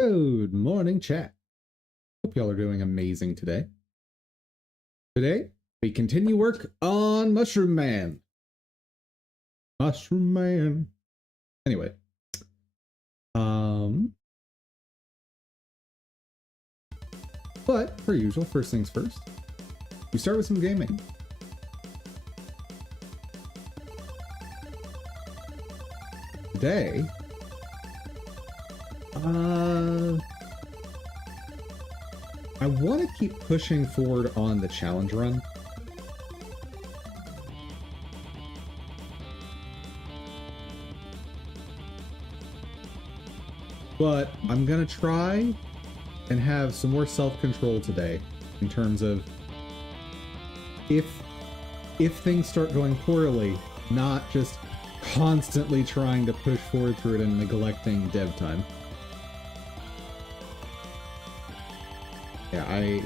Good morning, chat. Hope y'all are doing amazing today. Today, we continue work on Mushroom Man. Mushroom Man. Anyway. But, per usual, first things first. We start with some gaming. Today, I want to keep pushing forward on the challenge run. But I'm gonna try and have some more self-control today in terms of if things start going poorly, not just constantly trying to push forward through it and neglecting dev time. Yeah,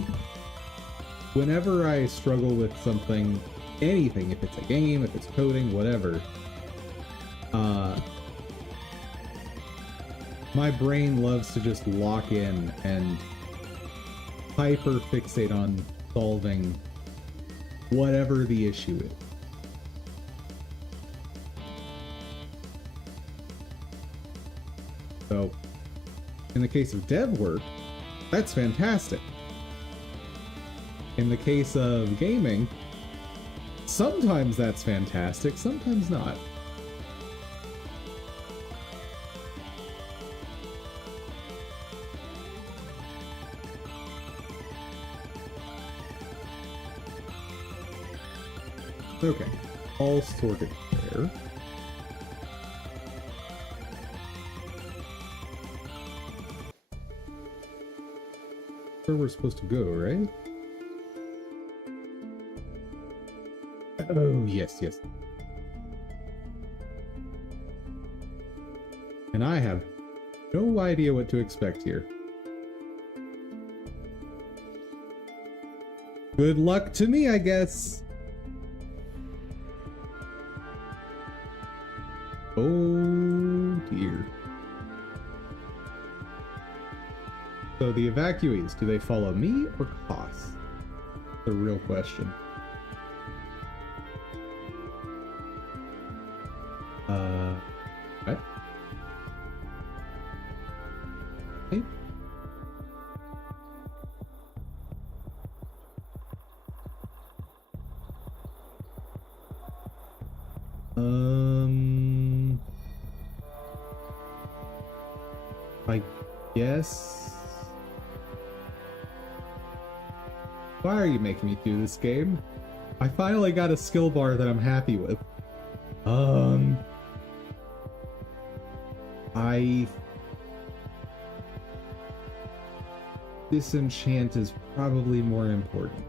whenever I struggle with something, anything, if it's a game, if it's coding, whatever, my brain loves to just lock in and hyper fixate on solving whatever the issue is. So, in the case of dev work, that's fantastic. In the case of gaming, sometimes that's fantastic, sometimes not. Okay, all sorted there. Where we're supposed to go, right? Oh, yes, yes. And I have no idea what to expect here. Good luck to me, I guess. Oh, dear. So the evacuees, do they follow me or Koss? The real question. What? Hey. I guess. Why are you making me do this game? I finally got a skill bar that I'm happy with. Disenchant is probably more important.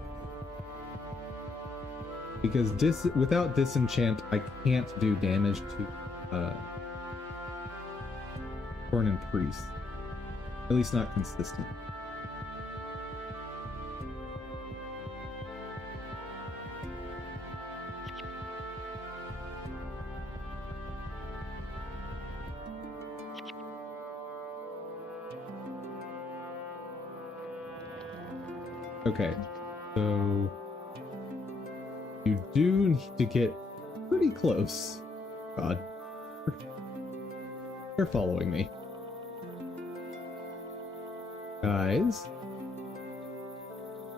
Because without disenchant, I can't do damage to Corn and Priest. At least not consistent. Okay, so you do need to get pretty close. God. They're following me. Guys,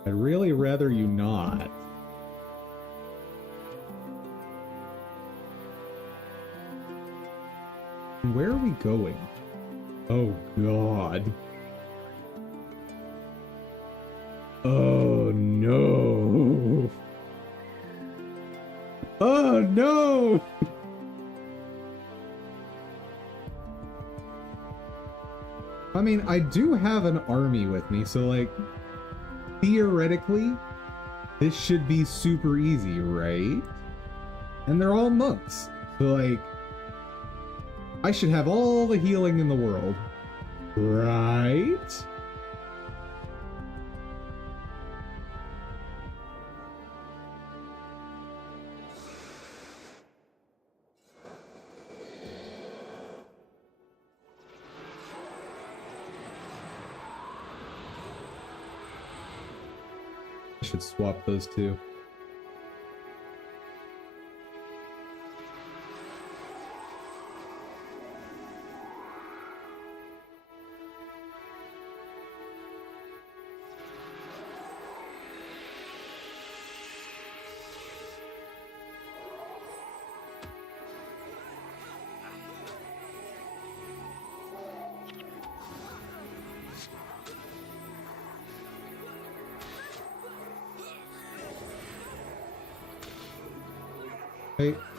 I'd really rather you not. Where are we going? Oh, God. Oh, no. Oh, no! I mean, I do have an army with me, so, like, theoretically, this should be super easy, right? And they're all monks, so, like, I should have all the healing in the world, right? I should swap those two.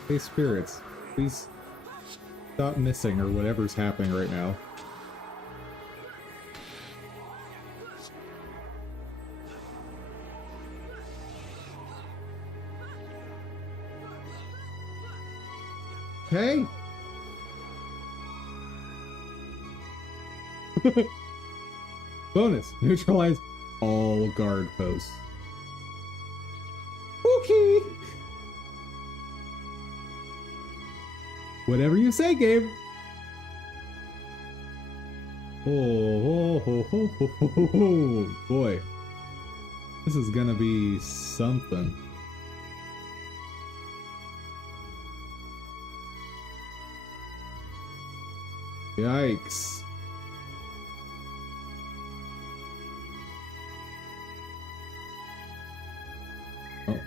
Hey spirits, please stop missing or whatever's happening right now. Hey! Bonus, neutralize all guard posts. Okay! Whatever you say, Gabe. Oh, boy. This is gonna be something. Yikes. Oh.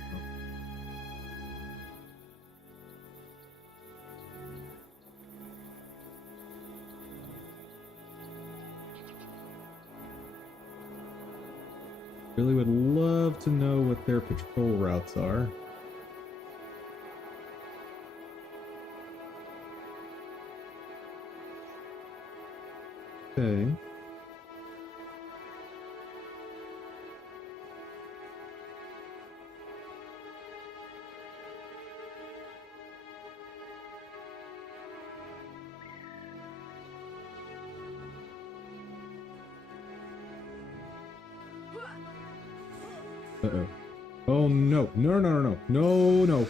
Really would love to know what their patrol routes are. Okay. Uh-oh. Oh no. No, no, no, no. No, no.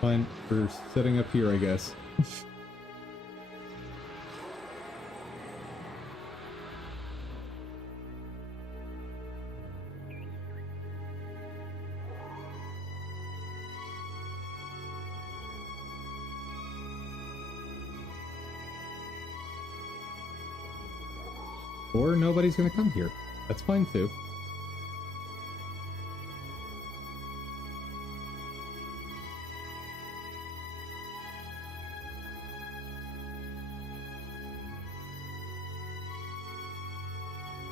Fine. We're setting up here, I guess. Or nobody's gonna come here. That's fine too.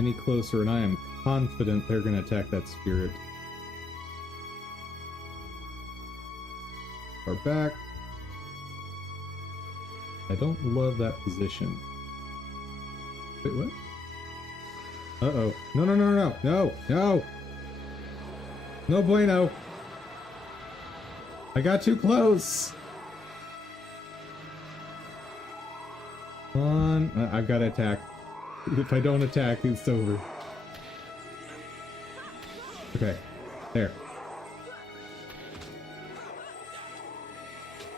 Any closer and I am confident they're gonna attack that spirit. Far back. I don't love that position. Wait, what? Uh-oh. No, no, no, no, no, no! No bueno! I got too close! Come on. I've got to attack. If I don't attack, it's over. Okay. There.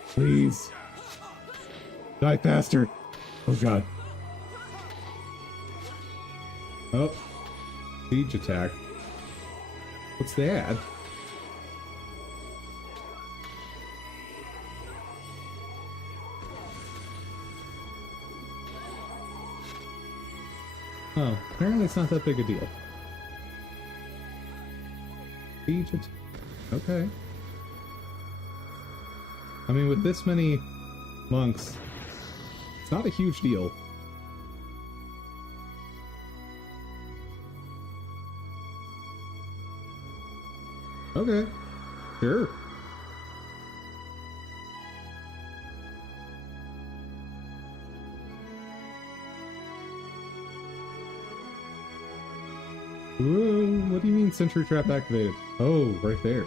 Please. Die faster. Oh god. Oh. Siege attack. What's that? Oh, apparently it's not that big a deal. Siege attack. Okay. I mean, with this many monks, it's not a huge deal. Okay. Sure. Whoa, what do you mean sentry trap activated? Oh, right there.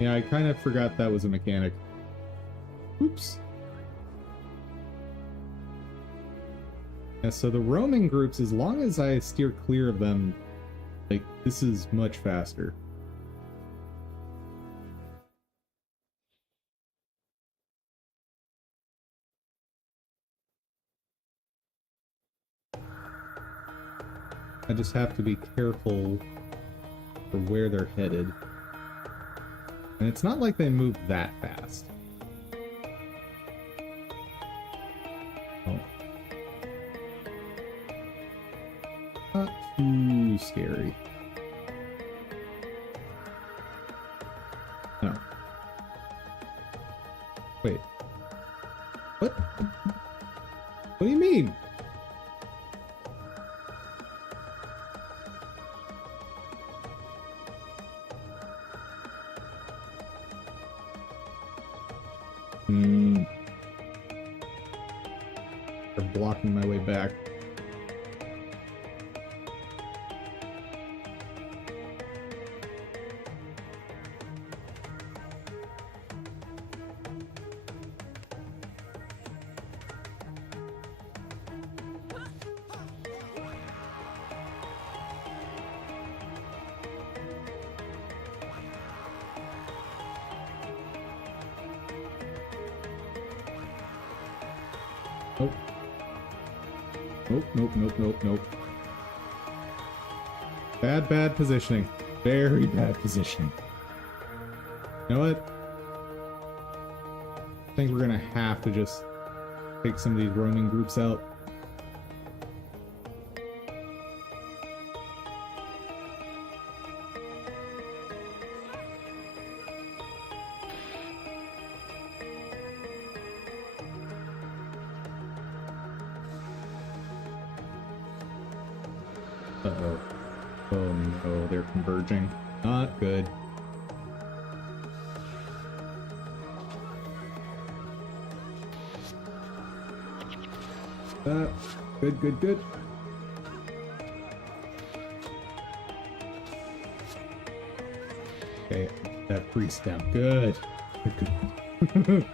Yeah, I kind of forgot that was a mechanic. Oops. Yeah, so the roaming groups, as long as I steer clear of them, like, This is much faster. I just have to be careful for where they're headed. And it's not like they move that fast. Oh. Not too scary. No. Wait. What? What do you mean? They're blocking my way back. Nope. Nope, nope, nope, nope, nope. Bad positioning. Very bad positioning. You know what? I think we're gonna have to just take some of these roaming groups out. Uh-oh. Oh no, they're converging. Not good. Good, good, good. Okay, that priest down. Good. Good, good.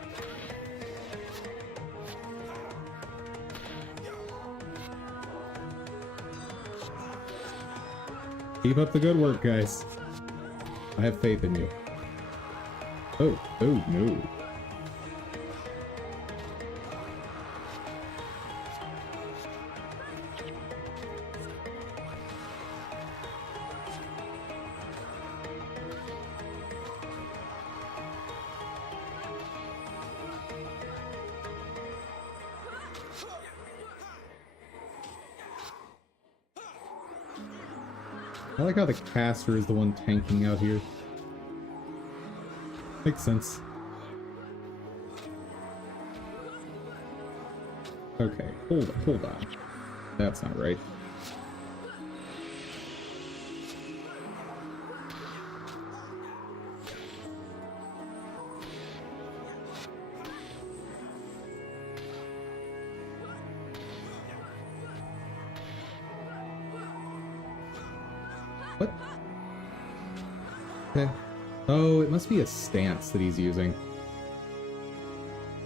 Keep up the good work, guys. I have faith in you. Oh, oh no. I like how the caster is the one tanking out here. Makes sense. Okay, hold on. That's not right. What? Okay. Oh, it must be a stance that he's using.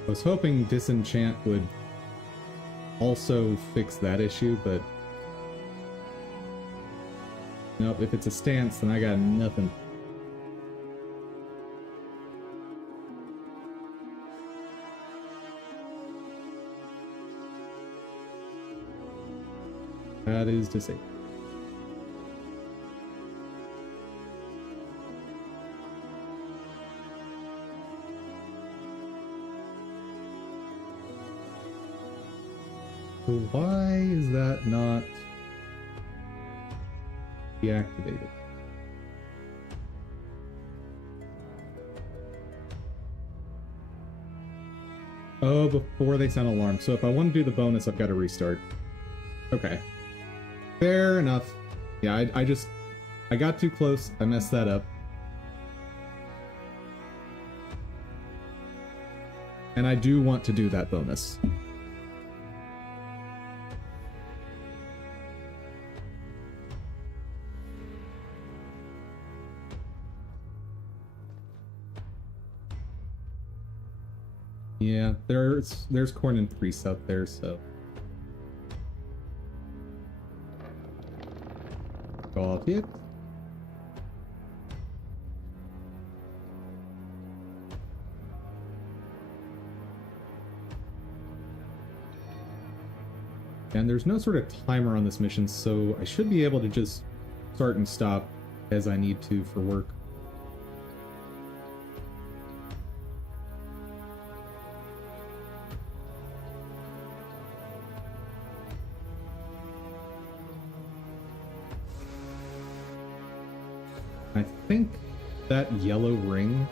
I was hoping disenchant would also fix that issue, but nope, if it's a stance, then I got nothing. That is disabled. So why is that not deactivated? Oh, before they sound alarm. So if I want to do the bonus, I've got to restart. Okay. Fair enough. Yeah, I got too close. I messed that up. And I do want to do that bonus. Yeah, there's corn and priests out there, so got it. And there's no sort of timer on this mission, so I should be able to just start and stop as I need to for work. I think that yellow ring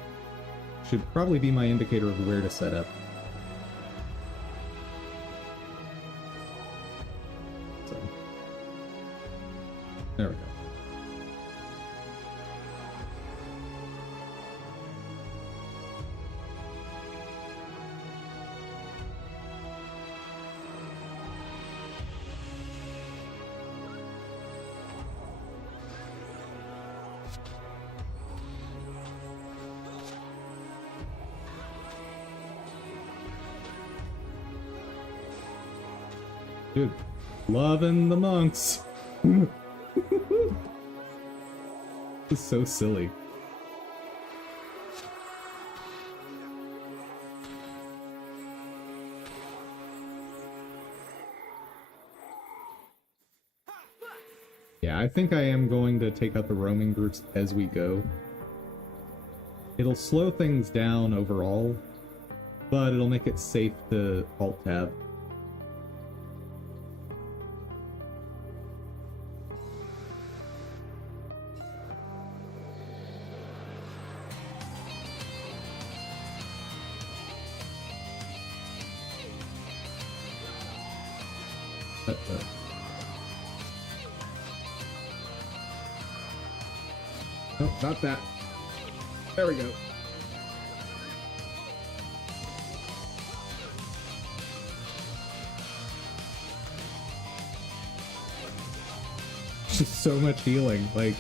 should probably be my indicator of where to set up. So, there we go. Dude, loving the monks. This is so silly. Yeah, I think I am going to take out the roaming groups as we go. It'll slow things down overall, but it'll make it safe to alt-tab. Nope, not that. There we go. Just so much healing. Like,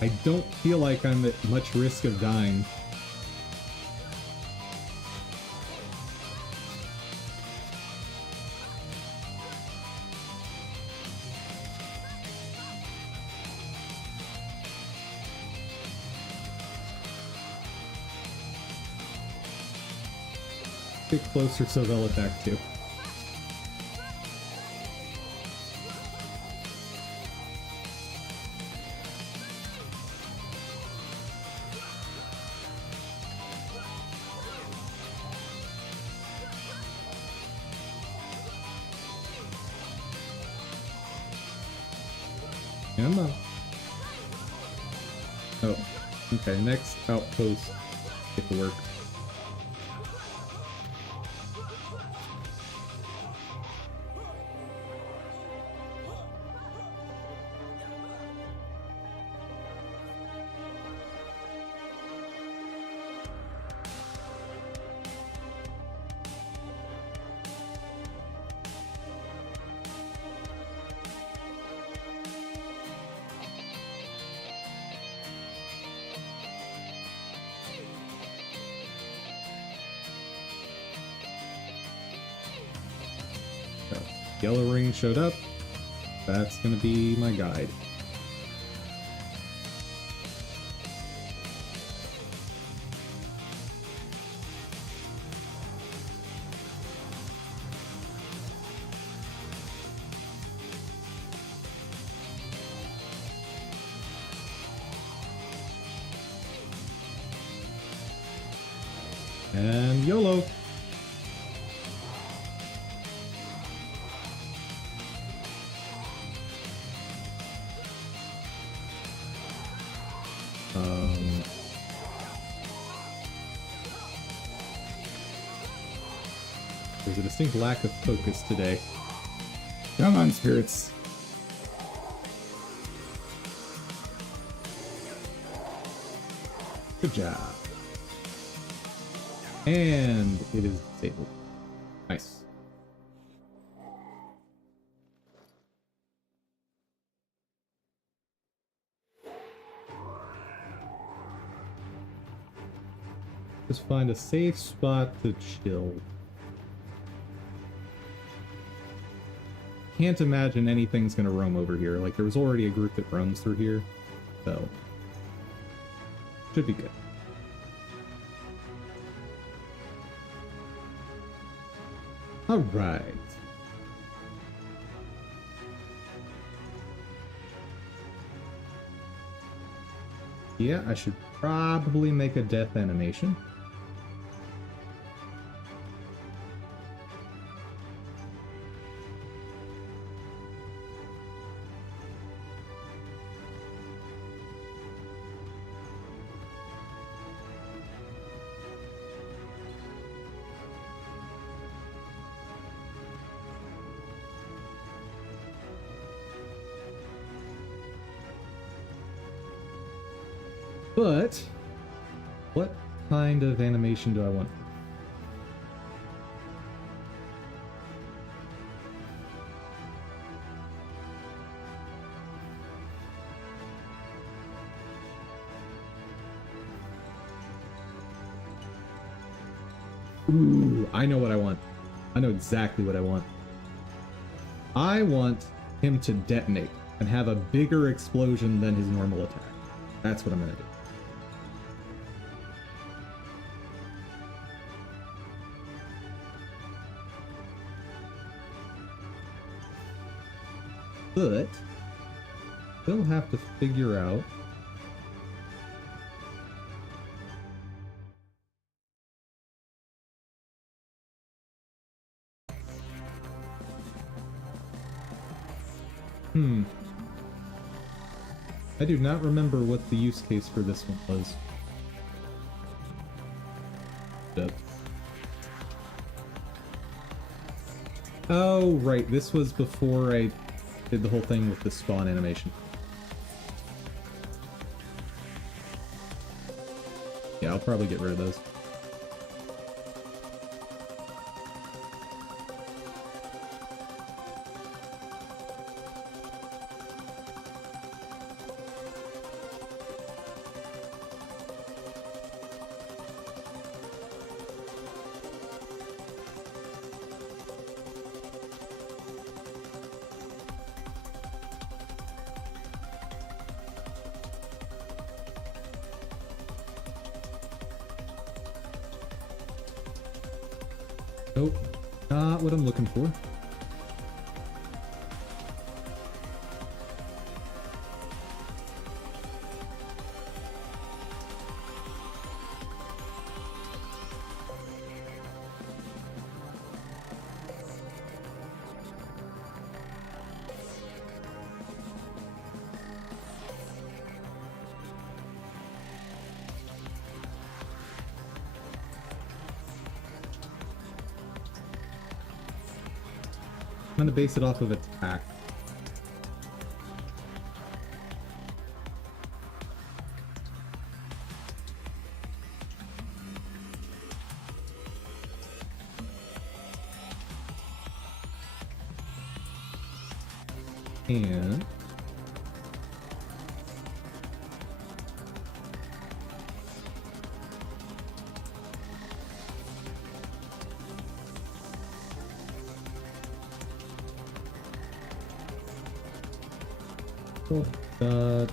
I don't feel like I'm at much risk of dying. Get closer so they'll attack too. Come on. Oh, okay, next outpost. Get to work. Yellow ring showed up. That's gonna be my guide. And YOLO! There's a distinct lack of focus today. Come on, spirits! Good job. And it is disabled. Nice. Just find a safe spot to chill. Can't imagine anything's gonna roam over here. Like, there was already a group that roams through here, so should be good. All right. Yeah, I should probably make a death animation. But what kind of animation do I want? Ooh, I know what I want. I know exactly what I want. I want him to detonate and have a bigger explosion than his normal attack. That's what I'm gonna do. But we'll have to figure out I do not remember what the use case for this one was. Oh, right. This was before I did the whole thing with the spawn animation. Yeah, I'll probably get rid of those. Nope, not what I'm looking for. I'm gonna base it off of attack. And that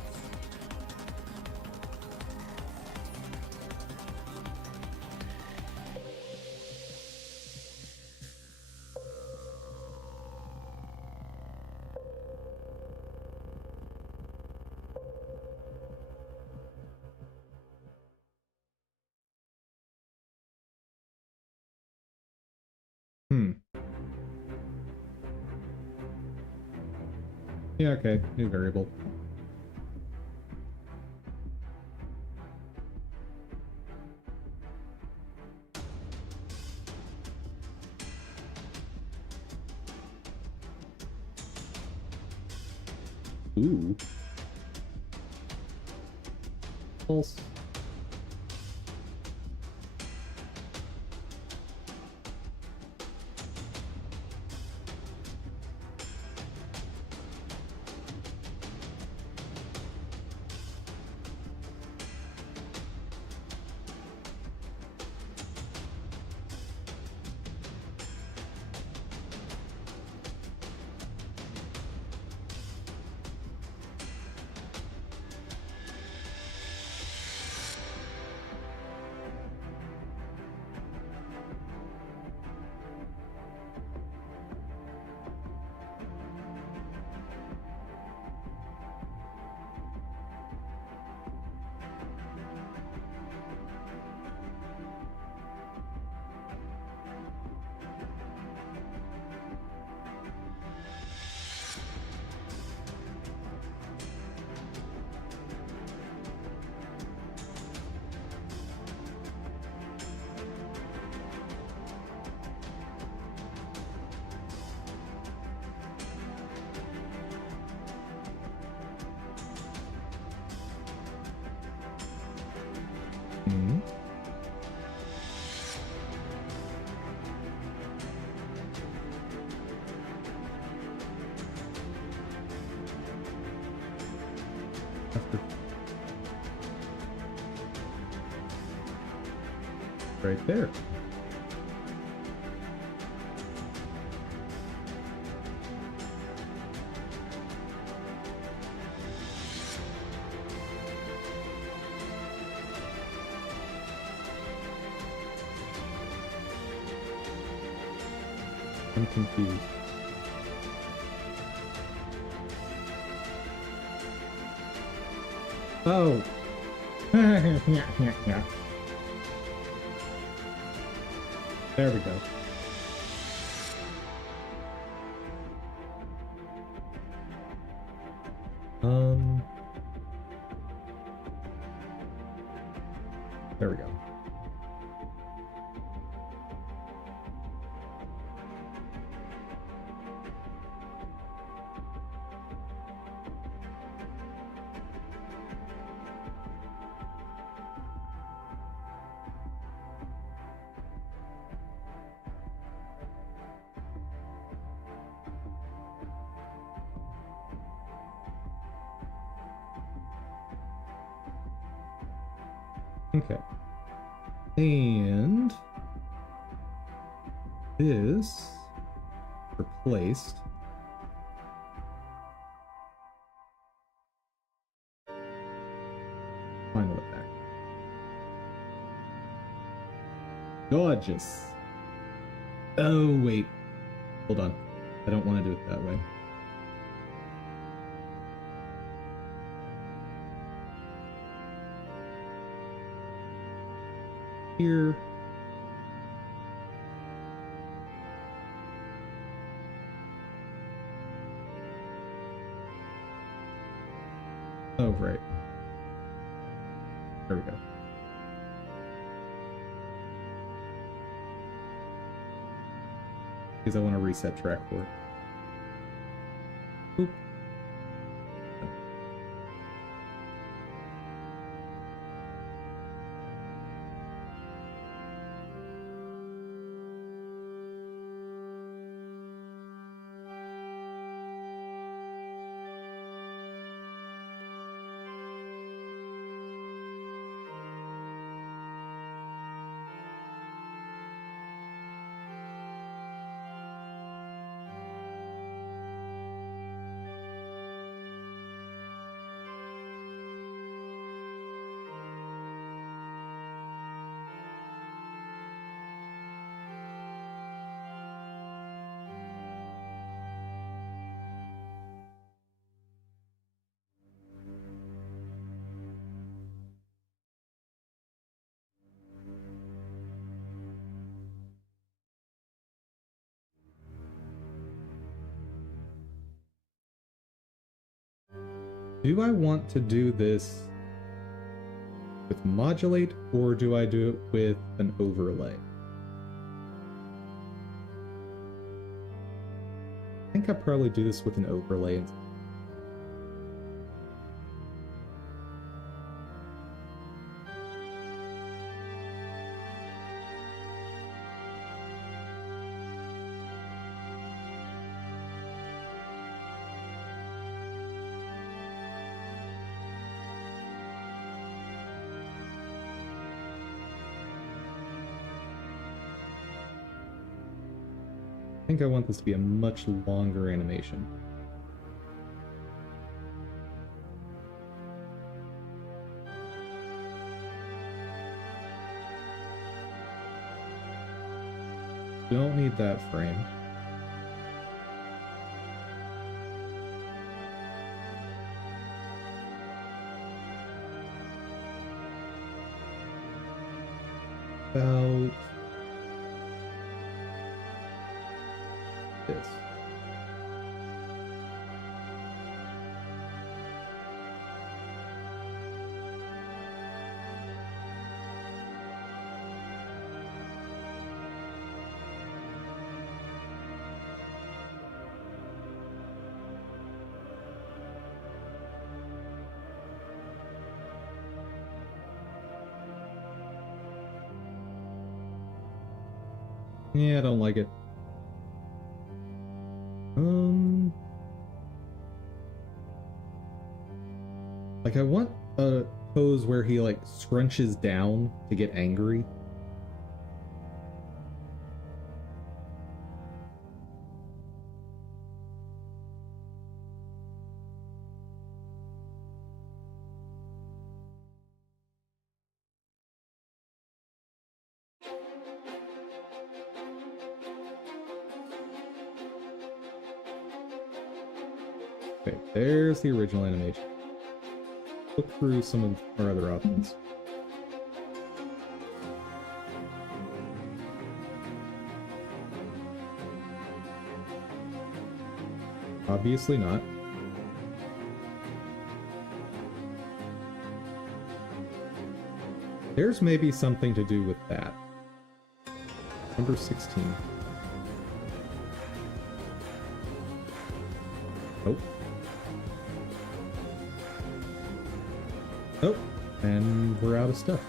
yeah, okay, new variable. Ooh. False. Hmm. After right there. I'm confused. Oh. Yeah. There we go. There we go. Okay. And this replaced. Final attack. Gorgeous. Oh, wait. Hold on. I don't want to do it that way. Here. Oh, right. There we go. Because I want to reset track 4. Oop. Do I want to do this with modulate, or do I do it with an overlay? I think I'll probably do this with an overlay. I think I want this to be a much longer animation. Don't need that frame. About this. Yeah, I don't like it. Like, I want a pose where he, like, scrunches down to get angry. Okay, there's the original animation. Look through some of our other options. Obviously not. There's maybe something to do with that. Number 16. Nope. Nope. And we're out of stuff.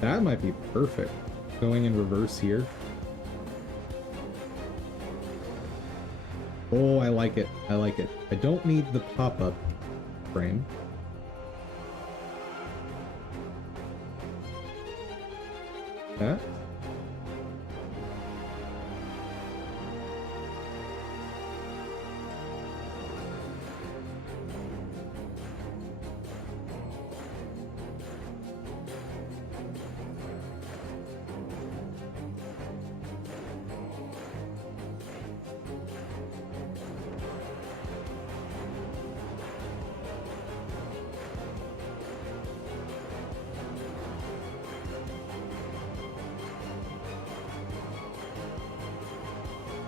That might be perfect. Going in reverse here. Oh, I like it. I like it. I don't need the pop-up frame. That.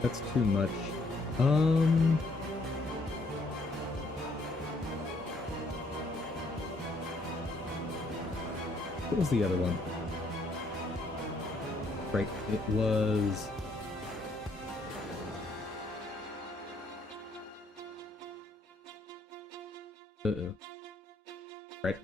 That's too much. What was the other one? Right, it was... Uh-oh. Right.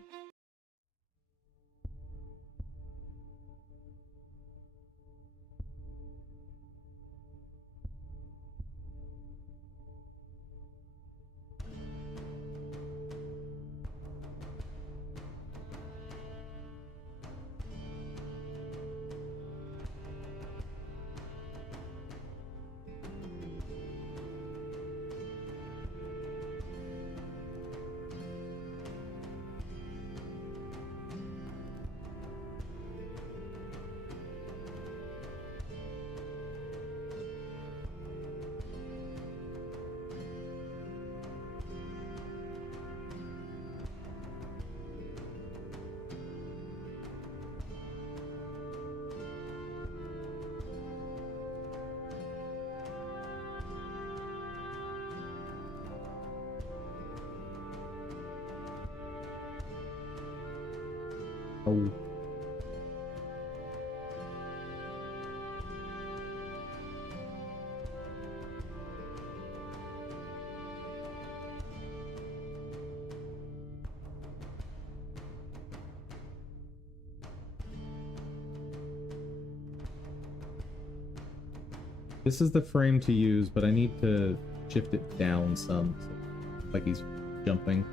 Oh. This is the frame to use, but I need to shift it down some, so like he's jumping.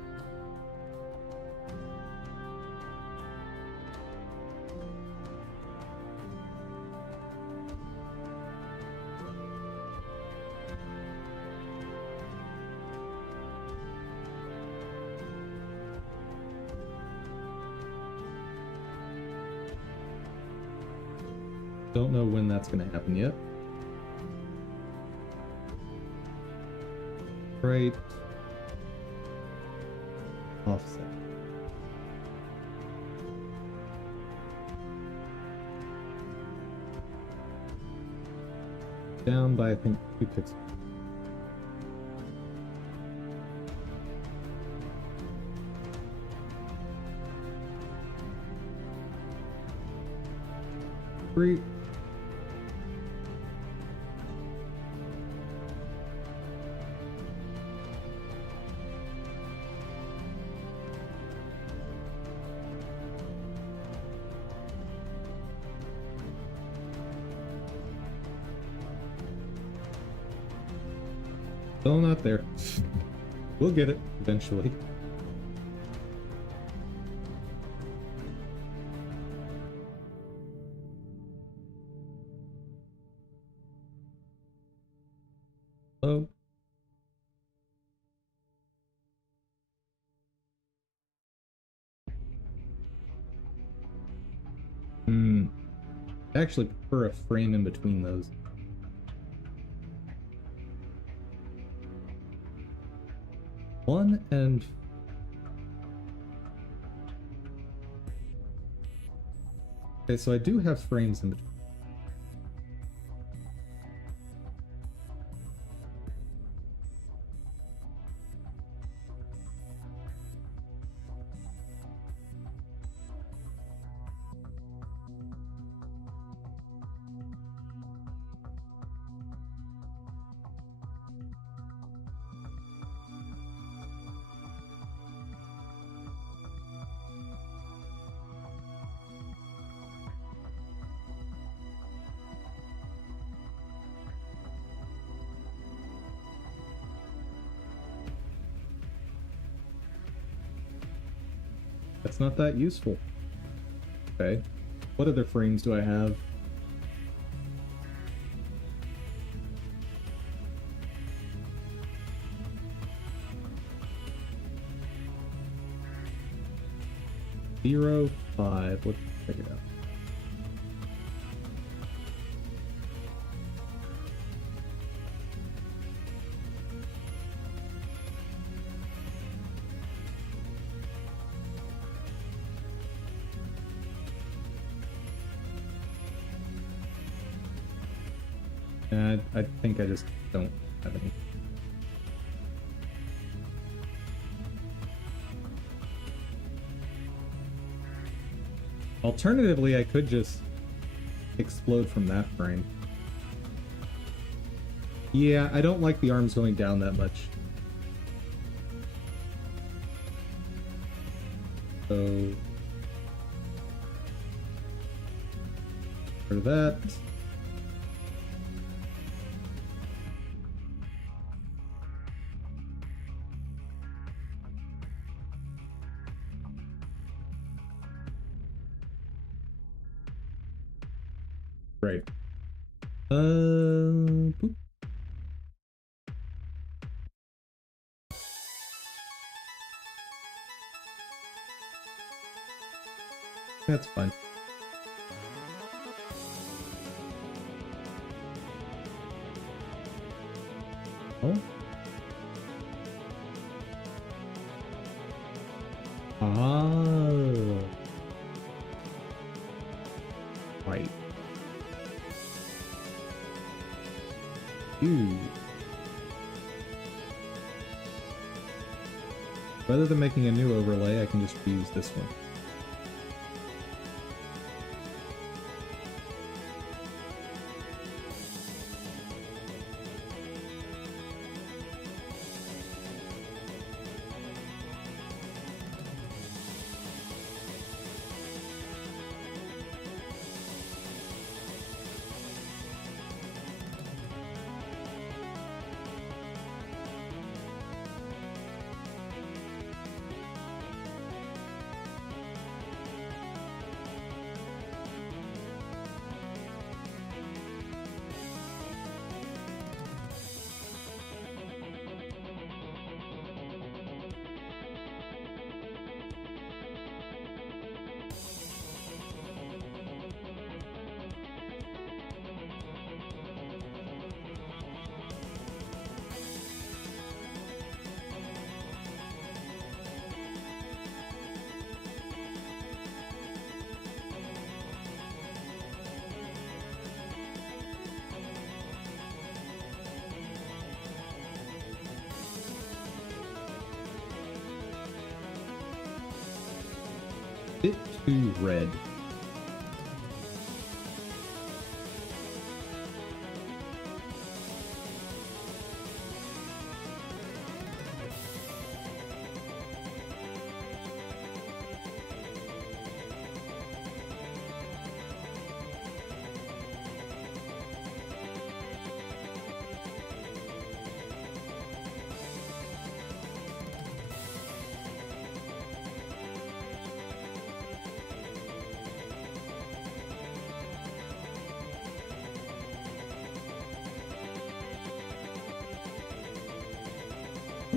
Don't know when that's going to happen yet. Right. Offset. Down by, I think, 2 pixels. Three. Still not there. We'll get it eventually. Hello? I actually prefer a frame in between those. One and... Okay, so I do have frames in between. That's not that useful. Okay. What other frames do I have? Zero, 5. Let's check it out. I think I just don't have any. Alternatively, I could just explode from that frame. Yeah, I don't like the arms going down that much. So... for that... Right. Boop. That's fine. Oh. Ah. Right. Ooh. Rather than making a new overlay, I can just reuse this one. Bit too red.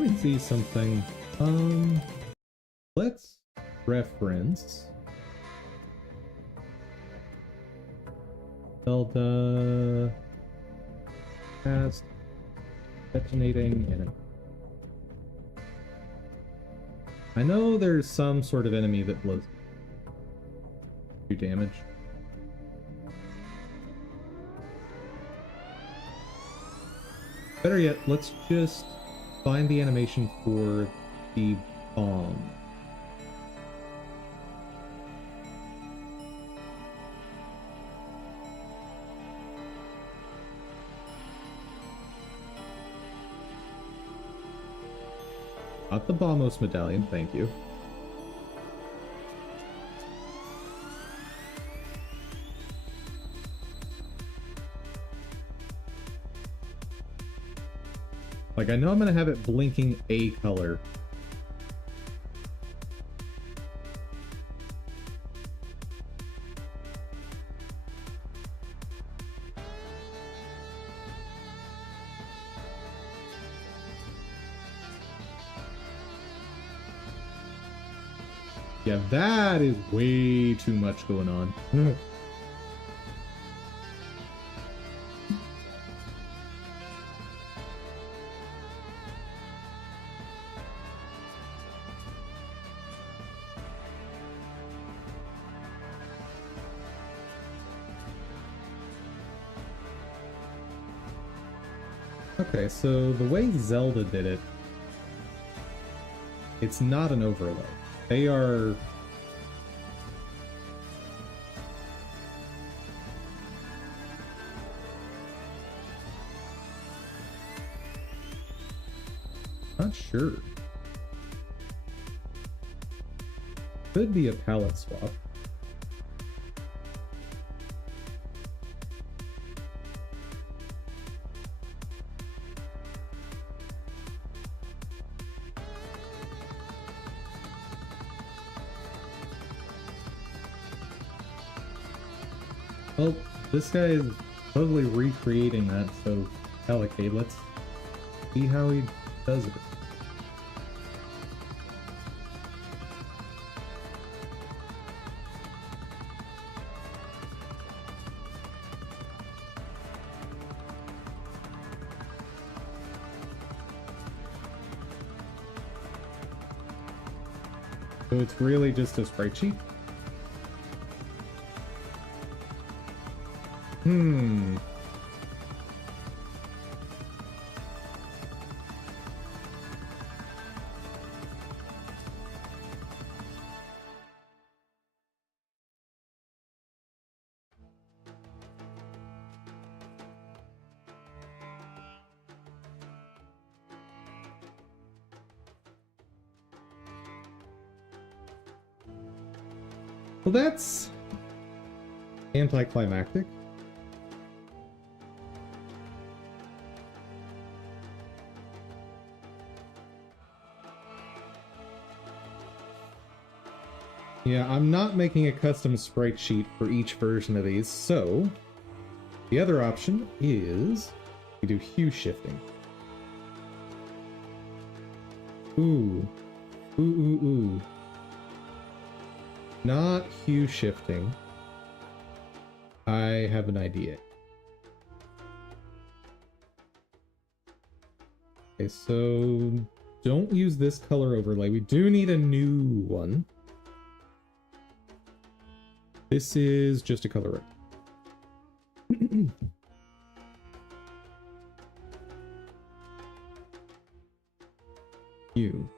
Let me see something. Let's reference Zelda cast detonating enemy. I know there's some sort of enemy that blows do damage. Better yet, let's just find the animation for the bomb. Not the Bombos medallion, thank you. Like, I know I'm gonna have it blinking a color. Yeah, that is way too much going on. Okay, so the way Zelda did it, it's not an overlay. They are... Not sure. Could be a palette swap. Well, this guy is totally recreating that, so okay, let's see how he does it. So it's really just a sprite sheet? Well, that's anticlimactic. Yeah, I'm not making a custom sprite sheet for each version of these, so the other option is we do hue shifting. Ooh. Ooh, ooh, ooh. Not hue shifting. I have an idea. Okay, so don't use this color overlay. We do need a new one. This is just a color red. Hue.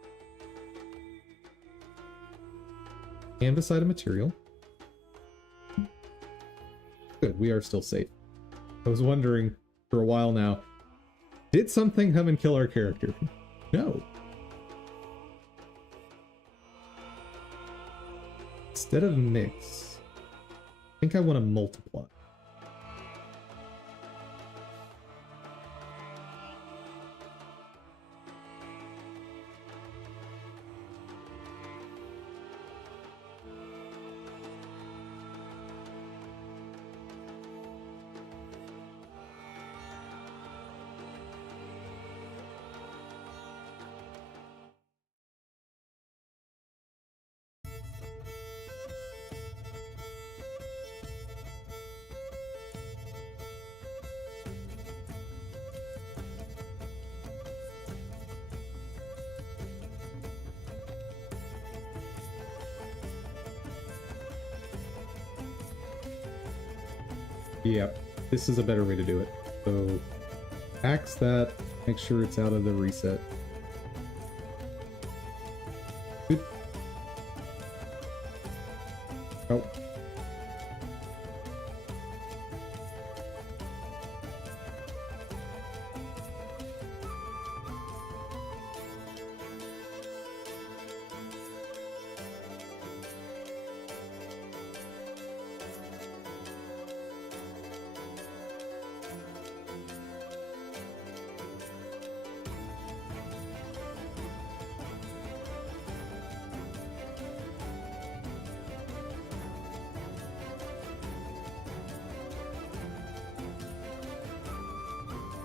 Canvas item material. Good, we are still safe. I was wondering for a while now, did something come and kill our character? No. Instead of mix, I think I want to multiply. Yeah, this is a better way to do it. So, axe that, make sure it's out of the reset. Good. Oh.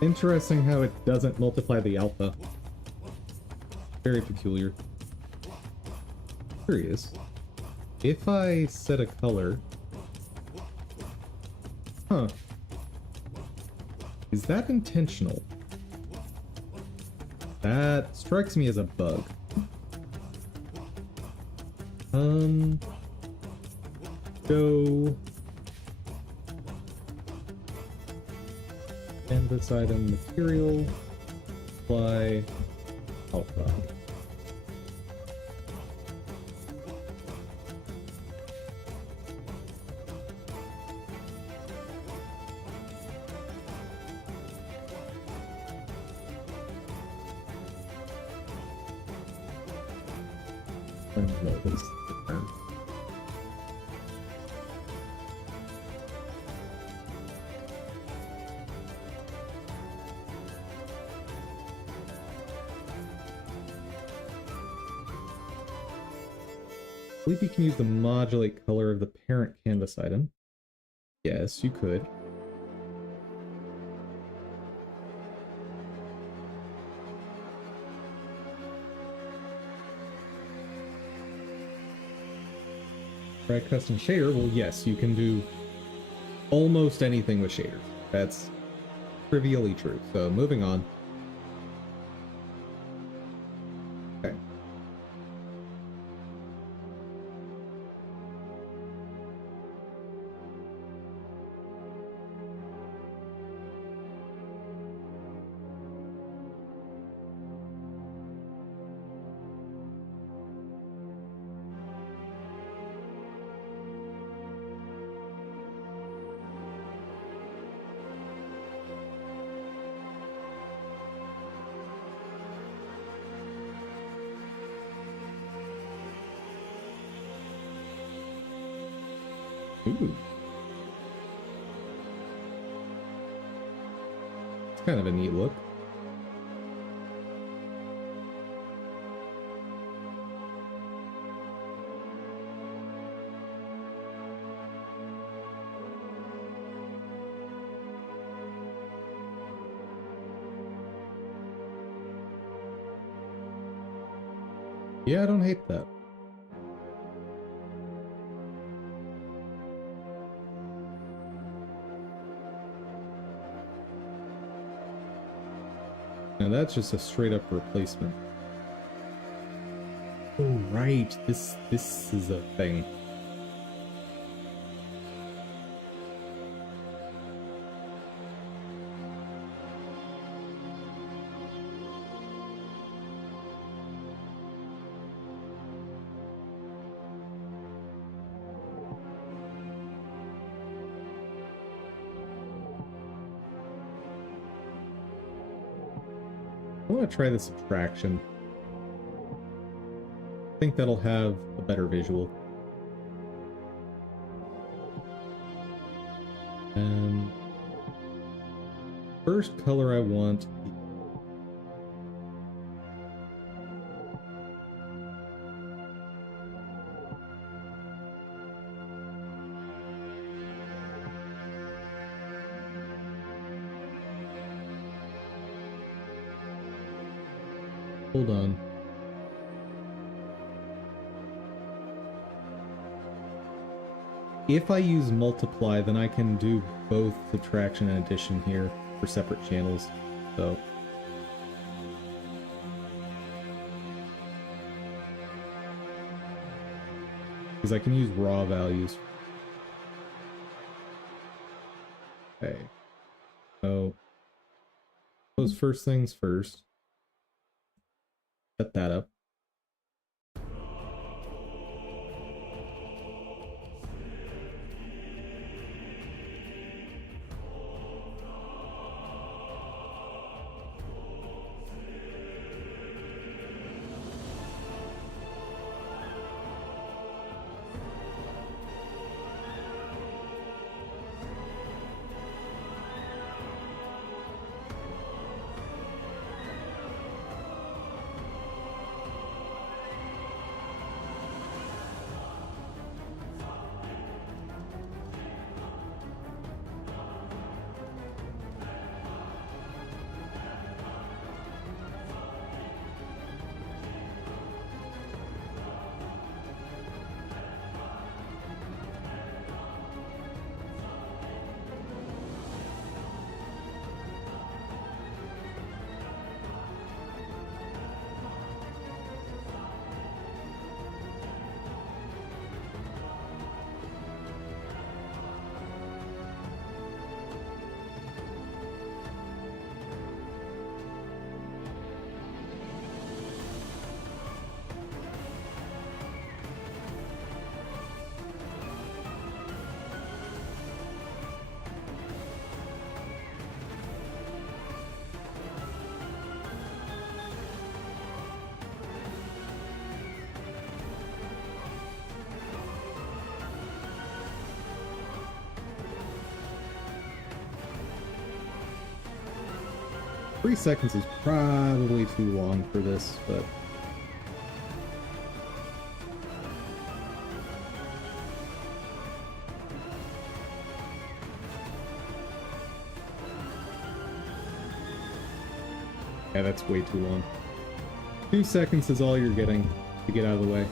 Interesting how it doesn't multiply the alpha. Very peculiar. Curious. If I set a color... Huh. Is that intentional? That strikes me as a bug. Go... Canvas item material, apply alpha. No, this is different. I believe you can use the modulate color of the parent canvas item. Yes, you could. Try custom shader? Well, yes, you can do almost anything with shaders. That's trivially true. So, moving on. Okay. Ooh. It's kind of a neat look. Yeah, I don't hate that. Now that's just a straight up replacement. Oh right, this is a thing. I want to try the subtraction. I think that'll have a better visual. And first color I want. Hold on. If I use multiply, then I can do both subtraction and addition here for separate channels. So because I can use raw values. first things first. Set that up. Three seconds is probably too long for this, but yeah, that's way too long. 2 seconds is all you're getting to get out of the way.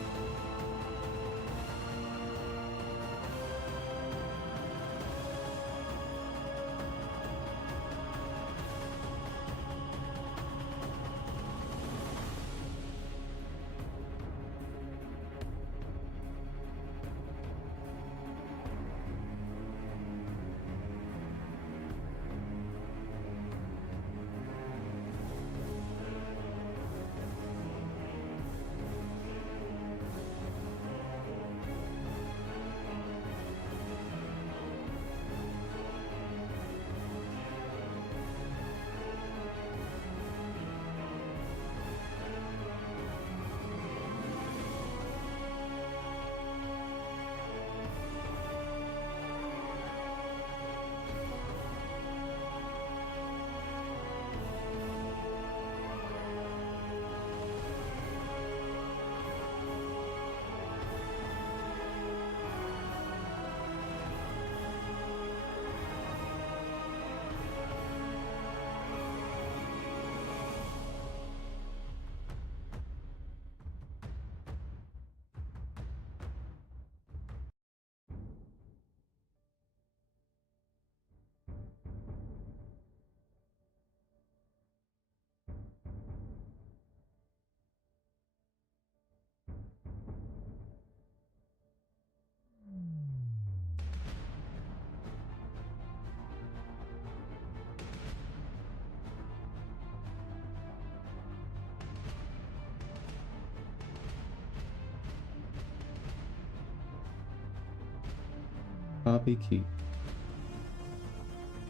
Copy key.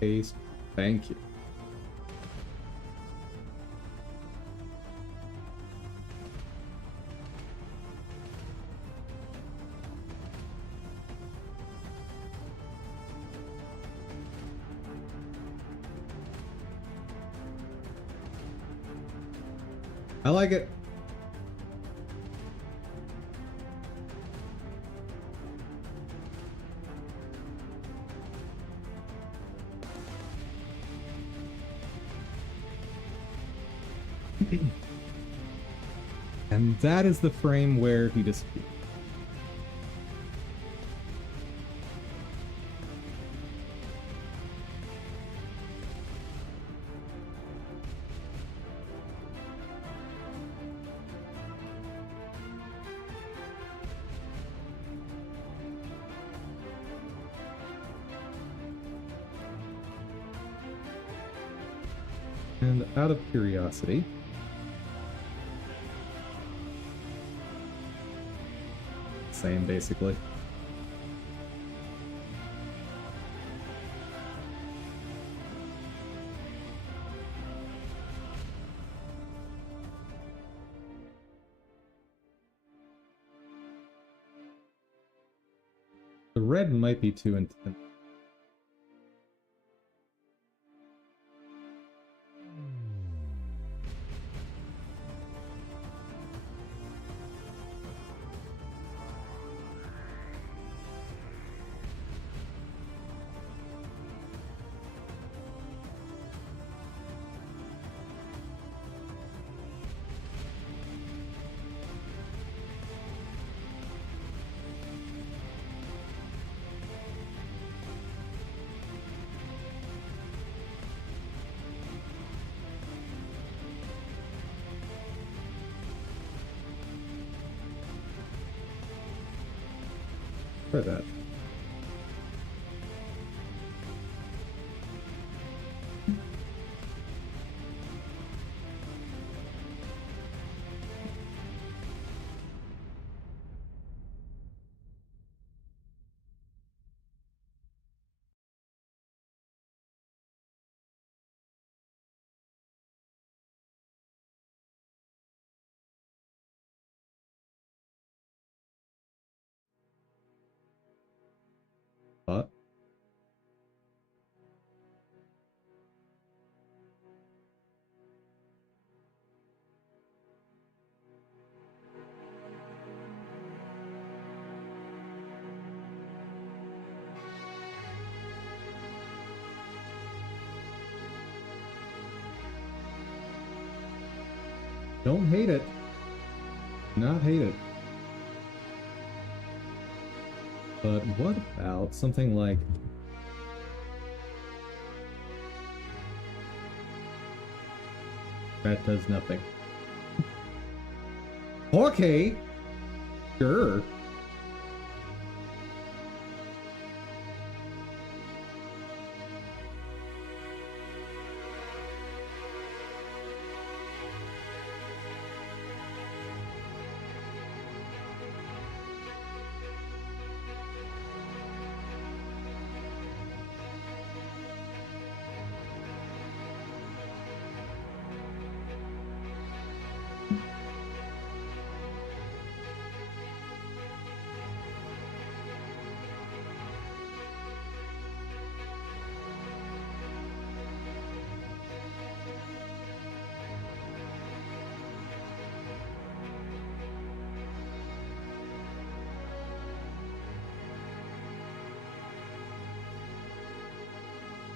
Paste. Thank you. I like it. And that is the frame where he disappeared. And out of curiosity, same basically. The red might be too intense. Try that. But don't hate it. Not hate it. But what about something like that does nothing? Okay. Sure.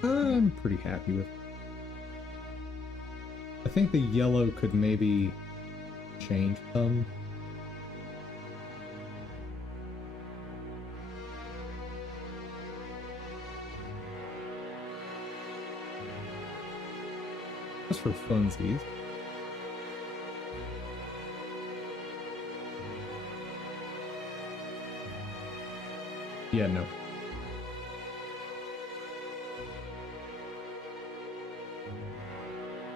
I'm pretty happy with it. I think the yellow could maybe change some. Just for funsies. Yeah, no.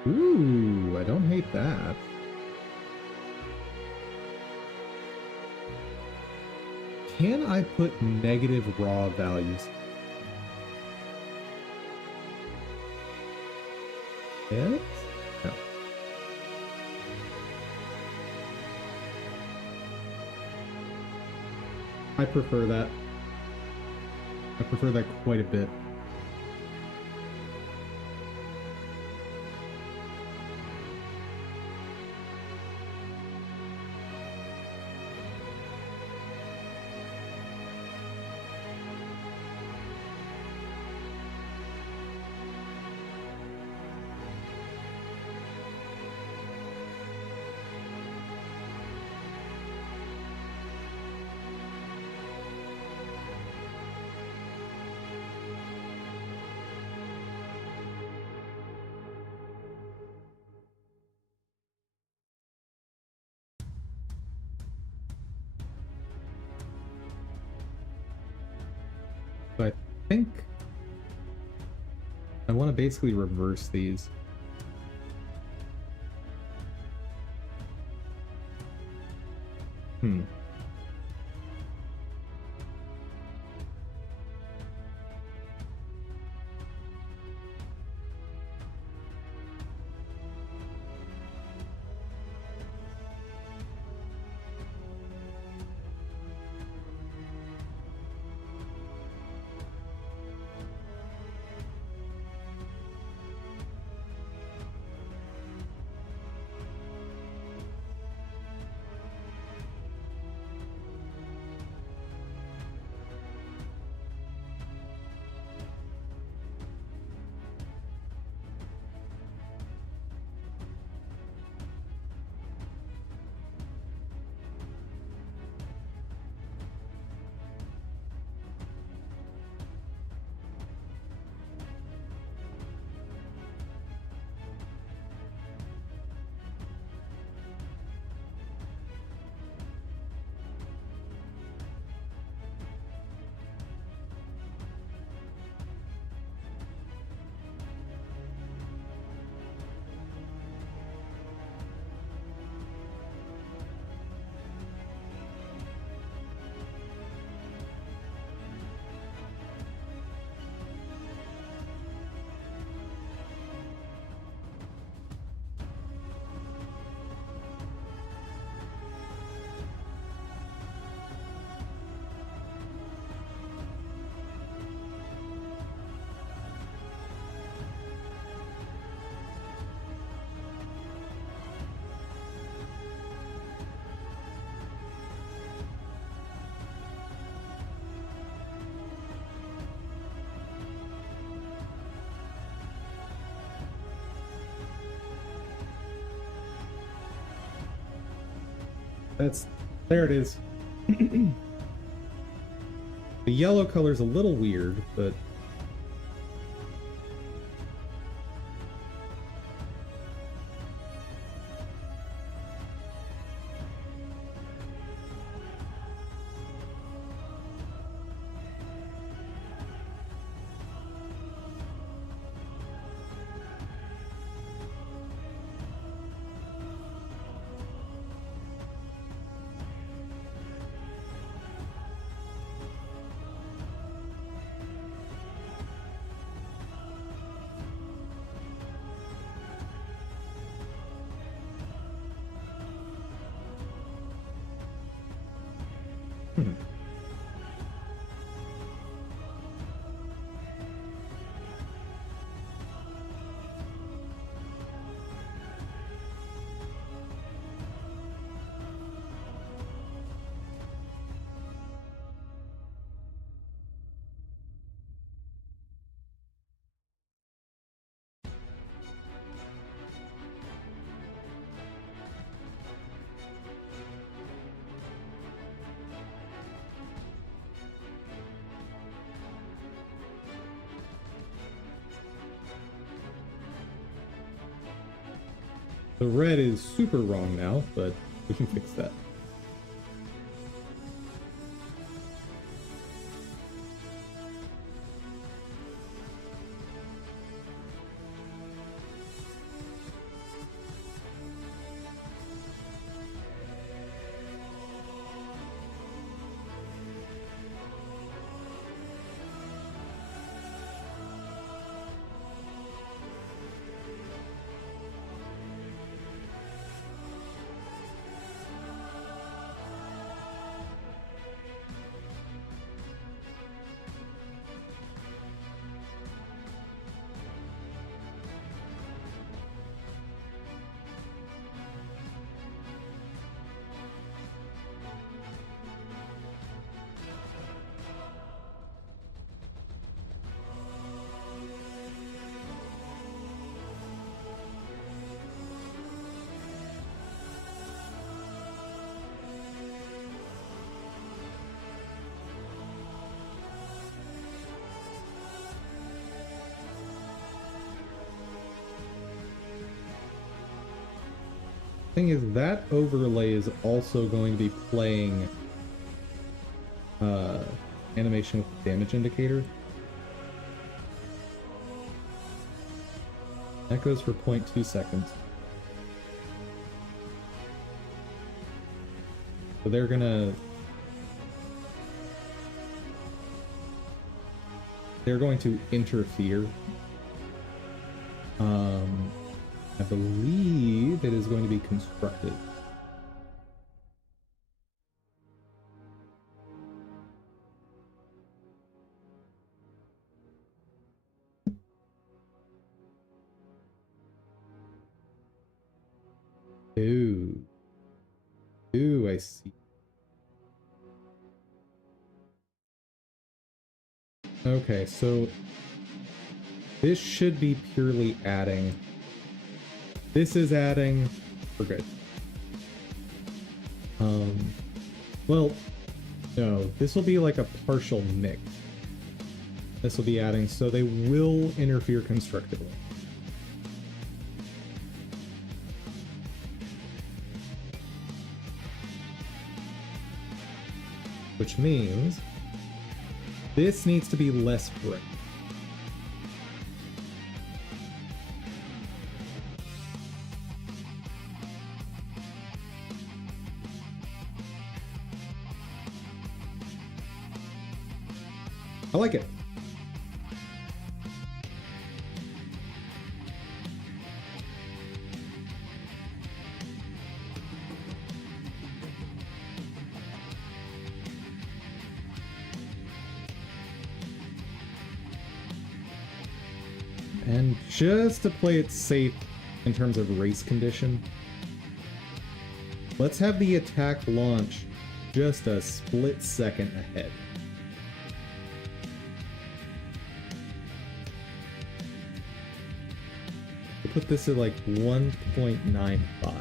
Ooh, I don't hate that. Can I put negative raw values? Yes? No. I prefer that. I prefer that quite a bit. So I think I want to basically reverse these. Hmm. There it is. The yellow color's a little weird, but the red is super wrong now, but we can fix that. Thing is, that overlay is also going to be playing animation with the damage indicator. That goes for 0.2 seconds. So they're going to interfere. I believe it is going to be constructed. Ooh. Ooh, I see. Okay, so this should be purely adding. This is adding. We're good. Well, no, this will be like a partial mix. This will be adding, so they will interfere constructively. Which means this needs to be less brick. I like it. And just to play it safe in terms of race condition, let's have the attack launch just a split second ahead. We'll put this at like 1.95.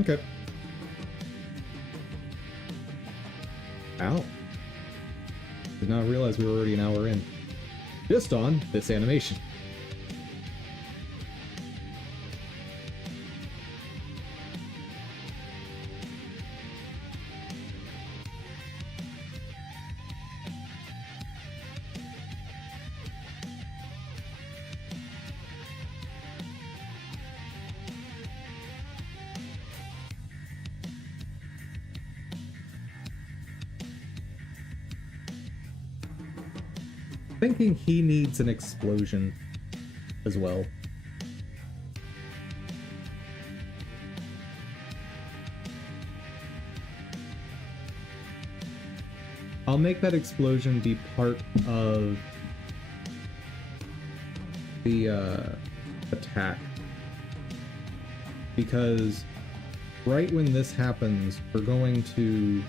Okay. Ow. Did not realize we were already an hour in. Just on this animation. Thinking he needs an explosion as well. I'll make that explosion be part of the attack, because right when this happens, we're going to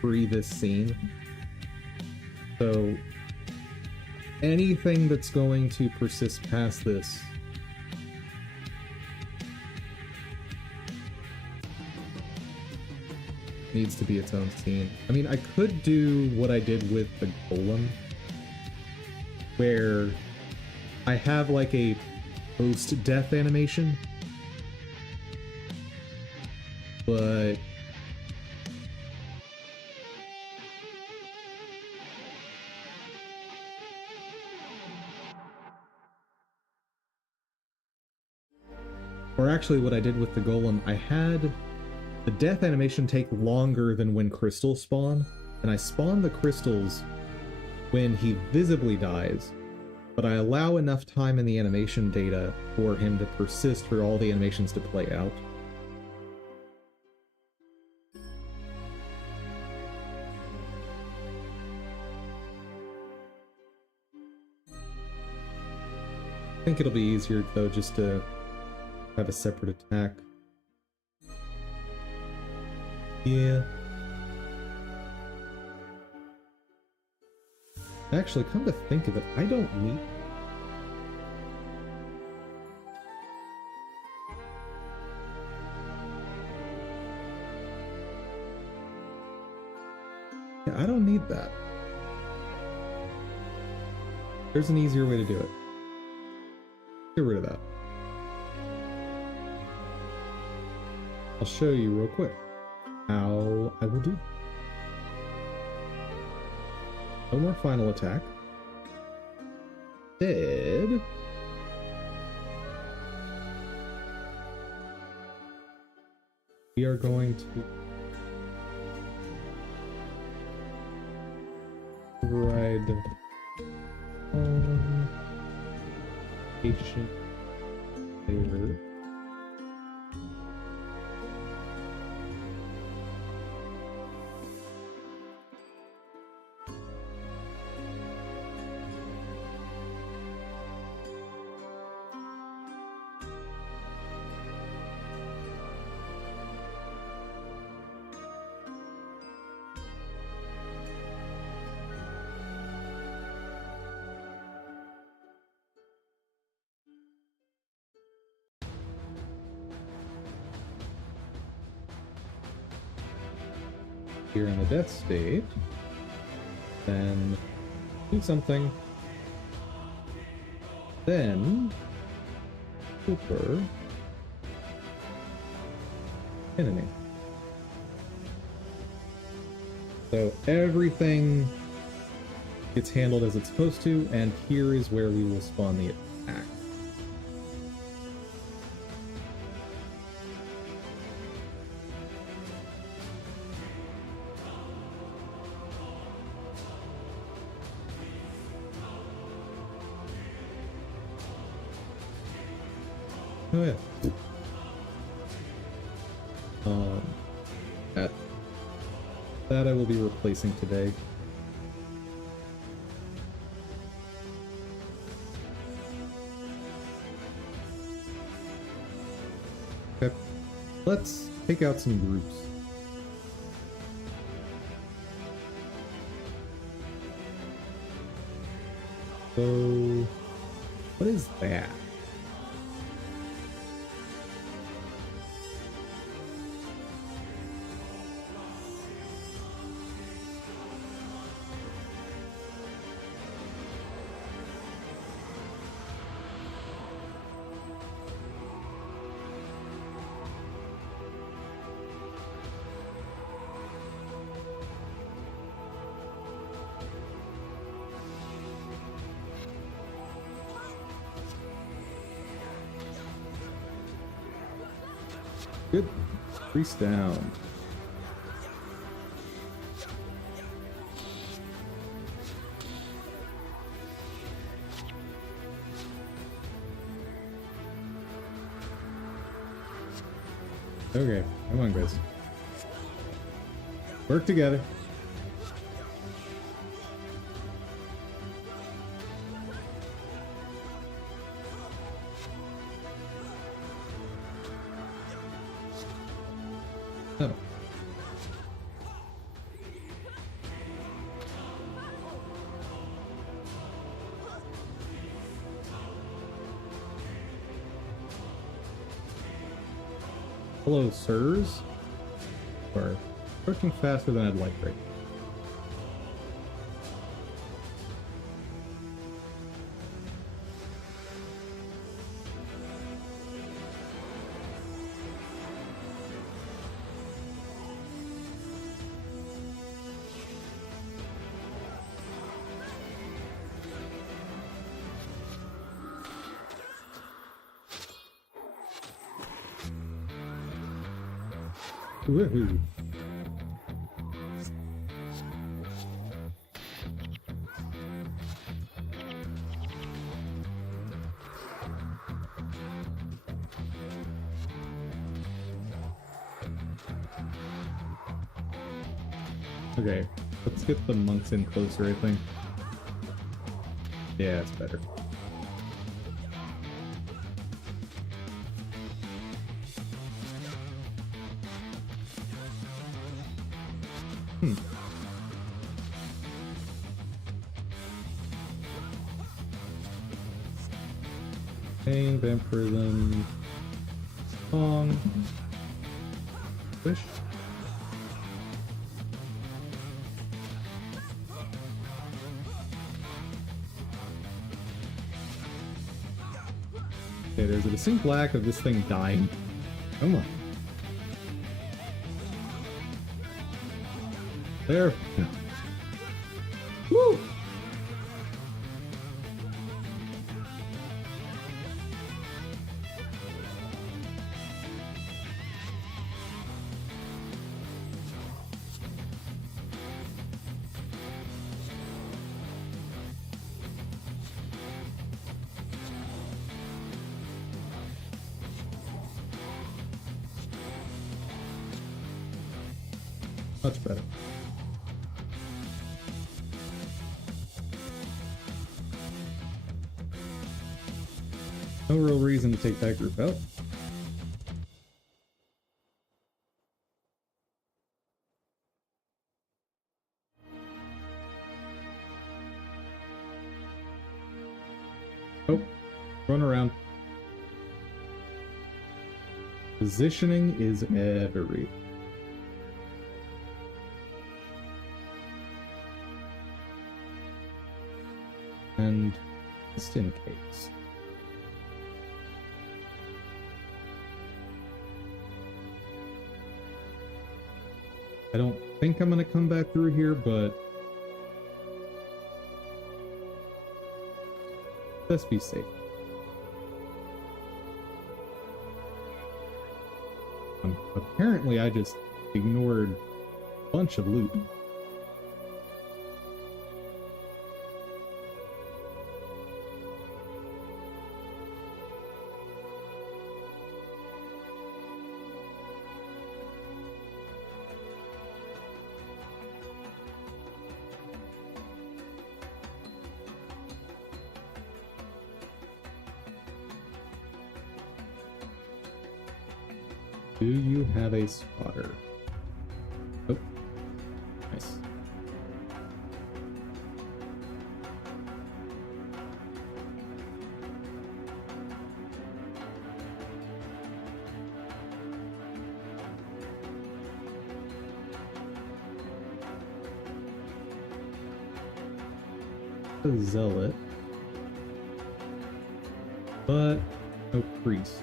free this scene. So anything that's going to persist past this needs to be its own scene. I mean, I could do what I did with the golem, where I have like a post-death animation, but or actually what I did with the golem, I had the death animation take longer than when crystals spawn, and I spawn the crystals when he visibly dies, but I allow enough time in the animation data for him to persist for all the animations to play out. I think it'll be easier though just to have a separate attack. Yeah. Actually, come to think of it, I don't need... Yeah, I don't need that. There's an easier way to do it. Get rid of that. I'll show you real quick how I will do. No more final attack. Dead. We are going to override patient layer. Here in the death state, then do something, then super enemy. So everything gets handled as it's supposed to, and here is where we will spawn the attack. Oh yeah. That I will be replacing today. Okay. Let's take out some groups. So, what is that? Good. Priest down. Okay, come on, guys. Work together. Oh. Hello, sirs. We're approaching faster than I'd like right now. Woohoo! Okay, let's get the monks in closer, I think. Yeah, it's better. Pain, vampirism, song, wish. Okay, there's a distinct lack of this thing dying. Come on. There. No. Woo! Much better. No real reason to take that group out. Oh, run around. Positioning is everything. And just in case. I don't think I'm gonna come back through here, but let's be safe. Apparently I just ignored a bunch of loot. Do you have a spotter? Oh, nice. A zealot, but no priest.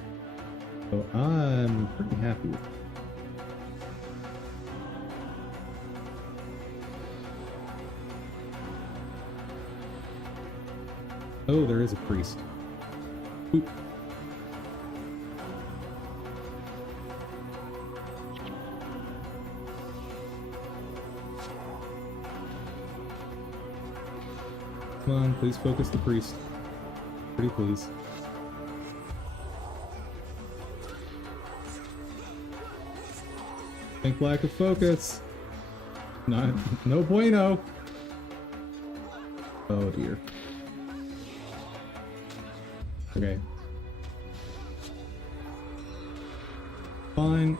So I'm pretty happy with it. Oh, there is a priest. Oop. Come on, please focus the priest. Pretty please. Think lack of focus. Not, no bueno. Oh dear. Okay. Fine.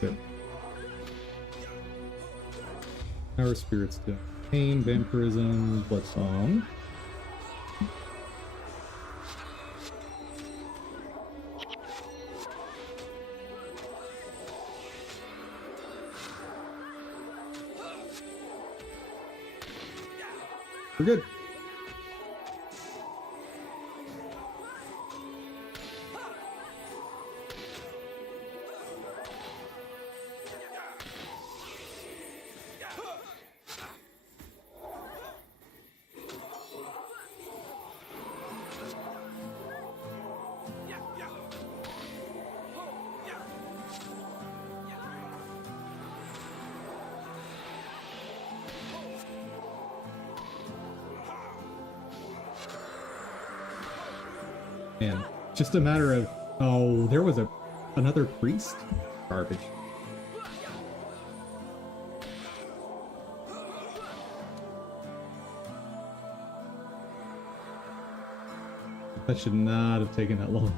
Good. Our spirits do. Pain, vampirism, Bloodsong. We're good. Man, just a matter of, oh, there was another priest? Garbage. That should not have taken that long.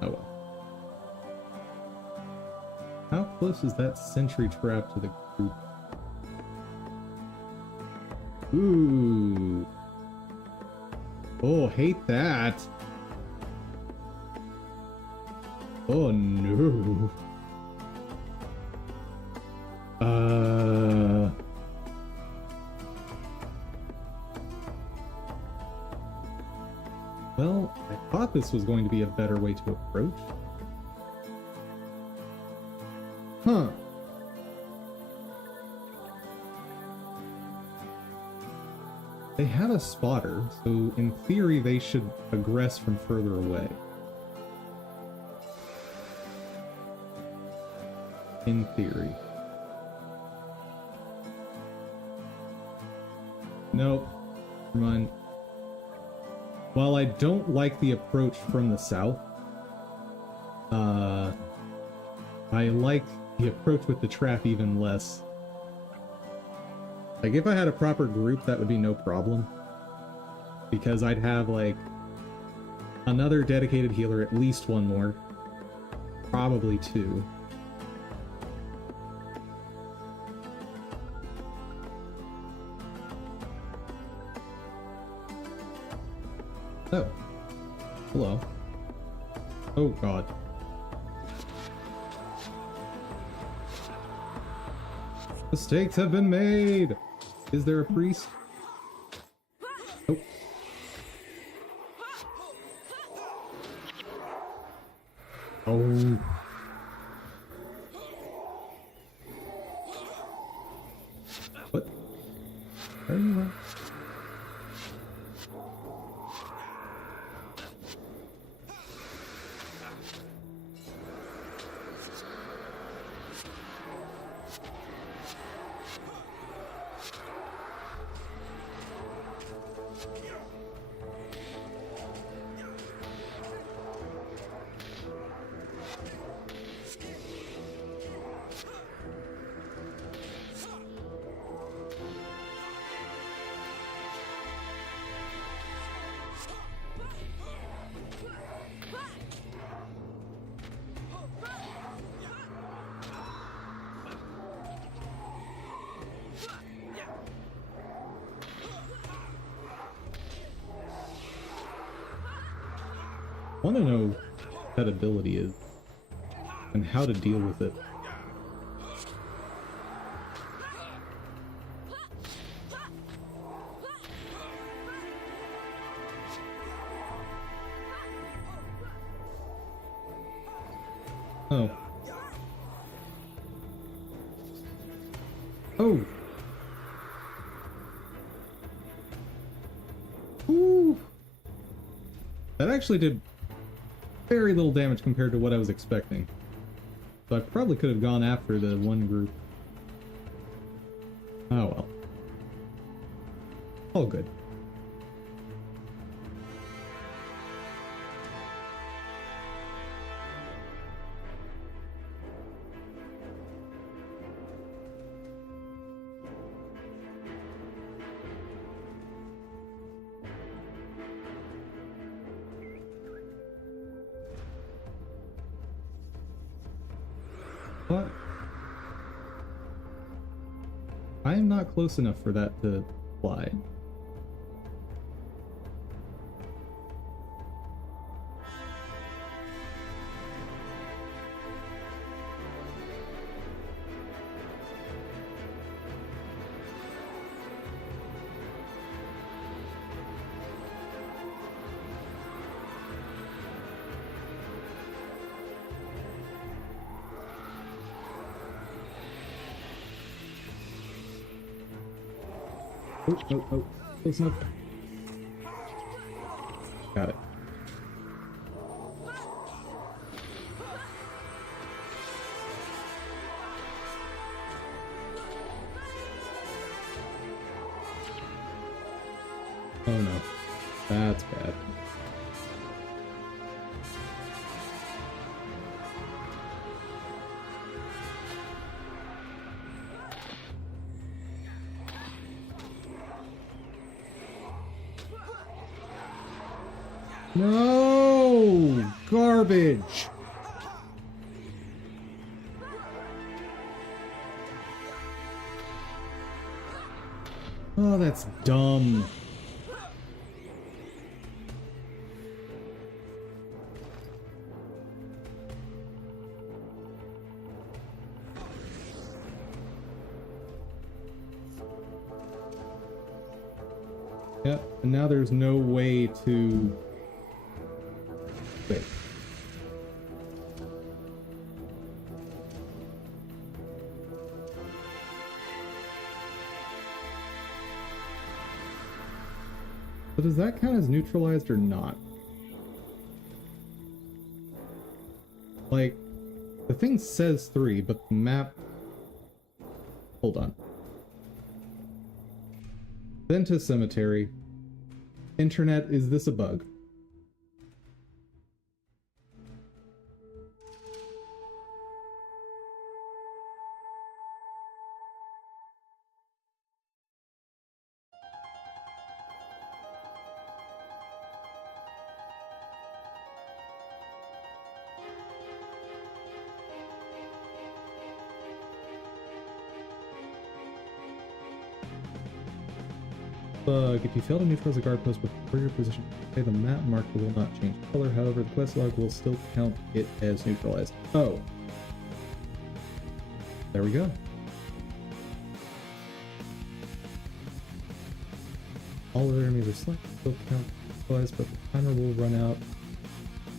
Oh well. How close is that sentry trap to the group? Ooh. Oh, hate that. Oh no. Well, I thought this was going to be a better way to approach. Huh. They have a spotter, so in theory they should aggress from further away. In theory. Nope. Never mind. While I don't like the approach from the south, I like the approach with the trap even less. Like, if I had a proper group, that would be no problem. Because I'd have, like, another dedicated healer, at least one more. Probably two. Oh. Hello. Oh, God. Mistakes have been made! Is there a priest? Oh. Oh. What? Where are you at? I want to know what that ability is and how to deal with it. Oh. Oh! Ooh! That actually did very little damage compared to what I was expecting. So I probably could have gone after the one group. Oh well. All good. What? I am not close enough for that to fly. Oh, oh, oh. Close enough. Got it. Oh no. That's bad. No! Garbage! Oh, that's dumb. Yeah, and now there's no way to... Wait. But does that count as neutralized or not? Like, the thing says 3, but the map... Hold on. Then to cemetery. Internet, is this a bug? Bug. If you fail to neutralize a guard post before your position, the map marker will not change color. However, the quest log will still count it as neutralized. Oh. There we go. All of the enemies are selected, still count neutralized, but the timer will run out.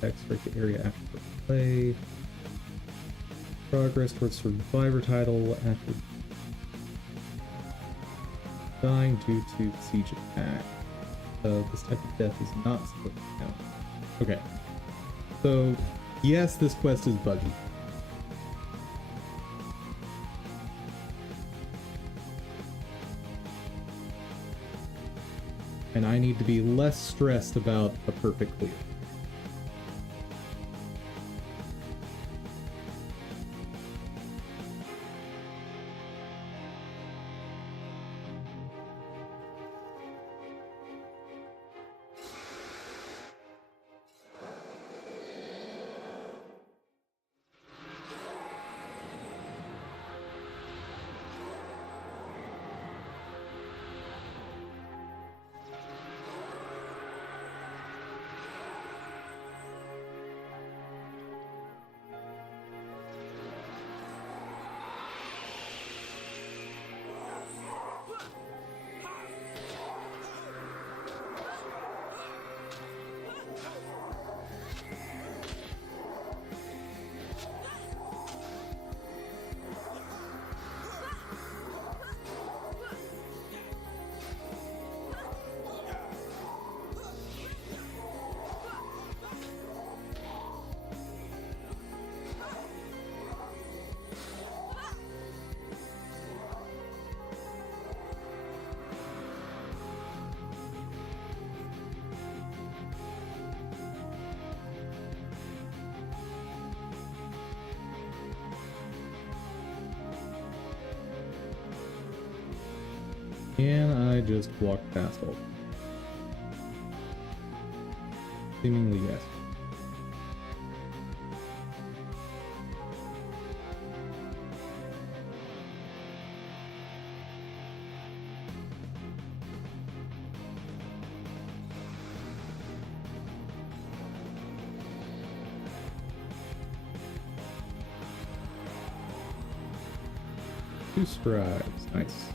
Extract the area after play. Progress towards survivor title after dying due to siege attack. This type of death is not supposed to count. Okay. So, yes, this quest is buggy. And I need to be less stressed about a perfect clear. Can I just walk past all? Seemingly yes. Two scribes, nice.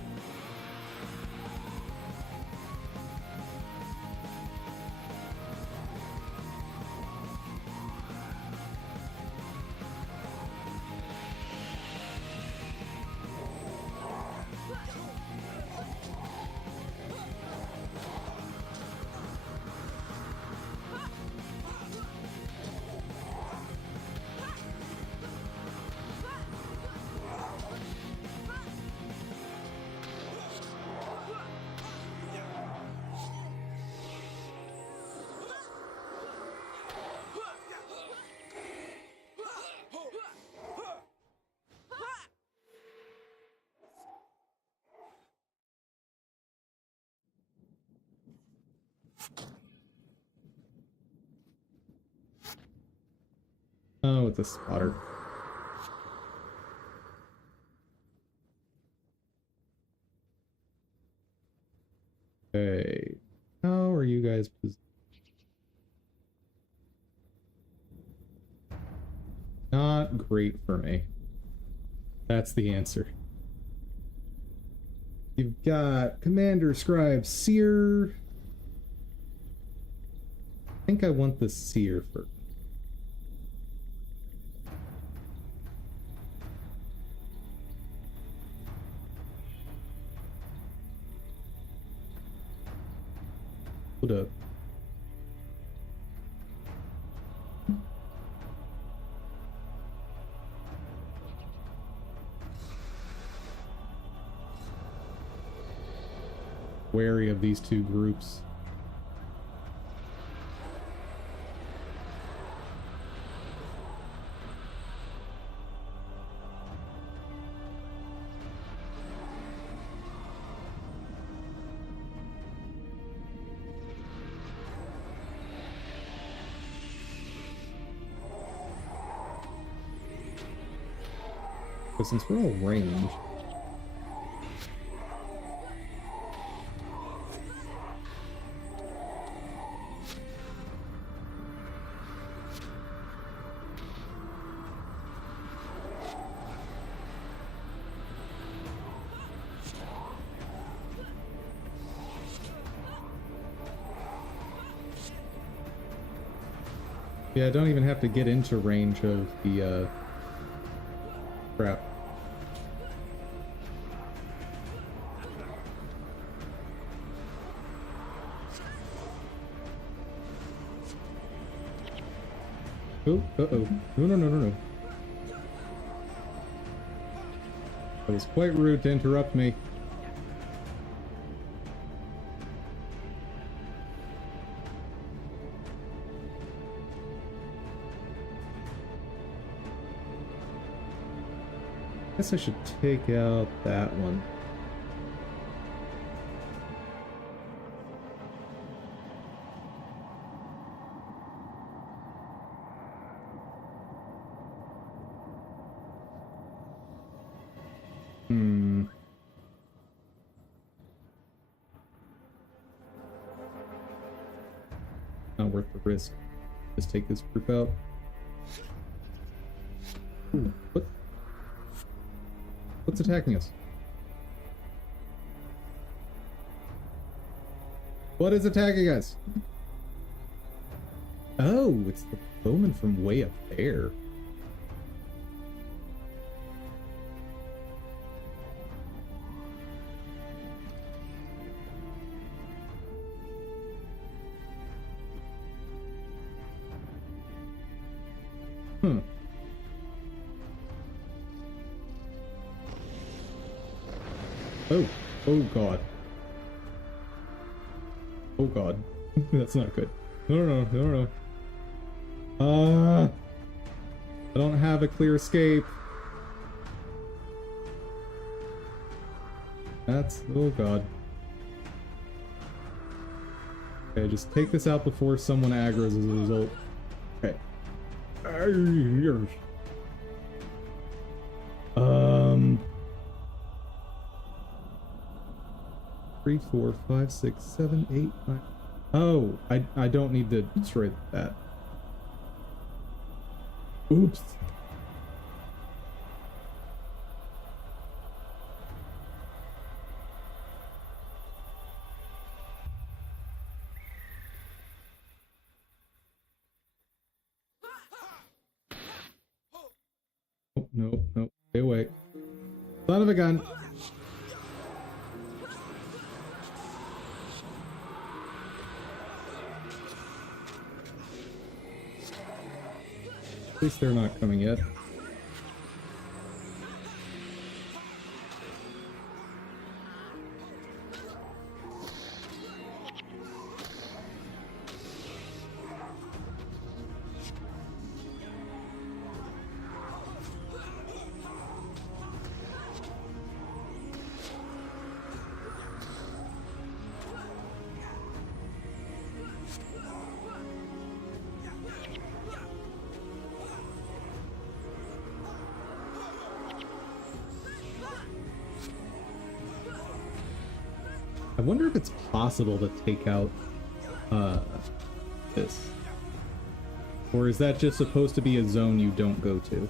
Oh, it's a spotter. Okay. How are you guys positioned? Not great for me. That's the answer. You've got Commander, Scribe, Seer. I think I want the Seer first. Hold up. Wary of these two groups. But since we're all range... Yeah, I don't even have to get into range of the, crap. Oh, uh-oh. No, no, no, no, no. That was quite rude to interrupt me. Guess I should take out that one. Not worth the risk. Just take this group out. Ooh, what? What's attacking us? What is attacking us? Oh, it's the bowman from way up there. Hmm. Oh, oh god. Oh god. That's not good. No, no, no, no, no. I don't have a clear escape. That's, oh god. Okay, just take this out before someone aggroes as a result. Okay. 3, 4, 5, 6, 7, 8, 9. Oh, I don't need to destroy that. Oops. Oh, no, no, stay away. Son of a gun. At least they're not coming yet. I wonder if it's possible to take out this. Or is that just supposed to be a zone you don't go to?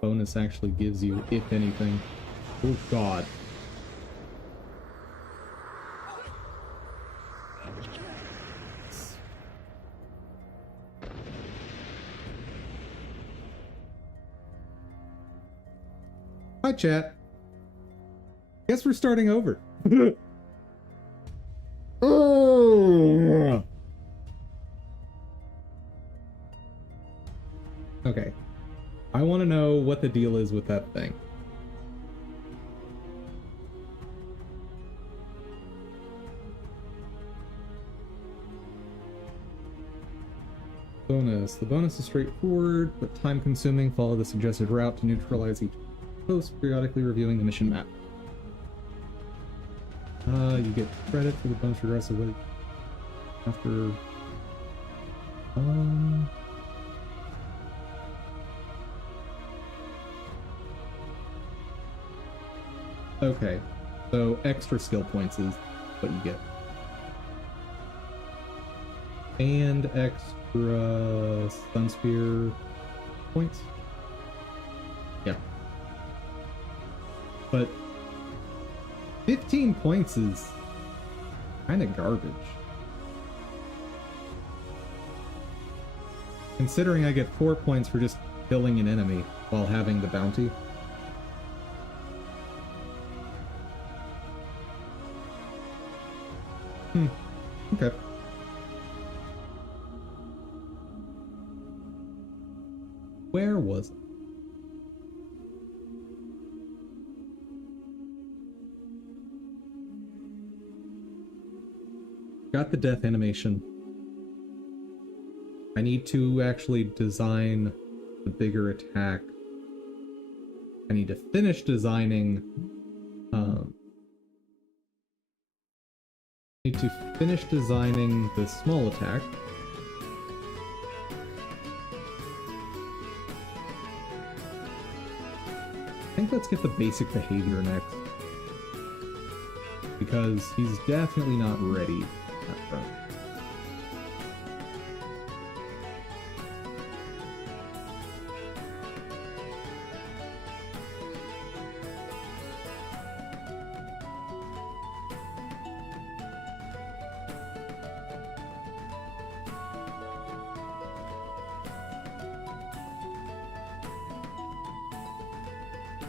Bonus actually gives you, if anything. Oh god. Hi chat. Guess we're starting over. Oh. Okay. I want to know what the deal is with that thing. Bonus. The bonus is straightforward, but time-consuming. Follow the suggested route to neutralize each post, periodically reviewing the mission map. You get credit for the bonus progressively after... Okay, so extra skill points is what you get. And extra stun spear points. Yeah. But 15 points is kind of garbage. Considering I get 4 points for just killing an enemy while having the bounty. Okay. Where was it? Got the death animation. I need to actually design the bigger attack. I need to finish designing the small attack. I think let's get the basic behavior next. Because he's definitely not ready up front.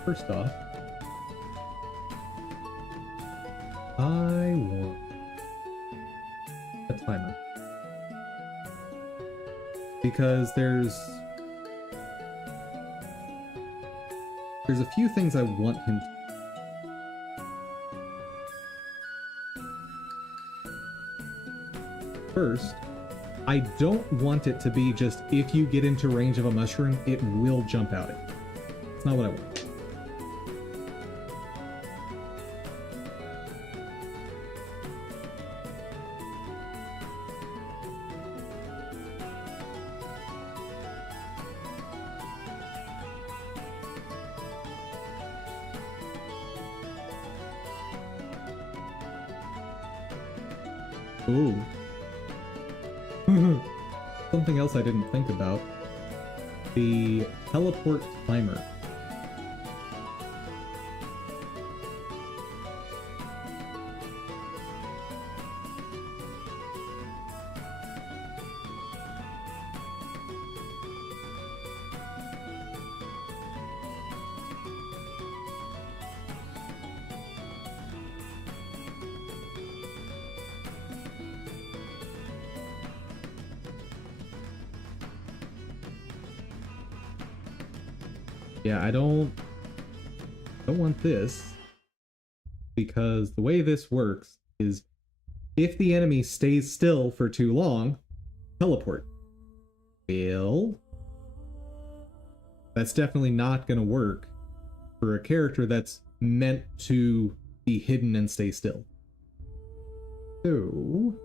First off, I want a timer. Because there's a few things I want him to do. First, I don't want it to be just if you get into range of a mushroom, it will jump out at you. It's not what I want. Ooh. Something else I didn't think about. The teleport timer. Yeah, I don't want this, because the way this works is if the enemy stays still for too long, teleport. Well, that's definitely not going to work for a character that's meant to be hidden and stay still. So...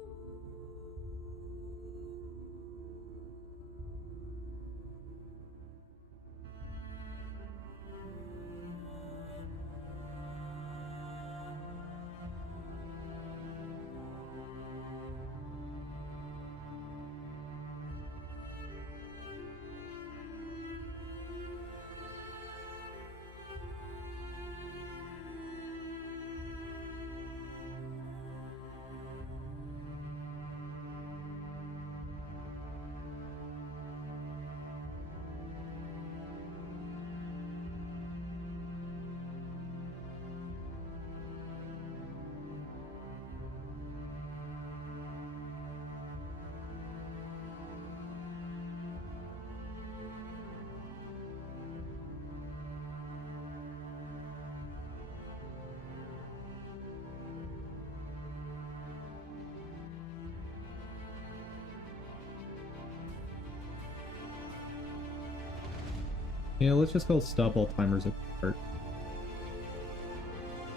Yeah, let's just go stop all timers at start.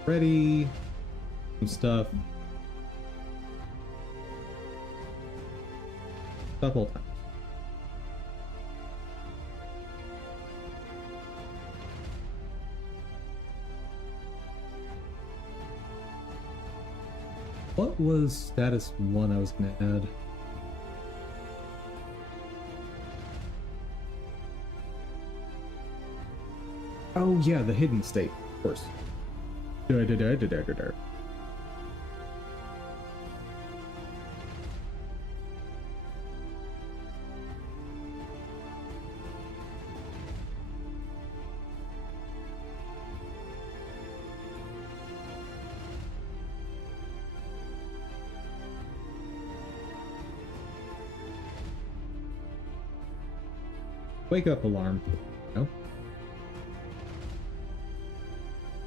Ready. Some stuff. Stop all timers. What was status 1 I was going to add? Oh yeah, the hidden state, of course. Wake up alarm. No.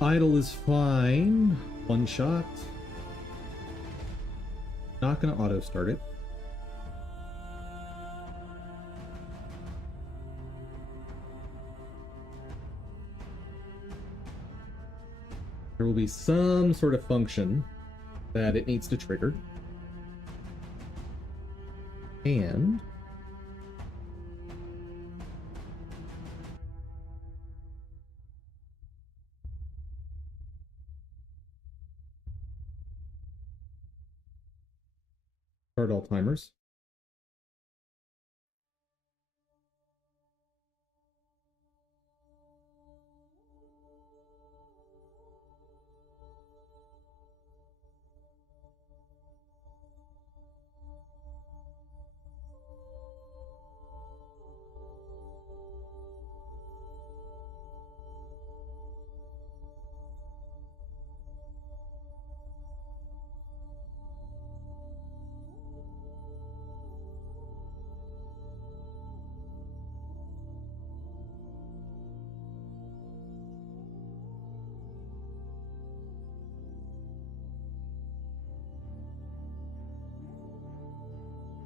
Idle is fine. One shot. Not gonna auto start it. There will be some sort of function that it needs to trigger. And start all timers.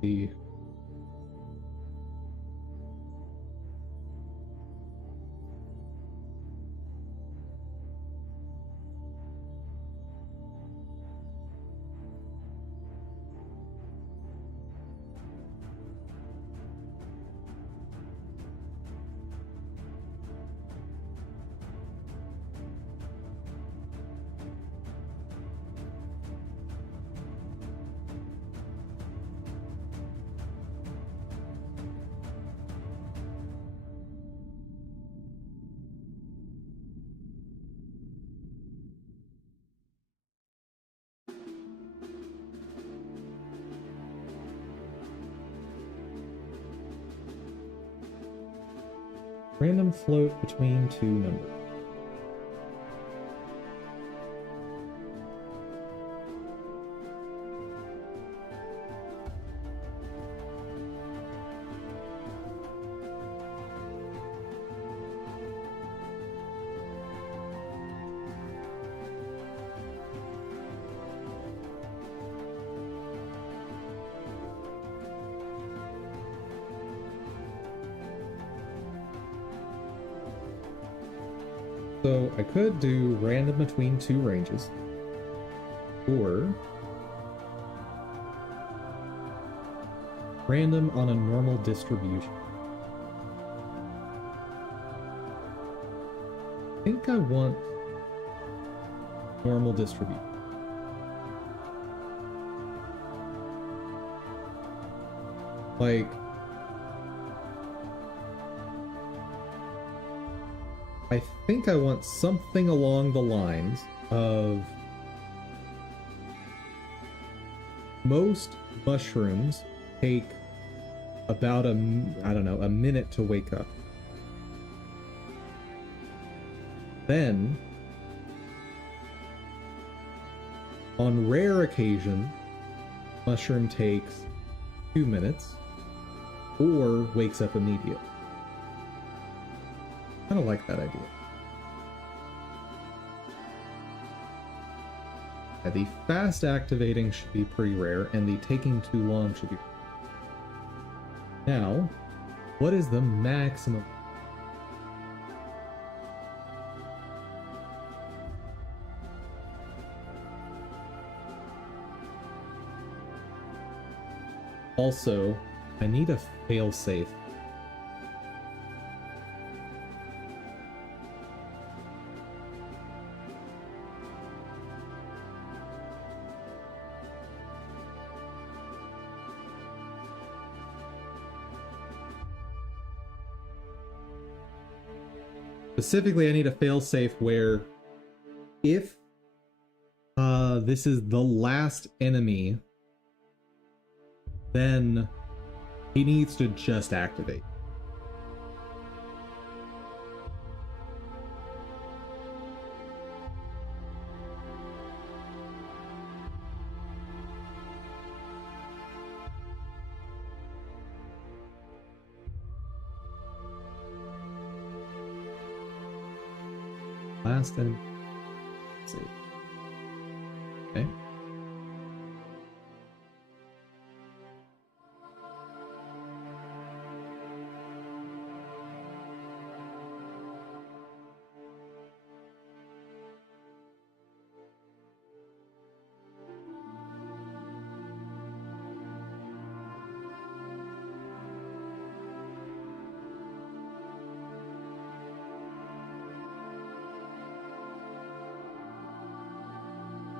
The random float between two numbers. So I could do random between two ranges, or random on a normal distribution. I think I want normal distribution. Like, I think I want something along the lines of most mushrooms take about a minute to wake up. Then, on rare occasion, mushroom takes 2 minutes or wakes up immediately. I kind of like that idea. Yeah, the fast activating should be pretty rare, and the taking too long should be. Now, what is the maximum? Also, I need a failsafe. Specifically, I need a failsafe where if this is the last enemy, then he needs to just activate. Last enemy. Let's see. Okay.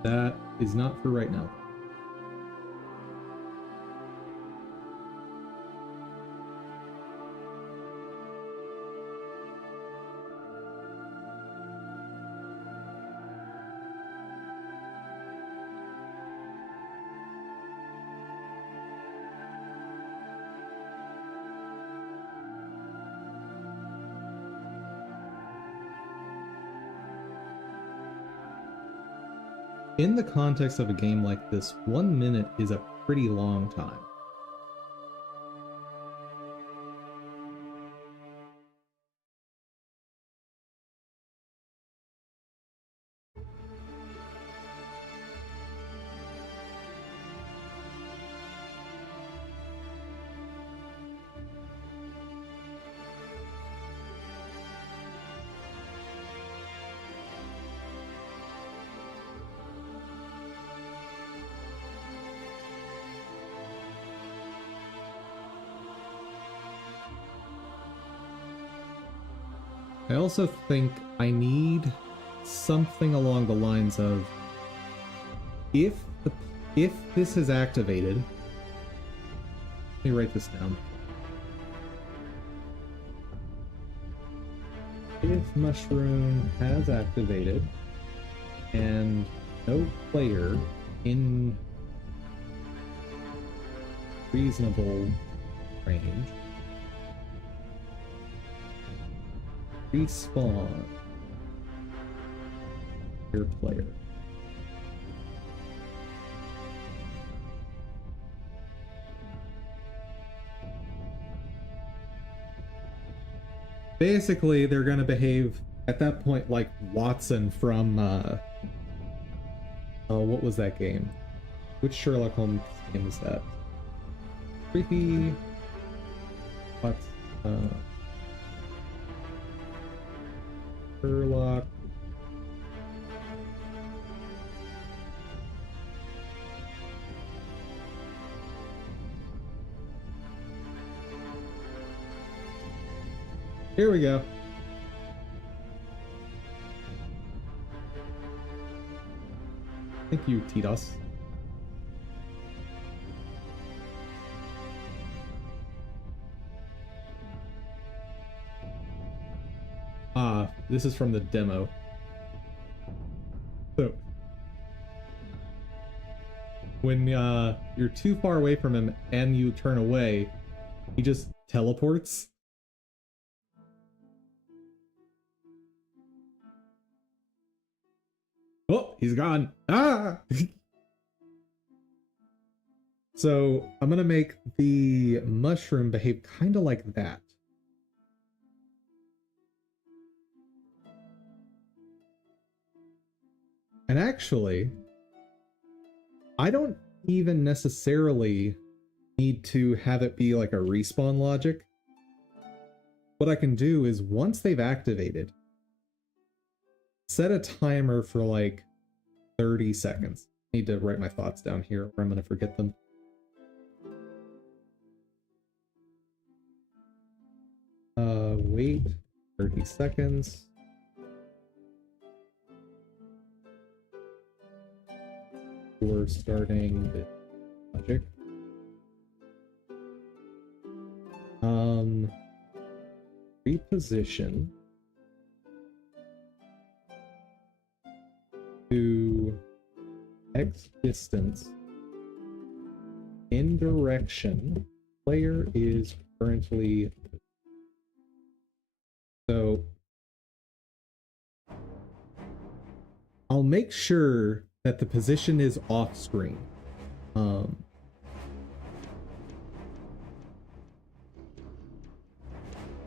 That is not for right now. In the context of a game like this, 1 minute is a pretty long time. I also think I need something along the lines of if this is activated. Let me write this down. If mushroom has activated and no player in reasonable range respawn your player. Basically, they're gonna behave at that point like Watson from oh, what was that game? Which Sherlock Holmes game is that? Creepy. What? Sherlock. Here we go. Thank you, Titos. This is from the demo. So, when you're too far away from him and you turn away, he just teleports. Oh, he's gone. Ah! So, I'm gonna make the mushroom behave kind of like that. And actually, I don't even necessarily need to have it be like a respawn logic. What I can do is once they've activated, set a timer for like 30 seconds. I need to write my thoughts down here or I'm going to forget them. Wait 30 seconds. We're starting the logic. Reposition to X distance in direction player is currently. So I'll make sure that the position is off screen.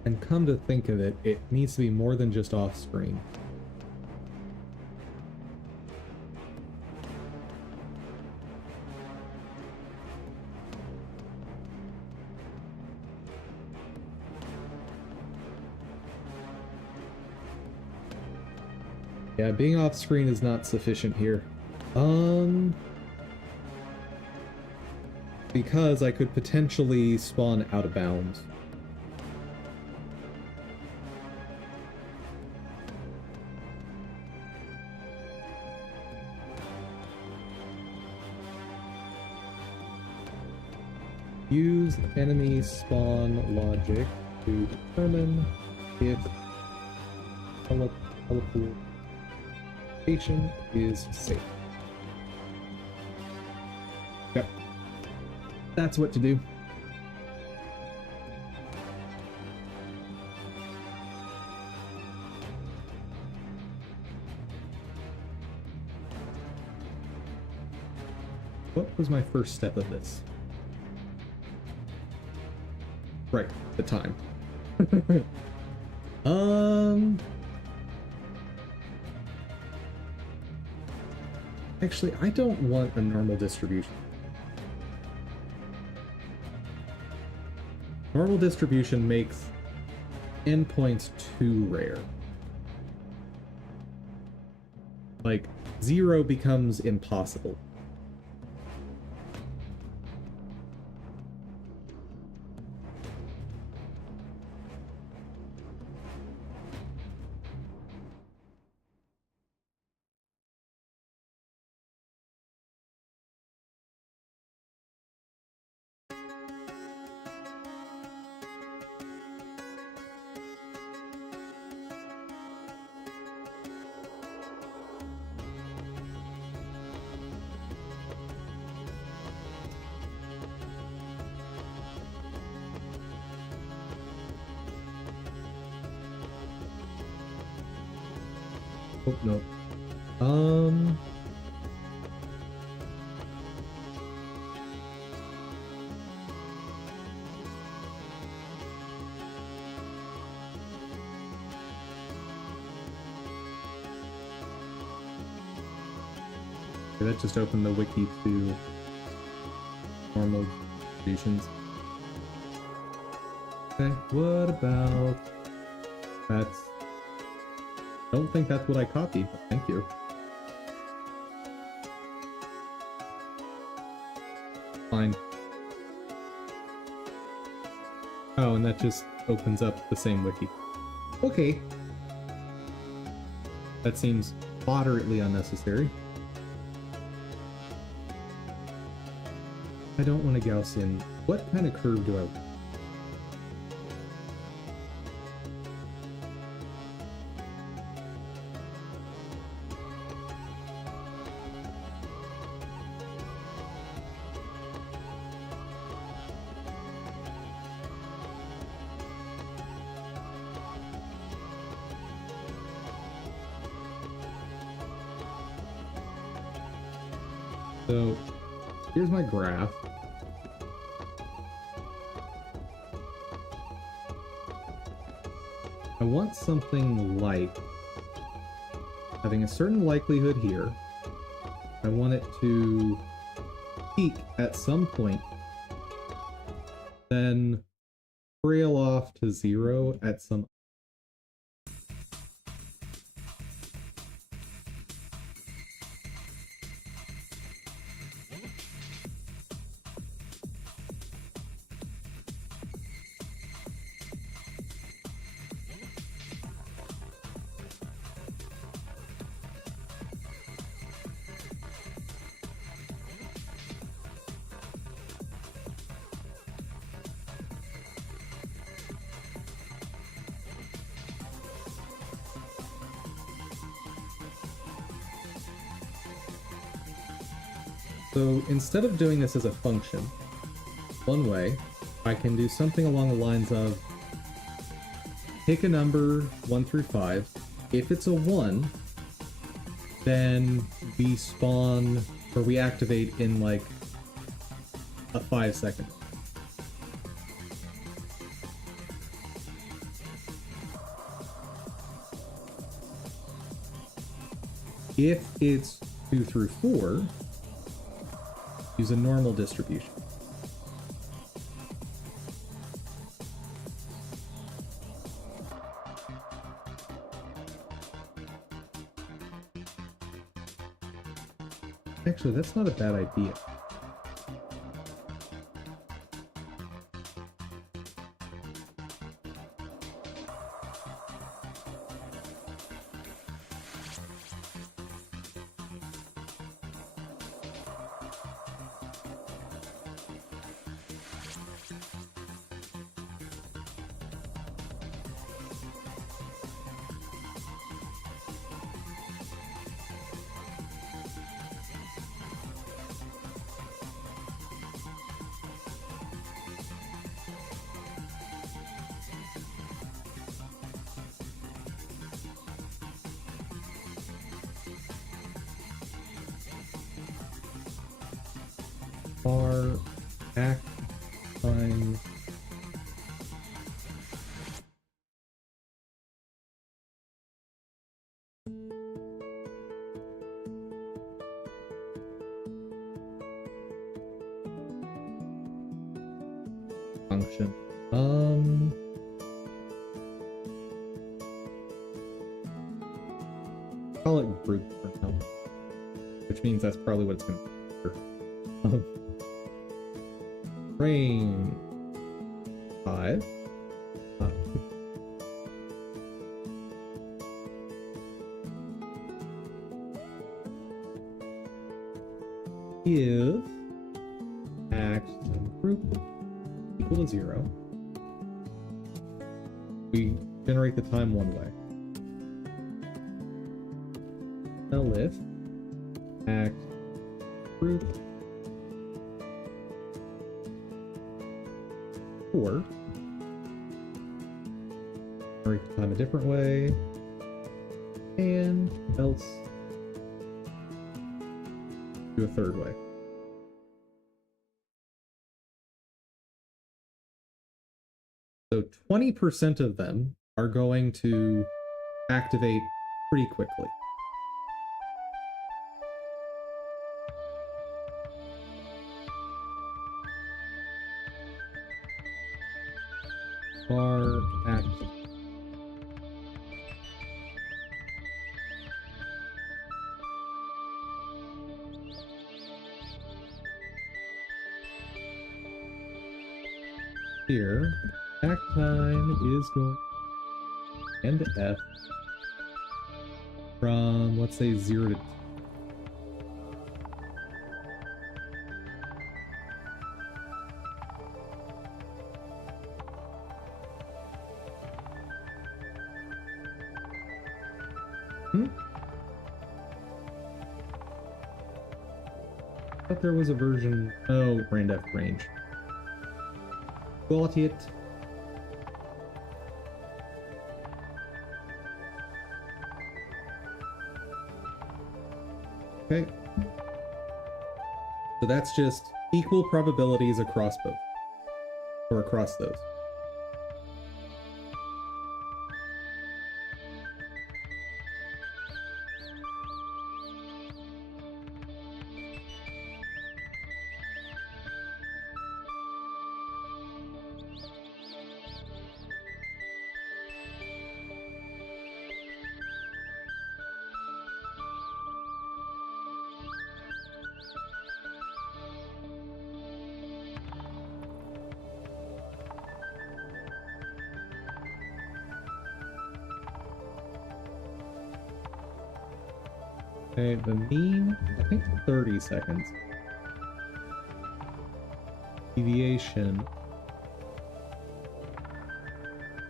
And come to think of it, it needs to be more than just off screen. Yeah, being off screen is not sufficient here. Because I could potentially spawn out of bounds. Use enemy spawn logic to determine if teleportation is safe. Yep. That's what to do. What was my first step of this? Right, the time. Actually, I don't want a normal distribution. Normal distribution makes endpoints too rare. Like, 0 becomes impossible. Oh, no. Okay, that just opened the wiki to normal distributions. Okay, what about... That's... I don't think that's what I copied, but thank you. Fine. Oh, and that just opens up the same wiki. Okay. That seems moderately unnecessary. I don't want to Gaussian. What kind of curve do I want? So here's my graph. I want something like having a certain likelihood here. I want it to peak at some point, then trail off to 0 at some. So instead of doing this as a function, one way, I can do something along the lines of pick a number 1 through 5. If it's a 1, then we spawn, or we activate in like a 5-second. If it's 2 through 4, use a normal distribution. Actually, that's not a bad idea. Our act time function. Call it group for now, which means that's probably what it's going to be. Frame 5. If act group equal to 0, we generate the time one way. Now if act group 4, generate the time a different way, and else do a third way. So 20% of them are going to activate pretty quickly. Are active. Here, act time is going end to F from, let's say, 0 to 2. I thought there was a version. Oh, brain F range. Got it. Okay. So that's just equal probabilities across both. Or across those. Okay, the mean, I think 30 seconds. Deviation.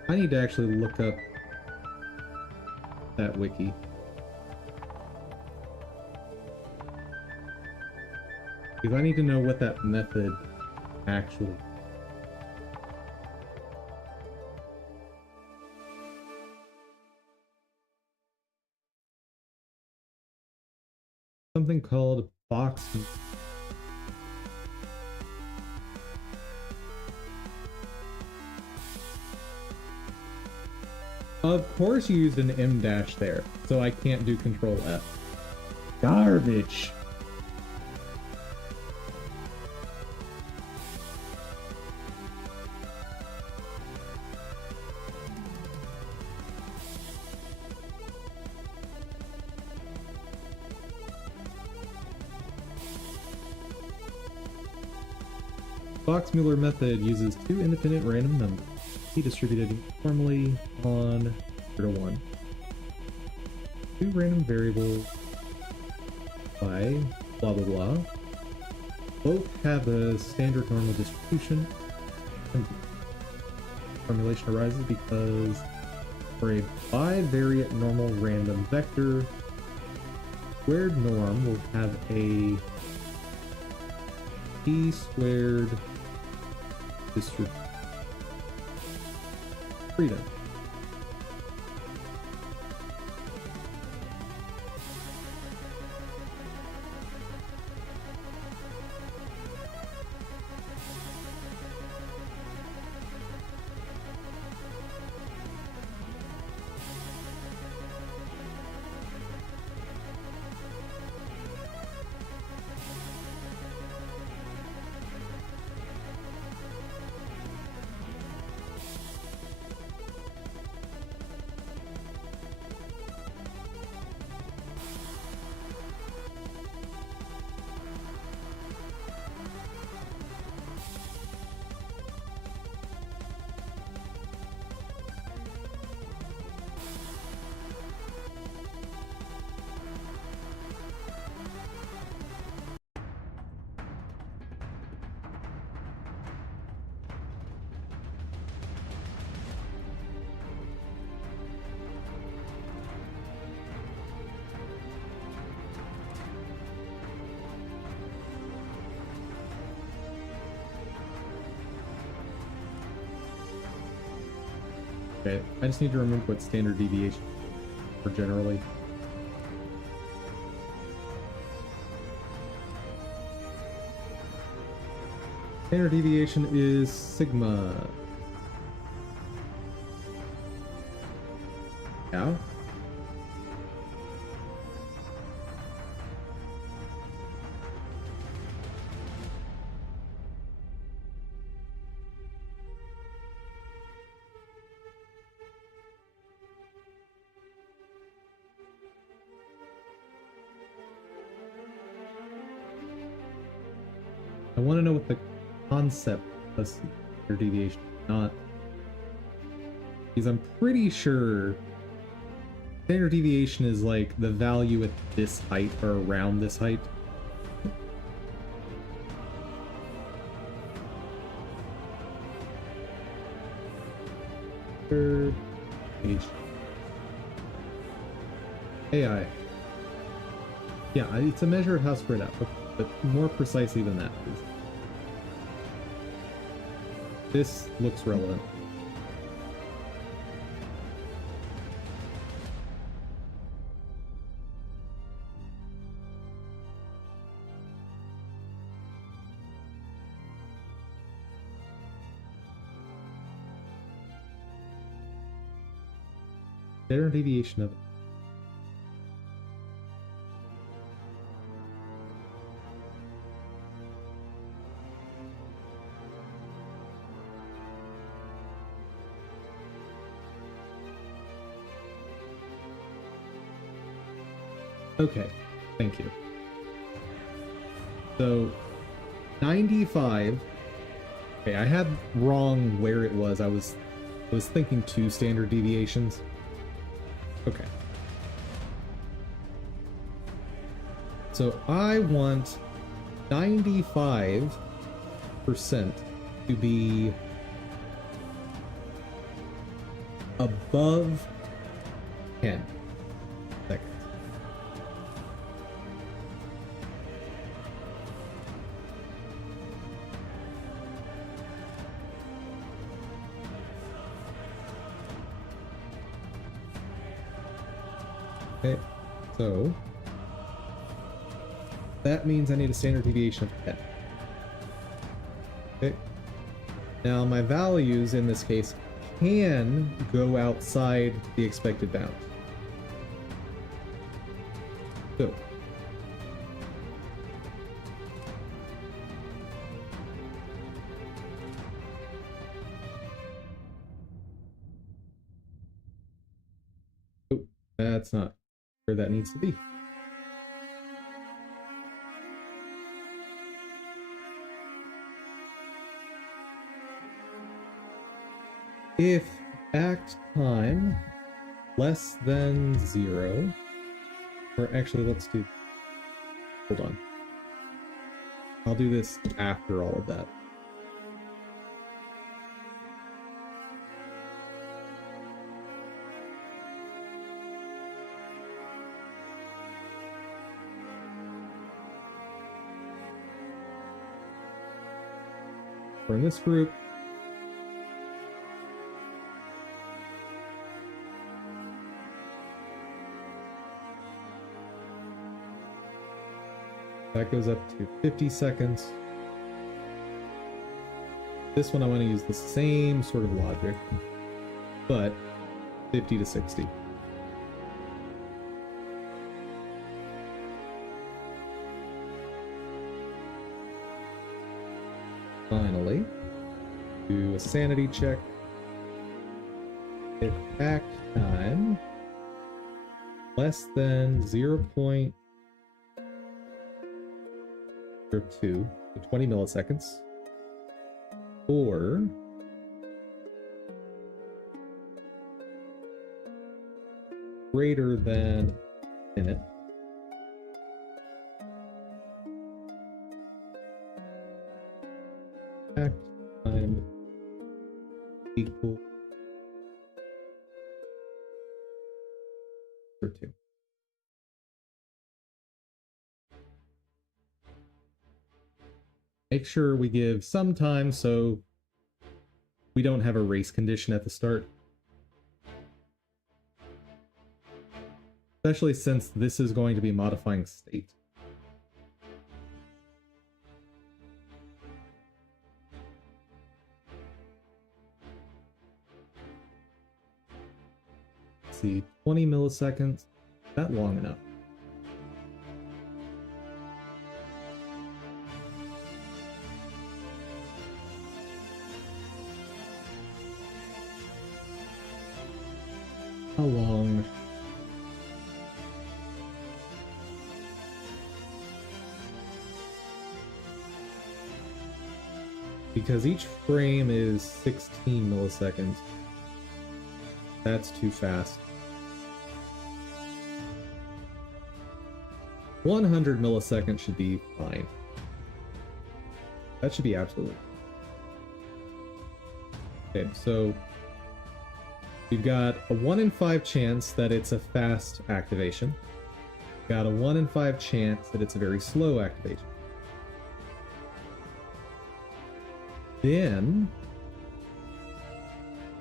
I need to actually look up that wiki. Because I need to know what that method actually. Something called box. Of course you used an M dash there, so I can't do Control F. Garbage. Fox-Mueller method uses two independent random numbers, be distributed uniformly on 0 to 1. Two random variables by blah blah blah. Both have a standard normal distribution. And formulation arises because for a bivariate normal random vector, squared norm will have a p squared distribution. Freedom. Okay, I just need to remember what standard deviation for generally. Standard deviation is sigma. Yeah. I want to know what the concept of standard deviation is not. Because I'm pretty sure standard deviation is like the value at this height or around this height. Third page. AI. Yeah, it's a measure of how spread out, but more precisely than that, please. This looks relevant. Standard deviation of Okay, thank you. So, 95. Okay, I had wrong where it was. I was thinking 2 standard deviations. Okay. So I want 95% to be above 10 seconds. Okay, so that means I need a standard deviation of 10. Okay. Now my values in this case can go outside the expected bound. So that's not where that needs to be. If act time less than 0, or actually let's do, hold on. I'll do this after all of that. We're in this group. That goes up to 50 seconds. This one I want to use the same sort of logic, but 50 to 60. Finally, do a sanity check. If act time less than 0.02 to 20 milliseconds, or greater than a minute, act time equal to 2. Make sure we give some time so we don't have a race condition at the start. Especially since this is going to be modifying state. Let's see, 20 milliseconds, not long enough. How long? Because each frame is 16 milliseconds. That's too fast. 100 milliseconds should be fine. That should be absolutely. Okay, so we've got a 1 in 5 chance that it's a fast activation. Got a 1 in 5 chance that it's a very slow activation. Then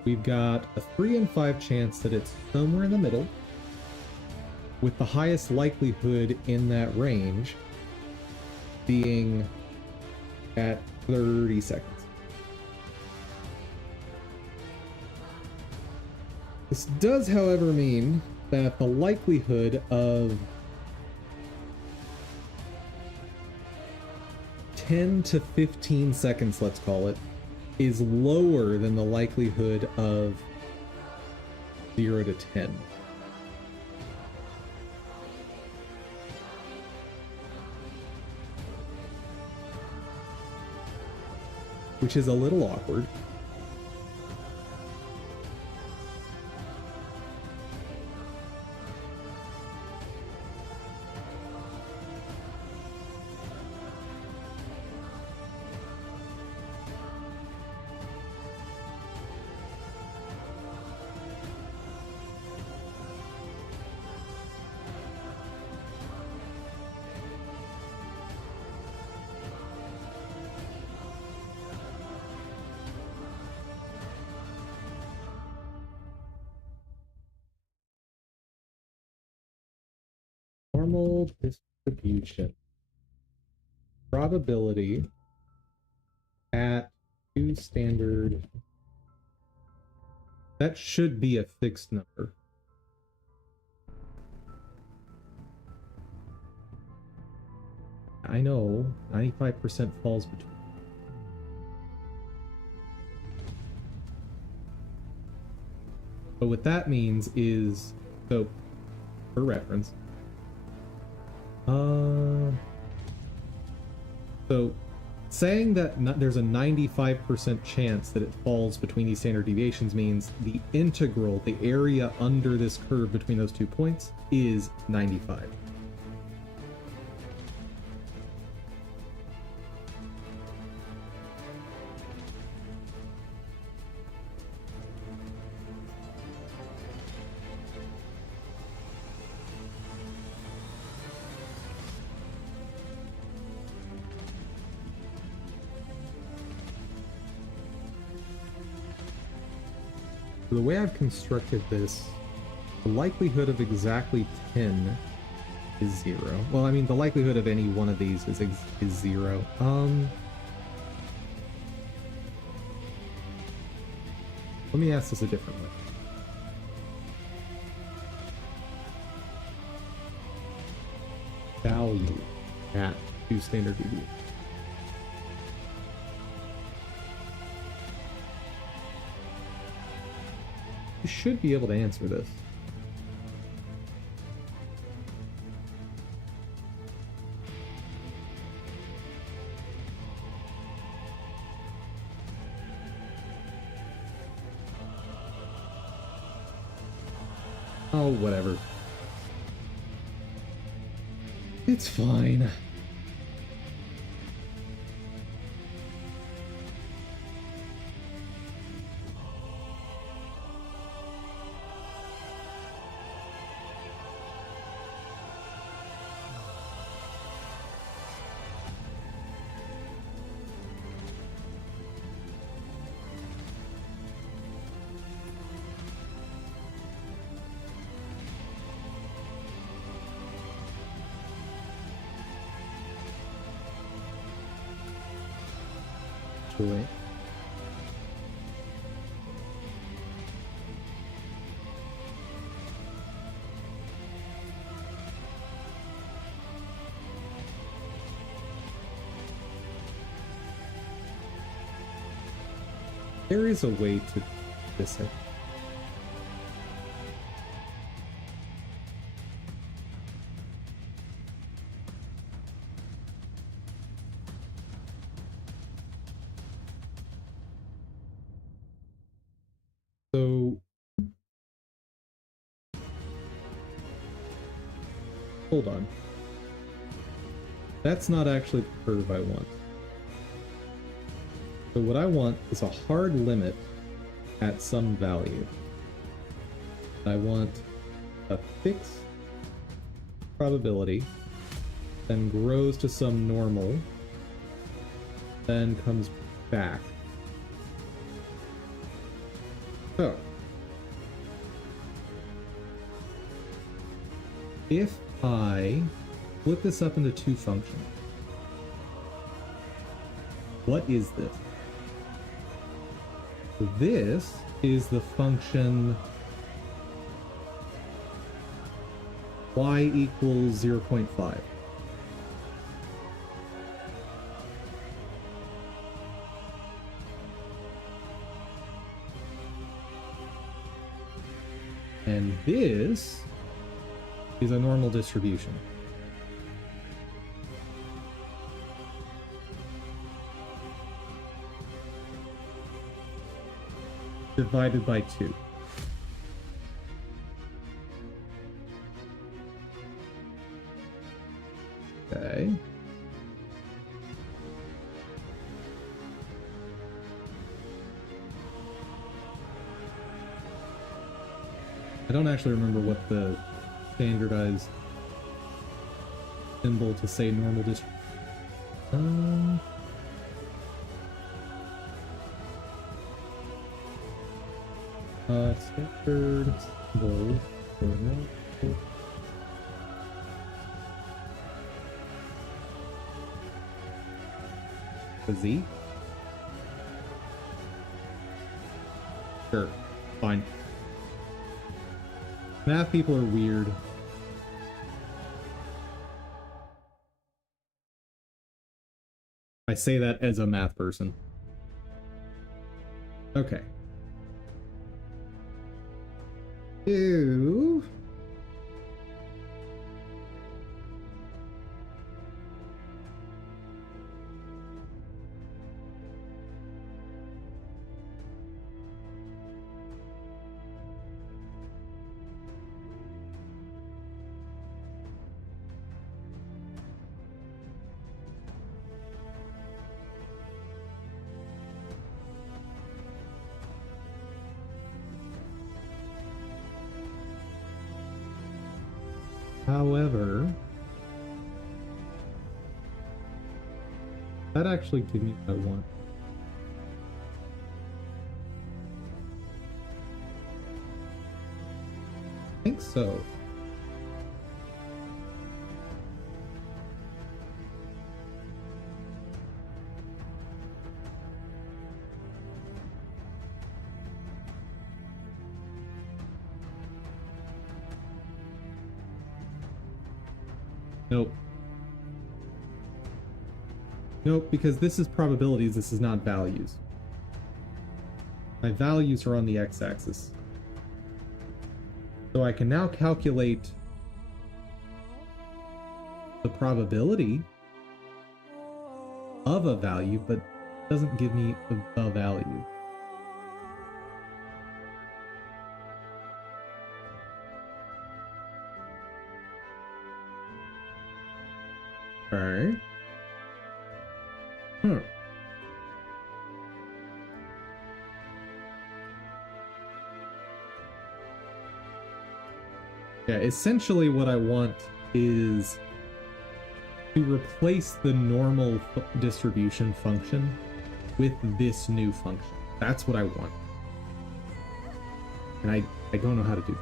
we've got a 3 in 5 chance that it's somewhere in the middle, with the highest likelihood in that range being at 30 seconds. This does, however, mean that the likelihood of 10 to 15 seconds, let's call it, is lower than the likelihood of 0 to 10. Which is a little awkward. normal distribution. Probability at 2 standard. That should be a fixed number. I know, 95% falls between. But what that means is, so, for reference, so saying that there's a 95% chance that it falls between these standard deviations means the integral, the area under this curve between those 2 points, is 95. The way I've constructed this, the likelihood of exactly 10 is 0. Well, I mean, the likelihood of any one of these is 0. Let me ask this a different way. Value at 2 standard deviations. You should be able to answer this. Oh, whatever. It's fine. Actually, there is a way to do this. So, hold on. That's not actually the curve I want. So what I want is a hard limit at some value. I want a fixed probability, then grows to some normal, then comes back. So, if I split this up into 2 functions, what is this? So this is the function y equals 0.5. And this is a normal distribution. Divided by 2. Okay. I don't actually remember what the standardized symbol to say normal distribution. Standard symbol for no. A Z? Sure. Fine. Math people are weird. I say that as a math person. Okay. Ew. However, that actually gives me what I want. I think so. Nope. Nope, because this is probabilities, this is not values. My values are on the x-axis. So I can now calculate the probability of a value, but it doesn't give me the value. Alright. Yeah, essentially what I want is to replace the normal distribution function with this new function. That's what I want. And I don't know how to do that.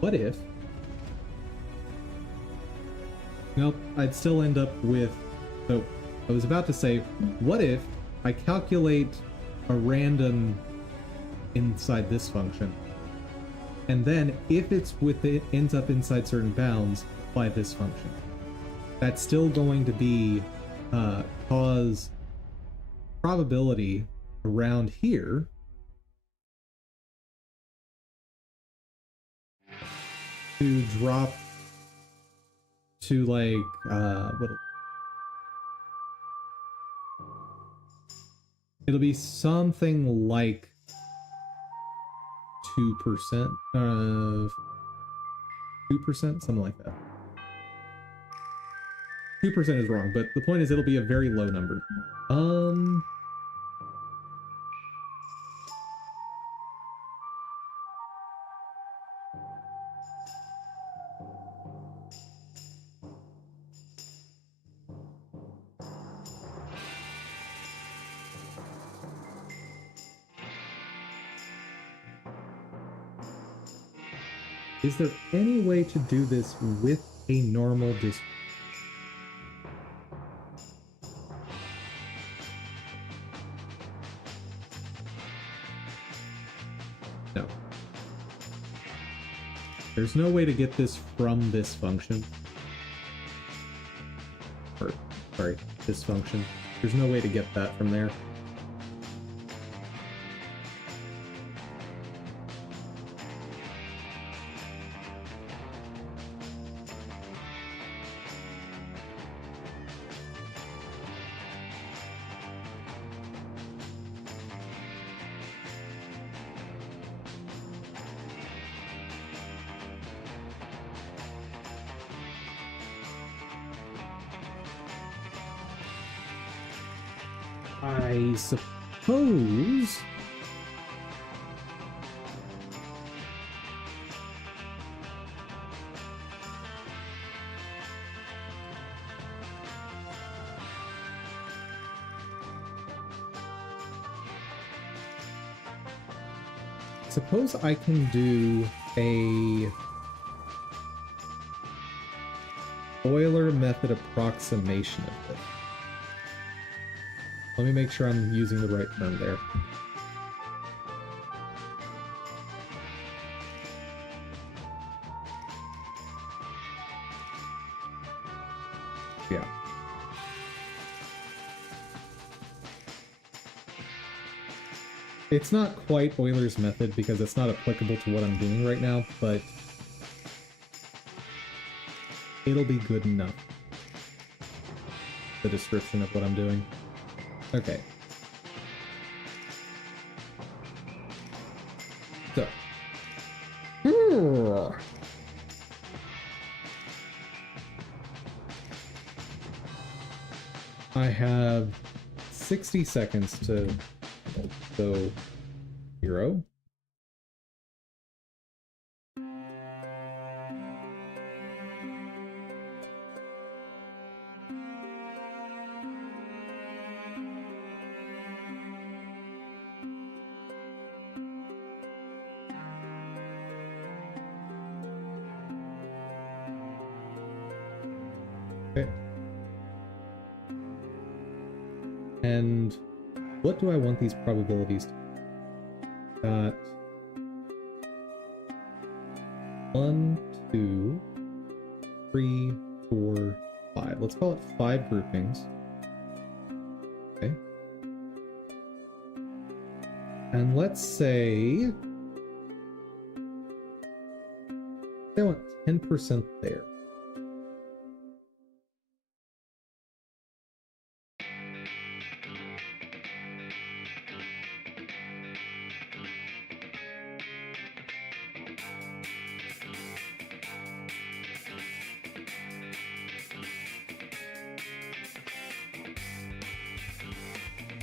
What if? Nope, I'd still end up with... So, I was about to say, what if I calculate a random inside this function, and then if it's with it ends up inside certain bounds, apply this function. That's still going to be cause probability around here to drop to like what it'll be something like 2%, 2%, something like that. 2% is wrong, but the point is it'll be a very low number. Is there any way to do this with a normal distribution? No. There's no way to get this from this function. Or, sorry, this function. There's no way to get that from there. I suppose suppose I can do a Euler method approximation of this. Let me make sure I'm using the right term there. Yeah. It's not quite Euler's method because it's not applicable to what I'm doing right now, but it'll be good enough. The description of what I'm doing. Okay. So. I have 60 seconds to go 0. Okay. And what do I want these probabilities to be? Got 1, 2, 3, 4, 5. Let's call it 5 groupings. Okay. And let's say I want 10% there.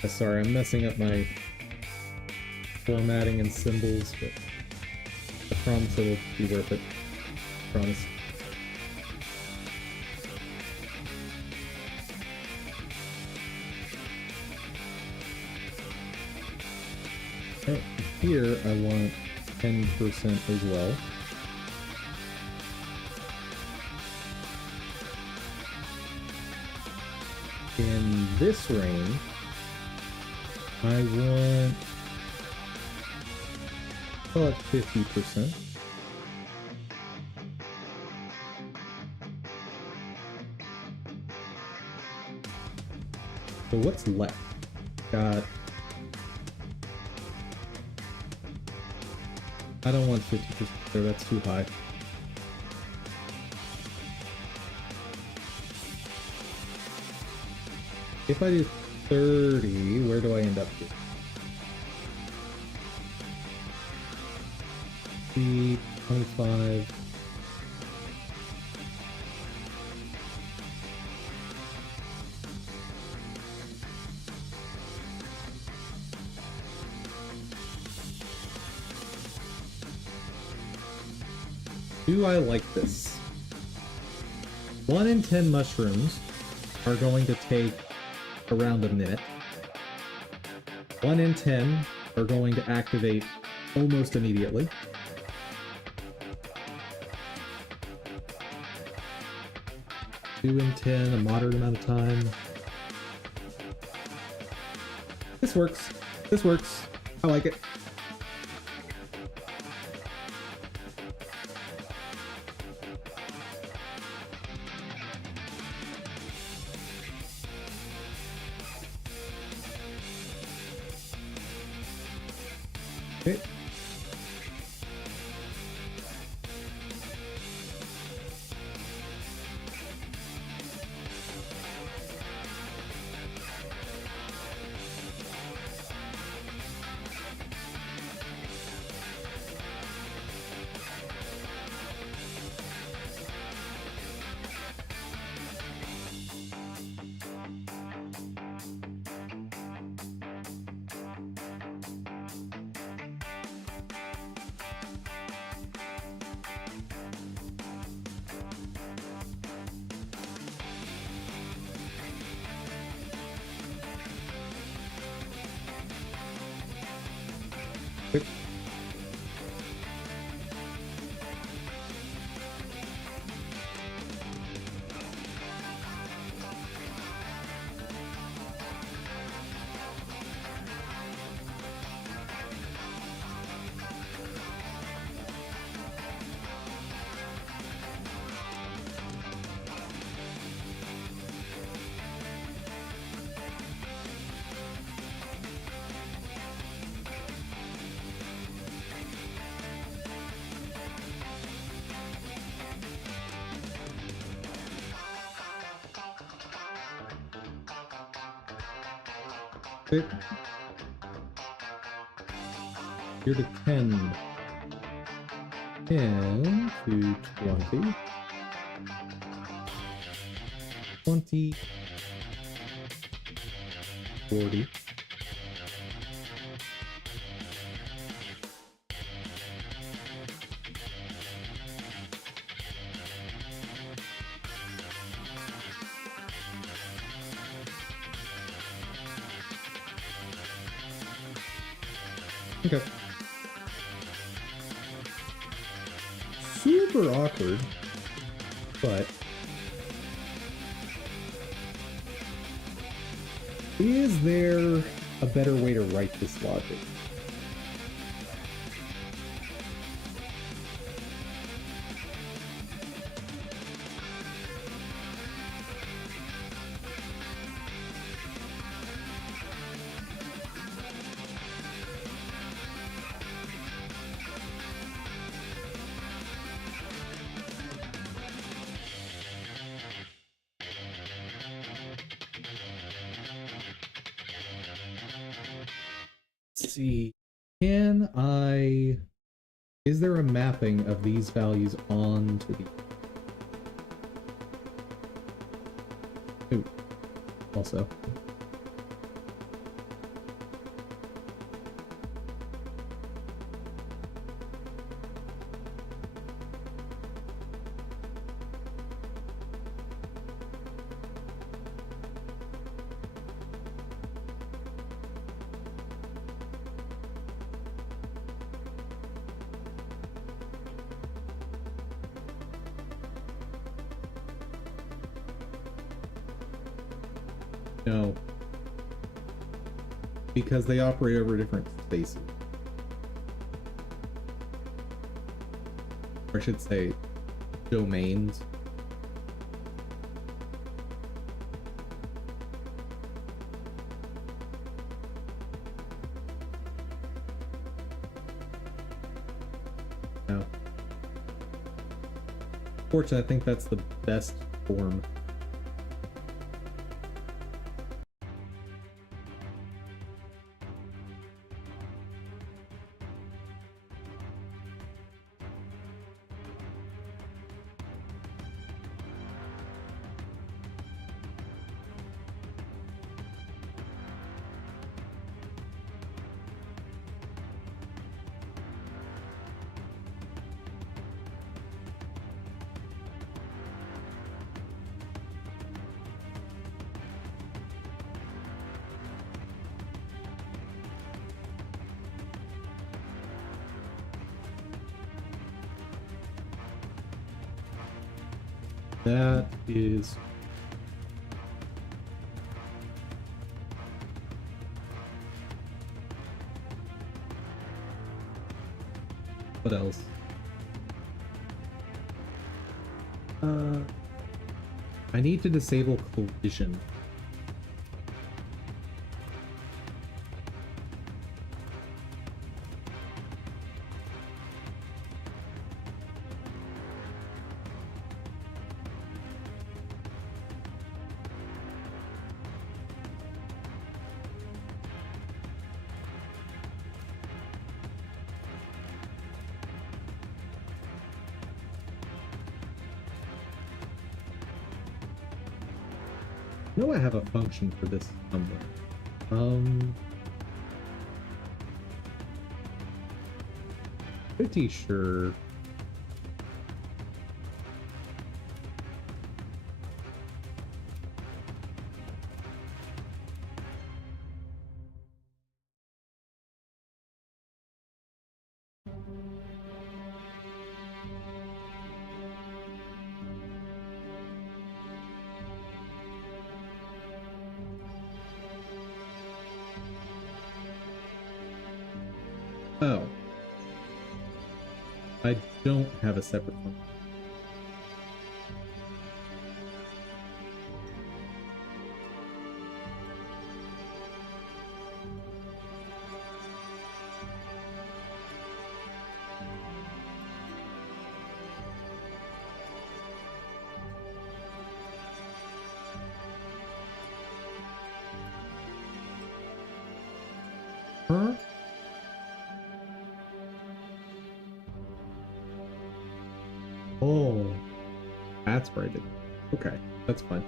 Sorry, I'm messing up my formatting and symbols, but I promise it'll be worth it. I promise. Right, here I want 10% as well. In this range, I want, call it 50%. So what's left? Got, I don't want 50% there, that's too high. If I do 30, where do I end up here? 25. Do I like this? 1 in 10 mushrooms are going to take around a minute. 1 in 10 are going to activate almost immediately. Two in 10, a moderate amount of time. This works. This works. I like it. Okay. Fit. Here to 10. 10 to 20. 20. 40. Okay. Super awkward, but is there a better way to write this logic? Let's see. Can I... Is there a mapping of these values onto the... Ooh. Also. No. Because they operate over different spaces. Or I should say, domains. No. Fortunately, I think that's the best form. That is... What else? I need to disable collision. I know I have a function for this somewhere. Pretty sure. Oh. I don't have a separate one. Huh? Oh, that's where I did. Okay, that's fine.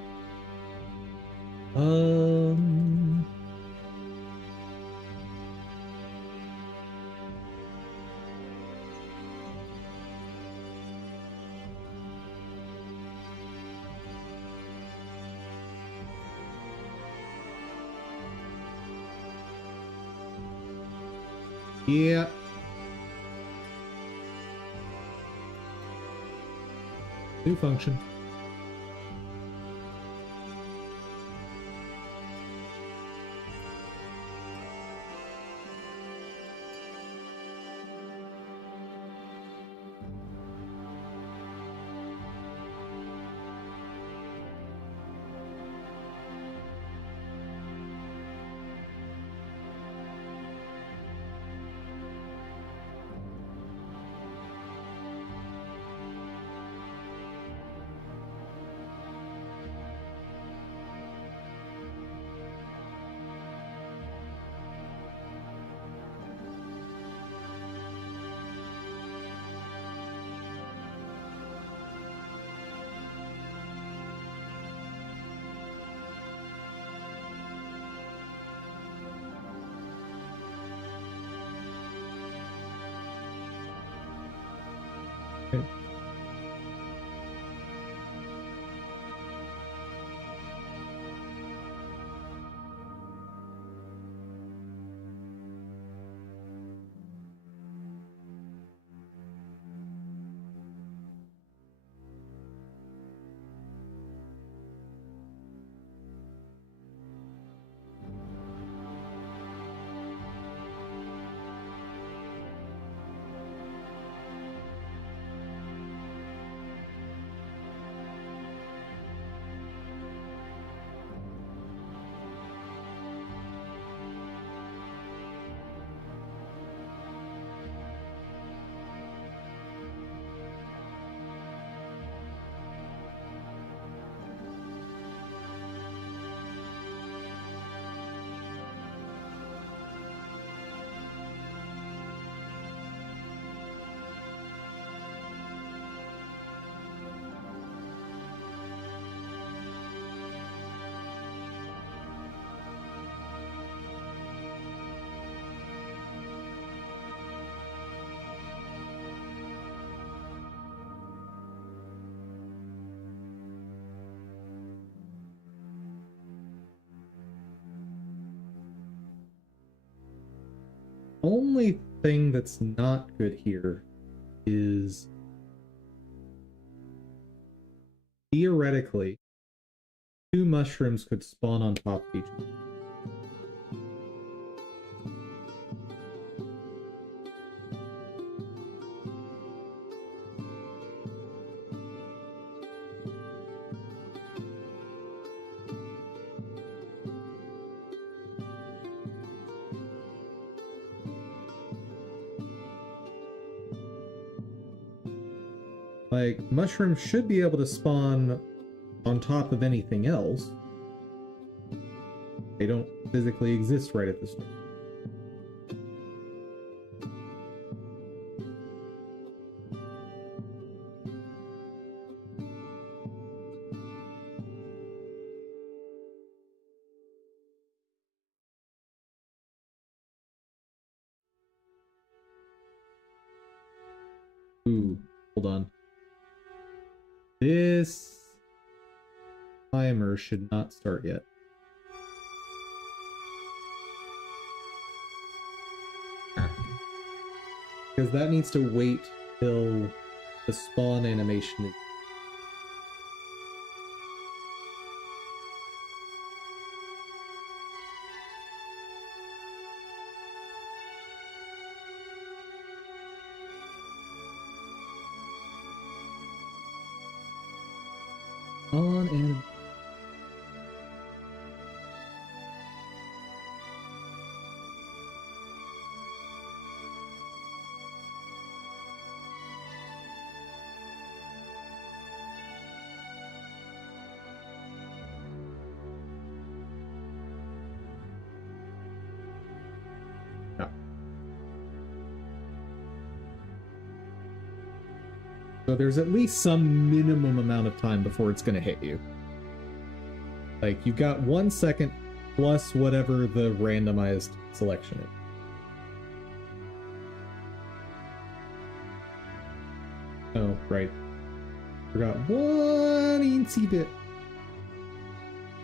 Yeah. New function. Okay. Only thing that's not good here is theoretically 2 mushrooms could spawn on top of each other. Like, mushrooms should be able to spawn on top of anything else. They don't physically exist right at the start. Ooh, hold on. This timer should not start yet. Because that needs to wait till the spawn animation is on and yeah. So there's at least some minimum amount of time before it's going to hit you. Like, you've got 1 second plus whatever the randomized selection is. Oh, right. Forgot one eensy bit.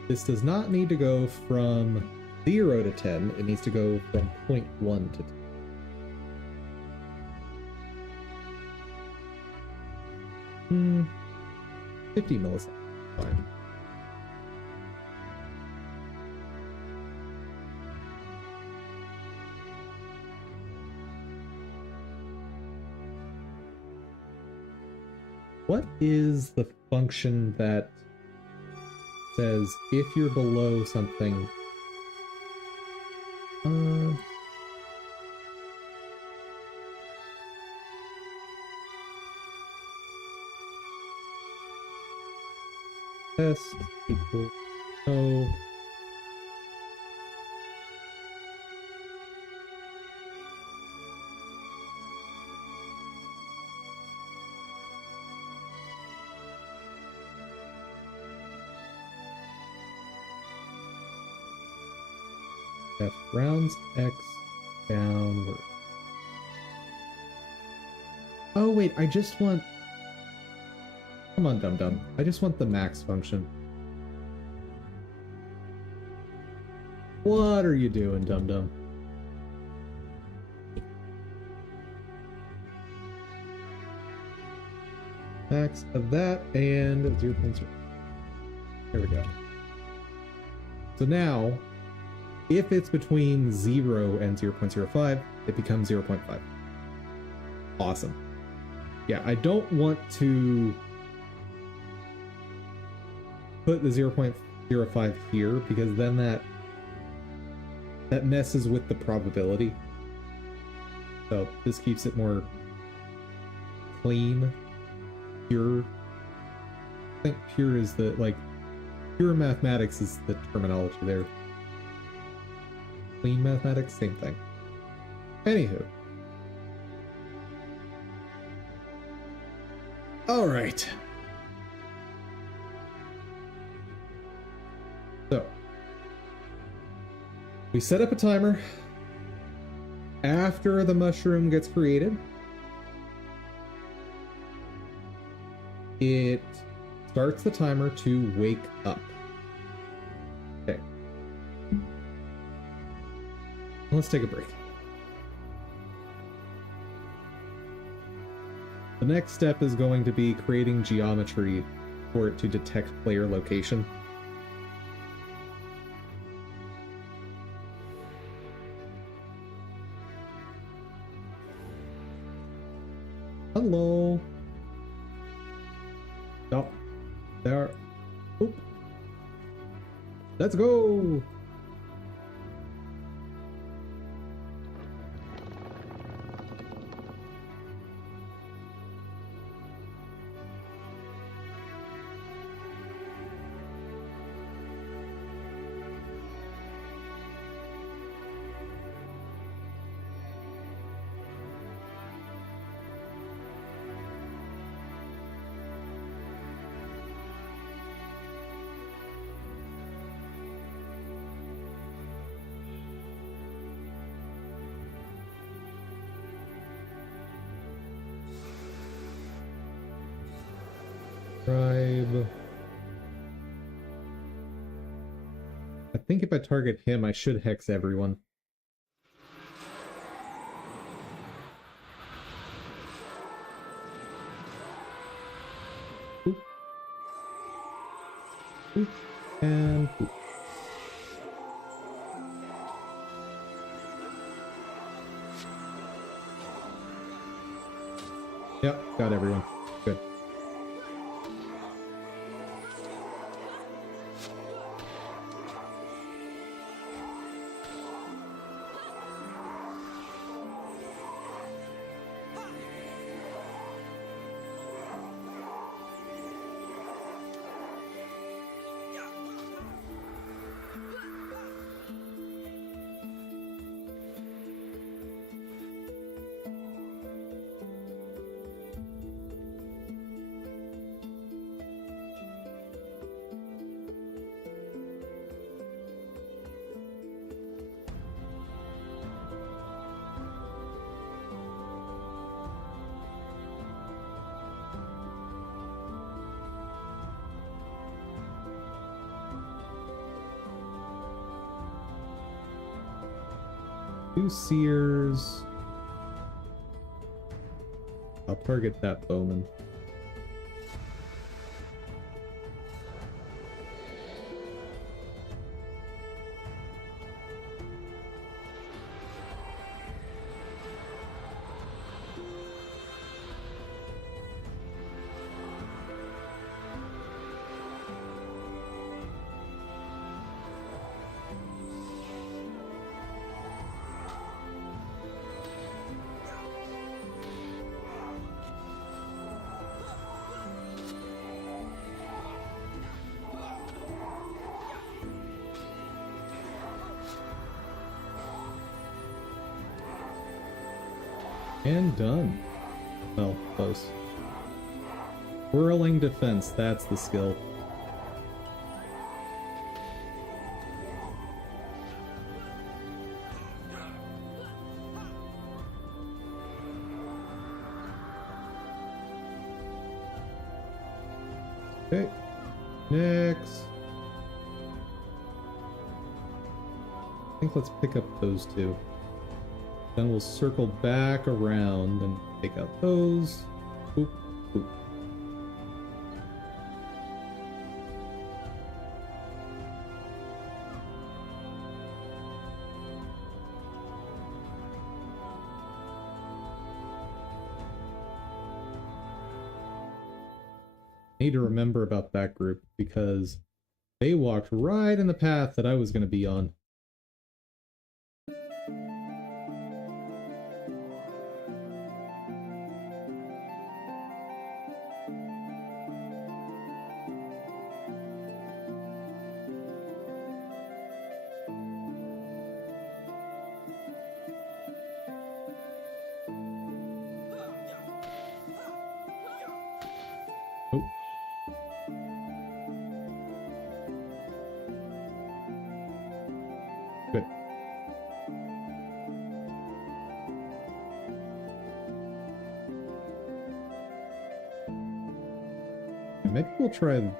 This does not need to go from 0 to 10. It needs to go from 0.1 to 10. 50 milliseconds. Fine. What is the function that says if you're below something? Test equal no. F rounds X downward. Oh wait, I just want... Come on, dum-dum. I just want the max function. What are you doing, dum-dum? Max of that and 0.0. There we go. So now, if it's between 0 and 0.05, it becomes 0.5. Awesome. Yeah, I don't want to put the 0.05 here because then that messes with the probability. So this keeps it more clean, pure. I think pure is the, like, pure mathematics is the terminology there. Clean mathematics, same thing. Anywho. All right. So, we set up a timer after the mushroom gets created. It starts the timer to wake up. Okay. Let's take a break. The next step is going to be creating geometry for it to detect player location. Hello. Stop. There. Oop. Let's go. Tribe. I think if I target him, I should hex everyone. Boop. Boop. And boop. Yep, got everyone. Good. 2 seers. I'll target that bowman. And done. Well, close. Whirling defense, that's the skill. Okay. Next. I think let's pick up those two. Then we'll circle back around and take out those. Boop, boop. Need to remember about that group because they walked right in the path that I was going to be on. Good. Maybe we'll try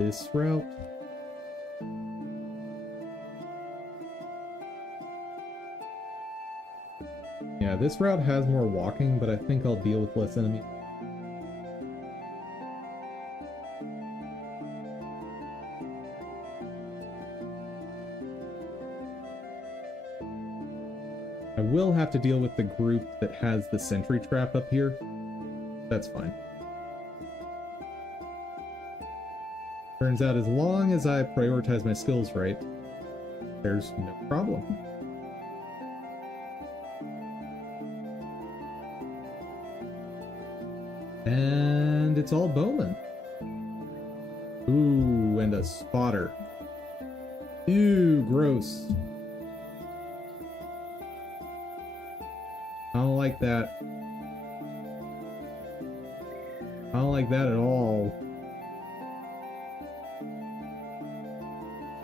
this route. Yeah, this route has more walking, but I think I'll deal with less enemies. I will have to deal with the group that has the sentry trap up here. That's fine. Turns out as long as I prioritize my skills right, there's no problem. And it's all bowman. Ooh, and a spotter. Ew, gross. I don't like that. I don't like that at all.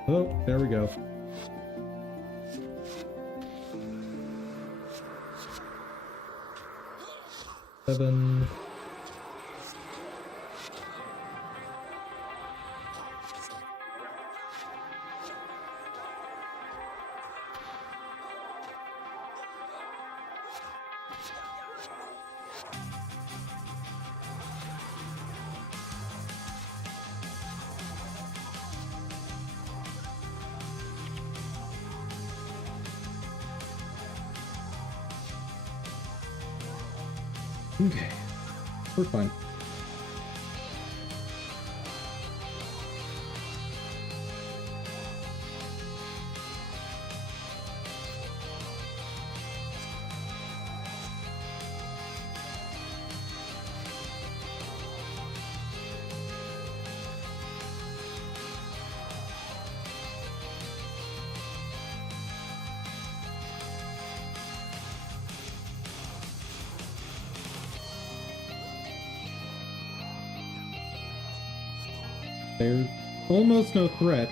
Oh, there we go. Seven. Okay, we're fine. There's almost no threat,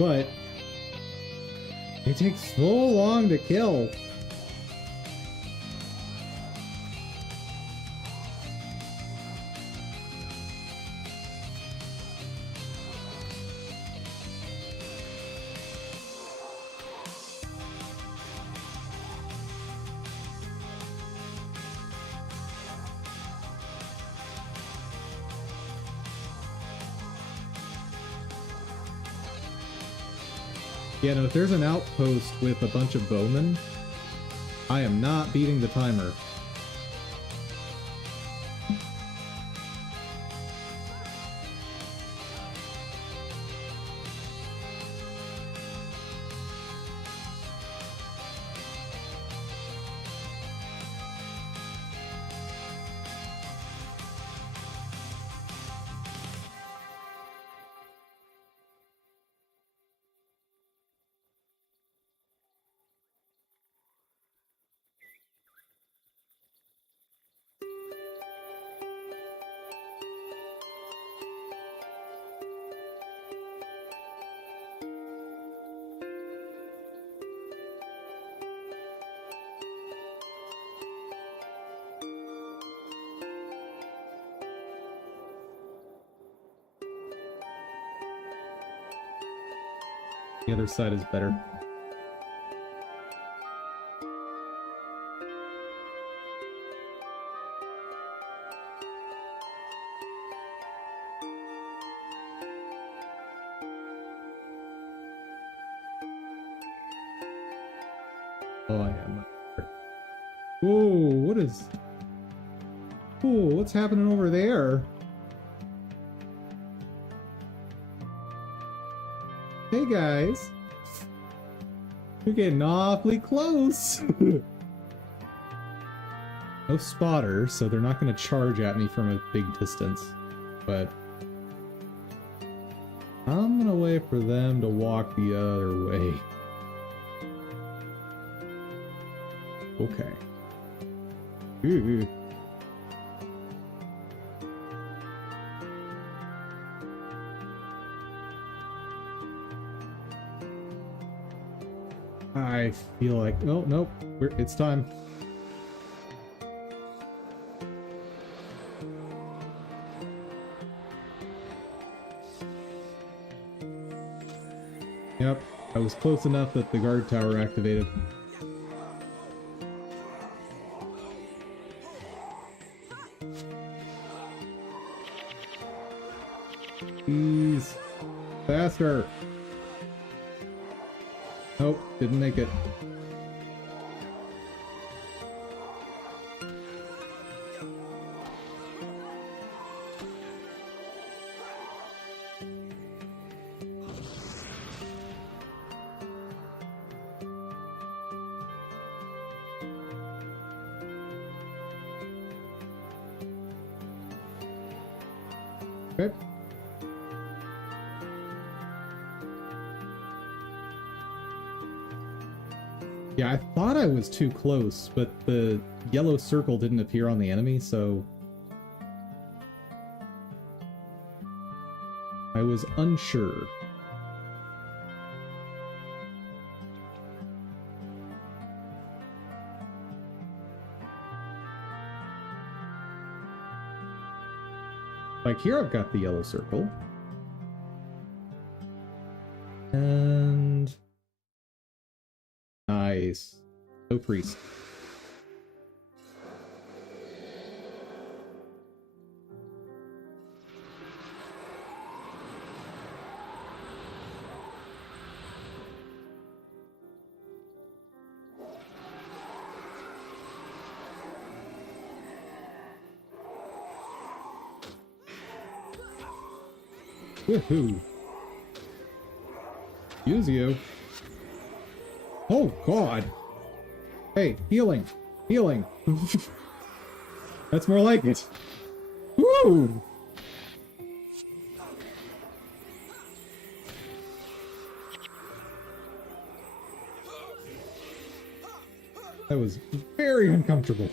but it takes so long to kill. Yeah, no, if there's an outpost with a bunch of bowmen, I am not beating the timer. The other side is better. Oh, I am. Whoa, what is... Whoa, what's happening over there? Hey guys! You're getting awfully close! No spotters, so they're not going to charge at me from a big distance. But I'm going to wait for them to walk the other way. Okay. Ooh. I feel like... Oh, nope. It's time. Yep. I was close enough that the guard tower activated. Please. Faster. Nope, didn't make it. Okay. Yeah, I thought I was too close, but the yellow circle didn't appear on the enemy, so... I was unsure. Like here I've got the yellow circle. And... Nice. No priest. Woohoo! Use you. Oh, God. Hey, healing. Healing. That's more like it. Woo! That was very uncomfortable.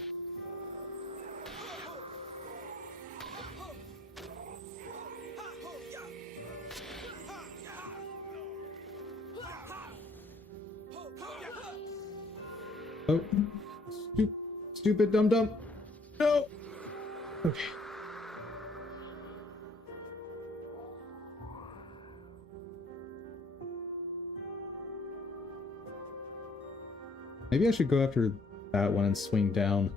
Oh, stupid dum-dum. No. Okay. Maybe I should go after that one and swing down.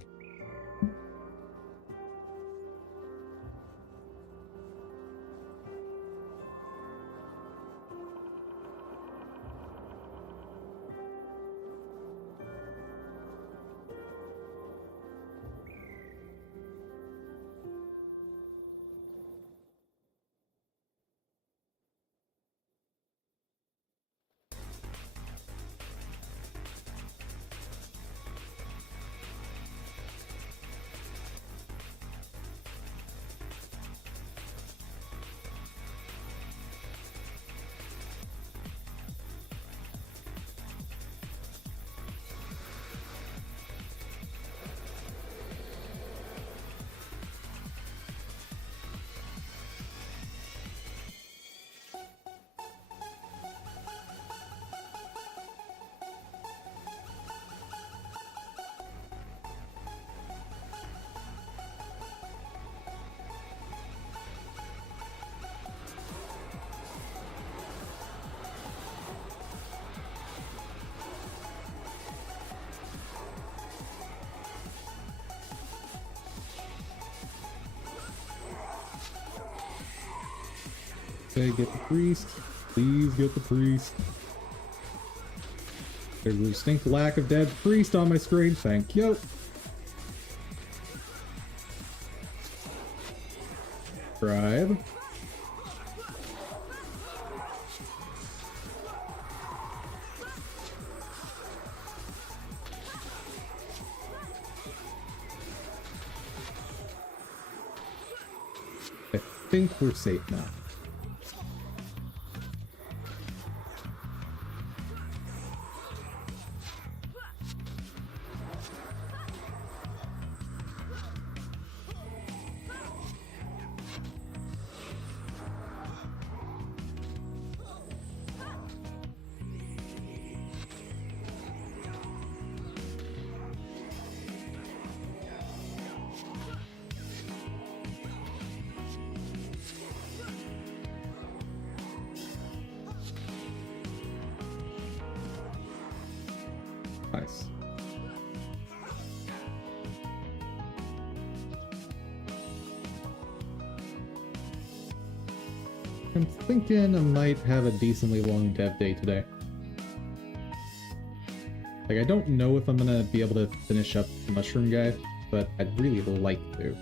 Okay, get the priest. Please get the priest. There's a distinct lack of dead priest on my screen. Thank you. Scribe. I think we're safe now. Nice. I'm thinking I might have a decently long dev day today. Like, I don't know if I'm gonna be able to finish up the mushroom guy, but I'd really like to.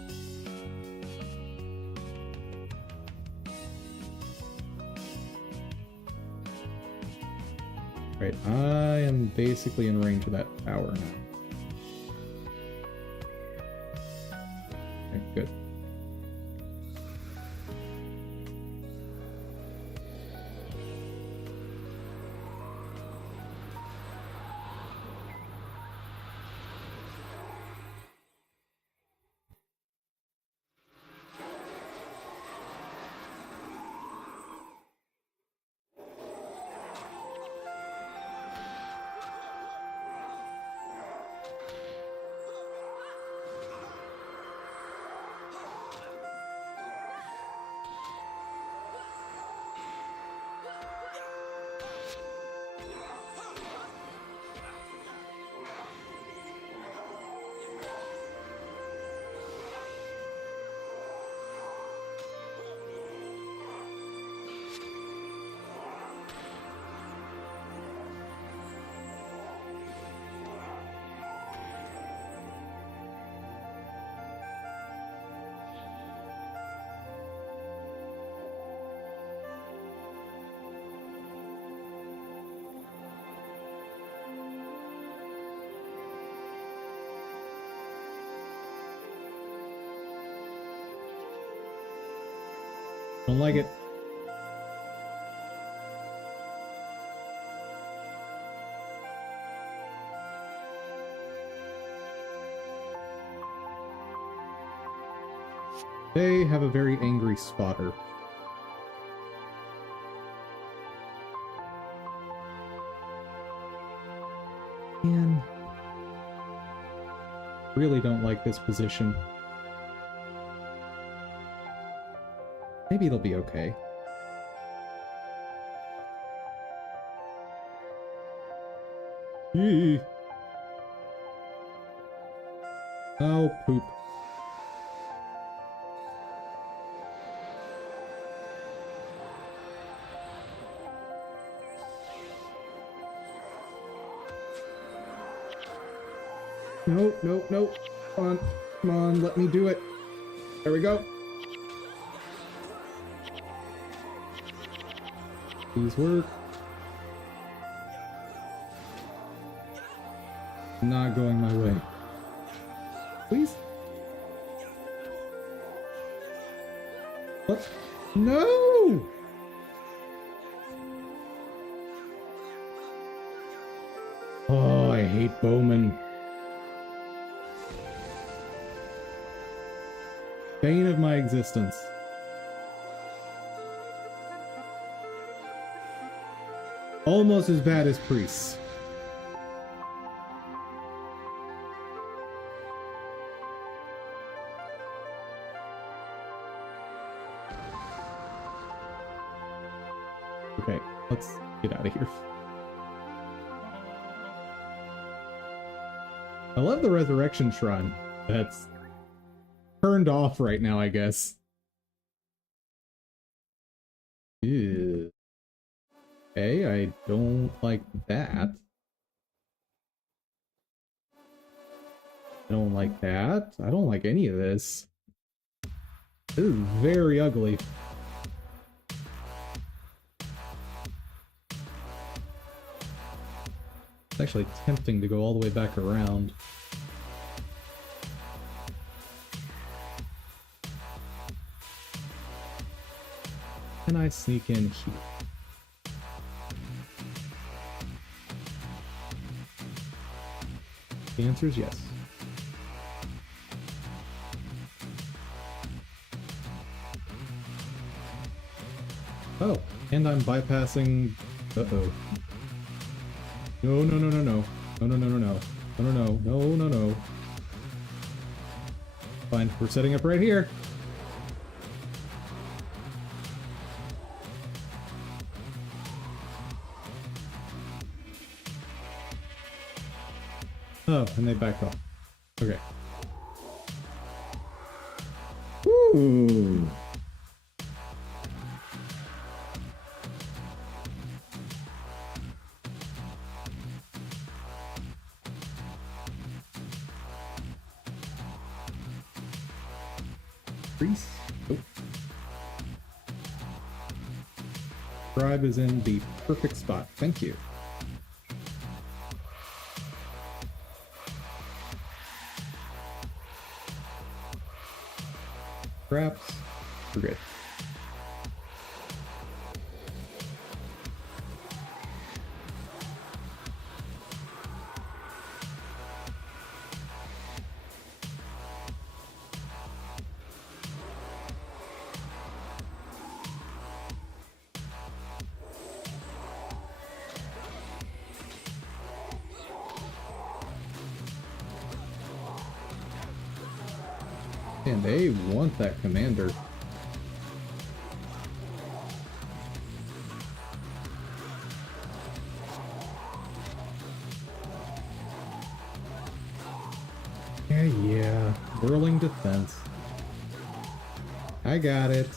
Right, I am basically in range of that tower now. Okay, good. Don't like it. They have a very angry spotter. Man, really don't like this position. Maybe it'll be okay. Eee. Oh, poop. Nope, nope, nope. Come on, let me do it. There we go. Please work. Not going my way. Please? What? No! Oh, I hate Bowman. Bane of my existence. Almost as bad as priests. Okay, let's get out of here. I love the resurrection shrine. That's turned off right now, I guess. Ew. Okay, I don't like that. I don't like that. I don't like any of this. This is very ugly. It's actually tempting to go all the way back around. Can I sneak in here? The answer is yes. Oh, and I'm bypassing... Uh-oh. No, no, no, no, no. No, no, no, no, no. No, no, no, no, no, no. Fine, we're setting up right here. Oh, and they backed off. Okay. Woo! Priest? Oh. Scribe is in the perfect spot. Thank you. Traps. We're good. And they want that commander. Yeah. Whirling defense. I got it.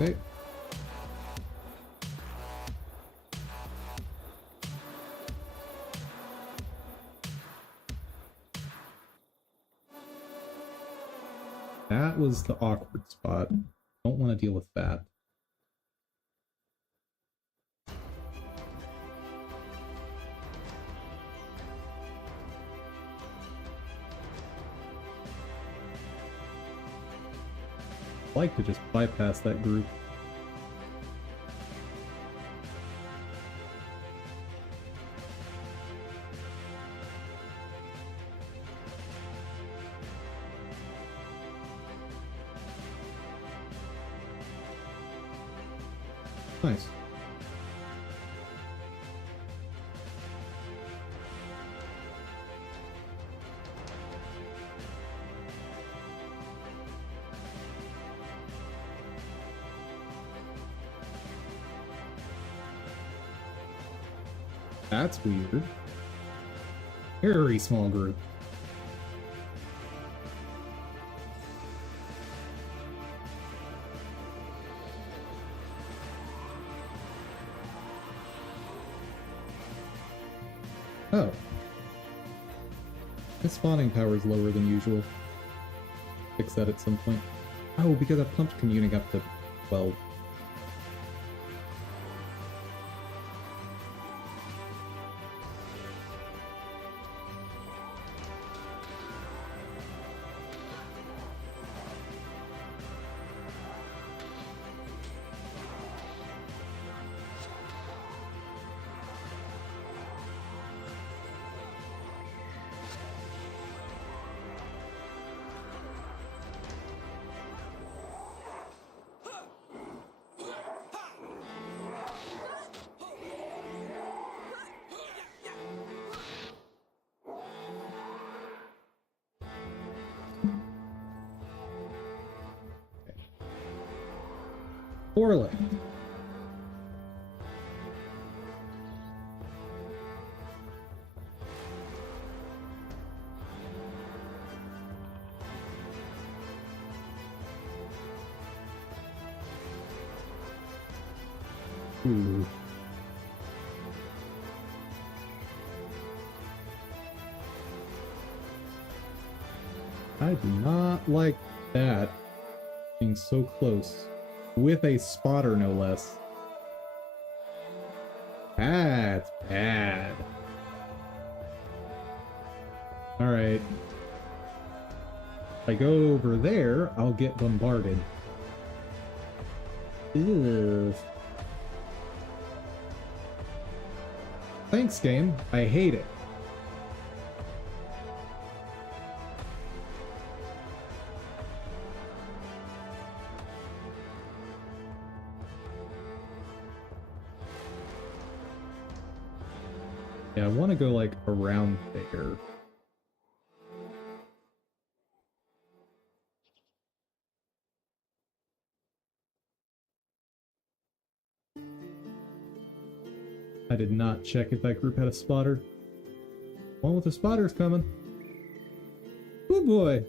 Okay. That was the awkward spot. Don't want to deal with that. I'd like to just bypass that group. Nice. That's weird. Very small group. Oh. His spawning power is lower than usual. Fix that at some point. Oh, because I pumped commuting up to 12. Four left. Ooh. I do not like that being so close. With a spotter, no less. That's bad. Alright. If I go over there, I'll get bombarded. Ew. Thanks, game. I hate it. Yeah, I want to go, like, around there. I did not check if that group had a spotter. One with the spotter's coming. Oh boy!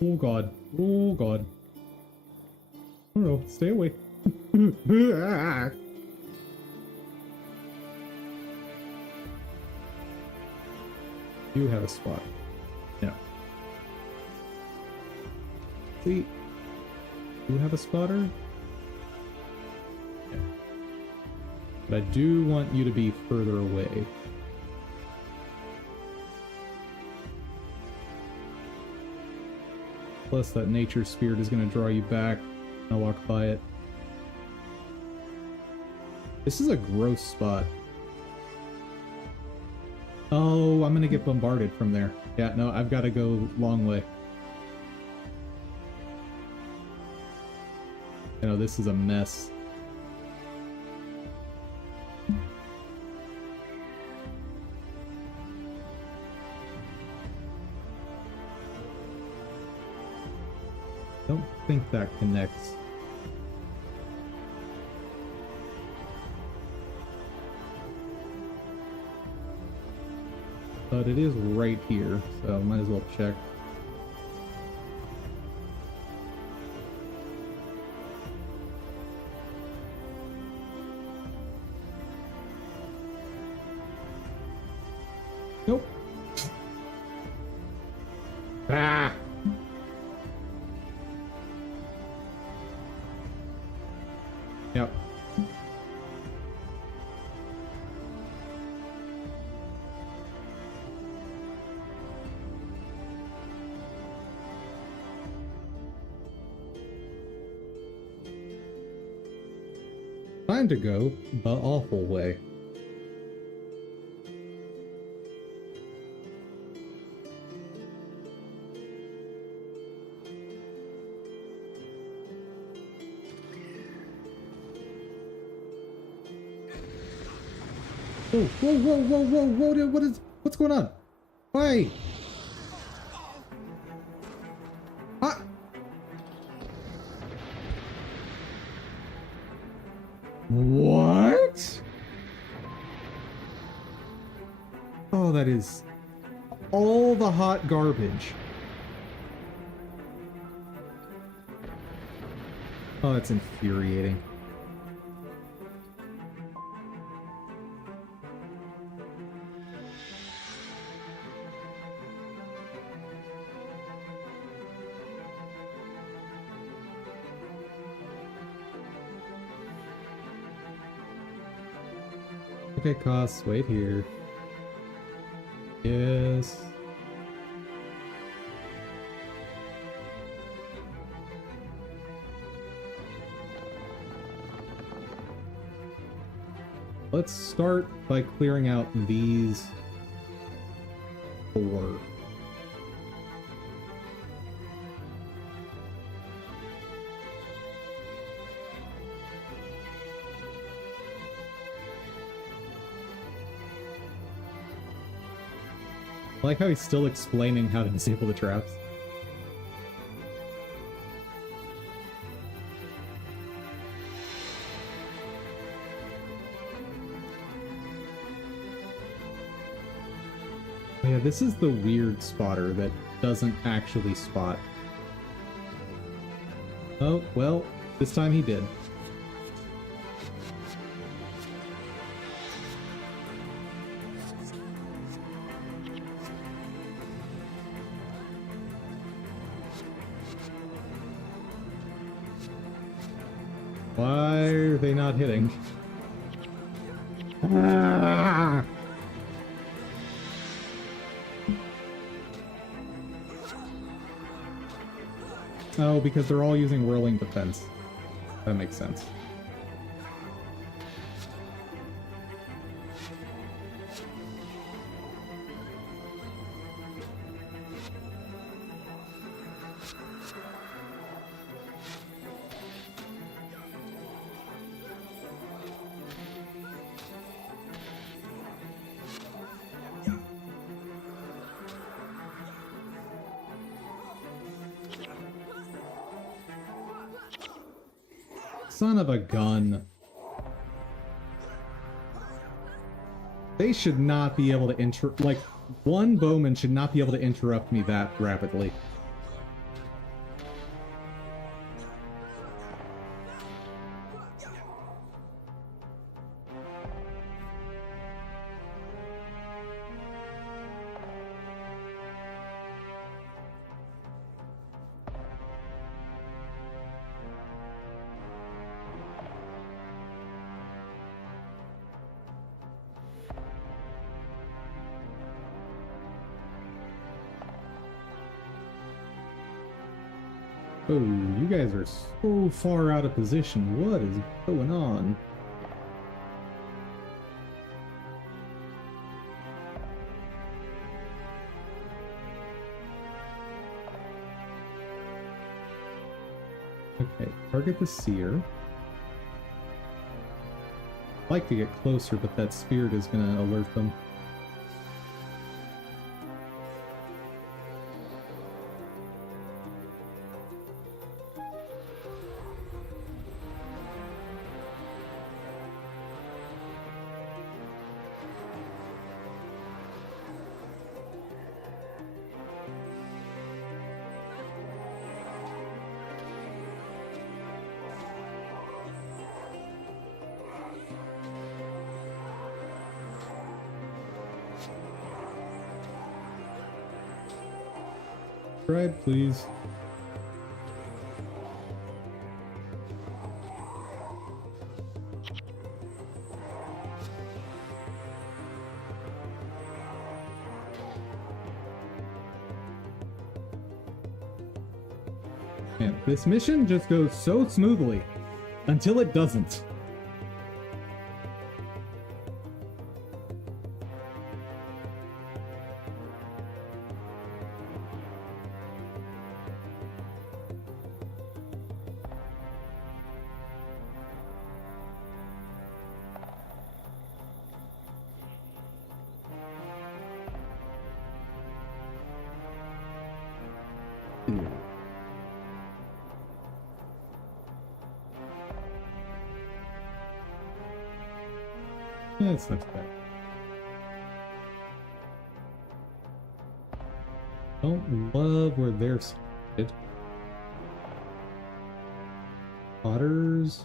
Oh god. Oh god. Oh no, stay away. You have a spot. No. See? You have a spotter? Yeah. But I do want you to be further away. Plus that nature spirit is going to draw you back. I'll walk by it. This is a gross spot. Oh, I'm going to get bombarded from there. Yeah, no, I've got to go long way. You know, this is a mess. Don't think that connects. But it is right here, so might as well check. Nope. Ah! Yep. Time to go the awful way. Whoa, whoa, whoa, whoa, whoa, whoa, what's going on? Why? Ah! What? Oh, that is all the hot garbage. Oh, that's infuriating. Okay, Koss, wait here. Yes. Let's start by clearing out these 4. I like how he's still explaining how to disable the traps. Oh yeah, this is the weird spotter that doesn't actually spot. Oh, well, this time he did. Why are they not hitting? Ah! Oh, because they're all using whirling defense. That makes sense. Son of a gun. They should not be able to like, one bowman should not be able to interrupt me that rapidly. Oh, you guys are so far out of position. What is going on? Okay, target the seer. I'd like to get closer, but that spirit is going to alert them. Bread, please. Man, this mission just goes so smoothly until it doesn't. Yeah, it's not too bad. Don't love where they're situated. Otters.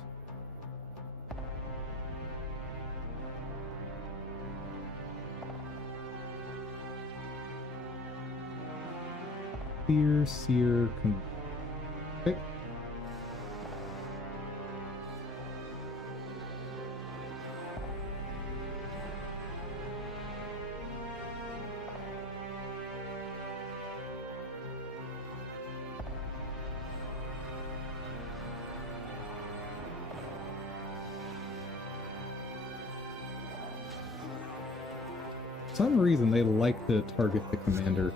Seer, okay. For some reason they like to target the commander.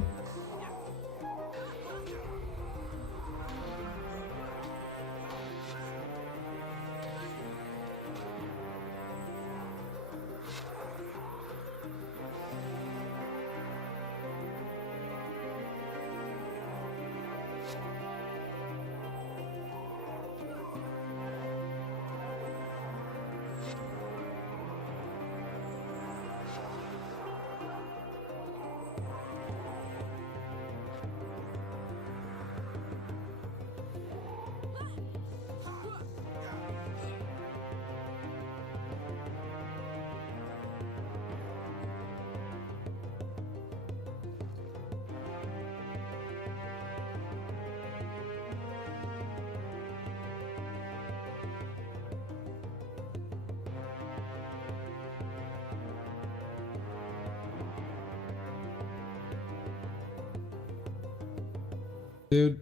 Dude,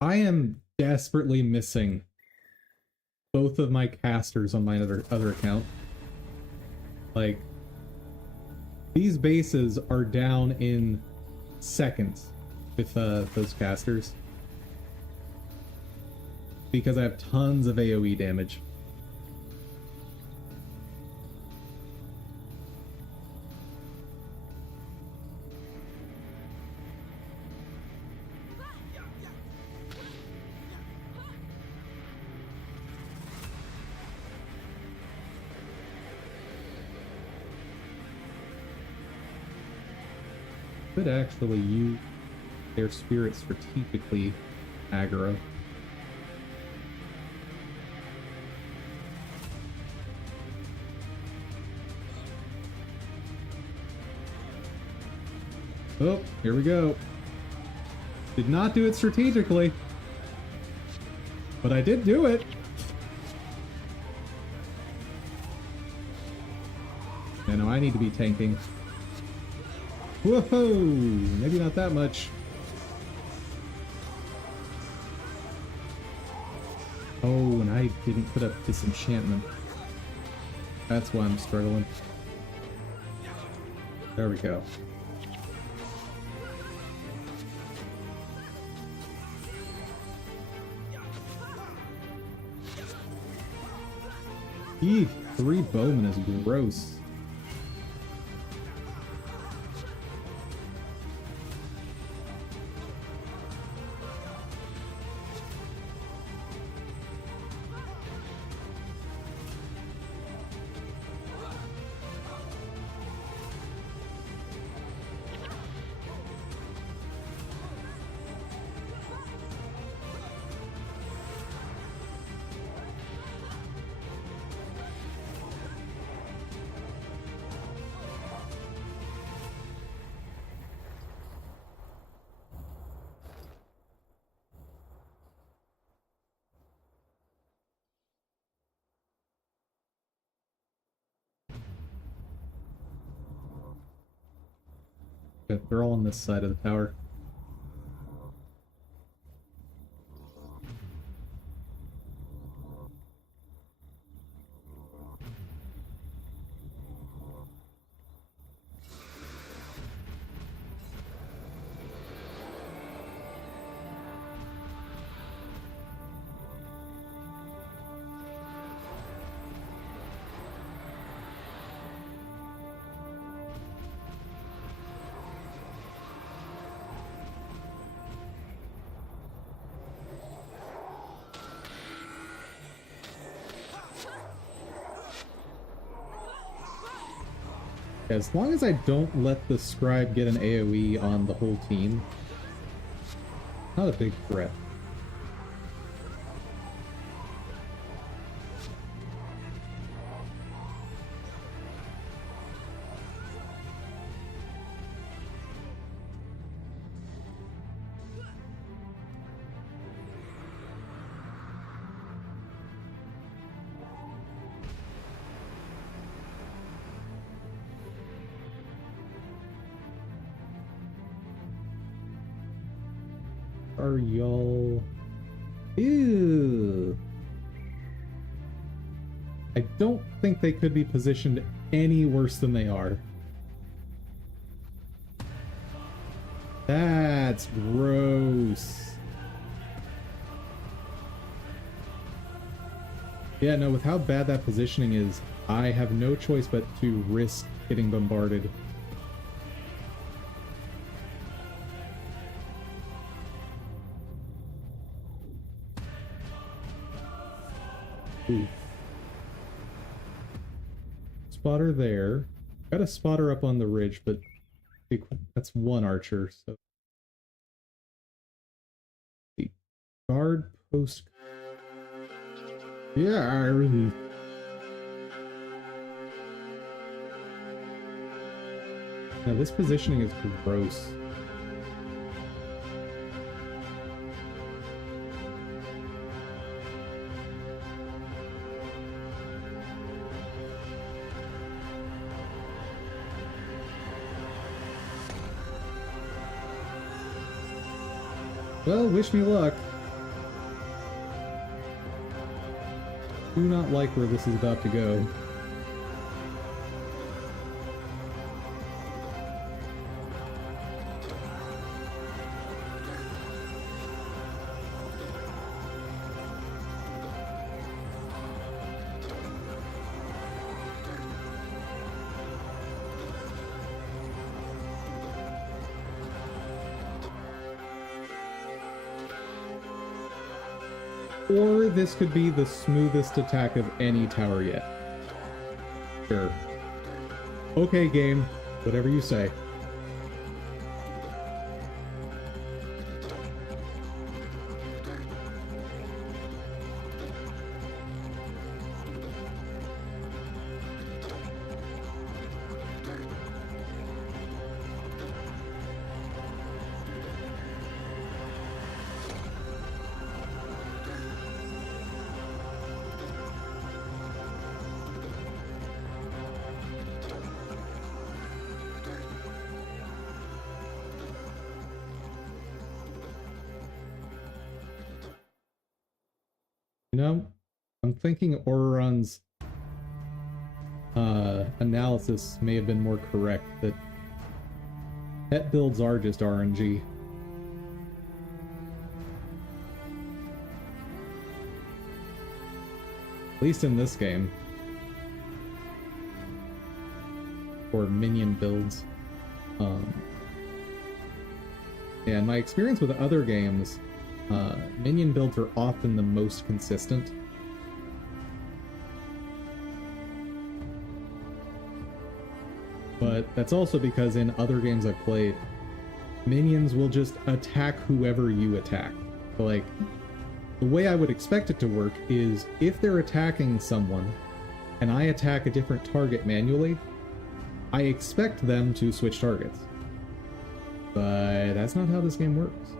I am desperately missing both of my casters on my other account. Like, these bases are down in seconds with those casters. Because I have tons of AoE damage. Could actually use their spirit strategically aggro. Oh, here we go. Did not do it strategically, but I did do it. I know I need to be tanking. Whoa! Maybe not that much. Oh, and I didn't put up disenchantment. That's why I'm struggling. There we go. Eek, 3 bowmen is gross. Good, they're all on this side of the tower. As long as I don't let the scribe get an AoE on the whole team, not a big threat. Are y'all... Ew. I don't think they could be positioned any worse than they are. That's gross. Yeah, no, with how bad that positioning is, I have no choice but to risk getting bombarded. Ooh. Spotter there. Got a spotter up on the ridge, but that's one archer, so... The guard post... Yeah, now this positioning is gross. Well, wish me luck. Do not like where this is about to go. Or this could be the smoothest attack of any tower yet. Sure. Okay, game. Whatever you say. You know, I'm thinking Auroron's analysis may have been more correct, that pet builds are just RNG. At least in this game. Or minion builds. Yeah, in my experience with other games, minion builds are often the most consistent. But that's also because in other games I've played, minions will just attack whoever you attack. So, like, the way I would expect it to work is if they're attacking someone and I attack a different target manually, I expect them to switch targets. But that's not how this game works.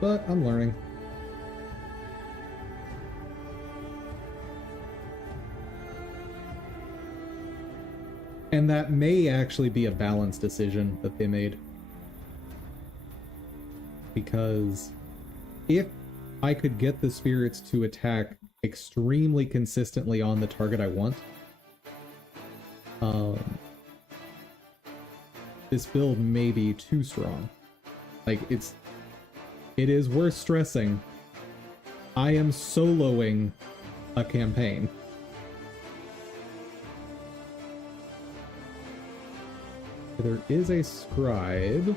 But I'm learning. And that may actually be a balanced decision that they made. Because if I could get the spirits to attack extremely consistently on the target I want, this build may be too strong. Like, it is worth stressing, I am soloing a campaign. There is a scribe.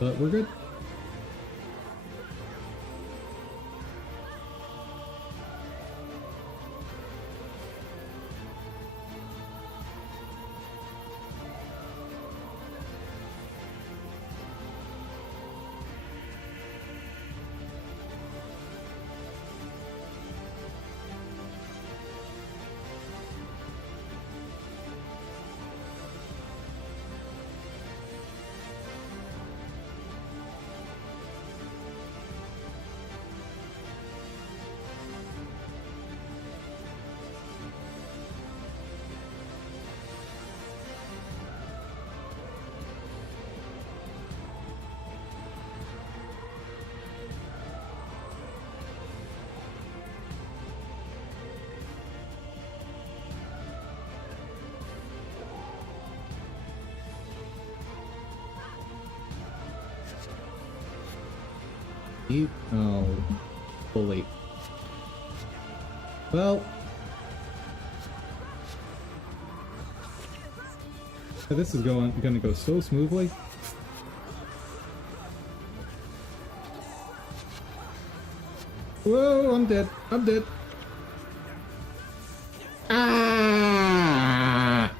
But we're good. Oh, fully. Well, this is gonna go so smoothly. Whoa, I'm dead. I'm dead. Ah!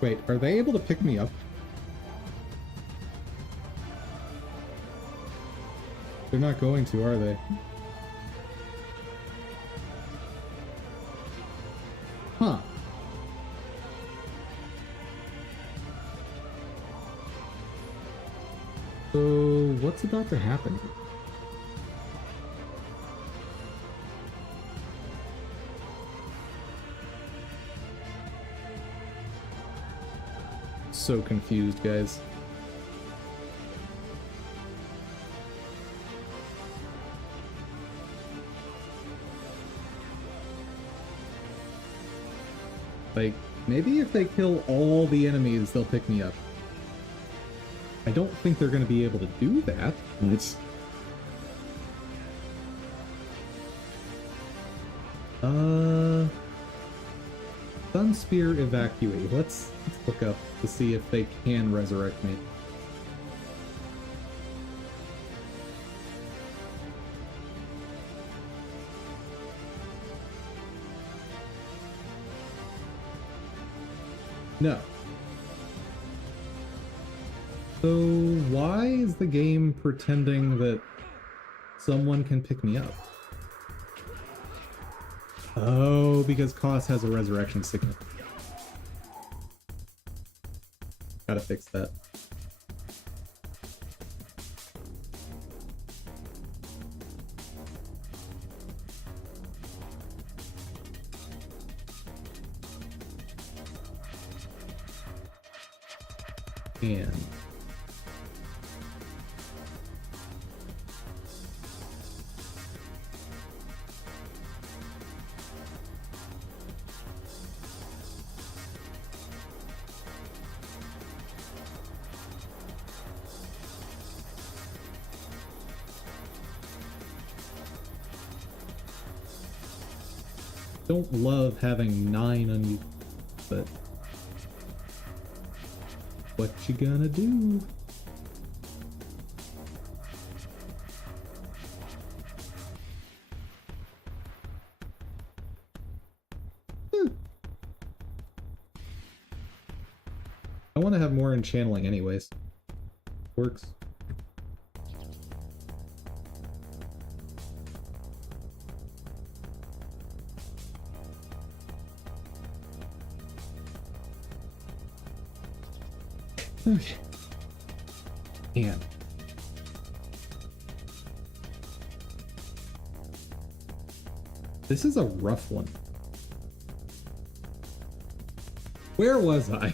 Wait, are they able to pick me up? They're not going to, are they? Huh. So, what's about to happen here? So confused, guys. Like, maybe if they kill all the enemies, they'll pick me up. I don't think they're going to be able to do that. It's... Sun Spear Evacuate. Let's look up to see if they can resurrect me. No. So why is the game pretending that someone can pick me up? Oh, because Koss has a resurrection signal. Gotta fix that. And don't love having 9 unused, but what you gonna do? I want to have more in channeling anyways. Works. Okay. And this is a rough one. Where was I?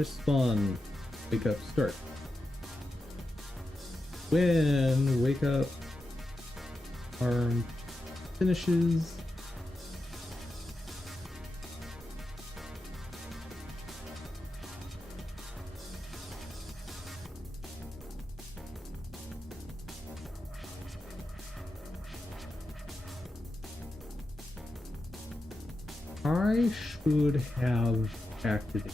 Spawn. Wake up, start. When wake up, arm finishes. I should have activated.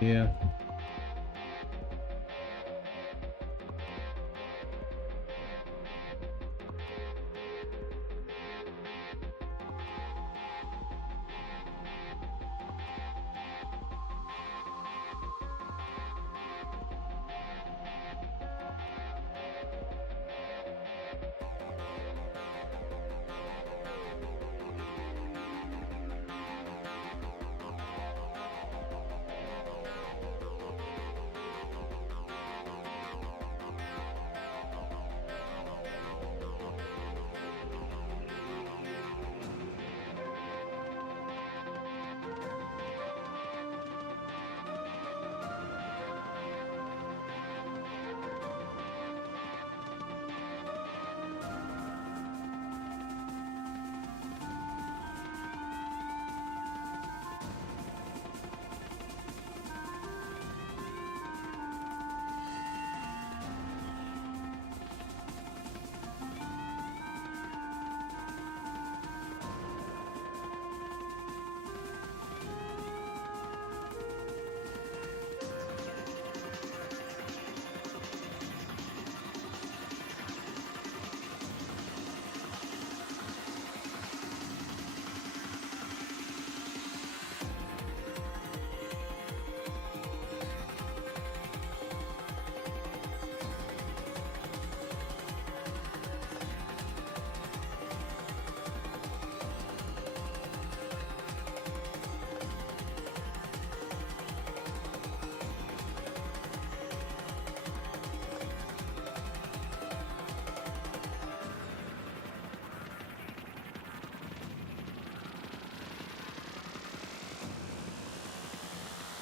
Yeah.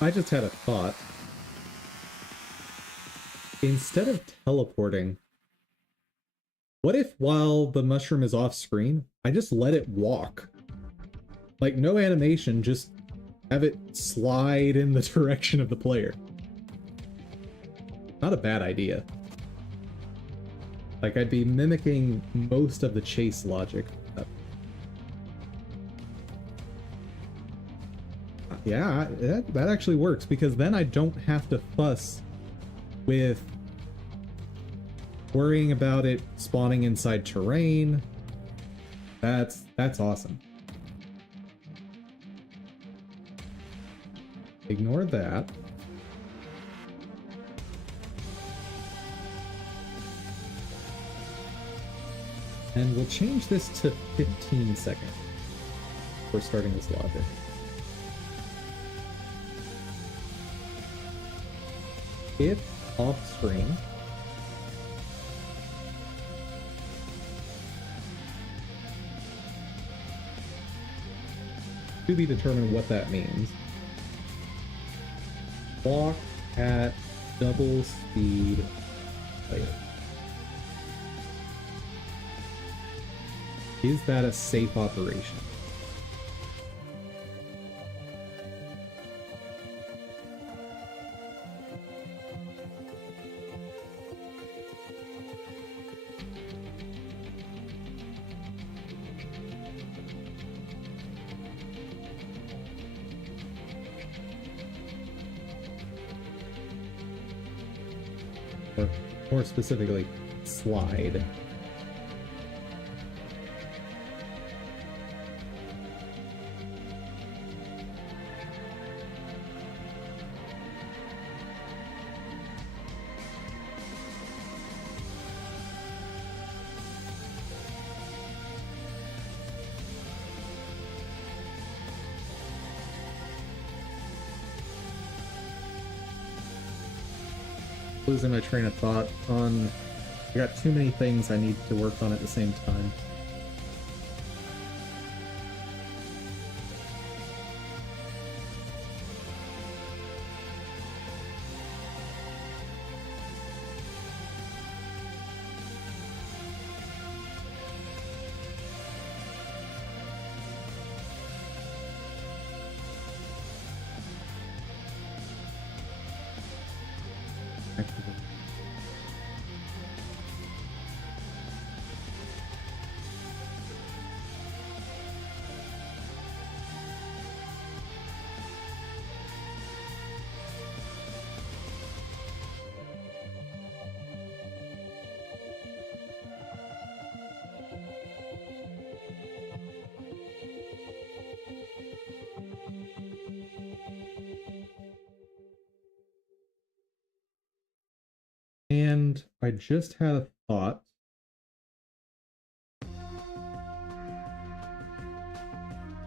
I just had a thought. Instead of teleporting, what if while the mushroom is off screen, I just let it walk? Like, no animation, just have it slide in the direction of the player. Not a bad idea. Like, I'd be mimicking most of the chase logic. Yeah, that actually works, because then I don't have to fuss with worrying about it spawning inside terrain. That's awesome. Ignore that. And we'll change this to 15 seconds before starting this logic. If off screen, to be determined what that means. Walk at double speed player. Is that a safe operation? Or more specifically, slide. Losing my train of thought on... I got too many things I need to work on at the same time. And I just had a thought.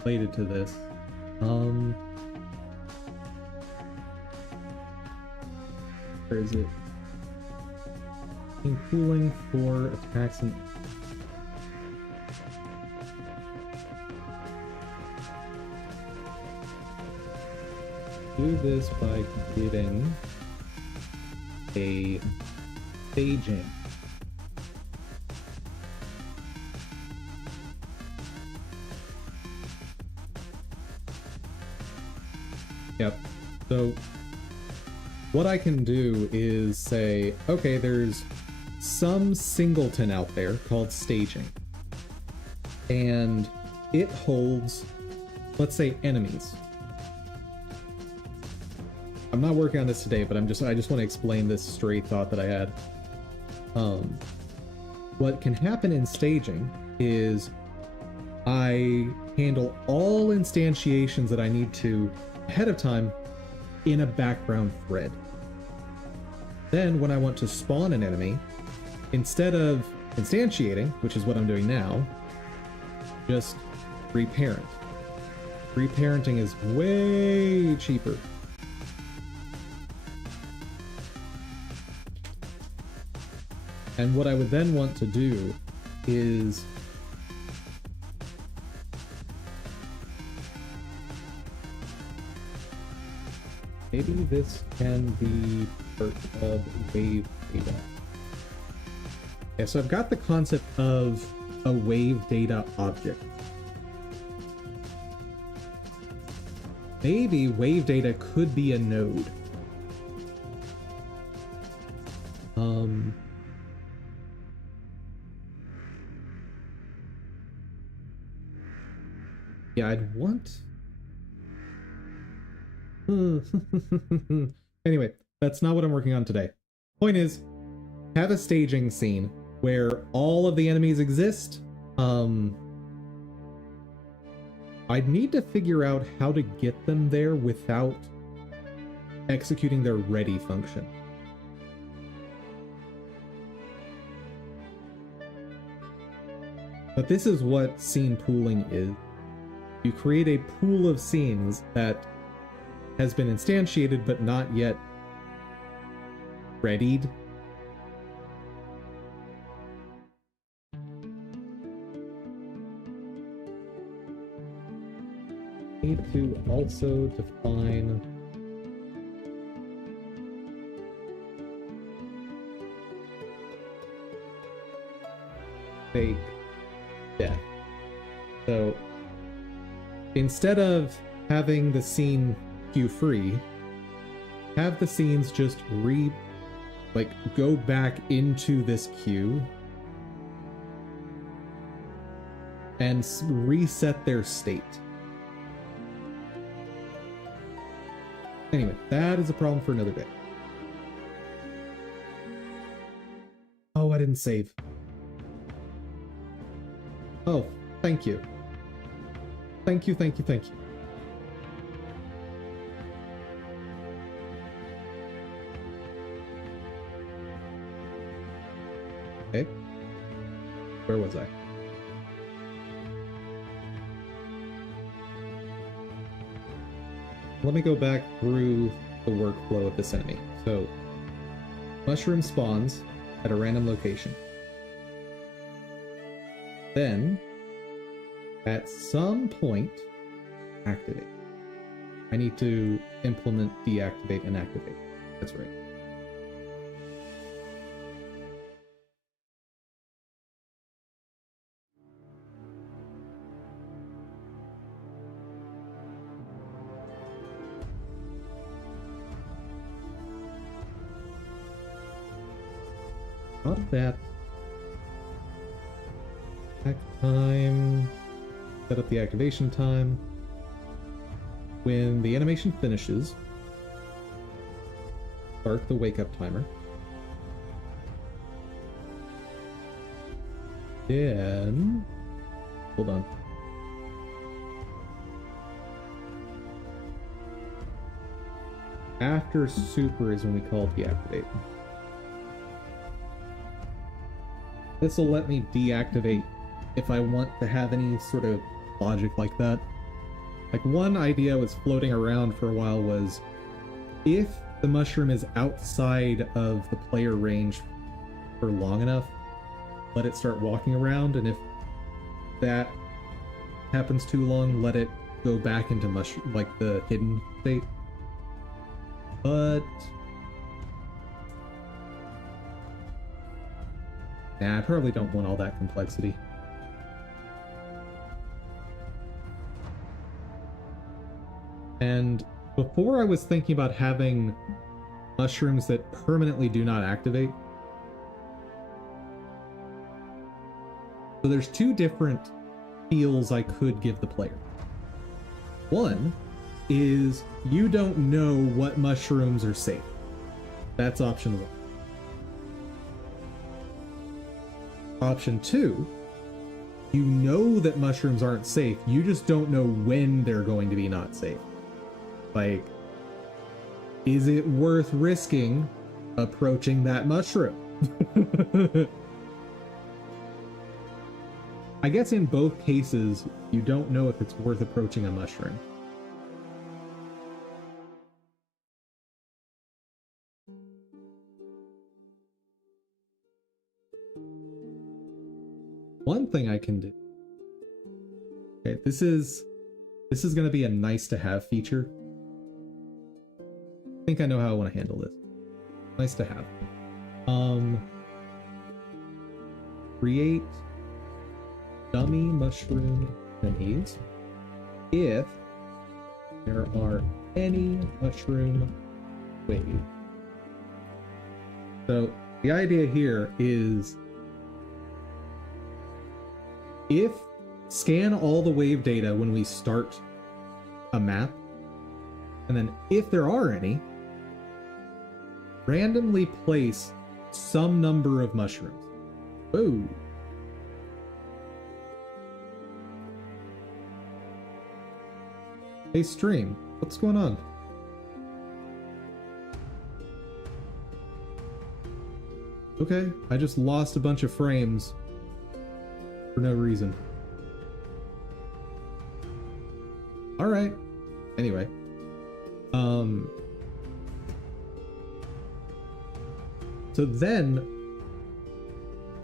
Related to this. Where is it? In cooling for attacks and... Do this by getting a staging. Yep. So what I can do is say, okay, there's some singleton out there called staging, and it holds, let's say, enemies. I'm not working on this today, but I just want to explain this stray thought that I had. What can happen in staging is I handle all instantiations that I need to ahead of time in a background thread. Then when I want to spawn an enemy, instead of instantiating, which is what I'm doing now, just reparent. Reparenting is way cheaper. And what I would then want to do is Maybe this can be part of wave data. Yeah, so I've got the concept of a wave data object. Maybe wave data could be a node. Yeah, I'd want... Anyway, that's not what I'm working on today. Point is, have a staging scene where all of the enemies exist. I'd need to figure out how to get them there without executing their ready function. But this is what scene pooling is. You create a pool of scenes that has been instantiated but not yet readied. Need to also define fake death. So instead of having the scene queue free, have the scenes just go back into this queue and reset their state. Anyway, that is a problem for another day. Oh, I didn't save. Oh, thank you. Thank you, thank you, thank you. Okay. Where was I? Let me go back through the workflow of this enemy. So, mushroom spawns at a random location. Then, at some point, activate. I need to implement deactivate and activate. That's right. Not that. Act time. Set up the activation time. When the animation finishes, start the wake up timer. Then, hold on. After super is when we call deactivate. This will let me deactivate if I want to have any sort of logic like that. Like, one idea was floating around for a while was, if the mushroom is outside of the player range for long enough, let it start walking around, and if that happens too long, let it go back into the hidden state. But nah, I probably don't want all that complexity. And before I was thinking about having mushrooms that permanently do not activate. So there's two different feels I could give the player. One is you don't know what mushrooms are safe. That's option one. Option two, you know that mushrooms aren't safe, you just don't know when they're going to be not safe. Like, is it worth risking approaching that mushroom? I guess in both cases, you don't know if it's worth approaching a mushroom. One thing I can do. Okay, this is going to be a nice to have feature. think I know how I want to handle this. Nice to have. Create dummy mushroom enemies if there are any mushroom waves. So the idea here is if scan all the wave data when we start a map, and then if there are any, randomly place some number of mushrooms. Whoa. Hey stream, what's going on? Okay, I just lost a bunch of frames for no reason. Alright. Anyway. So then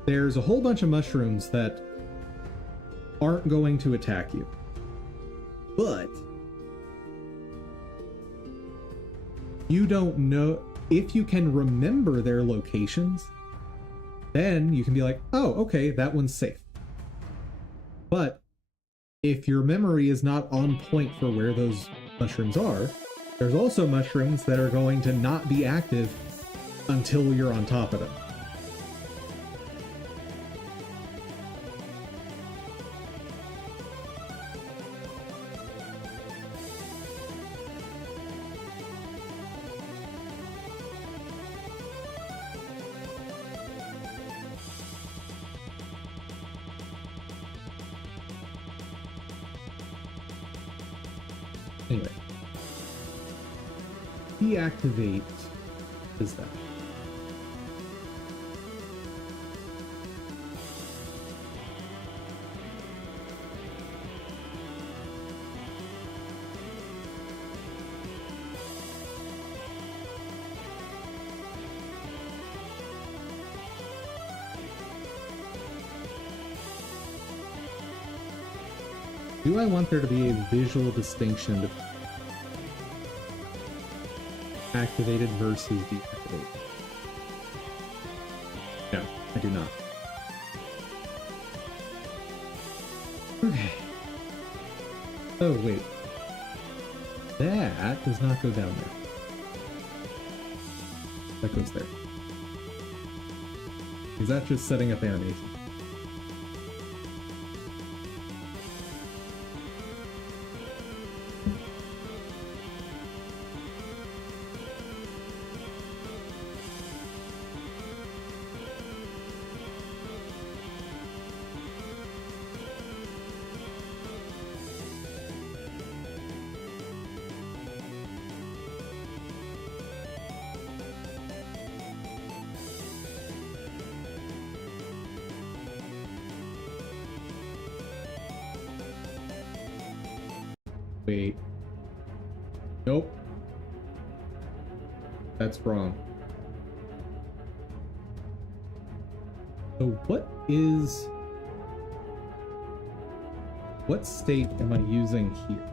there's a whole bunch of mushrooms that aren't going to attack you. But you don't know if you can remember their locations, then you can be like, oh, okay, that one's safe. But if your memory is not on point for where those mushrooms are, there's also mushrooms that are going to not be active until you're on top of them. Anyway, deactivate is that. Do I want there to be a visual distinction between activated versus deactivated? No, I do not. Okay. Oh, wait. That does not go down there. That goes there. Is that just setting up animation? Wait. Nope. That's wrong. So what state am I using here?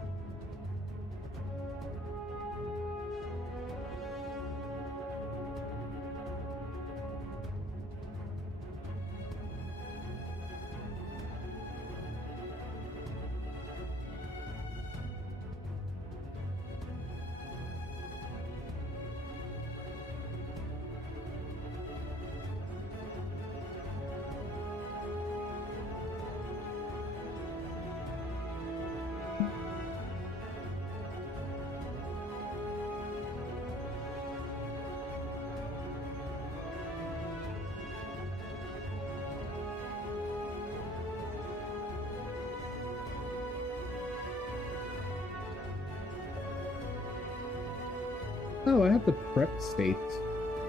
Oh, I have the prep state.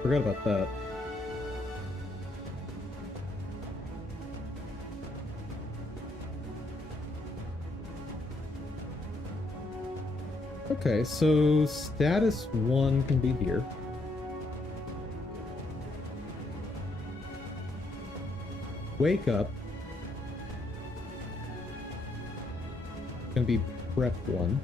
Forgot about that. Okay, so status 1 can be here. Wake up can be prep 1.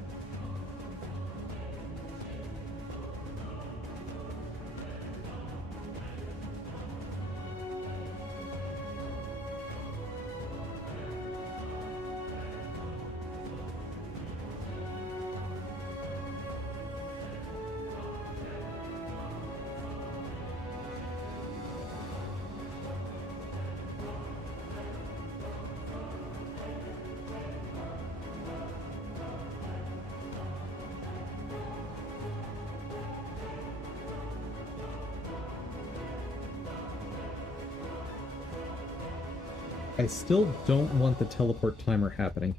I still don't want the teleport timer happening.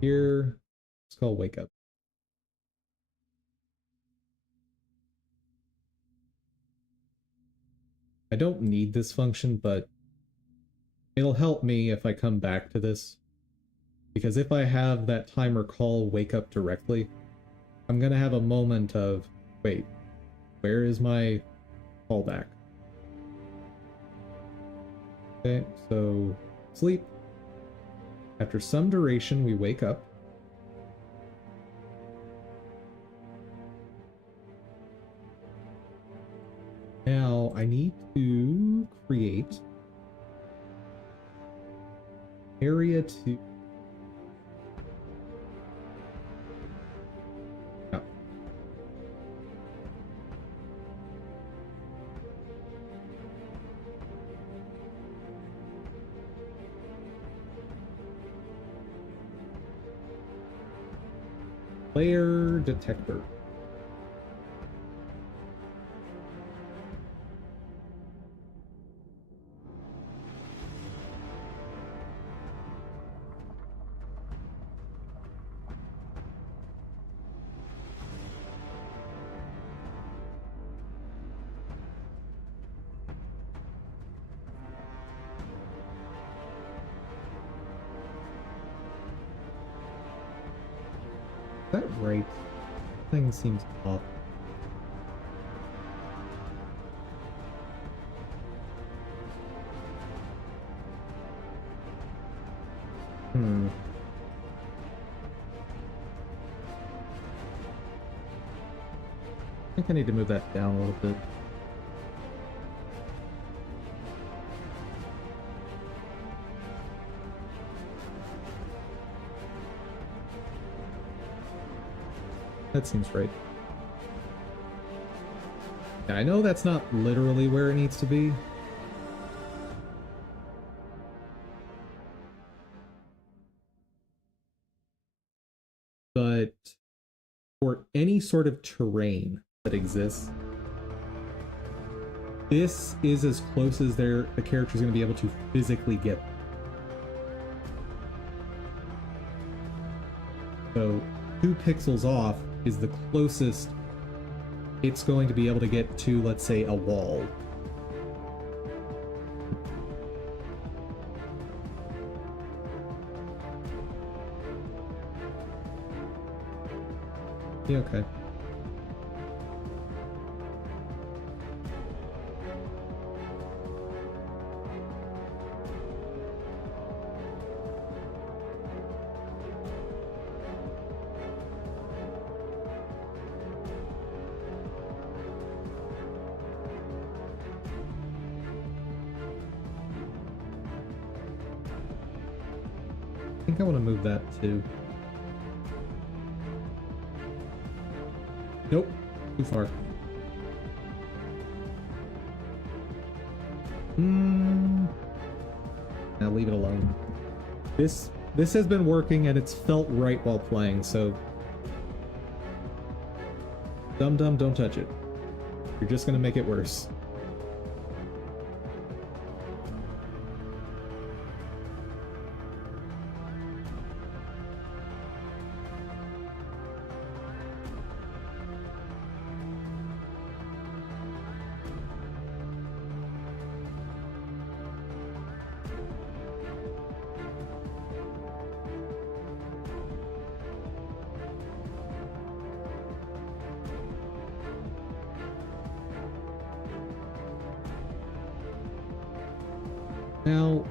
Here, it's called wake up. I don't need this function, but it'll help me if I come back to this. Because if I have that timer call wake up directly, I'm gonna have a moment of, wait, where is my callback? Okay, so sleep. After some duration, we wake up. Now, I need to create area 2. Oh. Player detector. Is that right? Thing seems off. I think I need to move that down a little bit. That seems right. Yeah, I know that's not literally where it needs to be. But for any sort of terrain that exists, this is as close as the character's going to be able to physically get. So 2 pixels off is the closest it's going to be able to get to, let's say, a wall. Yeah, okay. I think I want to move that too. Nope, too far. Now leave it alone. This has been working and it's felt right while playing, so Dum don't touch it. You're just gonna make it worse. Now,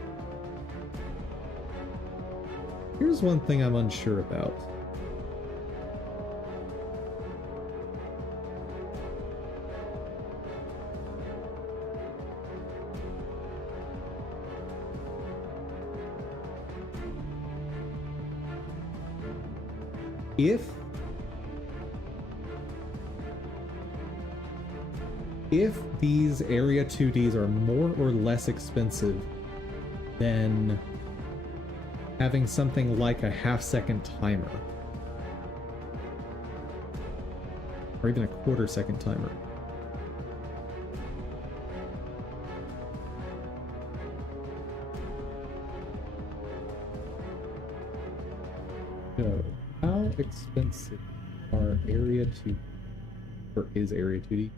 here's one thing I'm unsure about. If these Area 2Ds are more or less expensive than having something like a half-second timer, or even a quarter-second timer. So, how expensive are Area 2, or is Area 2D?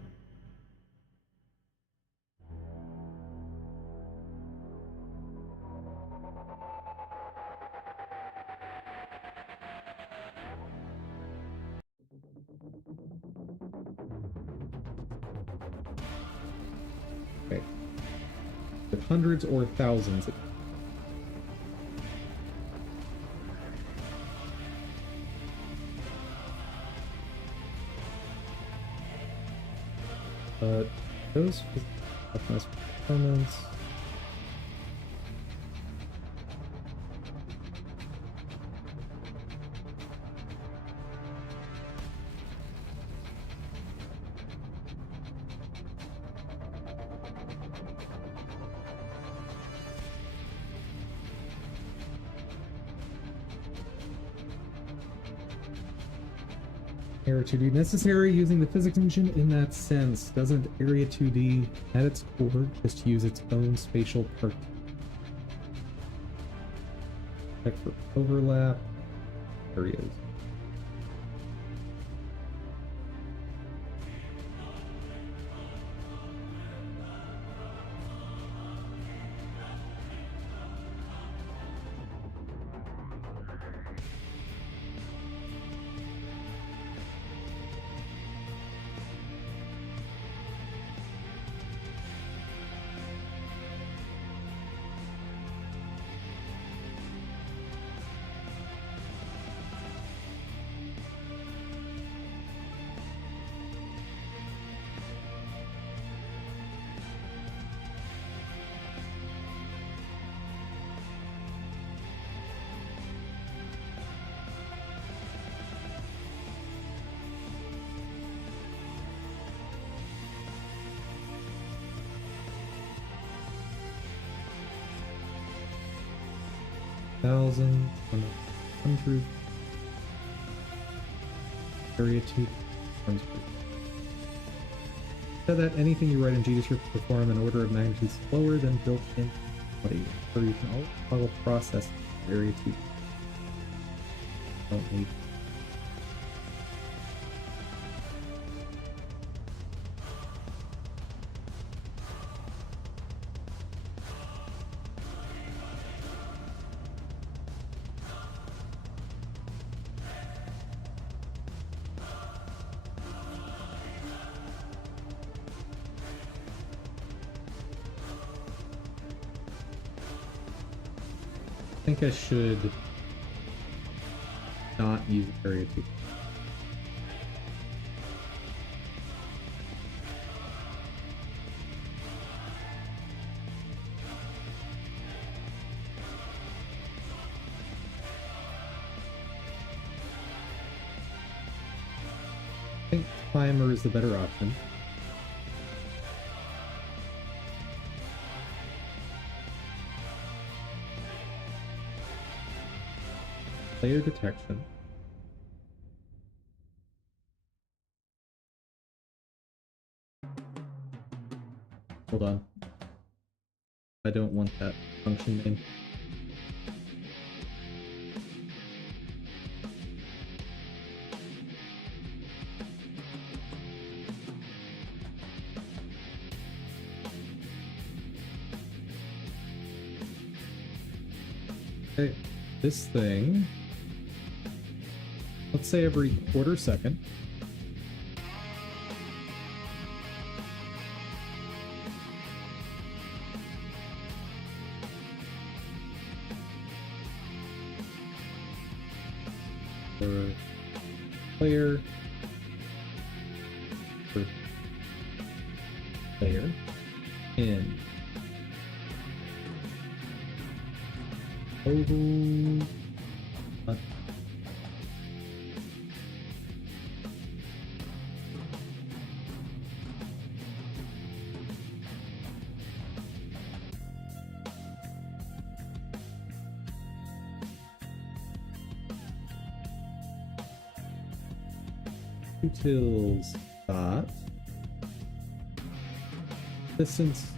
Okay. With hundreds or thousands. Those optimize performance. Area 2D necessary using the physics engine in that sense. Doesn't Area 2D at its core just use its own spatial part? Check for overlap areas. Thousand, 100, Area 2 times per. So that anything you write in GDisc will perform an order of magnitude slower than built-in body, or you can all process Area 2. Don't need. I think I should not use Area 2. I think Timer is the better option. Player detection. Hold on. I don't want that function name. Okay, this thing. Let's say every quarter second. For player. For player. In. Total. Utils dot distance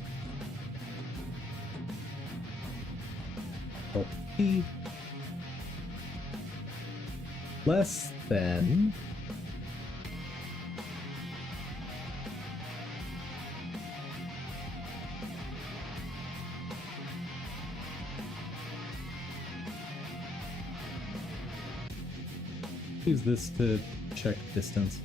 LP less than use this to check distance.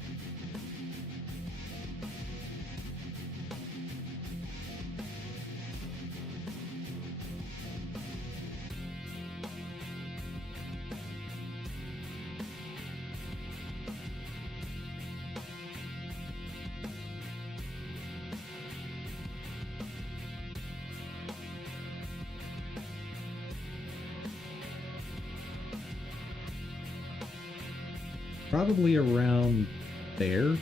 Probably around there.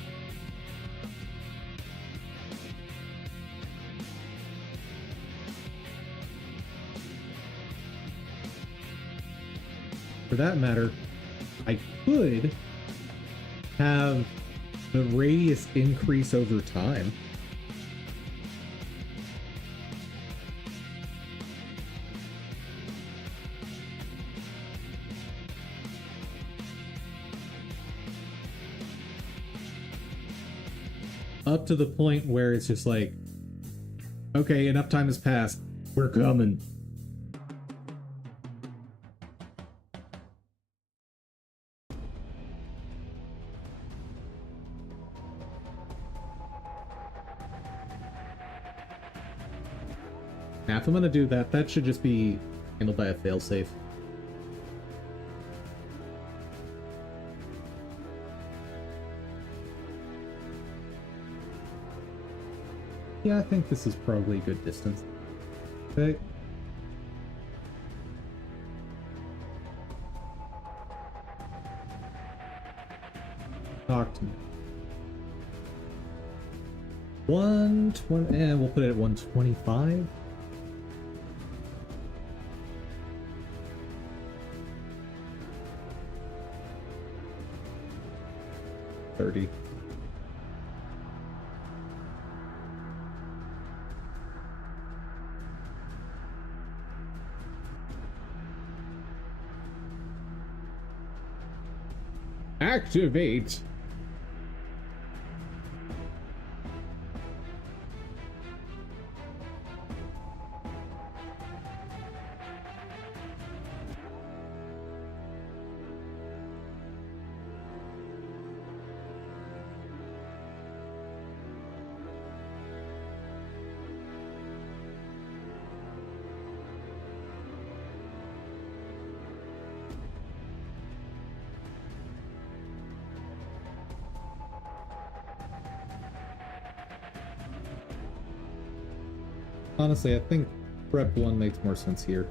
For that matter, I could have the radius increase over time. Up to the point where it's just like, okay, enough time has passed. We're coming. Now, if I'm gonna do that, that should just be handled by a failsafe. Yeah, I think this is probably a good distance. Okay. Talk to me. 120, and we'll put it at 125. $30. Activate. Honestly, I think prep 1 makes more sense here.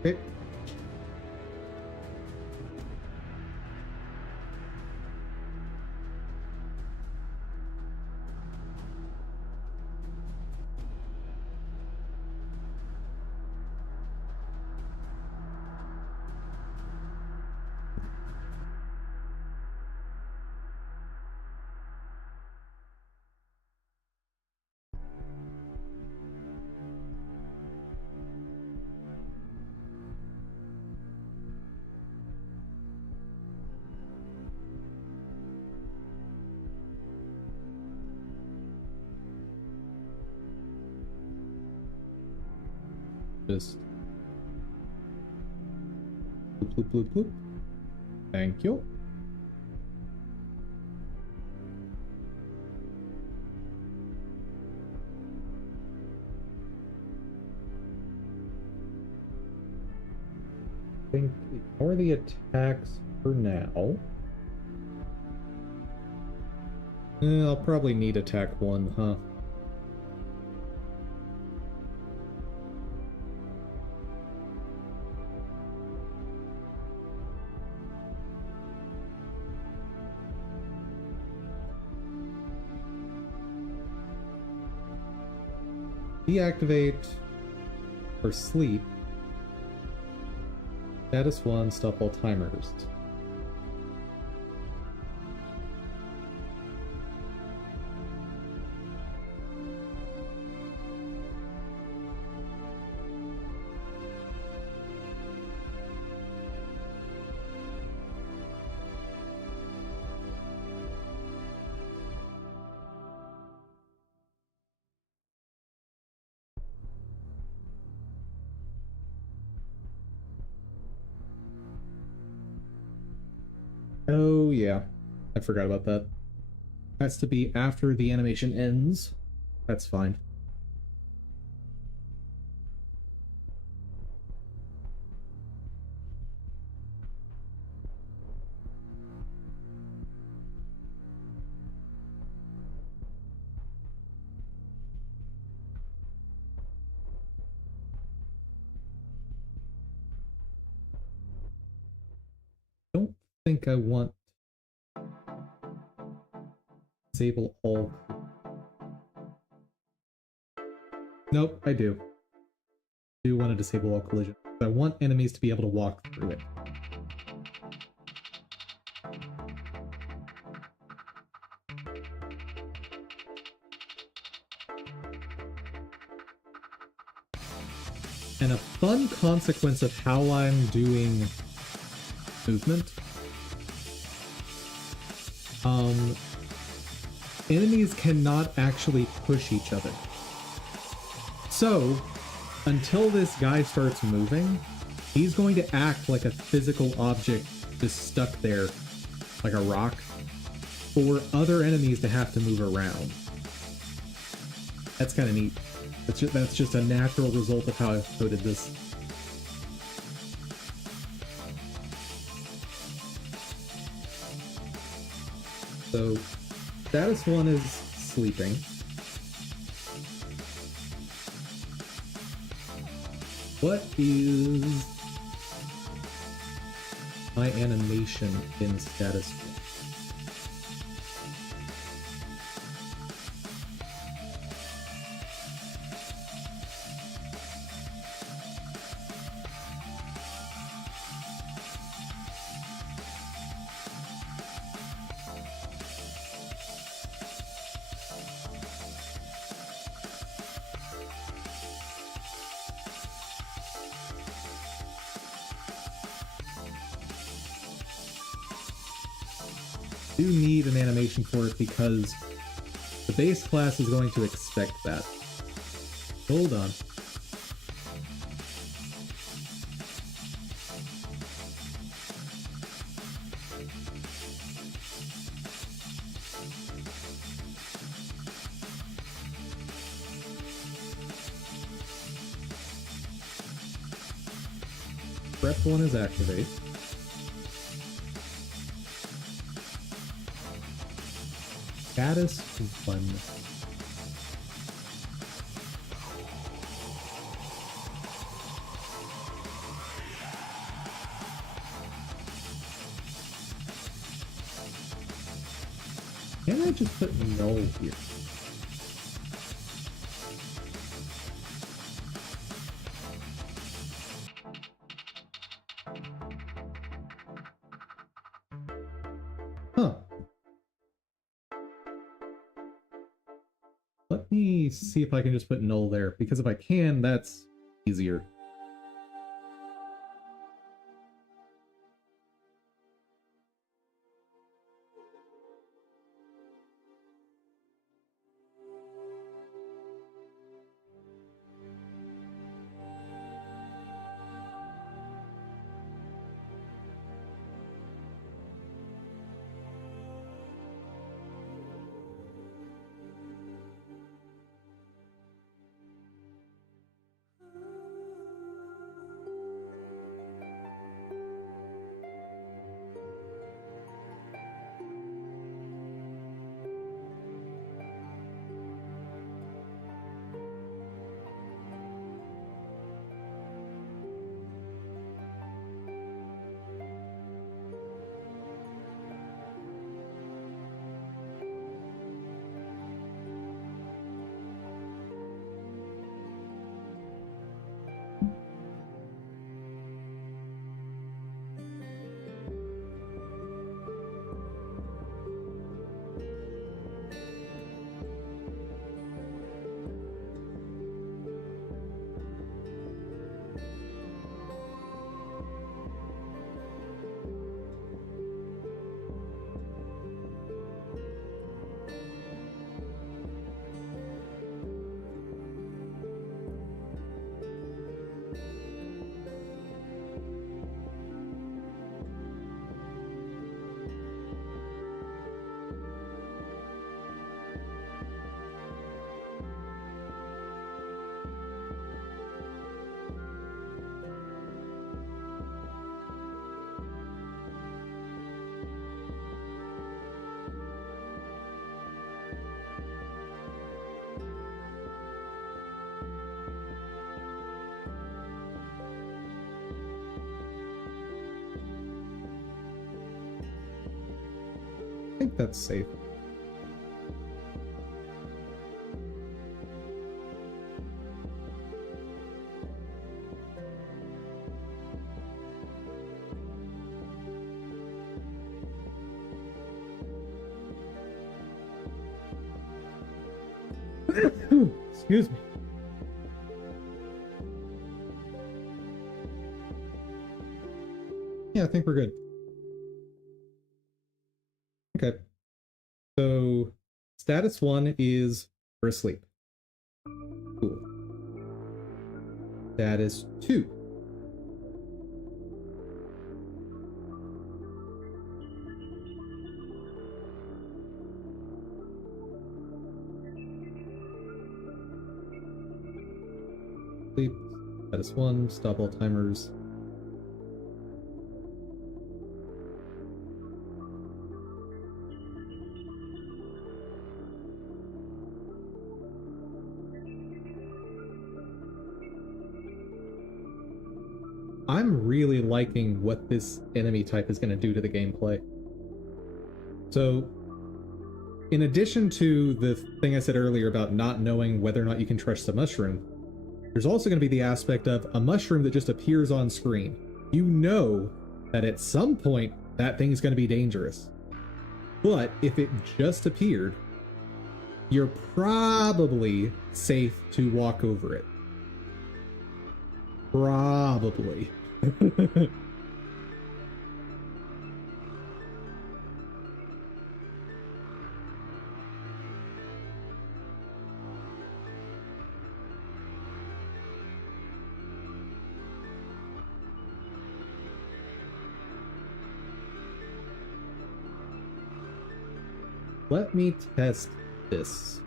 Okay. Just bloop, bloop, bloop, bloop. Thank you. I think ignore the attacks for now. I'll probably need attack 1, huh? Deactivate or sleep. Status 1, stop all timers. Oh, yeah. I forgot about that. Has to be after the animation ends. That's fine. Don't think I want disable all. Nope, I do. I do want to disable all collision. I want enemies to be able to walk through it. And a fun consequence of how I'm doing movement. Enemies cannot actually push each other. So, until this guy starts moving, he's going to act like a physical object just stuck there, like a rock, for other enemies to have to move around. That's kind of neat. That's just a natural result of how I've coded this. So, status 1 is sleeping. What is my animation in status 1? Do need an animation for it because the base class is going to expect that. Hold on. Rep 1 is activate. Status 1. Can I just put null here? Huh. Let me see if I can just put null there, because if I can, that's easier. think that's safe. Excuse me. Yeah, I think we're good. Okay. So, status 1 is we're asleep. Cool. Status 2. Sleep. Status 1. Stop all timers. I'm really liking what this enemy type is going to do to the gameplay. So, in addition to the thing I said earlier about not knowing whether or not you can trust the mushroom, there's also going to be the aspect of a mushroom that just appears on screen. You know that at some point that thing's going to be dangerous. But if it just appeared, you're probably safe to walk over it. Probably. Let me test this.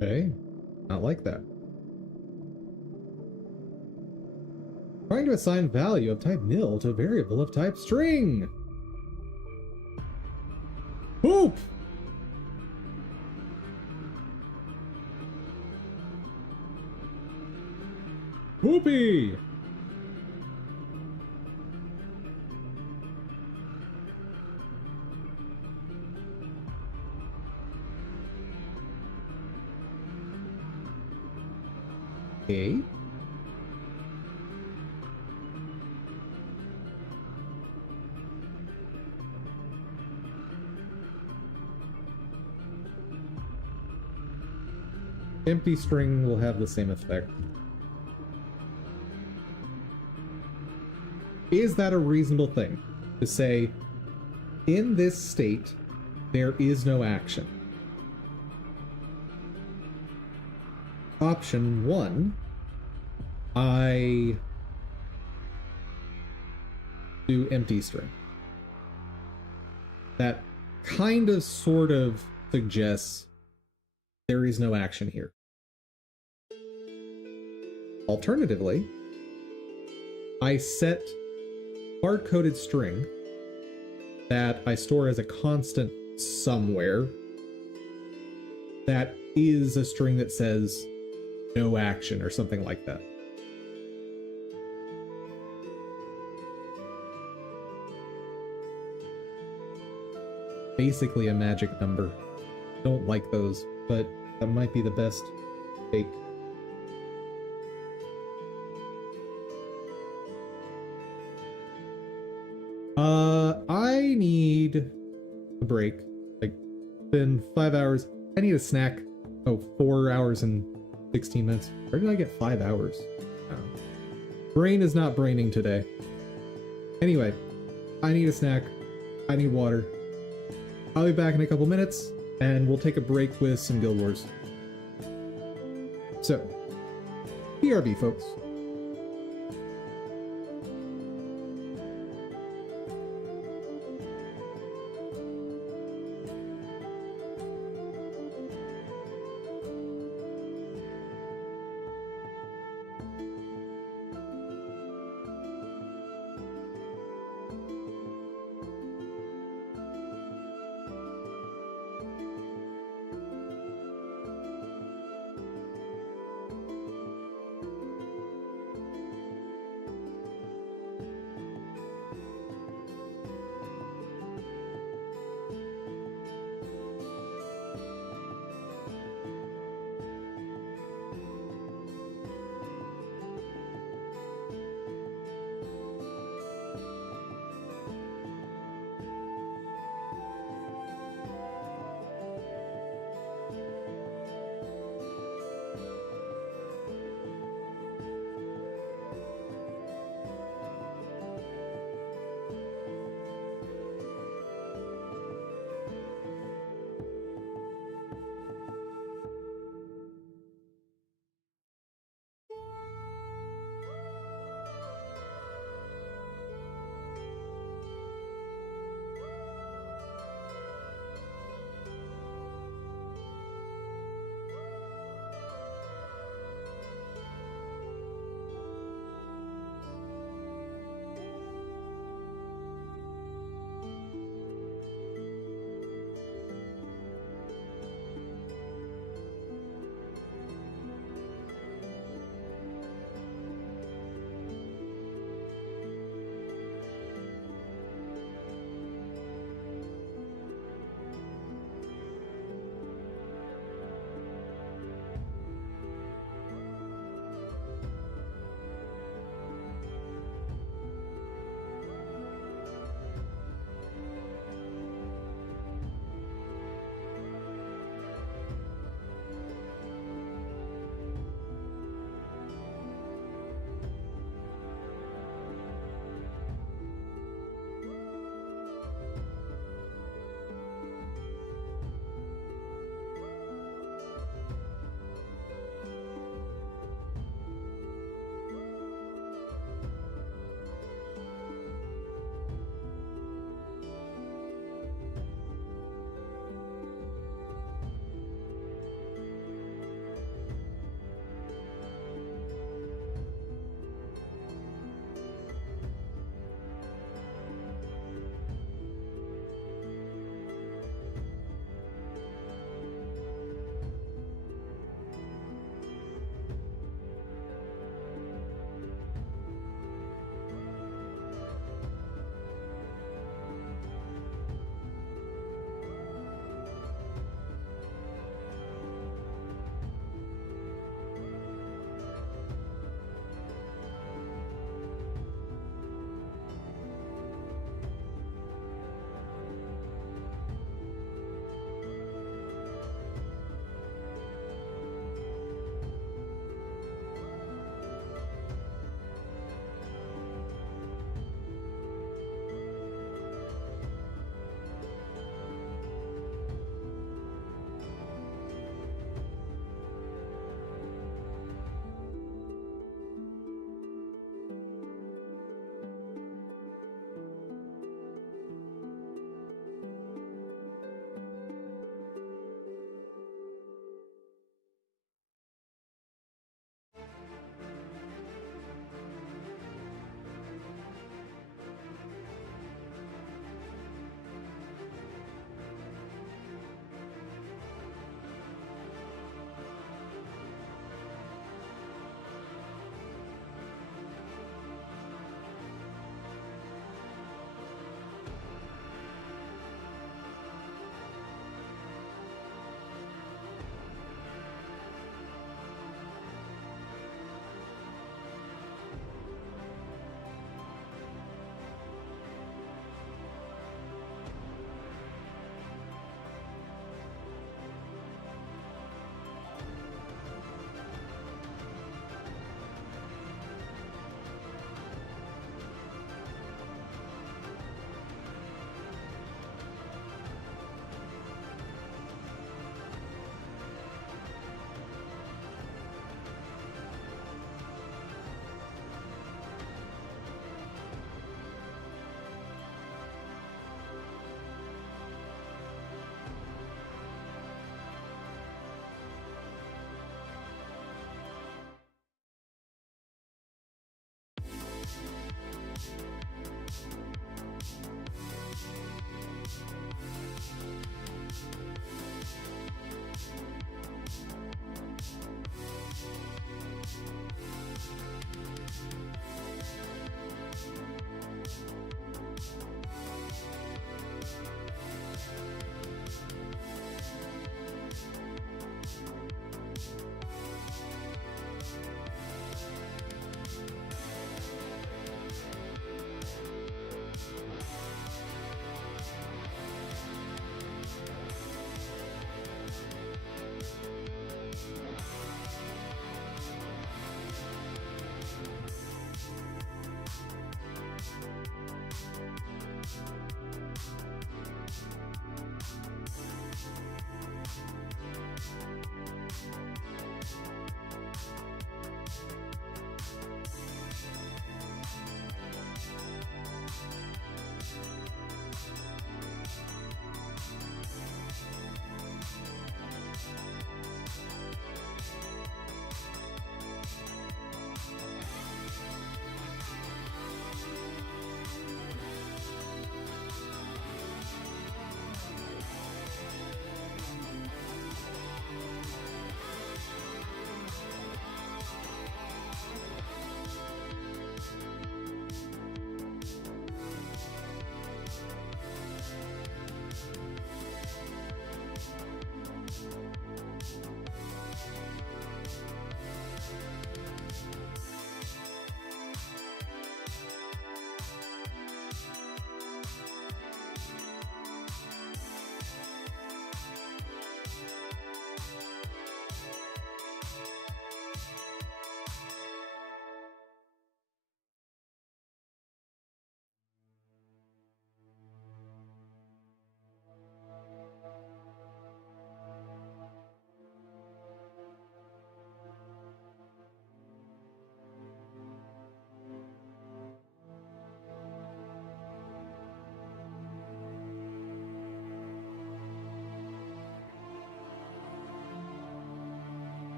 Okay, not like that. Trying to assign value of type nil to a variable of type string. Poop! Poopy! Okay. Empty string will have the same effect. Is that a reasonable thing to say, in this state, there is no action? Option 1, I do empty string. That kind of sort of suggests there is no action here. Alternatively, I set hard-coded string that I store as a constant somewhere that is a string that says no action or something like that. Basically a magic number. Don't like those, but that might be the best take. I need a break. Like, been 5 hours. I need a snack. Oh, 4 hours and 16 minutes. Where did I get 5 hours? Oh. Brain is not braining today. Anyway, I need a snack. I need water. I'll be back in a couple minutes, and we'll take a break with some Guild Wars. So, BRB, folks.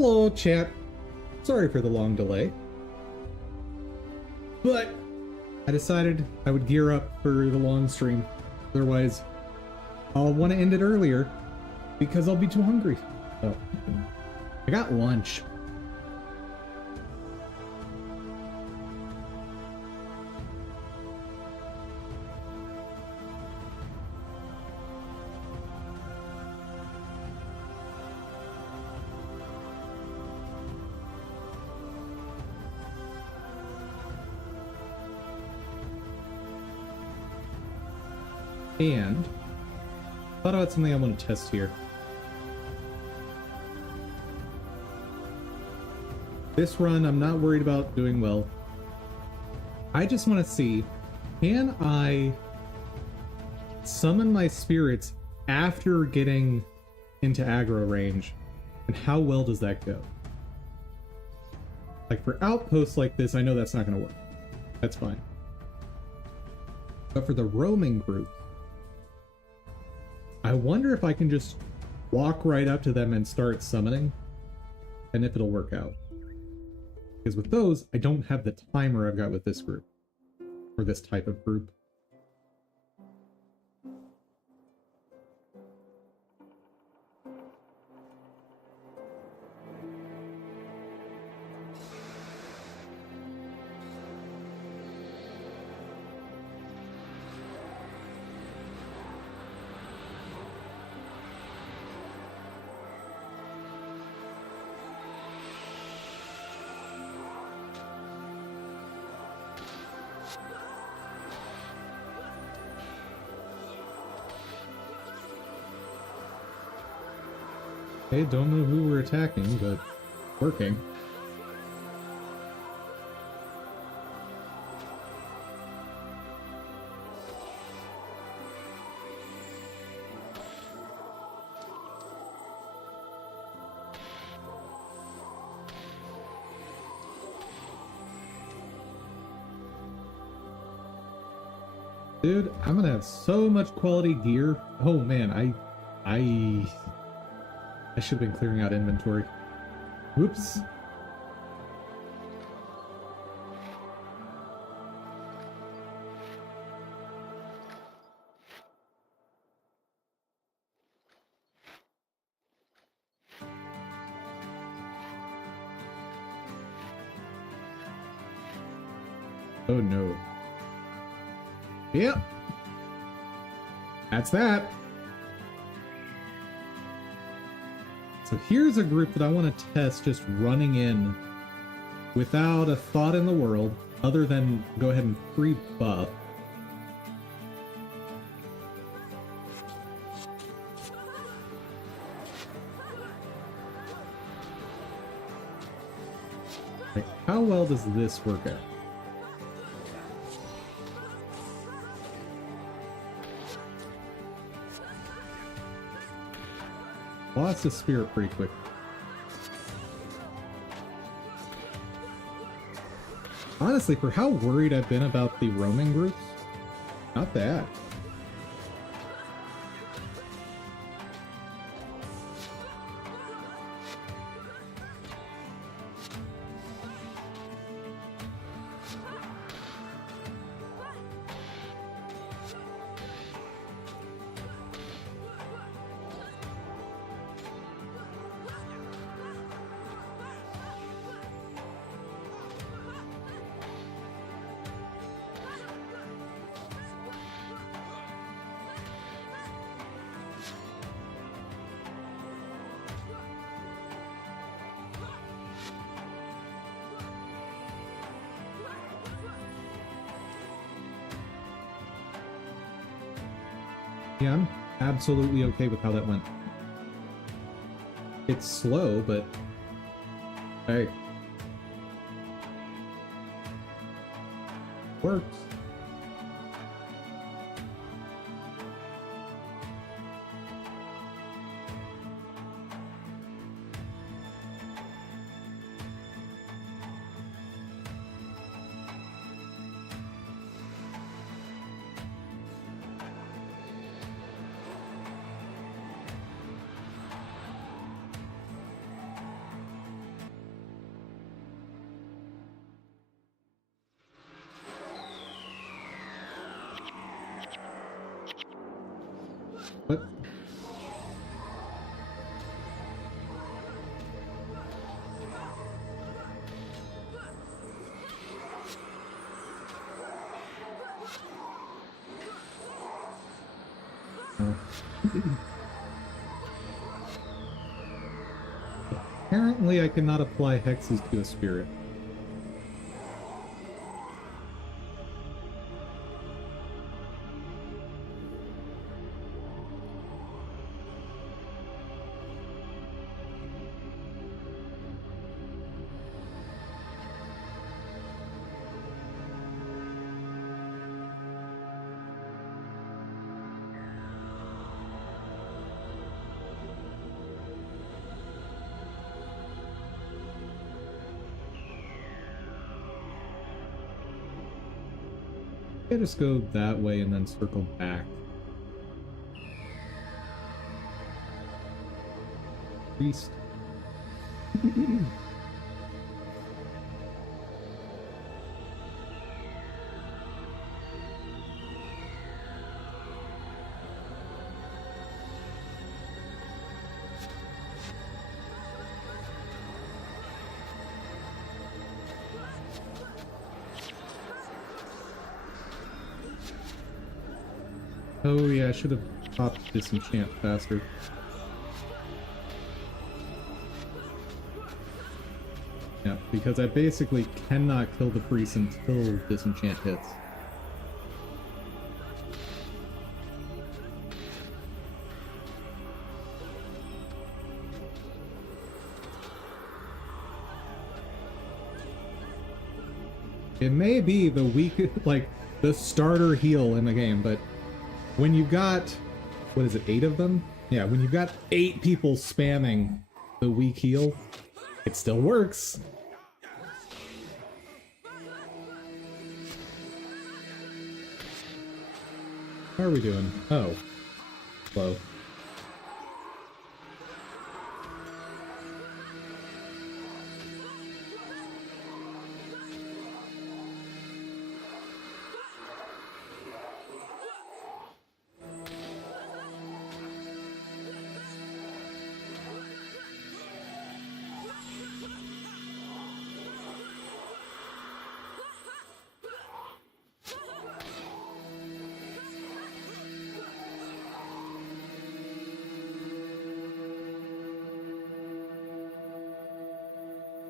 Hello, chat. Sorry for the long delay. But I decided I would gear up for the long stream. Otherwise, I'll want to end it earlier because I'll be too hungry. Oh, I got lunch. And thought about something I want to test here. This run, I'm not worried about doing well. I just want to see, can I summon my spirits after getting into aggro range? And how well does that go? Like for outposts like this, I know that's not going to work. That's fine. But for the roaming group, I wonder if I can just walk right up to them and start summoning, and if it'll work out. Because with those, I don't have the timer I've got with this group, or this type of group. Okay, don't know who we're attacking, but working. Dude, I'm gonna have so much quality gear. Oh man, I should have been clearing out inventory. Whoops. Oh no. Yep. That's that. So here's a group that I want to test just running in without a thought in the world other than go ahead and free buff. Like, how well does this work out? Lost his spirit pretty quick. Honestly, for how worried I've been about the roaming groups, not bad. Yeah, I'm absolutely okay with how that went. It's slow, but hey, works. now. Apparently I cannot apply hexes to a spirit. I just go that way and then circle back. Priest. Oh yeah, I should have popped disenchant faster. Yeah, because I basically cannot kill the priest until disenchant hits. It may be the weak, like, the starter heal in the game, but when you've got, what is it, 8 of them? Yeah, when you've got 8 people spamming the weak heal, it still works. How are we doing? Oh. Slow.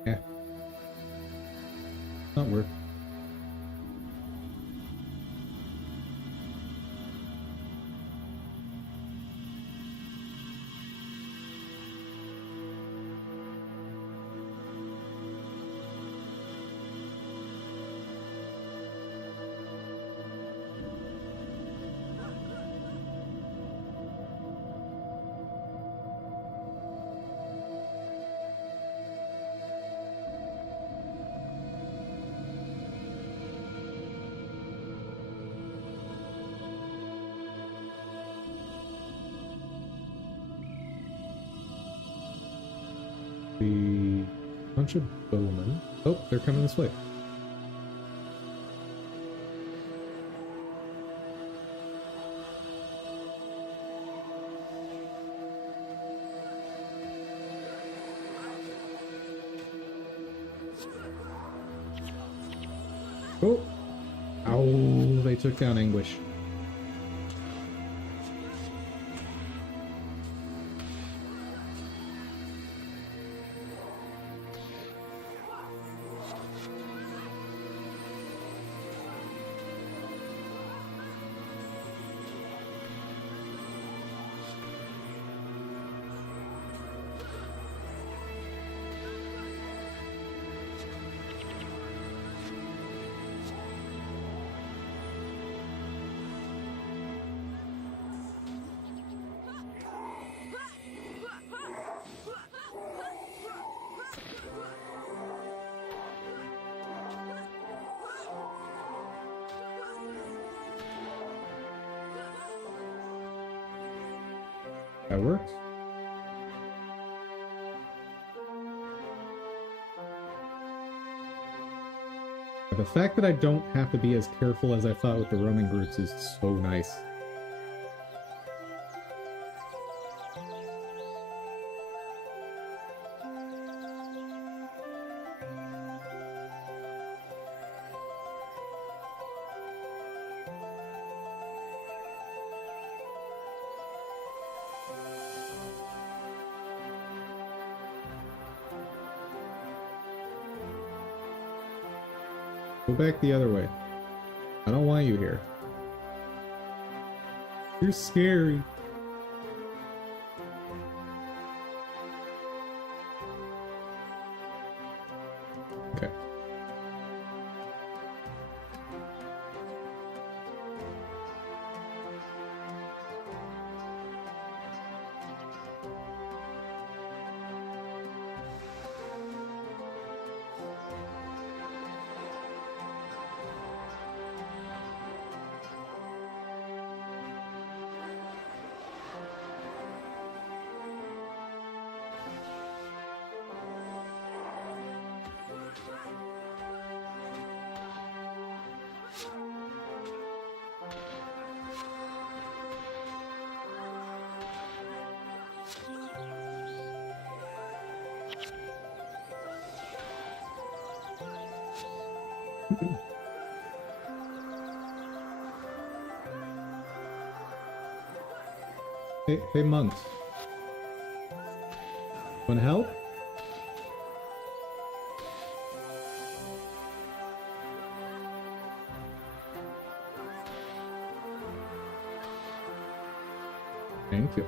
Yeah. Not worth. The bunch of bowmen. Oh, they're coming this way. Oh! Ow! They took down Anguish. That works. The fact that I don't have to be as careful as I thought with the roaming groups is so nice. Go back the other way. I don't want you here. You're scary. Okay. Hey, monks. Want help? Thank you.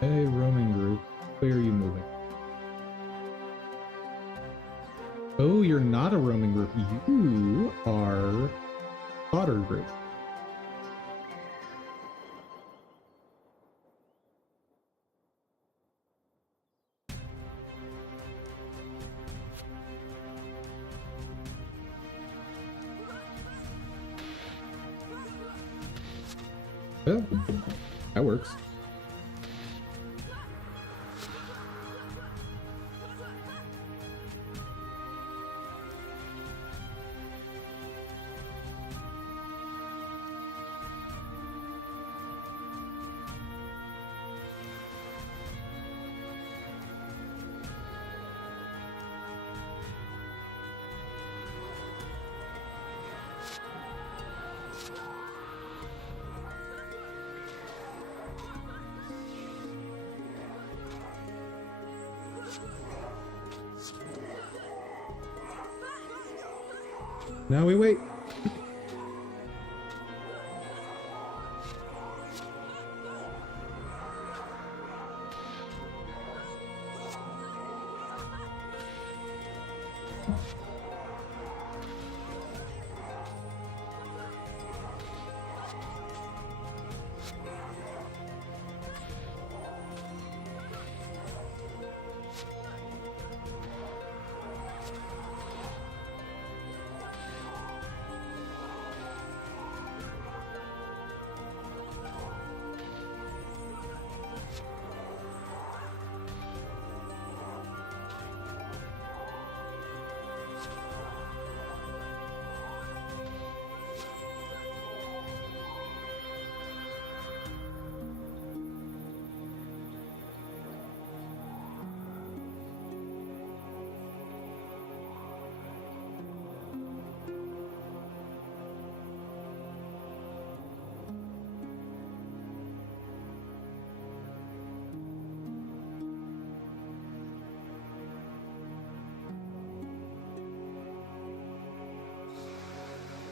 Hey, roaming group. Where are you moving? Oh, you're not a roaming group. You are fodder group. Yeah, that works. Now we wait.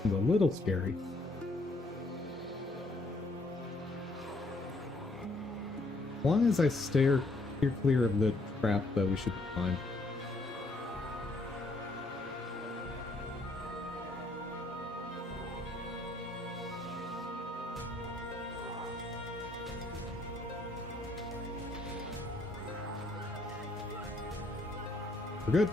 It's a little scary. As long as I steer clear of the trap, though, we should be fine. We're good.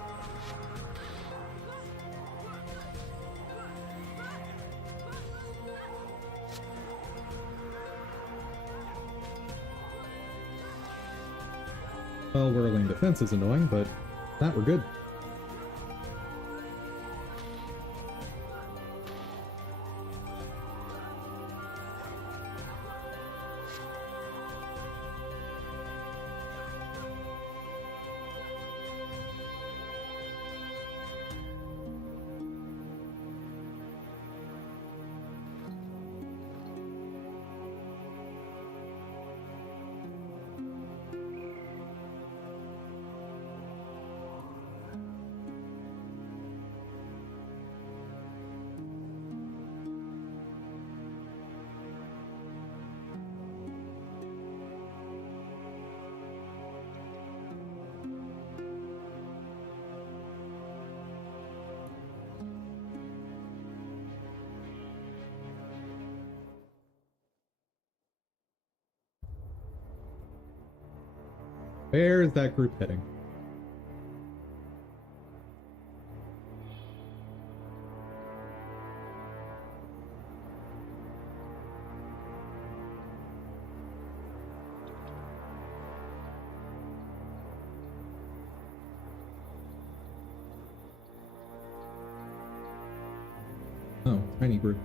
Well, whirling defense is annoying, but that we're good. Where is that group heading? Oh, tiny group.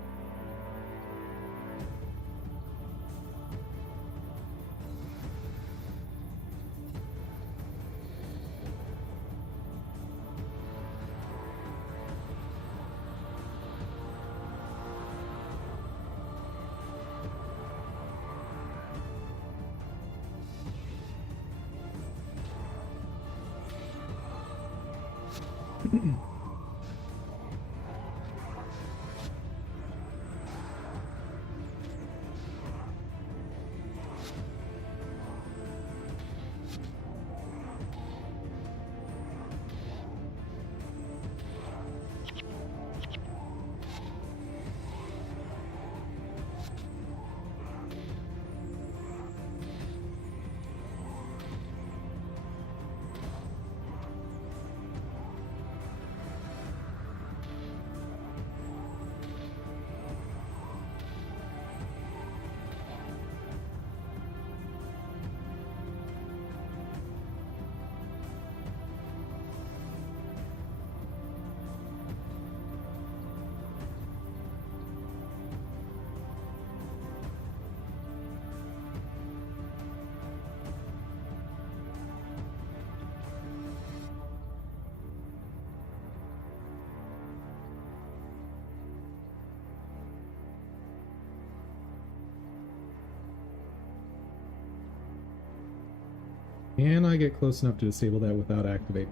Can I get close enough to disable that without activate?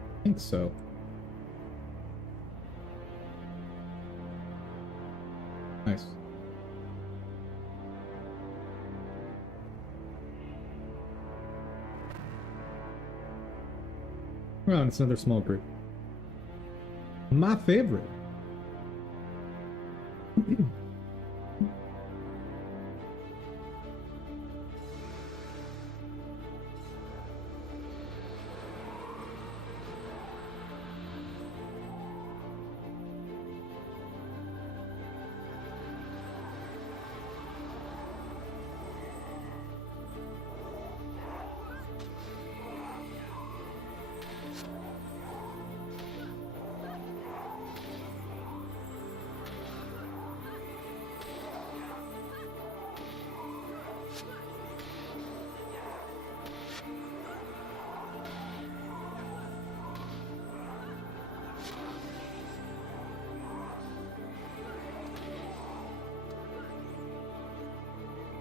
I think so. Nice. Well, it's another small group. My favorite.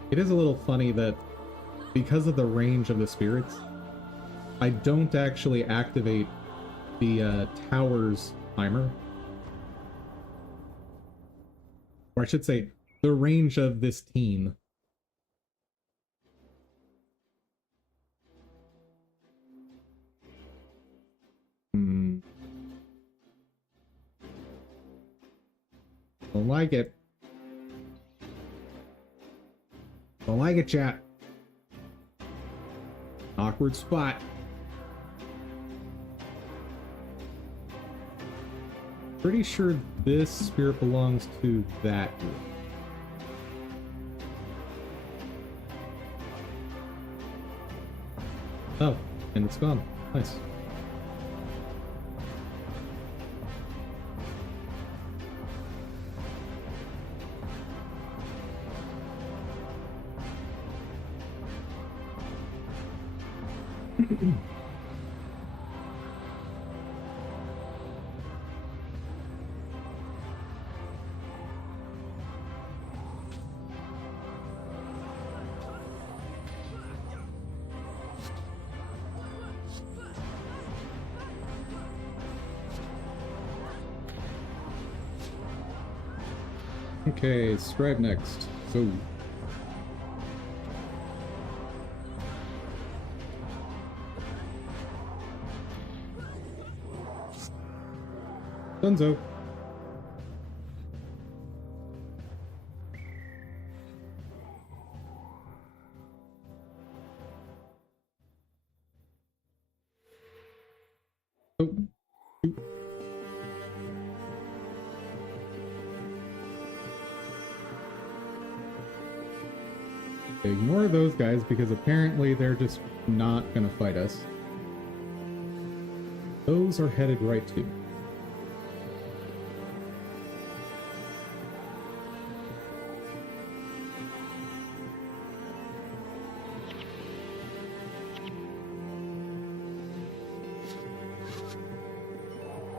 It is a little funny that because of the range of the spirits, I don't actually activate the tower's timer. Or I should say, the range of this team. Don't like it. Don't like it, chat. Awkward spot. Pretty sure this spirit belongs to that group. Oh, and it's gone. Nice. Okay, Scribe next. Go. Dunzo. Oh. Ignore those guys because apparently they're just not gonna fight us. Those are headed right to.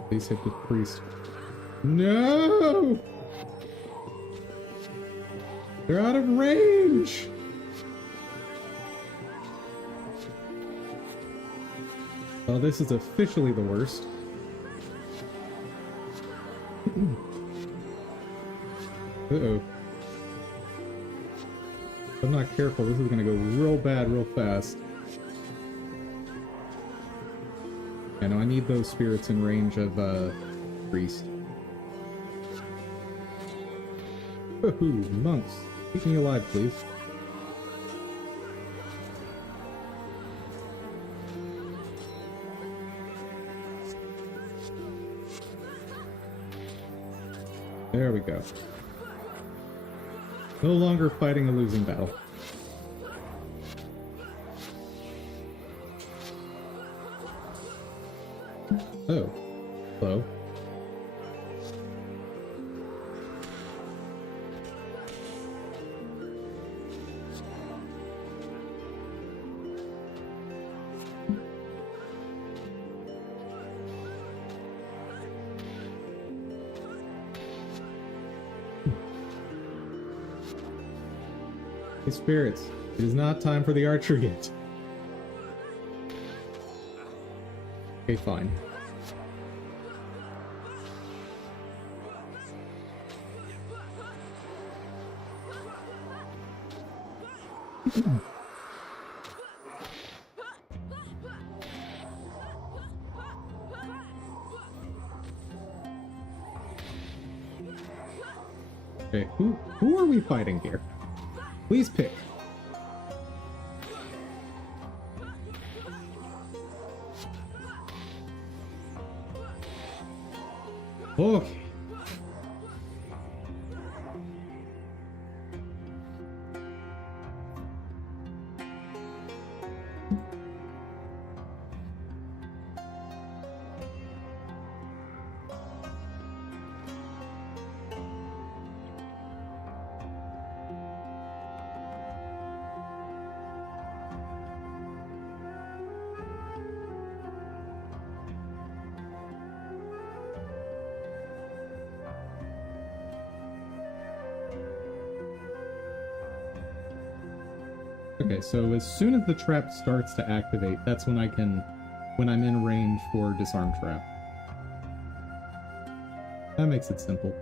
Please hit the priest. No! They're out of range! Well, this is officially the worst. Uh-oh. If I'm not careful, this is gonna go real bad real fast. I know I need those spirits in range of, priest. Woohoo, monks. Keep me alive, please. There we go. No longer fighting a losing battle. Oh. Hello. Hey, spirits, it is not time for the archer yet. Okay, fine. Okay, who are we fighting here? Please pick. Okay. Okay, so as soon as the trap starts to activate, that's when when I'm in range for disarm trap. That makes it simple.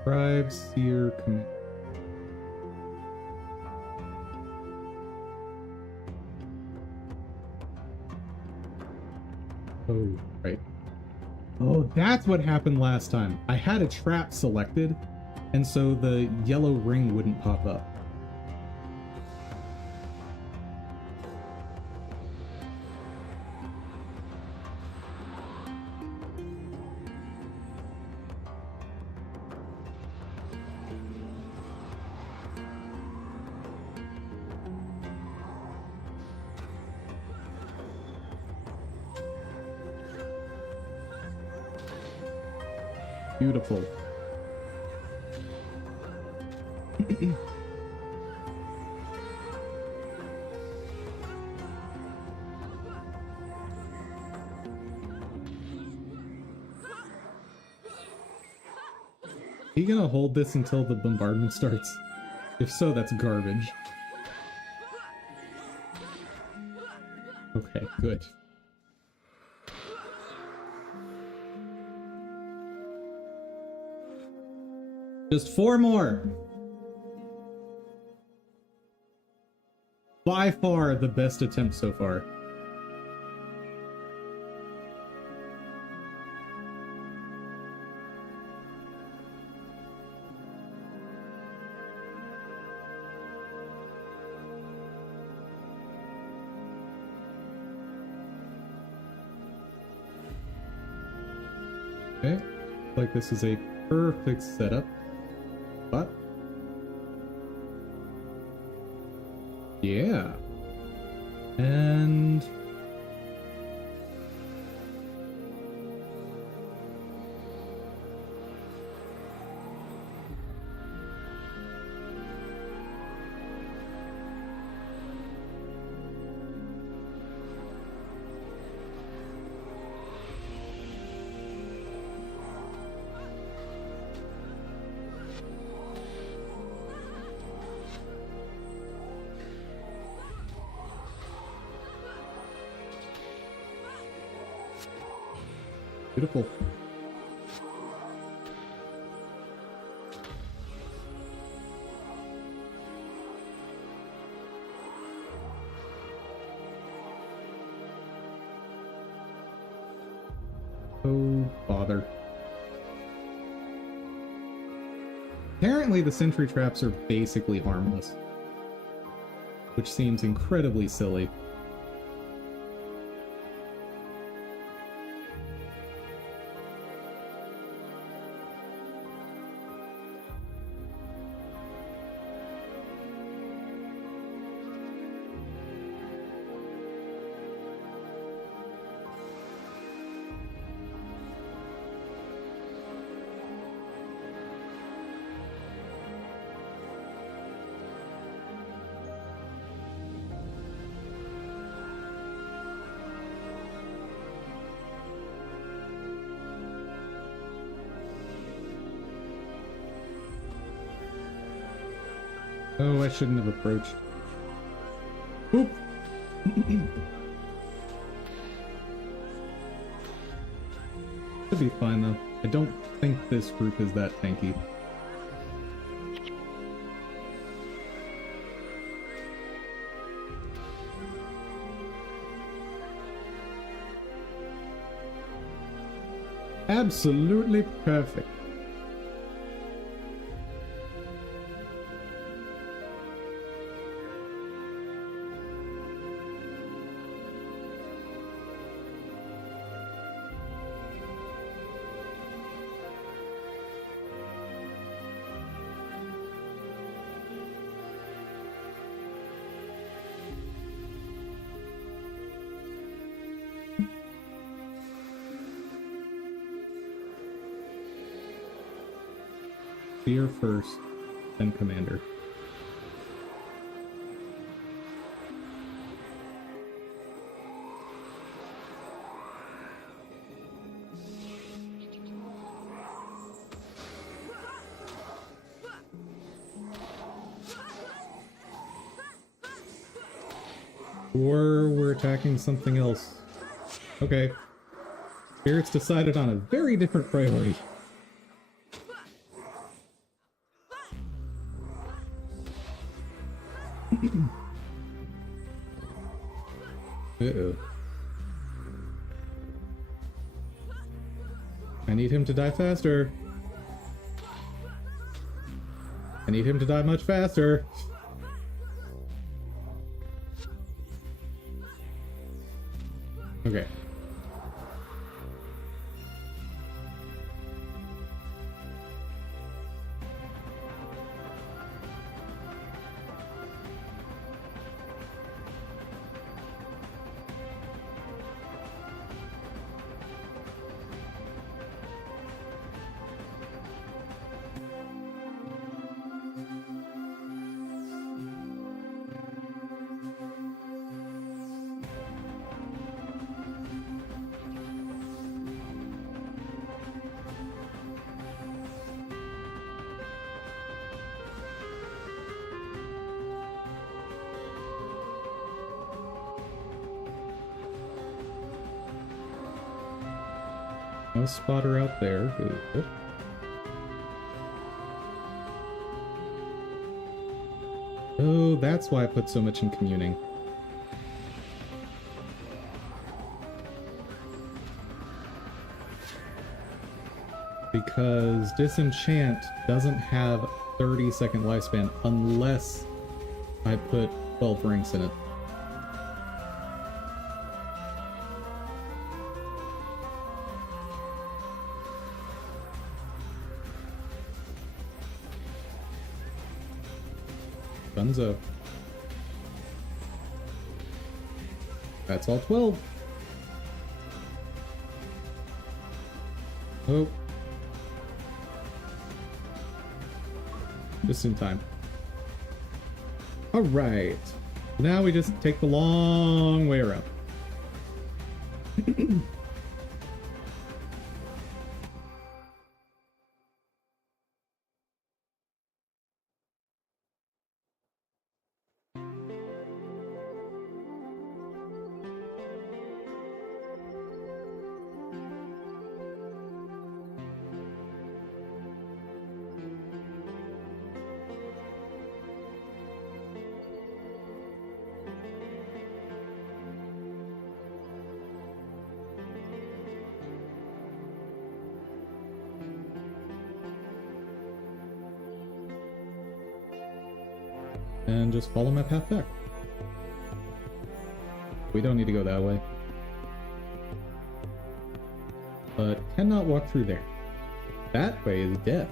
Scribe, seer, command. Oh, right. Oh, that's what happened last time. I had a trap selected, and so the yellow ring wouldn't pop up. Beautiful. Are you gonna hold this until the bombardment starts? If so, that's garbage. Okay, good. Just 4 more! By far the best attempt so far. Okay. Like this is a perfect setup. But yeah. And beautiful. Oh, bother. Apparently the sentry traps are basically harmless, which seems incredibly silly. Oh, I shouldn't have approached. Oop! Should be fine though. I don't think this group is that tanky. Absolutely perfect. Fear first, then commander. Or we're attacking something else. Okay. Spirits decided on a very different priority. Uh-oh. I need him to die faster. I need him to die much faster. Okay. No spotter out there. Good. Oh, that's why I put so much in communing. Because Disenchant doesn't have 30-second lifespan unless I put 12 ranks in it. Dunzo. That's all 12. Oh. Just in time. Alright. Now we just take the long way around. And just follow my path back. We don't need to go that way. But cannot walk through there. That way is death.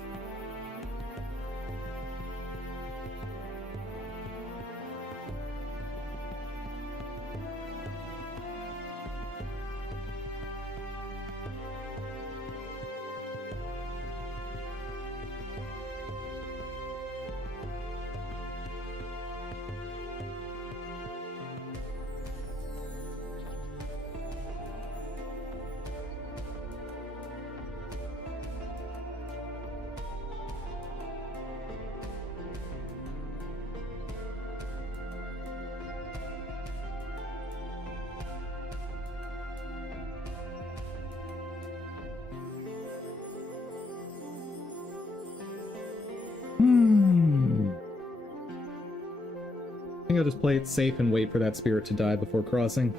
I think I'll just play it safe and wait for that spirit to die before crossing.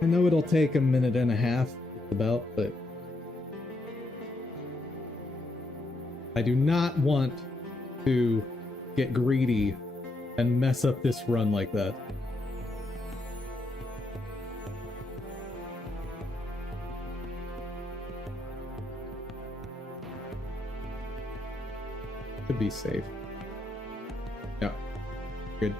I know it'll take a minute and a half, about, but I do not want to get greedy and mess up this run like that. Could be safe. Yeah, good.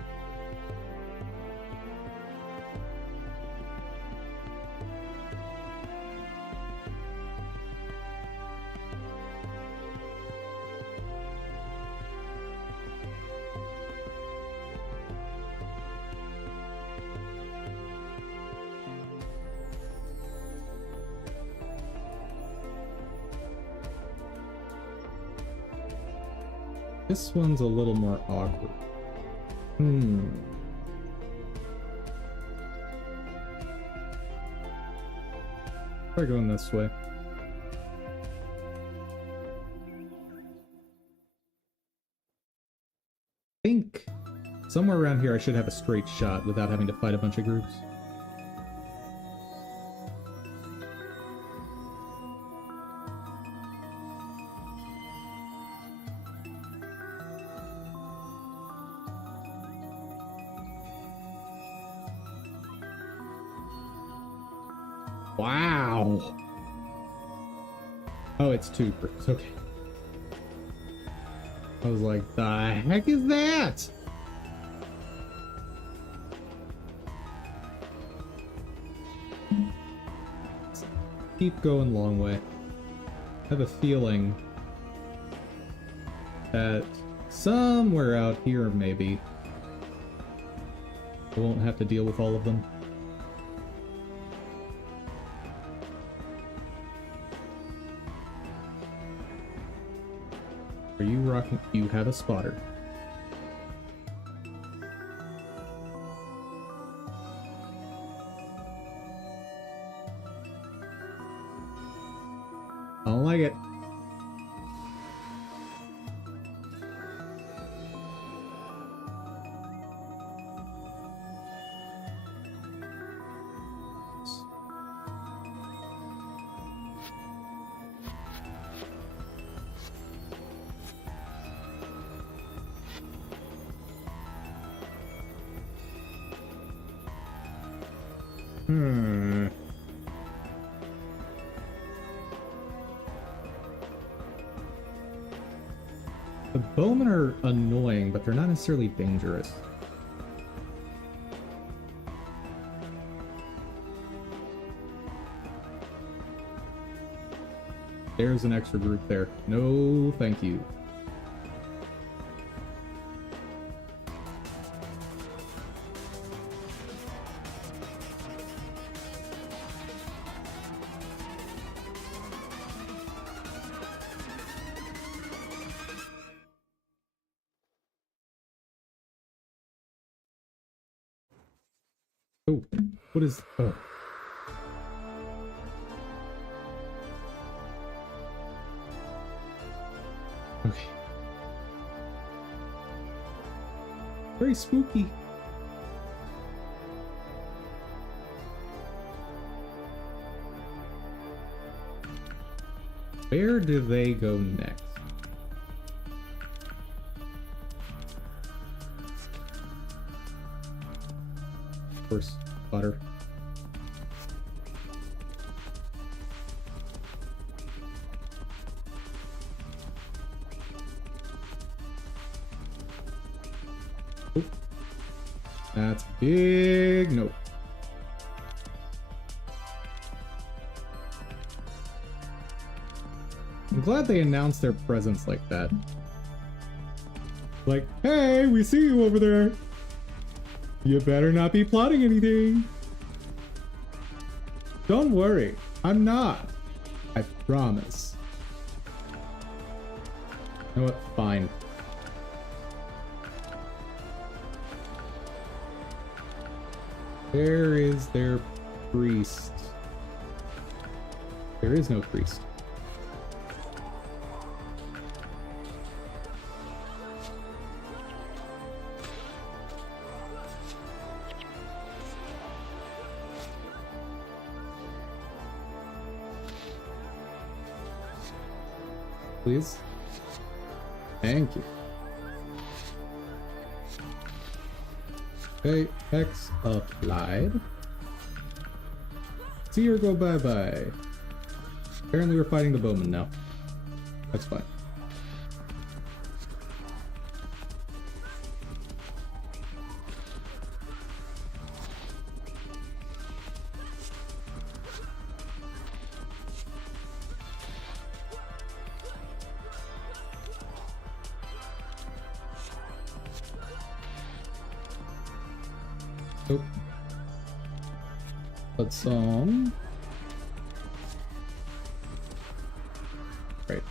This one's a little more awkward. Try going this way. I think somewhere around here I should have a straight shot without having to fight a bunch of groups. Wow. Oh, it's 2 groups. Okay. I was like, the heck is that? Keep going long way. I have a feeling that somewhere out here, maybe, I won't have to deal with all of them. Are you rocking? You have a spotter. I don't like it. The bowmen are annoying, but they're not necessarily dangerous. There's an extra group there. No, thank you. Oh, what is... Oh. Okay. Very spooky. Where do they go next? Of course, butter. Oh, that's big note. I'm glad they announced their presence like that. Like, hey, we see you over there. You better not be plotting anything. Don't worry, I'm not. I promise. You know what? Fine. Where is their priest? There is no priest. Please. Thank you. Okay, X applied. See her go bye-bye. Apparently we're fighting the bowman now. That's fine. Oh. But some. Right.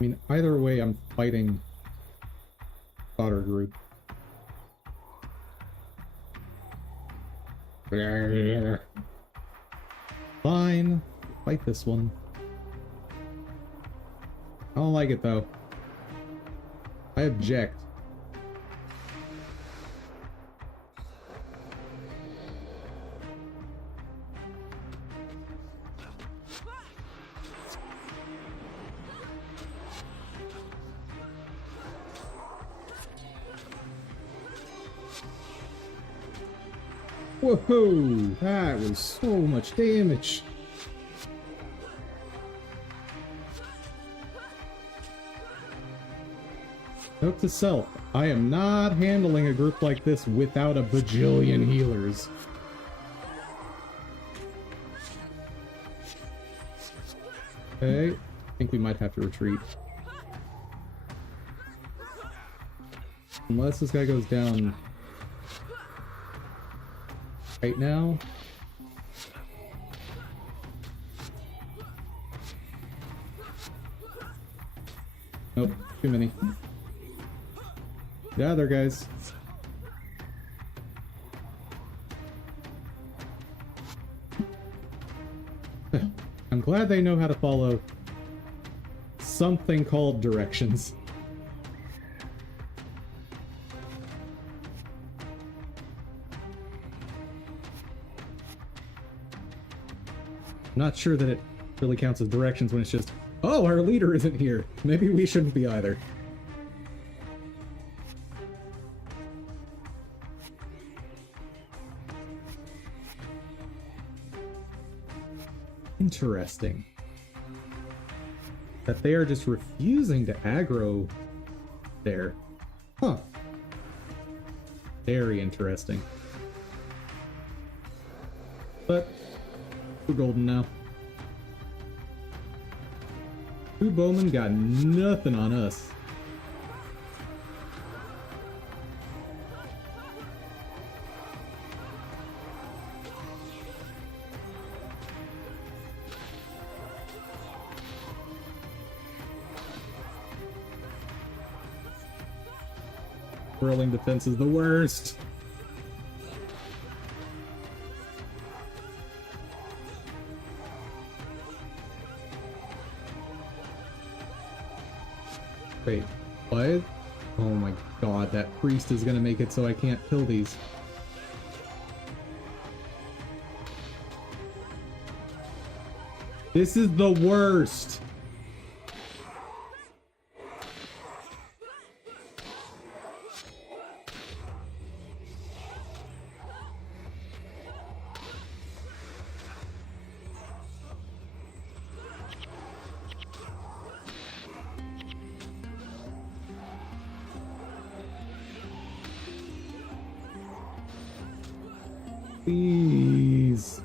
I mean, either way, I'm fighting fodder group. Fine, fight this one. I don't like it though. I object. Whoa, that was so much damage. Note to self, I am not handling a group like this without a bajillion healers. Okay, I think we might have to retreat. Unless this guy goes down right now. Nope, too many. Yeah, there, guys. I'm glad they know how to follow something called directions. I'm not sure that it really counts as directions when it's just, oh, our leader isn't here. Maybe we shouldn't be either. Interesting. That they are just refusing to aggro there. Huh. Very interesting. But we're golden now. Two bowmen got nothing on us. Whirling defense is the worst. Wait, what? Oh my god, that priest is gonna make it so I can't kill these. This is the worst. Please.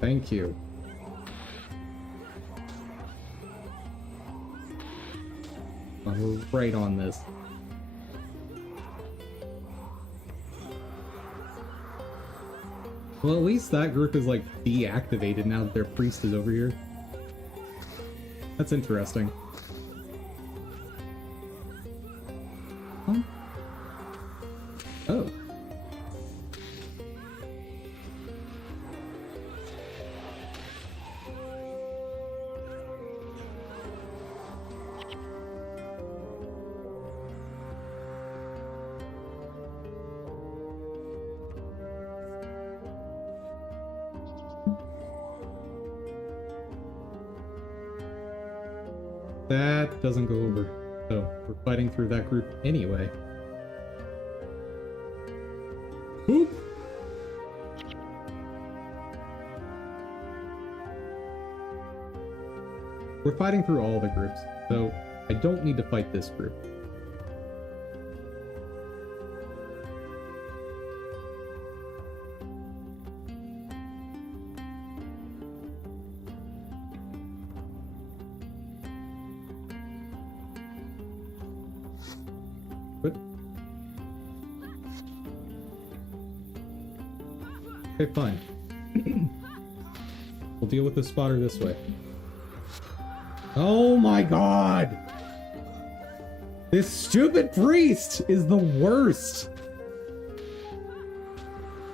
Thank you. Oh, we're right on this. Well, at least that group is like deactivated now that their priest is over here. That's interesting. Huh? Oh. That doesn't go over. So we're fighting through that group anyway. Boop! We're fighting through all the groups, so I don't need to fight this group. Okay, fine. We'll deal with the spotter this way. Oh my god! This stupid priest is the worst!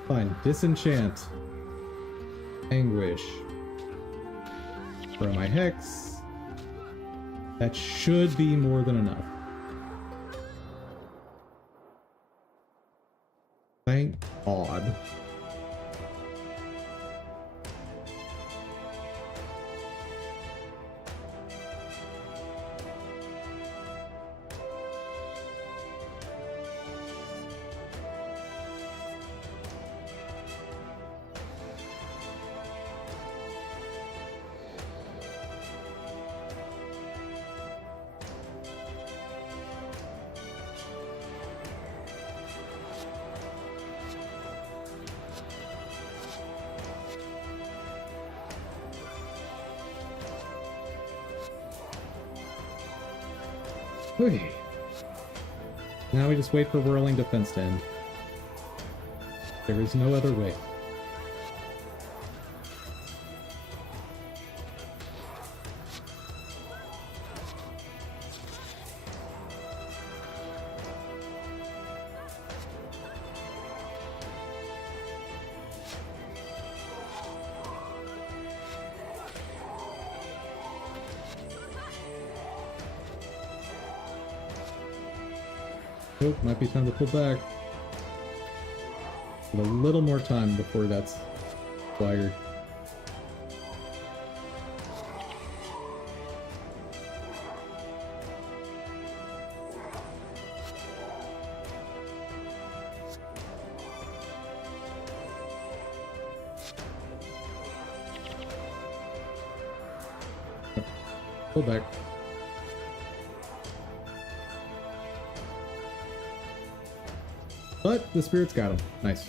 Fine, disenchant. Anguish. Throw my hex. That should be more than enough. Thank God. Okay. Now we just wait for whirling defense to end. There is no other way. Oh, might be time to pull back. With a little more time before that's required. Pull back. But the spirits got him. Nice.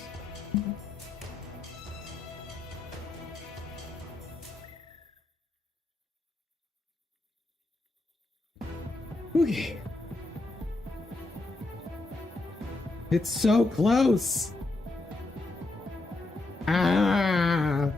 Okay. It's so close. Ah.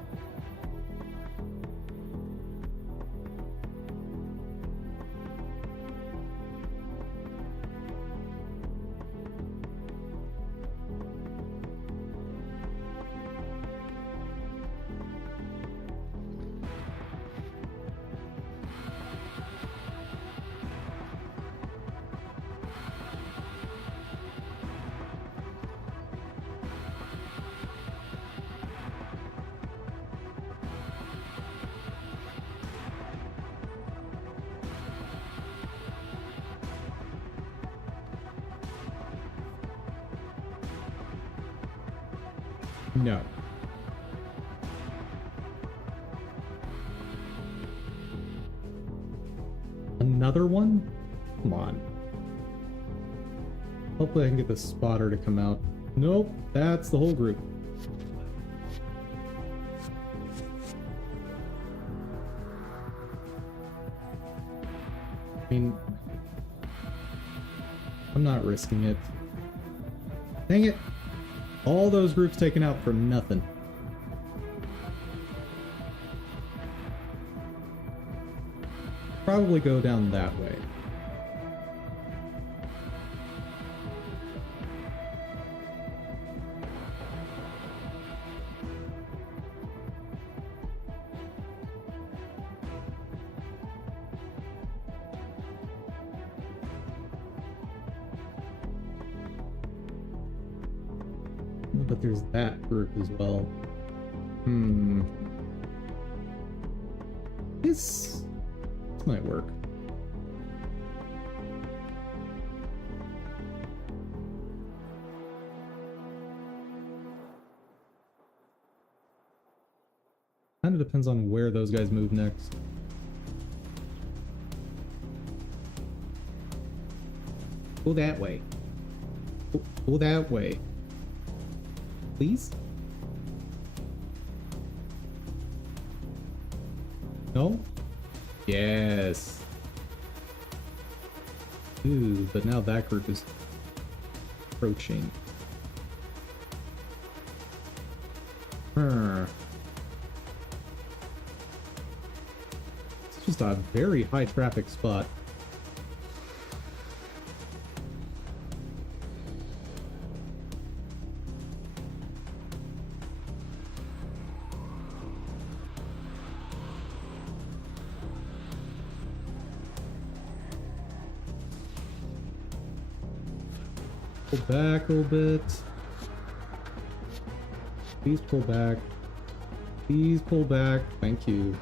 No. Another one? Come on. Hopefully I can get the spotter to come out. Nope, that's the whole group. I mean, I'm not risking it. Dang it! All those groups taken out for nothing. Probably go down that way. But there's that group as well. This might work. Kind of depends on where those guys move next. Go that way. Go that way. Please? No? Yes. Ooh, but now that group is approaching. It's just a very high traffic spot. Pull back a little bit. Please pull back. Please pull back. Thank you.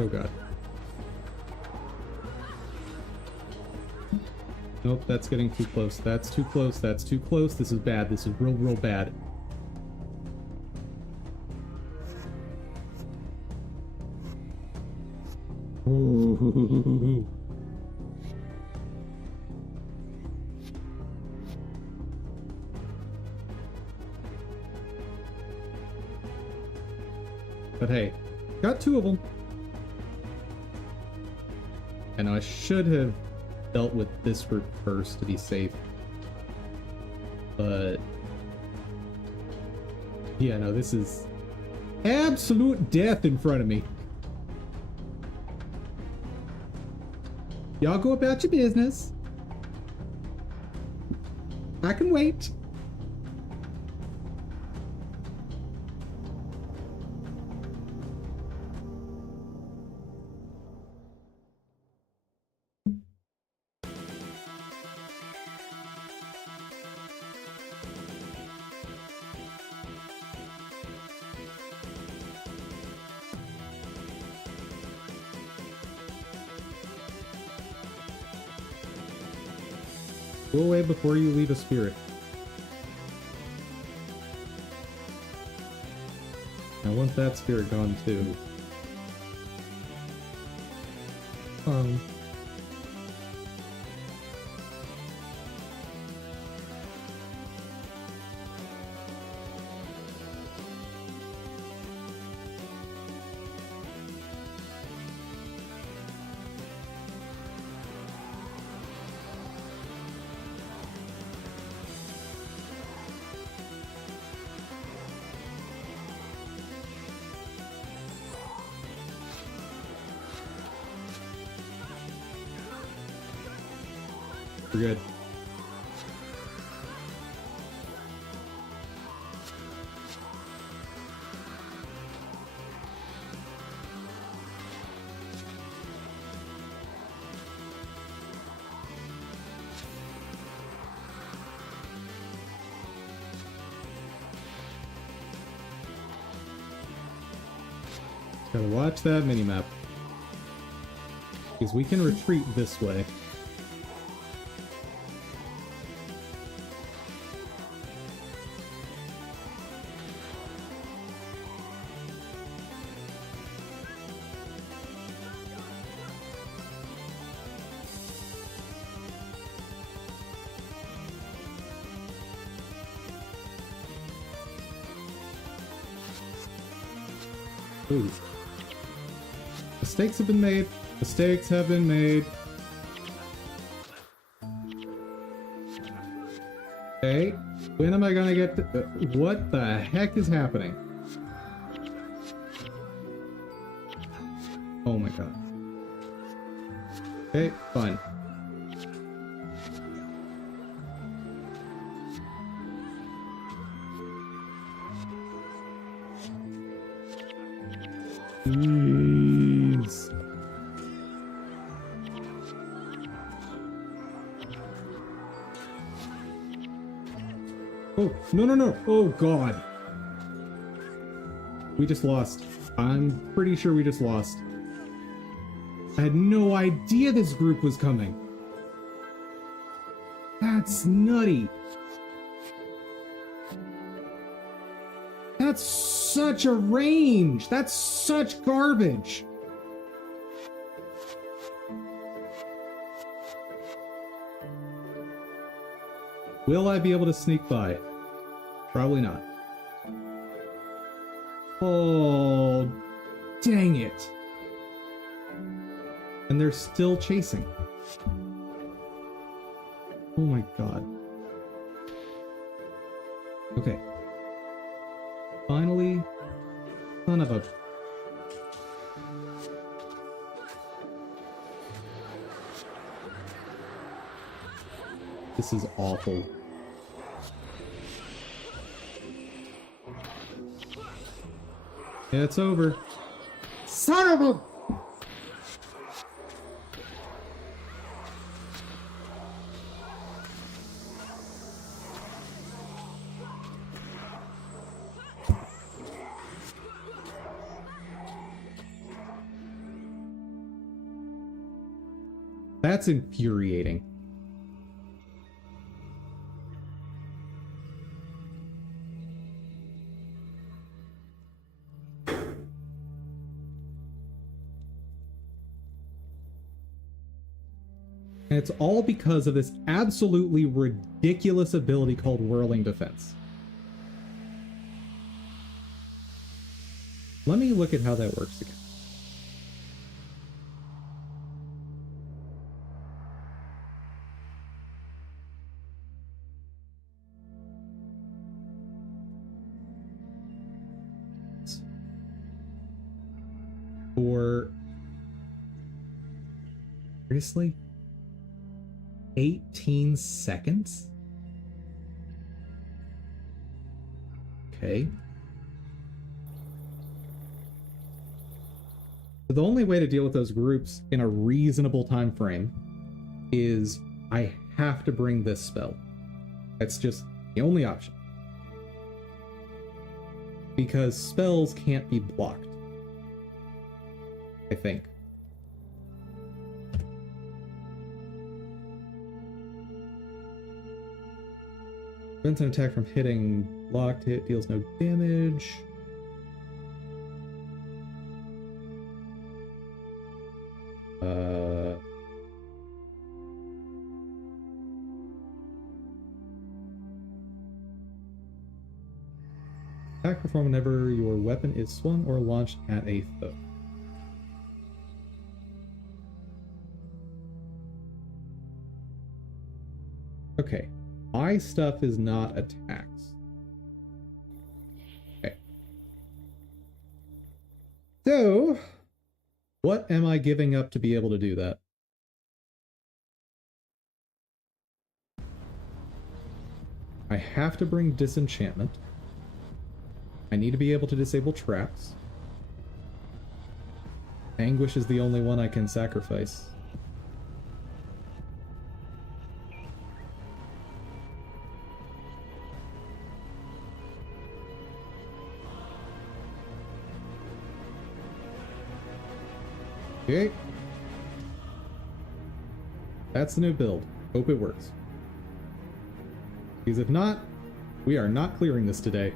Oh god. Nope, that's getting too close. That's too close. That's too close. This is bad. This is real, real bad. Ooh. But hey, got two of them. I know I should have dealt with this group first to be safe. But yeah, no, this is absolute death in front of me. Y'all go about your business. I can wait. Go away before you leave a spirit. I want that spirit gone too. We're good. Gotta watch that minimap. Because we can retreat this way. Ooh. Mistakes have been made. Mistakes have been made. Okay. When am I gonna get to, what the heck is happening? Oh my god. Okay, fine. Jeez. Oh, no, no, no. Oh, God. We just lost. I'm pretty sure we just lost. I had no idea this group was coming. That's nutty. That's such a range. That's such garbage. Will I be able to sneak by? Probably not. Oh, dang it. And they're still chasing. Oh my god. Okay. Finally, son of a... This is awful. Yeah, it's over. Son of a... That's infuriating. And it's all because of this absolutely ridiculous ability called Whirling Defense. Let me look at how that works again. For... Seriously? 18 seconds? Okay. The only way to deal with those groups in a reasonable time frame is I have to bring this spell. That's just the only option. Because spells can't be blocked. I think. Prevents an attack from hitting. Locked hit deals no damage. Attack performed whenever your weapon is swung or launched at a foe. Okay, my stuff is not attacks. Okay. So, what am I giving up to be able to do that? I have to bring disenchantment. I need to be able to disable traps. Anguish is the only one I can sacrifice. Okay. That's the new build. Hope it works. Because if not, we are not clearing this today.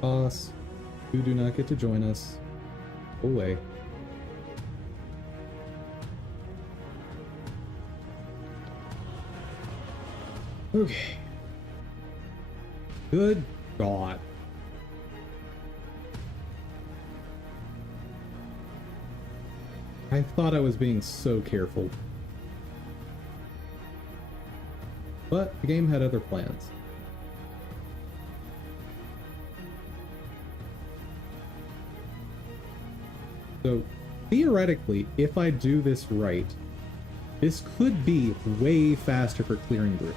Boss, you do not get to join us. Go away. Okay. Good God. I thought I was being so careful. But the game had other plans. So, theoretically, if I do this right, this could be way faster for clearing group.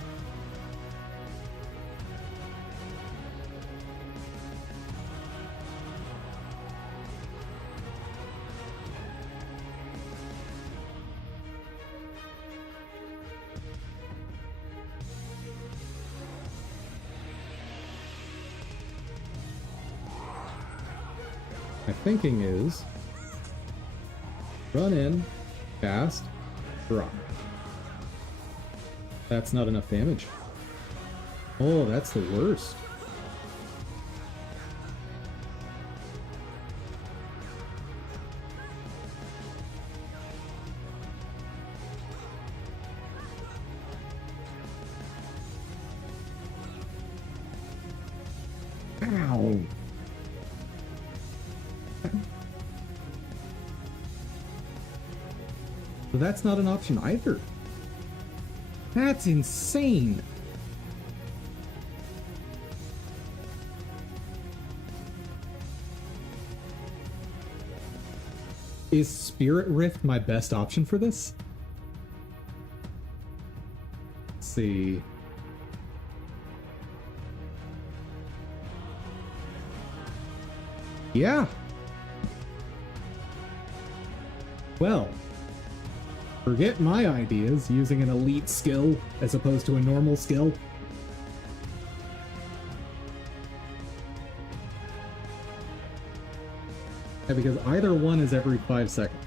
My thinking is run in, cast, drop. That's not enough damage. Oh, that's the worst. Ow. So that's not an option either. That's insane. Is Spirit Rift my best option for this? Let's see. Yeah. Well, forget my ideas using an elite skill as opposed to a normal skill. Yeah, because either one is every 5 seconds.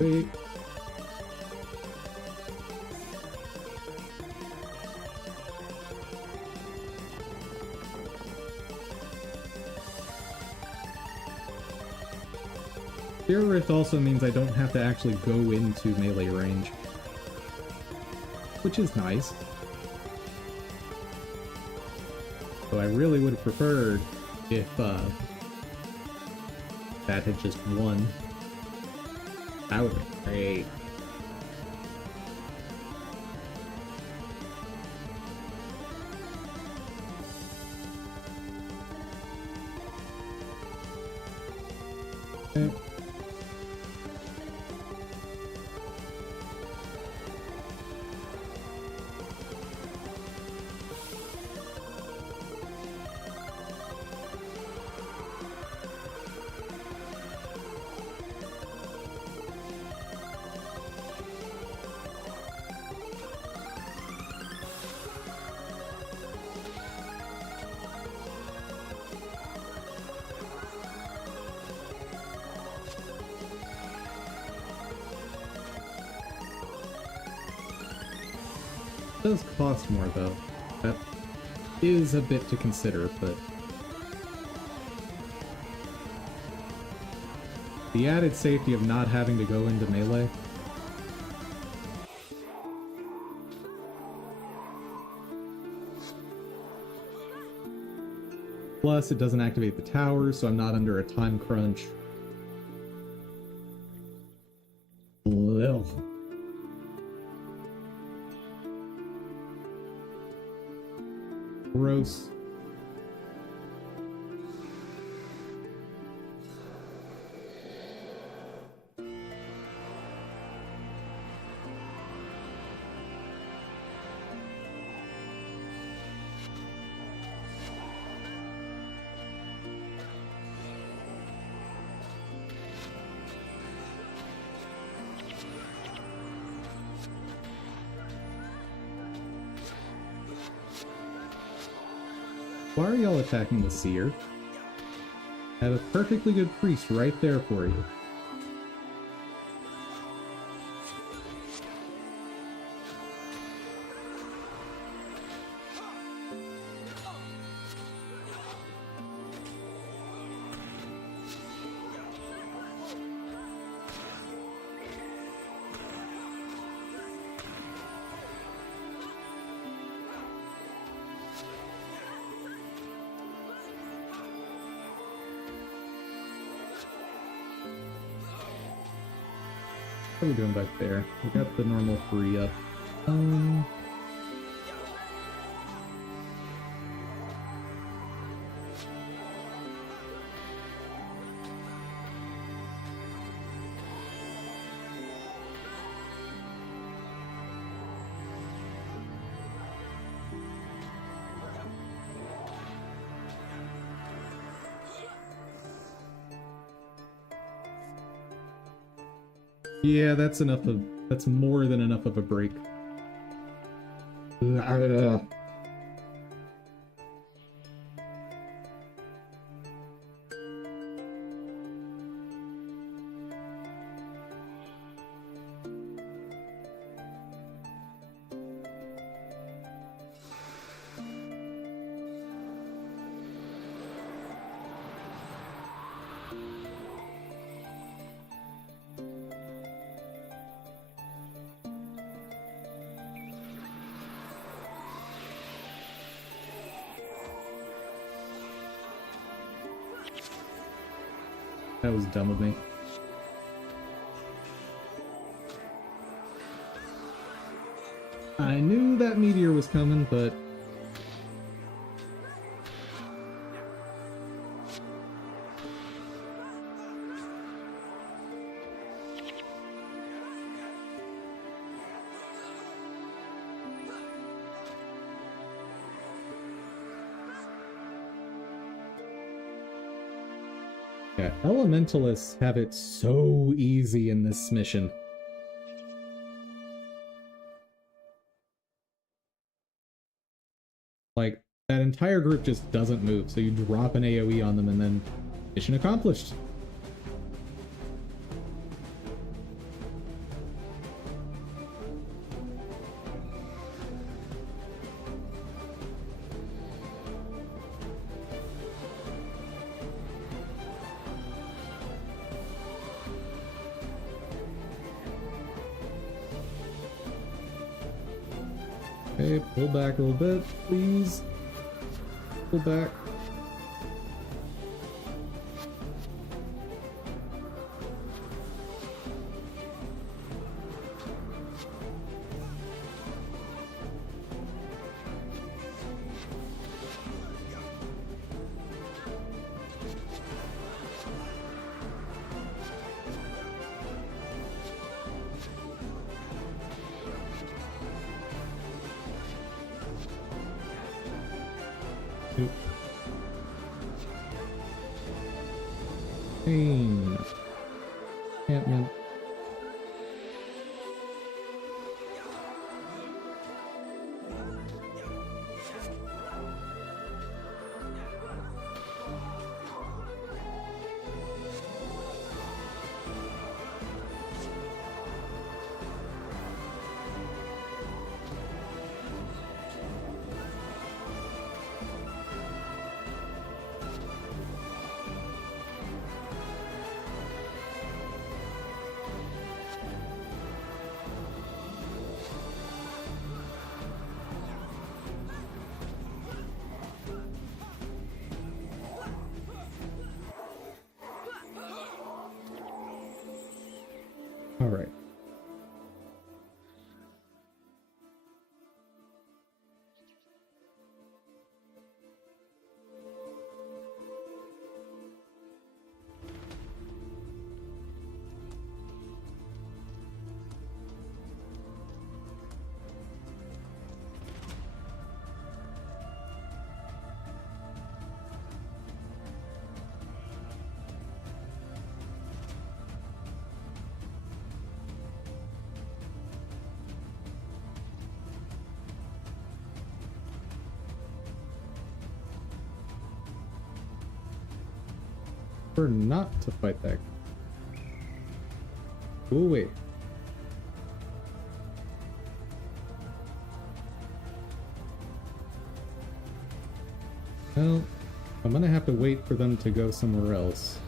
Wait. Spirit Rift also means I don't have to actually go into melee range, which is nice. So I really would have preferred if that had just won. That would be great. Okay. does cost more, though. That is a bit to consider, but... the added safety of not having to go into melee. Plus, it doesn't activate the tower, so I'm not under a time crunch. Ugh. Gross. Why are y'all attacking the seer? I have a perfectly good priest right there for you. What are we doing back there? We got the normal 3 up. Yeah, that's more than enough of a break. That was dumb of me. I knew that meteor was coming, but... yeah, elementalists have it so easy in this mission. Like, that entire group just doesn't move, so you drop an AoE on them and then mission accomplished. Okay, pull back a little bit, please. Pull back. Pain. Enchantment. Alright. Or not to fight that. Oh, wait. Well, I'm gonna have to wait for them to go somewhere else.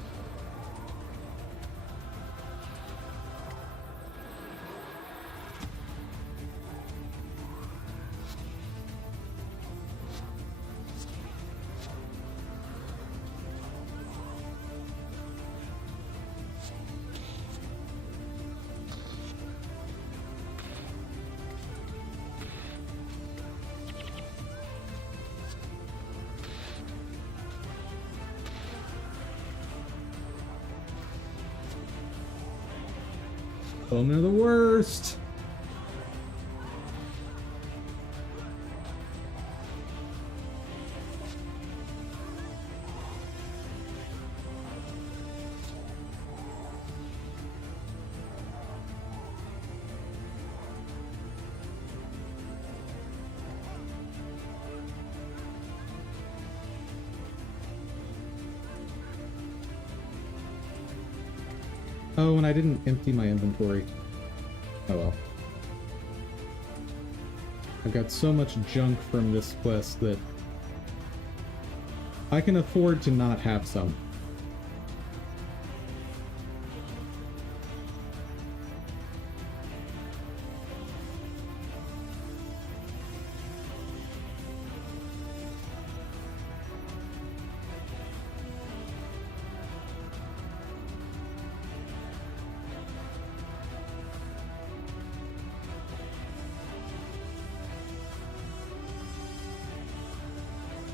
Oh, they're the worst. Oh, and I didn't empty my inventory. Oh well. I've got so much junk from this quest that I can afford to not have some.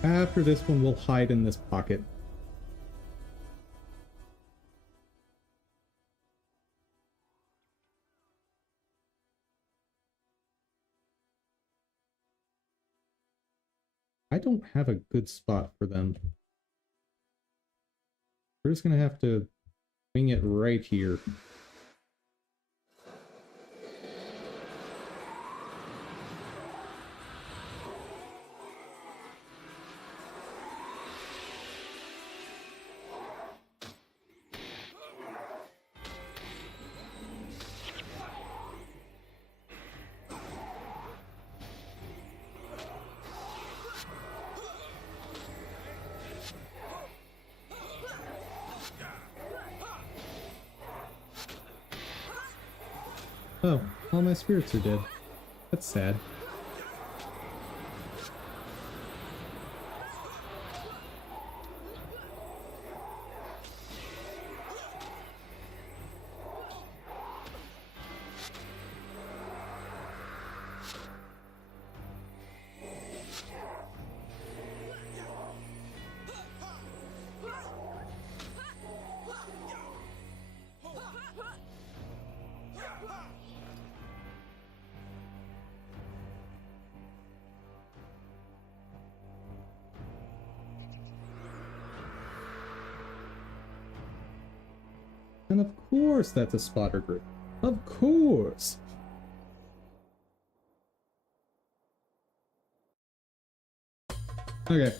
After this one, we'll hide in this pocket. I don't have a good spot for them. We're just gonna have to wing it right here. Oh, all my spirits are dead. That's sad. And of course that's a spotter group. Of course! Okay.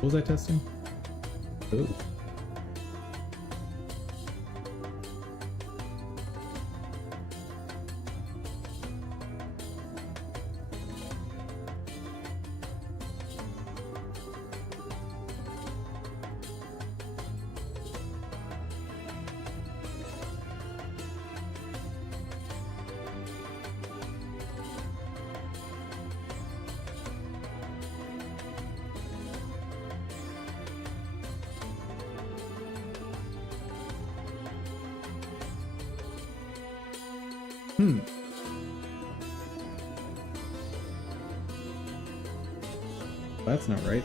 What was I testing? Ooh. That's not right.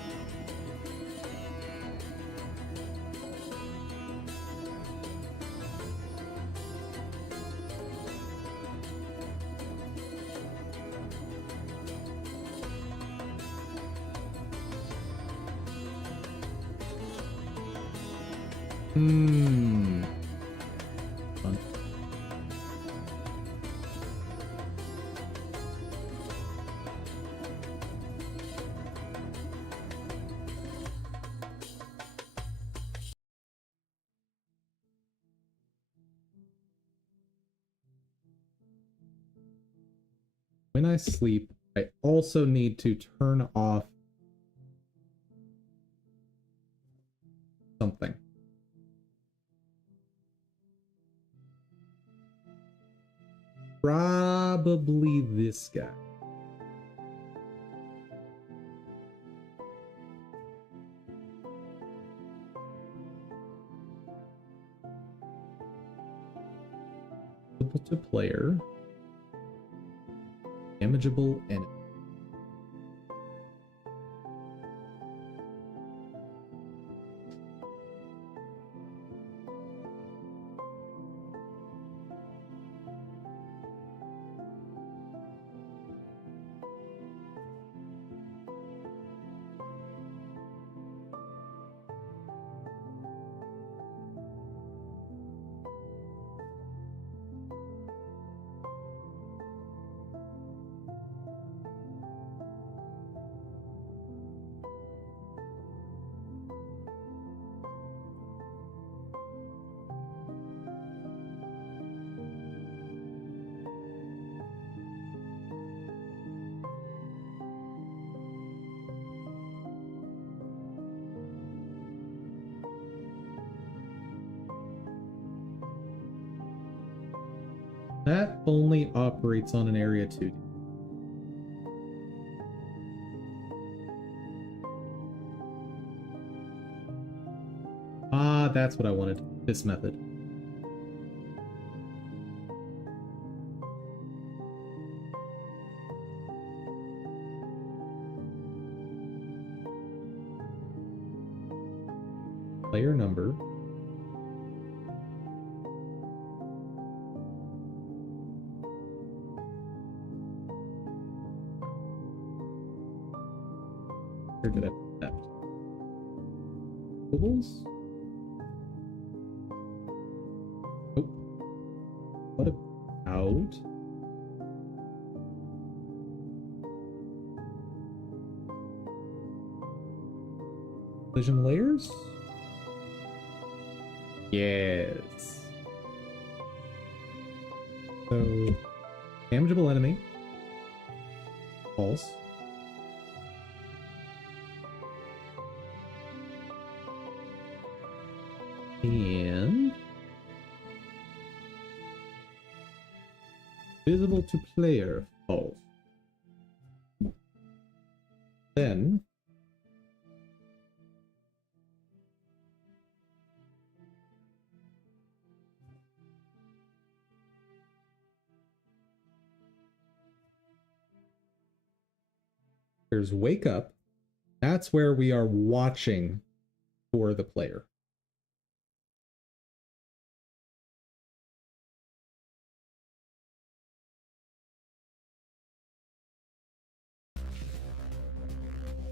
Fun. When I sleep, I also need to turn off something. Probably this guy. Visible to player. Damageable enemy. That only operates on an area 2D. Ah, that's what I wanted. This method. Player number. Where did I put that? Tools? Oh. What about collision layers? Yes. So, damageable enemy. False. And visible to player. False. Then there's wake up. That's where we are watching for the player.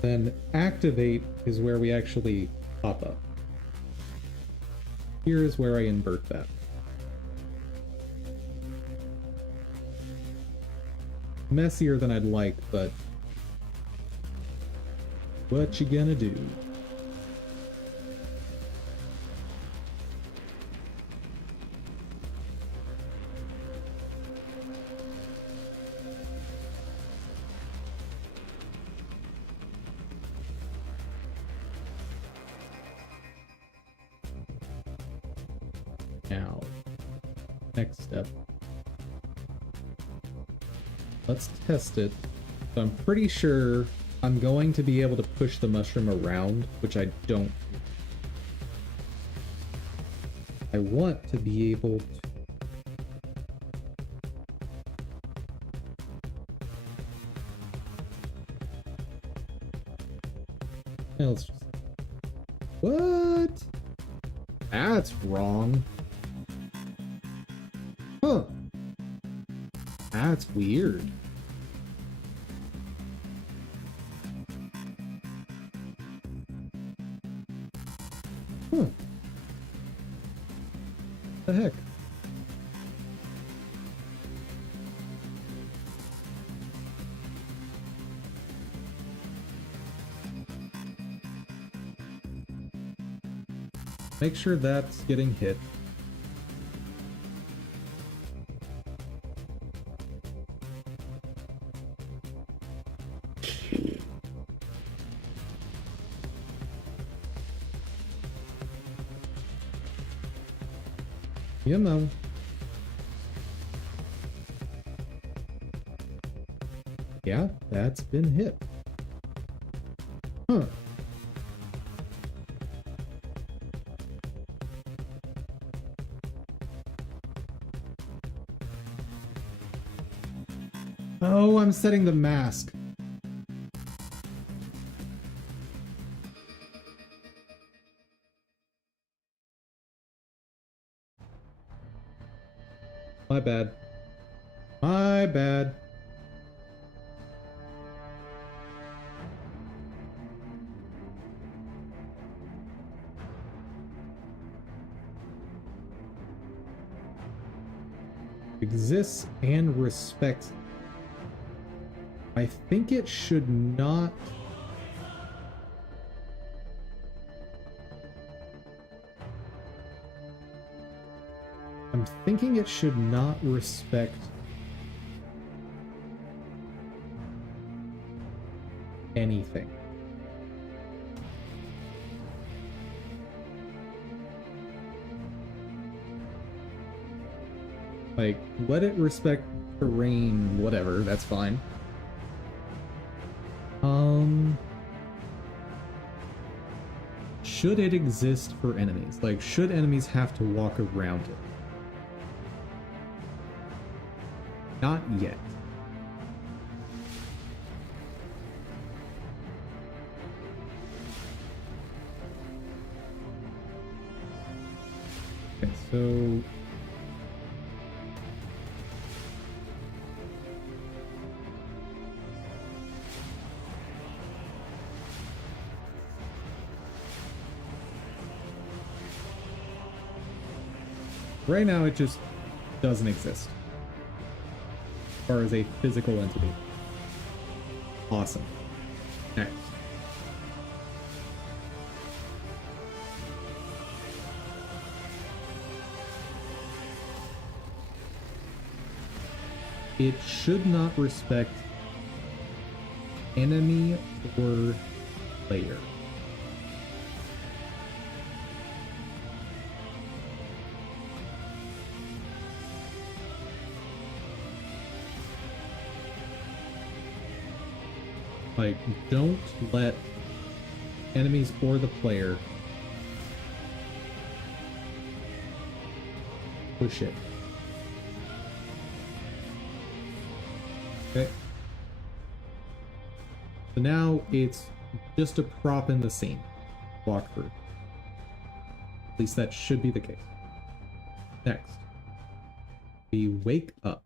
Then activate is where we actually pop up. Here is where I invert that. Messier than I'd like, but what you gonna do? Now, next step. Let's test it. So I'm pretty sure I'm going to be able to push the mushroom around, which I don't. I want to be able to Let's just... What? That's wrong. Huh. That's weird. Huh. The heck? Make sure that's getting hit. You know. Yeah, that's been hit. Huh. Oh, I'm setting the mask. My bad. My bad. Exists and respects. I think it should not. I'm thinking it should not respect anything. Like, let it respect terrain, whatever, that's fine. Should it exist for enemies? Like, should enemies have to walk around it? Not yet. Okay, so... right now, it just doesn't exist. As far as a physical entity. Awesome. Next. It should not respect enemy or player. Like, don't let enemies or the player push it. Okay. So now it's just a prop in the scene. Walk through. At least that should be the case. Next. We wake up.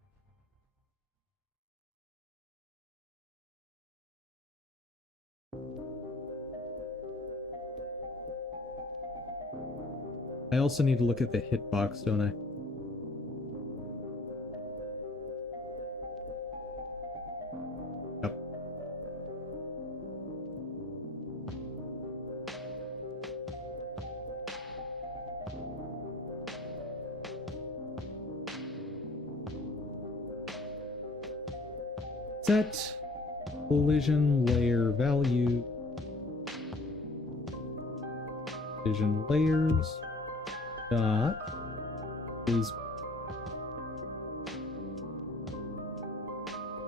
I also need to look at the hitbox, don't I? Yep. Set collision layer value. Collision layers. Dot is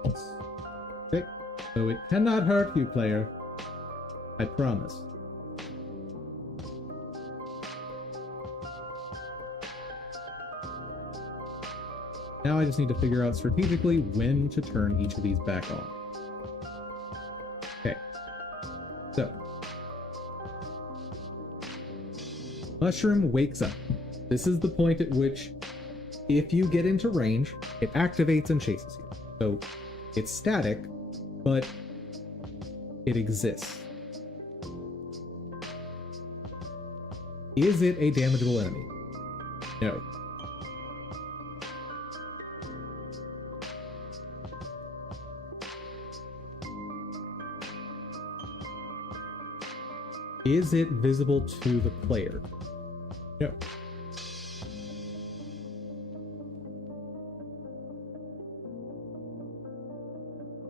false. Okay, so it cannot hurt you, player. I promise. Now I just need to figure out strategically when to turn each of these back on. Okay, so Mushroom wakes up. This is the point at which, if you get into range, it activates and chases you. So it's static, but it exists. Is it a damageable enemy? No. Is it visible to the player? No.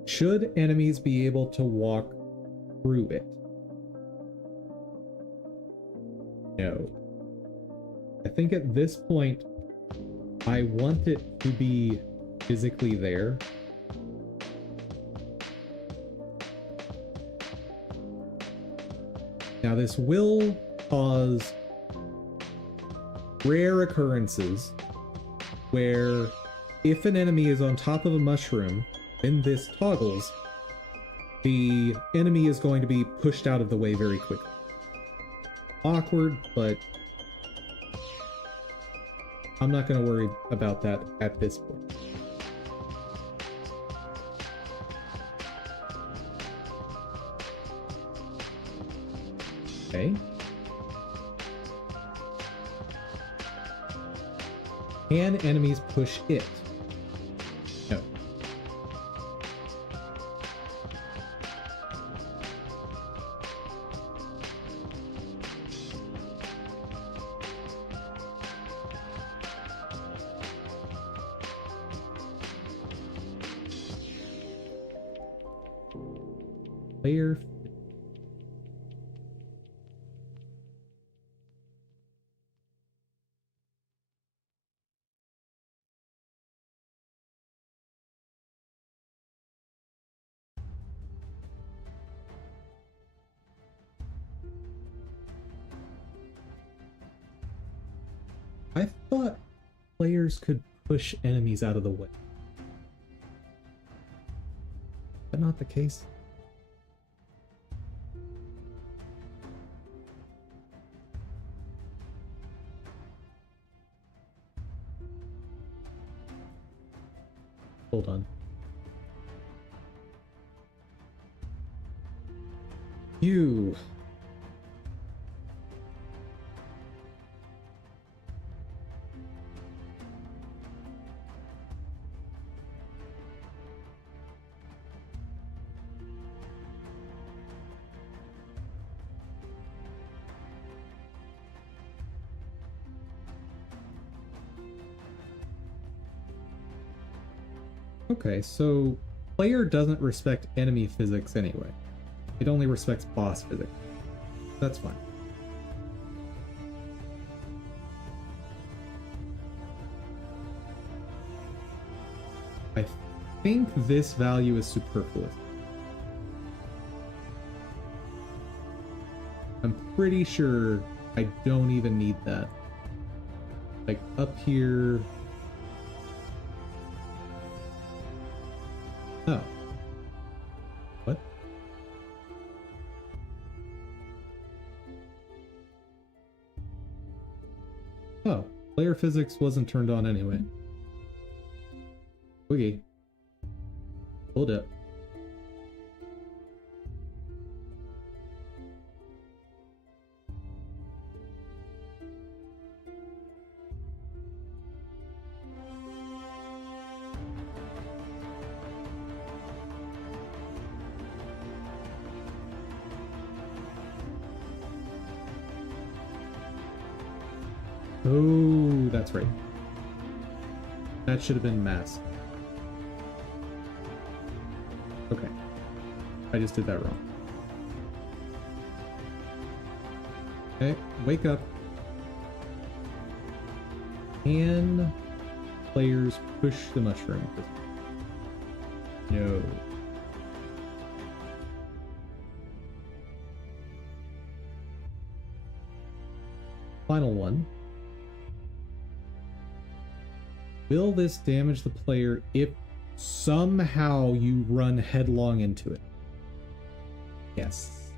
Should enemies be able to walk through it? No. I think at this point, I want it to be physically there. Now, this will cause rare occurrences where if an enemy is on top of a mushroom, then this toggles, the enemy is going to be pushed out of the way very quickly. Awkward, but I'm not going to worry about that at this point. Okay. Can enemies push it? No. Player. I thought players could push enemies out of the way. Is that not the case? Hold on. You. Okay, so player doesn't respect enemy physics anyway. It only respects boss physics. That's fine. I think this value is superfluous. I'm pretty sure I don't even need that. Like up here. Oh. What? Oh, player physics wasn't turned on anyway. Okay. Hold up. Oh, that's right. That should have been masked. Okay. I just did that wrong. Okay, wake up. Can players push the mushroom? No. Final one. Will this damage the player if somehow you run headlong into it? Yes.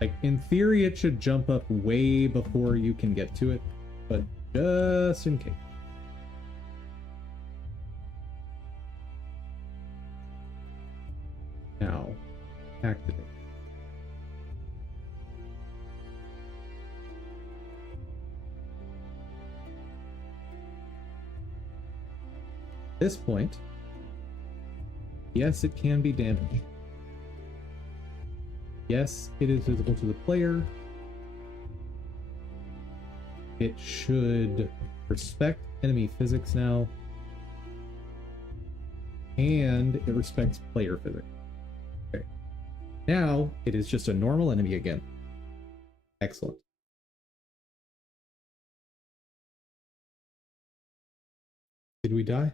Like, in theory, it should jump up way before you can get to it, but just in case. Now, activate. At this point, yes, it can be damaged. Yes, it is visible to the player. It should respect enemy physics now. And it respects player physics. Okay. Now, it is just a normal enemy again. Excellent. Did we die?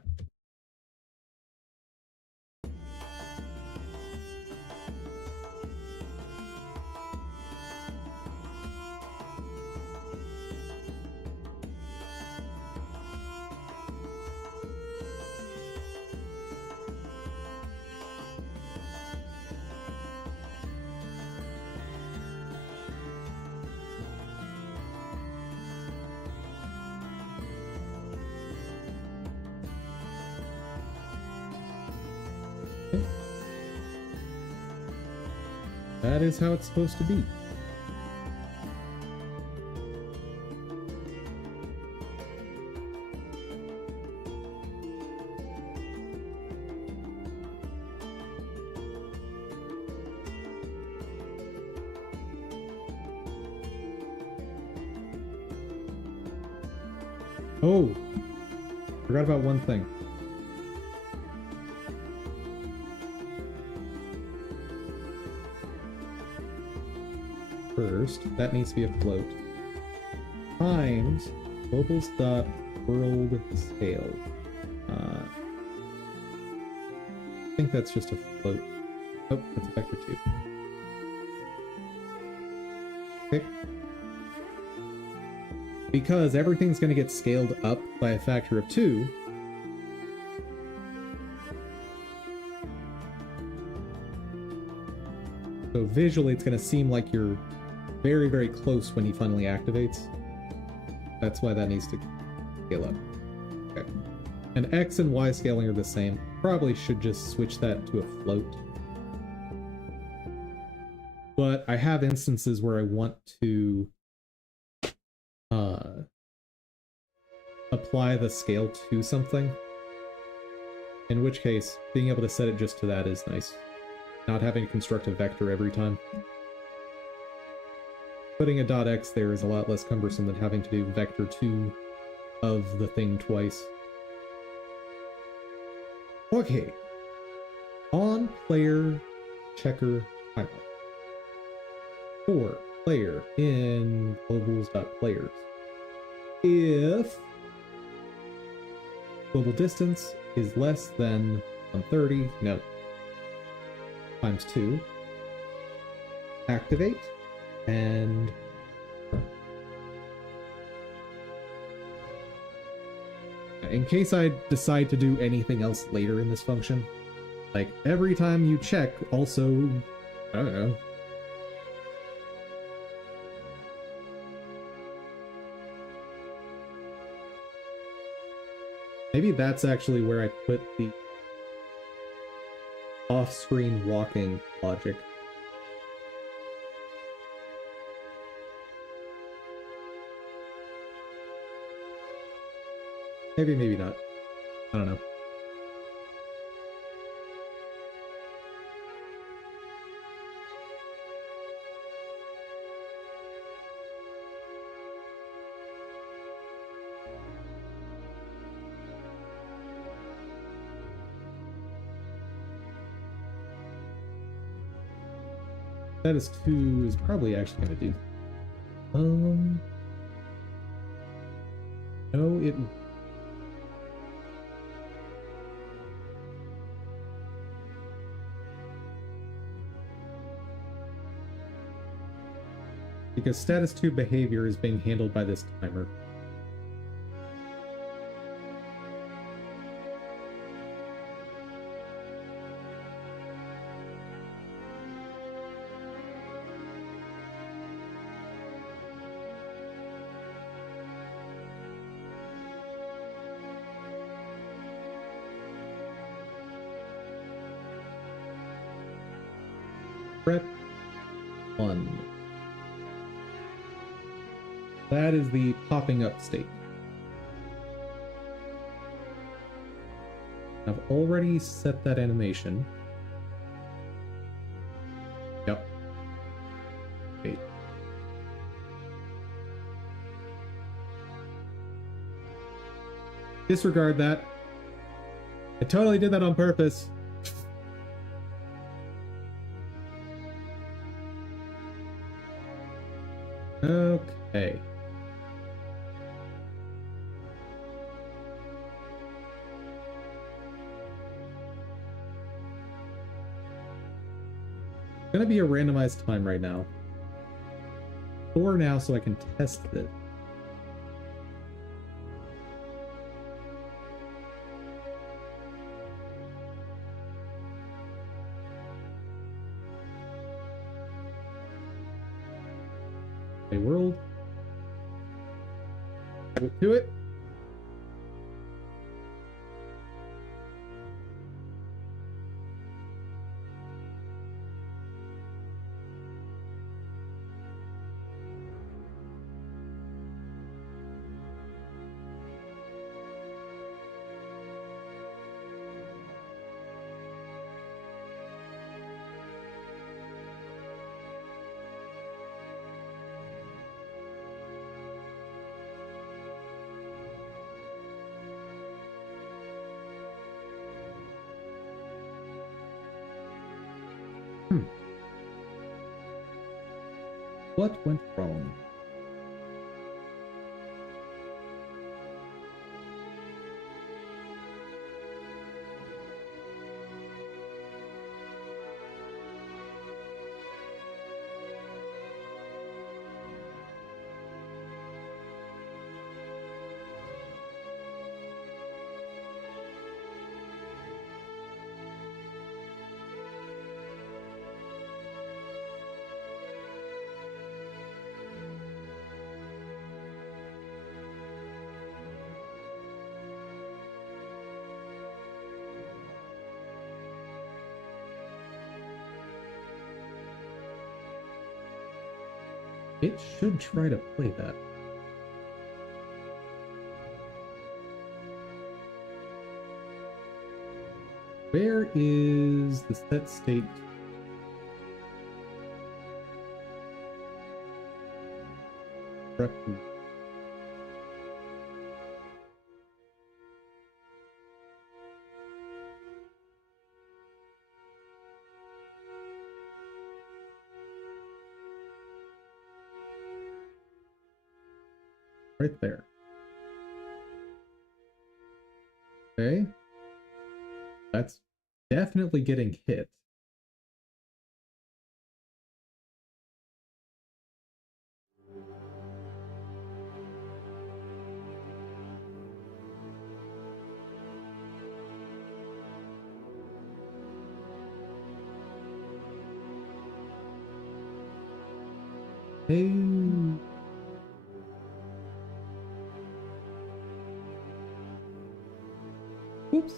That is how it's supposed to be. Oh, forgot about one thing. First, that needs to be a float. Times globals.world scale. I think that's just a float. Oh, that's a vector too. Okay. Because everything's going to get scaled up by a factor of 2. So visually, it's going to seem like you're very, very close when he finally activates. That's why that needs to scale up. Okay. And X and Y scaling are the same. Probably should just switch that to a float. But I have instances where I want to apply the scale to something. In which case, being able to set it just to that is nice. Not having to construct a vector every time. Putting a .x there is a lot less cumbersome than having to do vector 2 of the thing twice. Okay. On player checker timeout. For player in globals.players. If global distance is less than 130, no, times 2, activate, and in case I decide to do anything else later in this function, like every time you check, also, I don't know, maybe that's actually where I put the off-screen walking logic. Maybe, maybe not. I don't know. Status 2 is probably actually going to do. No, it. Because status 2 behavior is being handled by this timer. Prep 1. That is the popping up state. I've already set that animation. Yep. Wait. Disregard that. I totally did that on purpose. Okay. It's gonna be a randomized time right now. 4 now so I can test it. Okay, world. To it. What went wrong? It should try to play that. Where is the set state? Prep. Right there. Okay. That's definitely getting hit. Hey. Oops.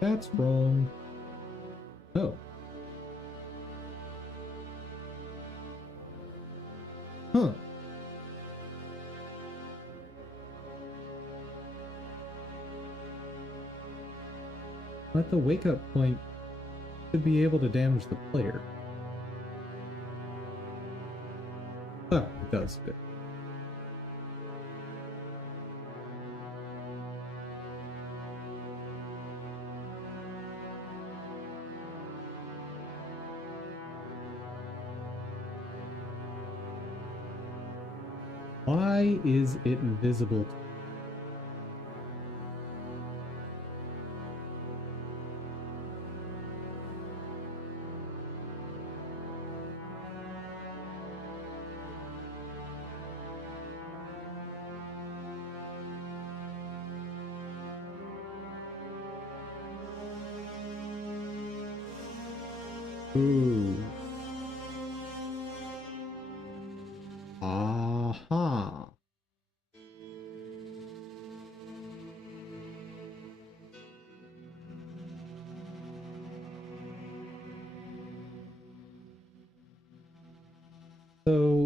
That's wrong. Oh. Huh. At the wake-up point, should be able to damage the player. Oh, it does. Good. Why is it invisible? Ooh. Aha.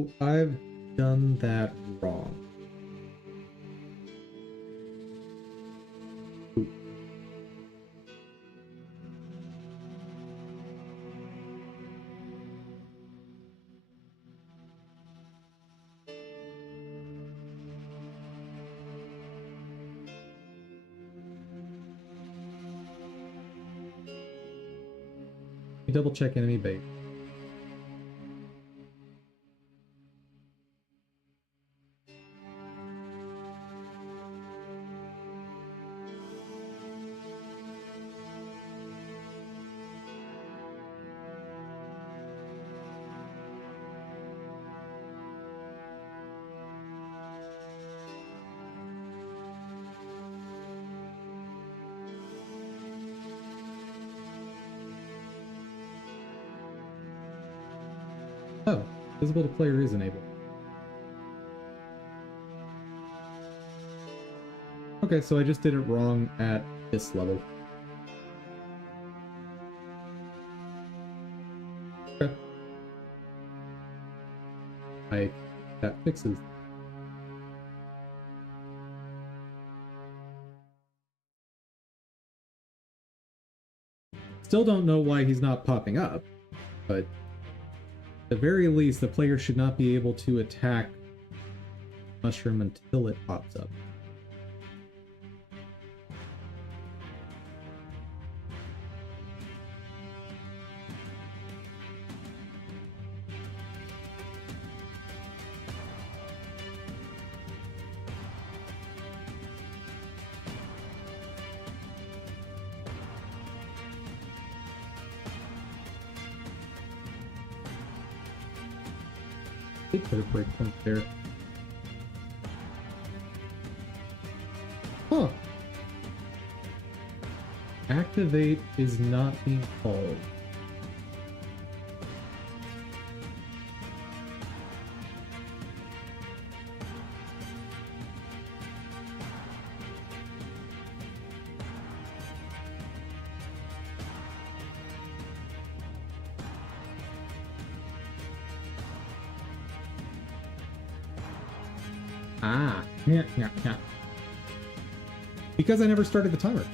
So I've done that wrong. Ooh. Double check enemy base. Oh, visible to player is enabled. Okay, so I just did it wrong at this level. Okay. That fixes. Still don't know why he's not popping up, but at the very least, the player should not be able to attack Mushroom until it pops up. They put a breakpoint there. Huh. Activate is not being called. Ah, yeah. Because I never started the timer.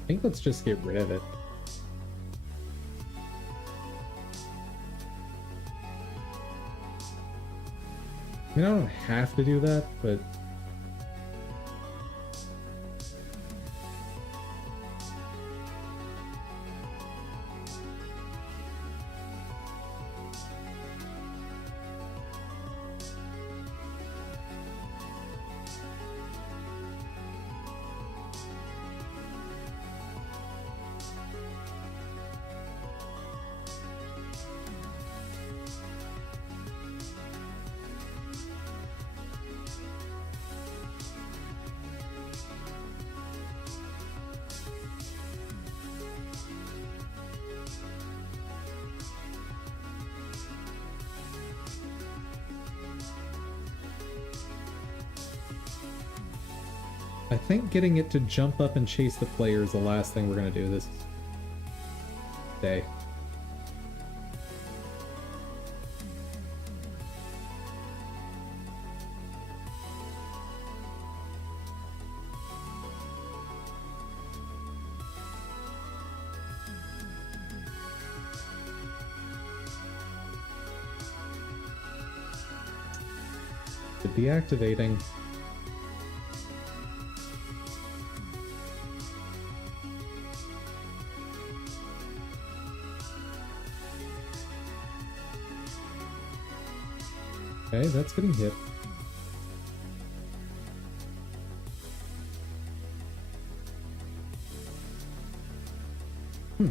I think let's just get rid of it. I mean, I don't have to do that, but... I think getting it to jump up and chase the player is the last thing we're going to do this day. Deactivating. Okay, that's getting hit. Hmm.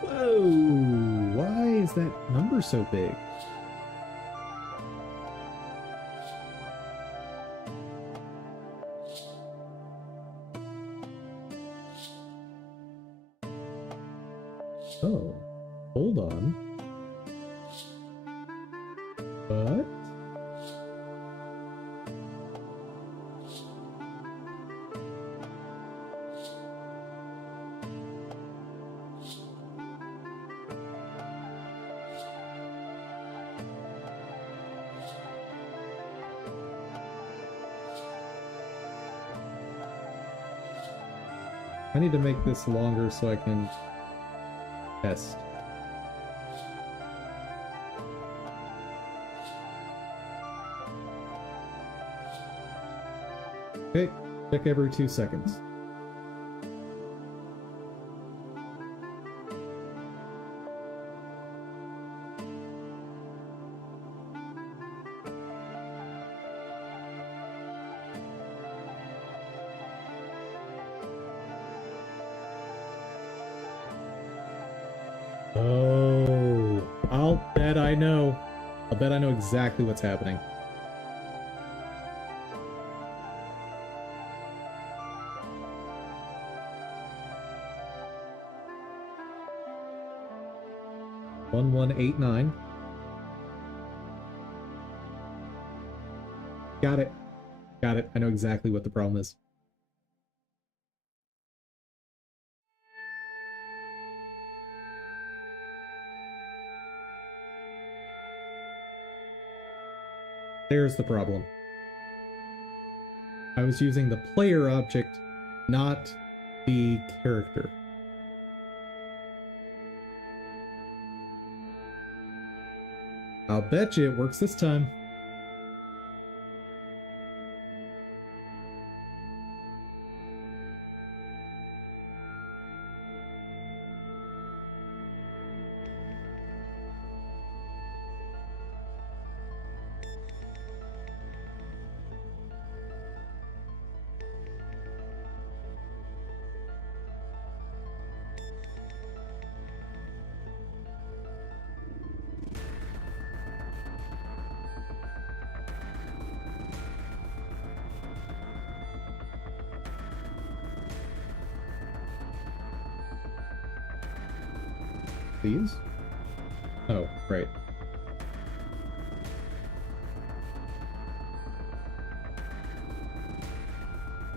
Whoa! Why is that number so big? Oh, hold on. What? I need to make this longer so I can test. Okay, check every 2 seconds. Oh, I'll bet I know. I'll bet I know exactly what's happening. One 189. Got it. Got it. I know exactly what the problem is. There's the problem. I was using the player object, not the character. I'll bet you it works this time. These? Oh, right.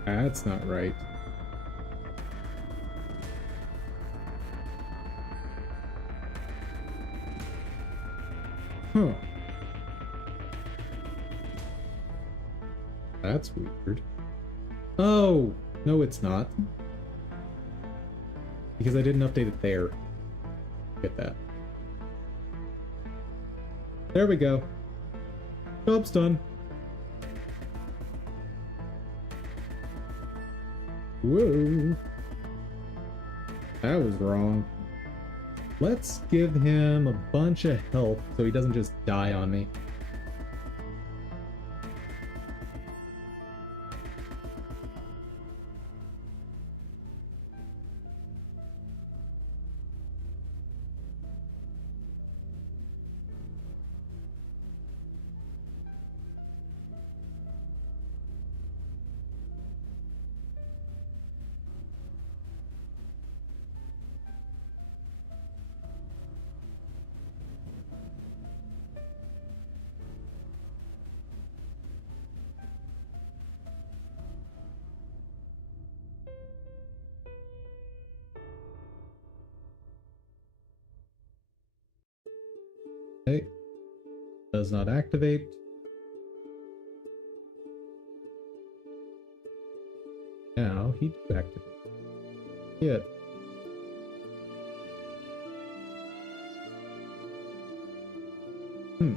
That's not right. Huh. That's weird. Oh, no it's not. Because I didn't update it there. Get that. There we go. Job's done. Whoa. That was wrong. Let's give him a bunch of health so he doesn't just die on me. Okay. Does not activate. Now he does activate. Yeah. Hmm.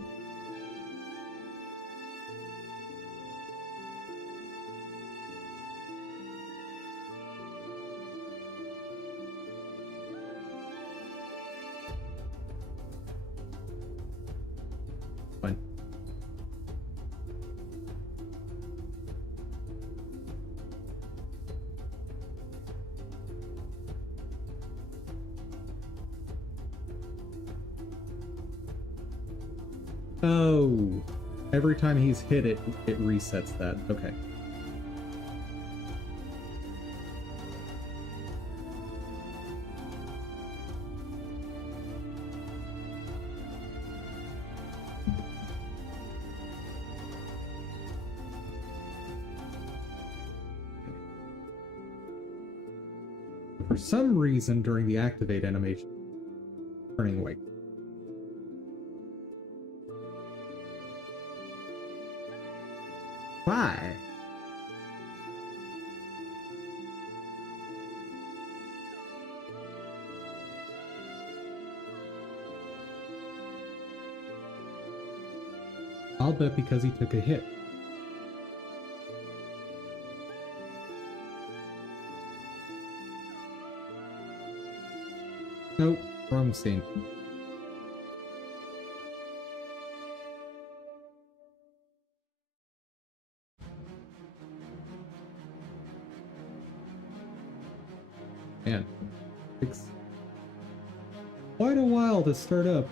Fine. Oh, every time he's hit it, it resets that. Okay. For some reason, during the activate animation, turning away. Why? I'll bet because he took a hit. Nope, wrong scene. Man, takes quite a while to start up.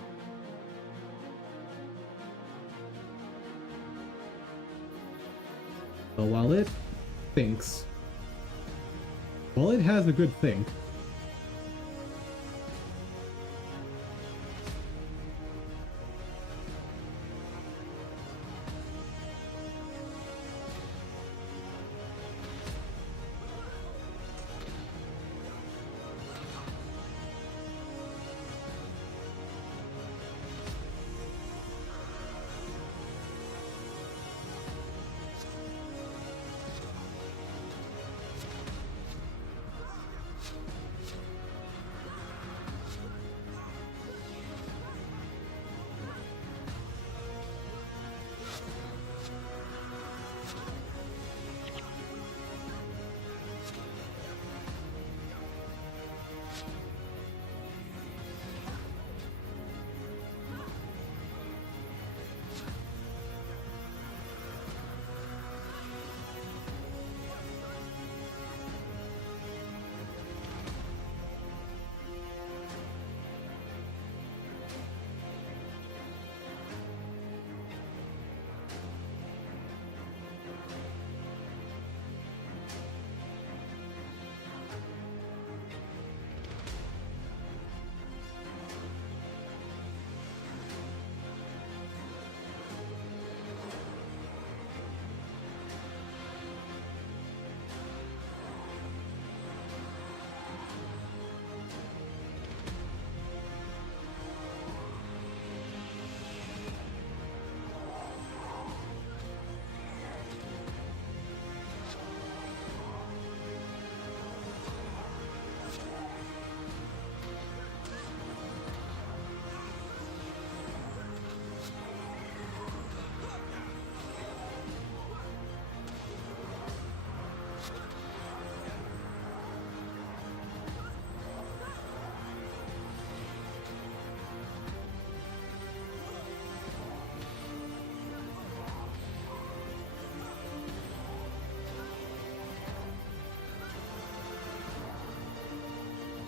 But while it thinks, while it has a good think,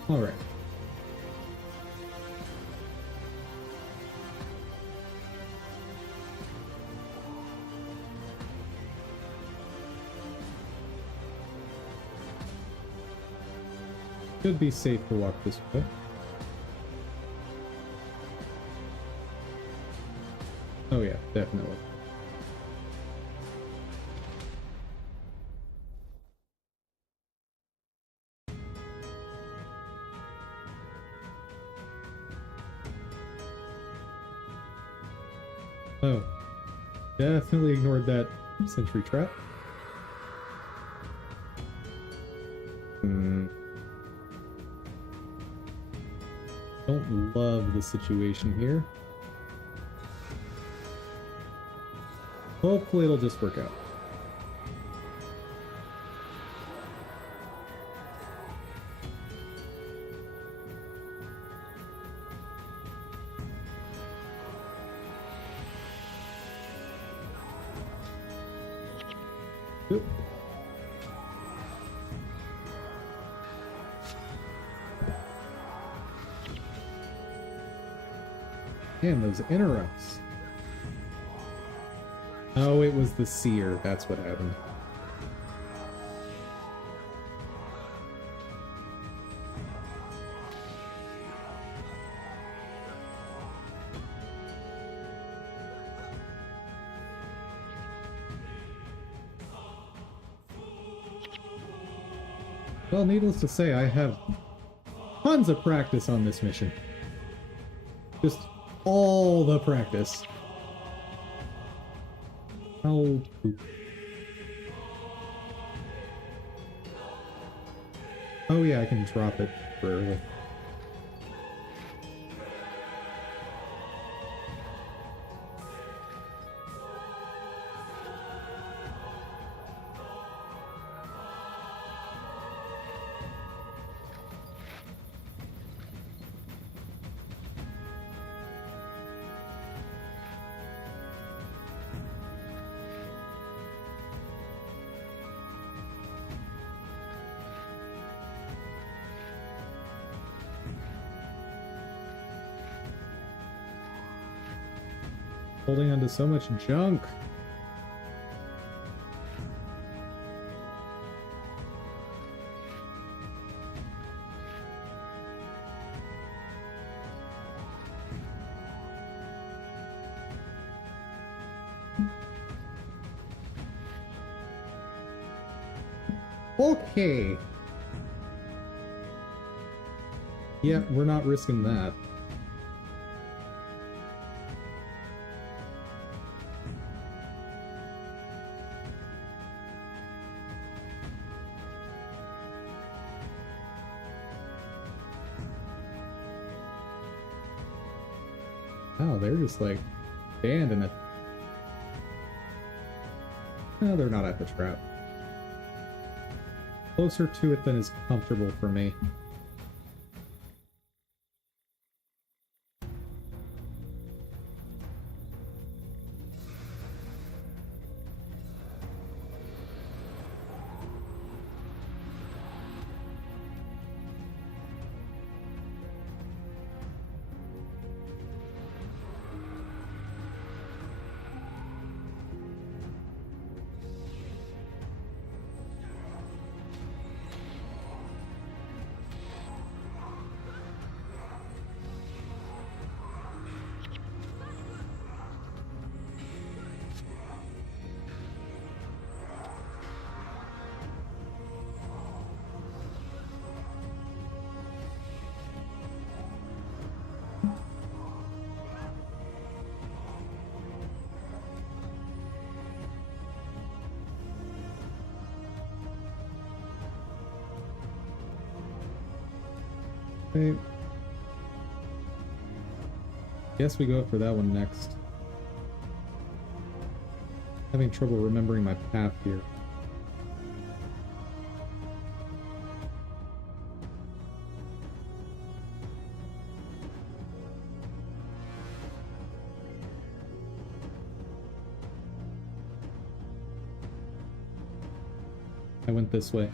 all right. Should be safe to walk this way. Oh yeah, definitely. Oh. Definitely ignored that sentry trap. Don't love the situation here. Hopefully it'll just work out. Oop. Damn, those interrupts. Oh, it was the seer. That's what happened. Well, needless to say, I have tons of practice on this mission. Just all the practice. Oh, poop. Oh yeah, I can drop it for early. Holding onto so much junk. Okay. Yeah, we're not risking that. Oh, they're just like standing it. No, they're not at the trap. Closer to it than is comfortable for me. Okay. Guess we go for that one next. Having trouble remembering my path here. I went this way.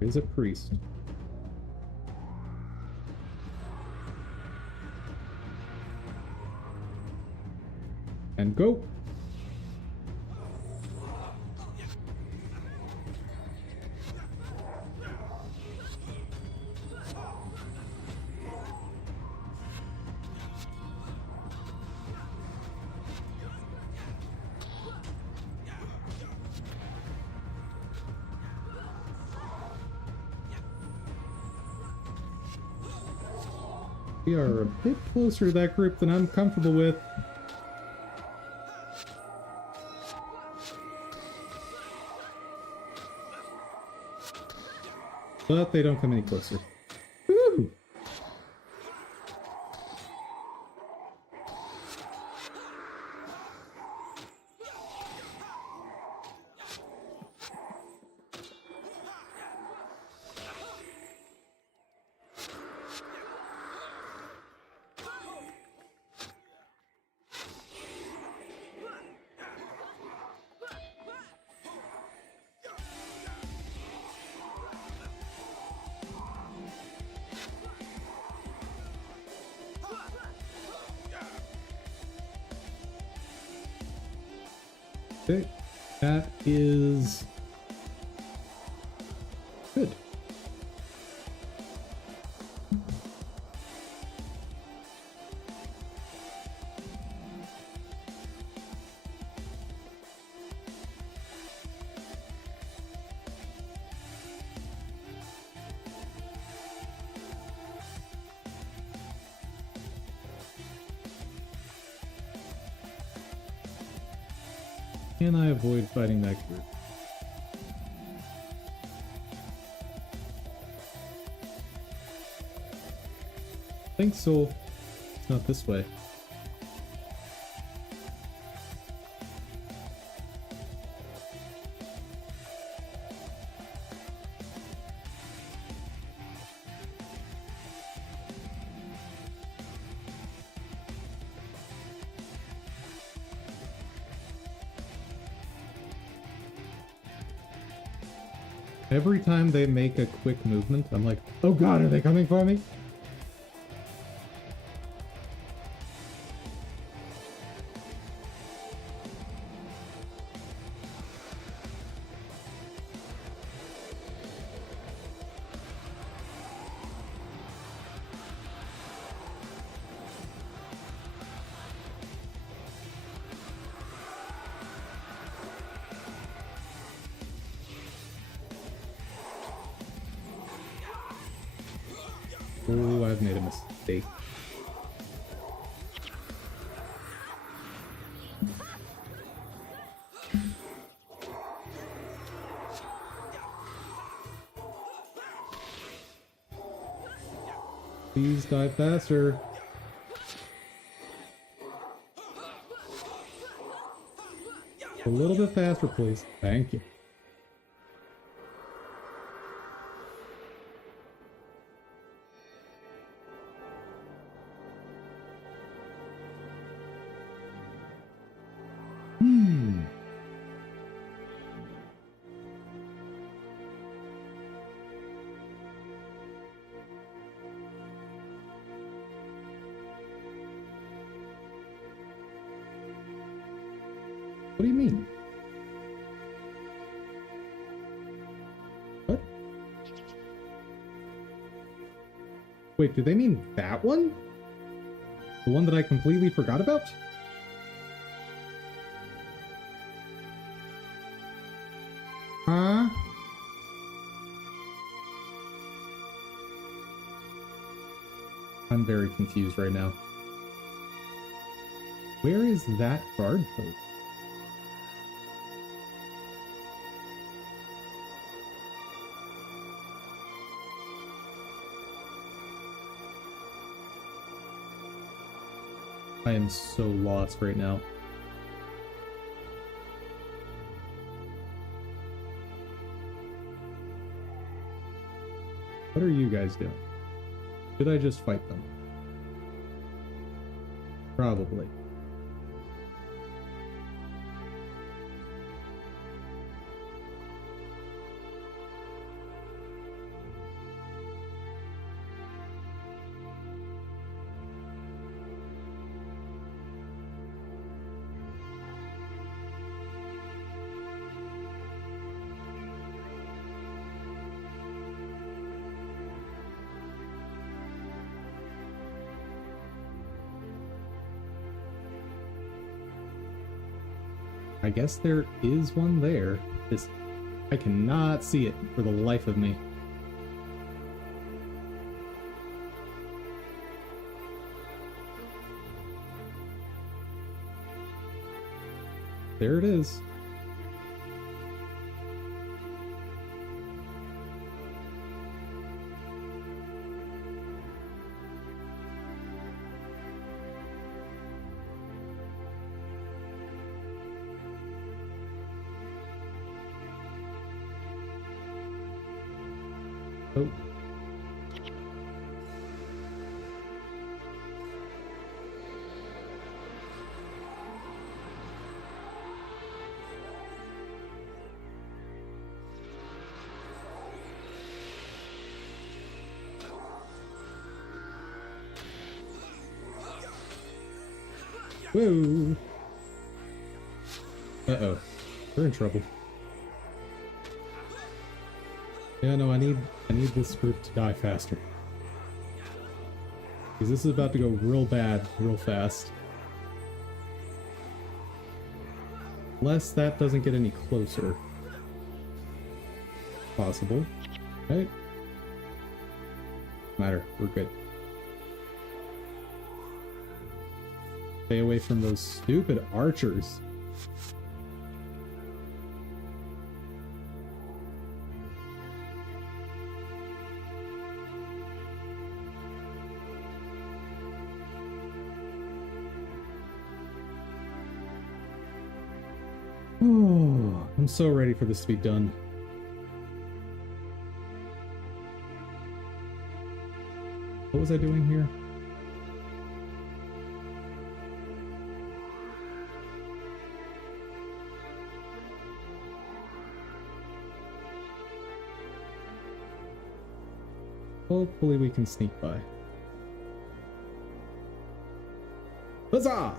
There's a priest. And go! We are a bit closer to that group than I'm comfortable with. But they don't come any closer. Woo! Okay, that is good. Can I avoid fighting that group? I think so. It's not this way. Every time they make a quick movement, I'm like, oh god, are they coming for me? Oh, I've made a mistake. Please die faster. A little bit faster, please. Thank you. What do you mean? What? Wait, do they mean that one? The one that I completely forgot about? Huh? I'm very confused right now. Where is that guard post? I am so lost right now. What are you guys doing? Should I just fight them? Probably. I guess there is one there. I cannot see it for the life of me. there it is. Oh. Whoa. Uh-oh. We're in trouble. Yeah, no, I need this group to die faster. Because this is about to go real bad, real fast. Unless that doesn't get any closer. Possible. Right? Matter. We're good. Stay away from those stupid archers. Oh, I'm so ready for this to be done. What was I doing here? Hopefully we can sneak by. Huzzah!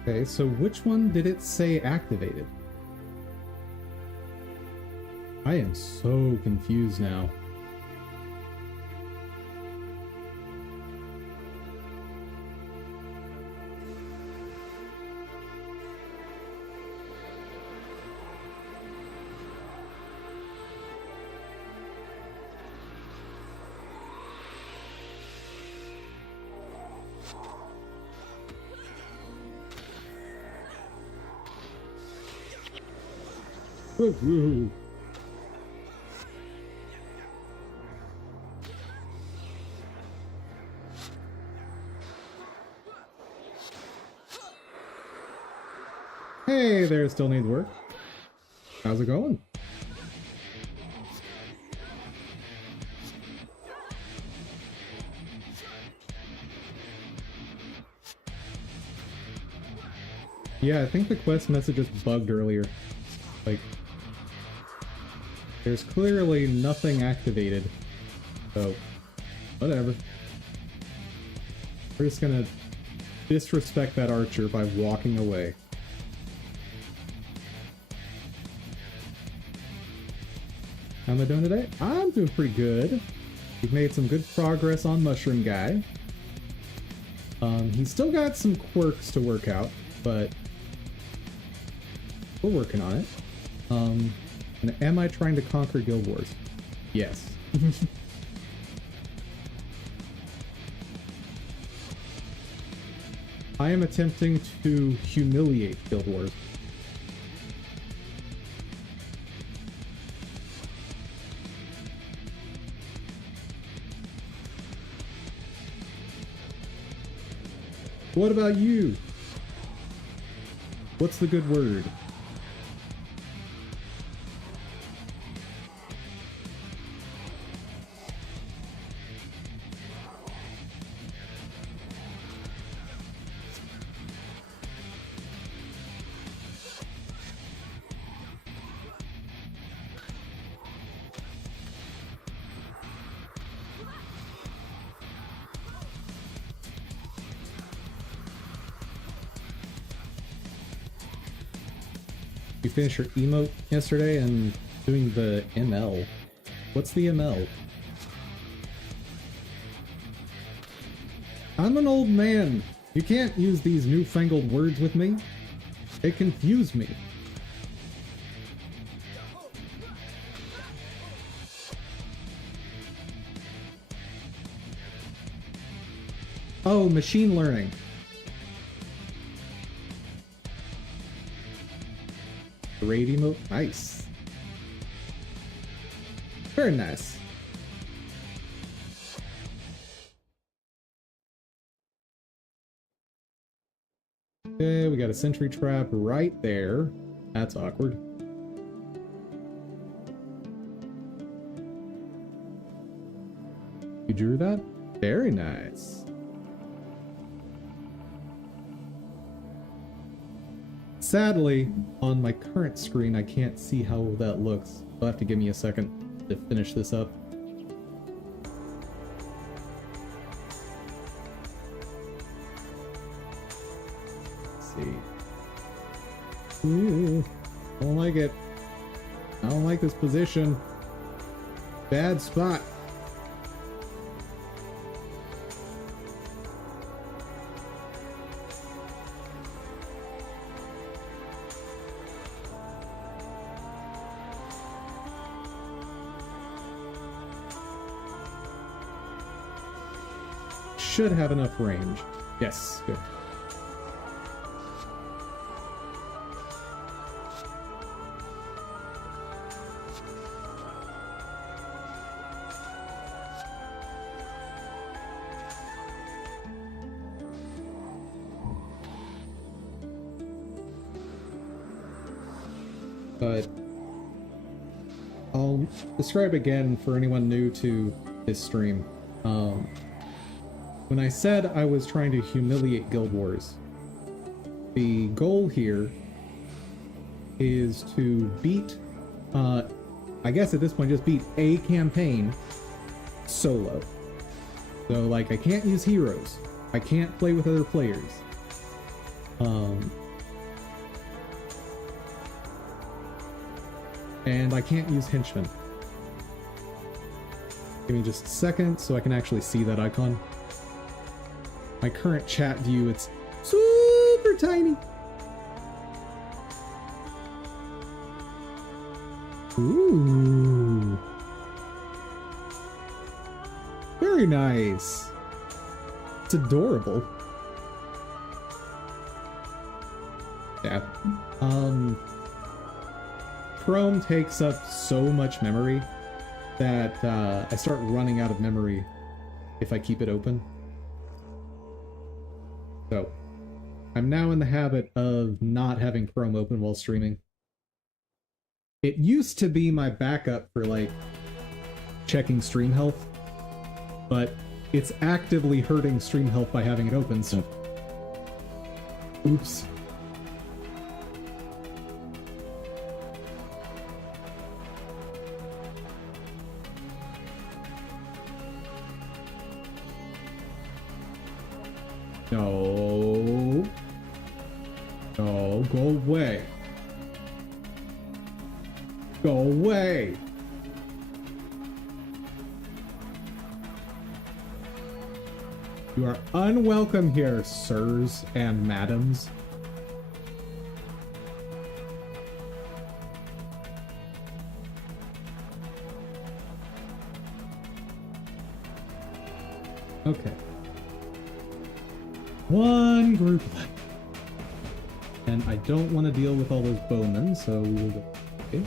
Okay, so which one did it say activated? I am so confused now. Woo-hoo. Hey there, still needs work. How's it going? Yeah, I think the quest messages bugged earlier. Like, there's clearly nothing activated. So, whatever. We're just gonna disrespect that archer by walking away. How am I doing today? I'm doing pretty good. We've made some good progress on Mushroom Guy. He's still got some quirks to work out, but we're working on it. And am I trying to conquer Guild Wars? Yes. I am attempting to humiliate Guild Wars. What about you? What's the good word? You finished your emote yesterday and doing the ML. What's the ML? I'm an old man. You can't use these newfangled words with me. They confuse me. Oh, machine learning. Raid emote. Nice. Very nice. Okay, we got a sentry trap right there. That's awkward. You drew that? Very nice. Sadly, on my current screen, I can't see how that looks. You'll have to give me a second to finish this up. Ooh, I don't like it. I don't like this position. Bad spot. Should have enough range. Yes, good. But I'll describe again for anyone new to this stream. When I said I was trying to humiliate Guild Wars, the goal here is to beat, I guess at this point just beat a campaign solo. So like I can't use heroes, I can't play with other players. And I can't use henchmen. Give me just a second so I can actually see that icon. My current chat view, it's super tiny. Ooh. Very nice. It's adorable. Yeah. Chrome takes up so much memory that I start running out of memory if I keep it open. So, I'm now in the habit of not having Chrome open while streaming. It used to be my backup for, like, checking stream health, but it's actively hurting stream health by having it open, so... Oops. No. No, go away. Go away. You are unwelcome here, sirs and madams. Okay. One group left. And I don't want to deal with all those bowmen, so we will go. Okay.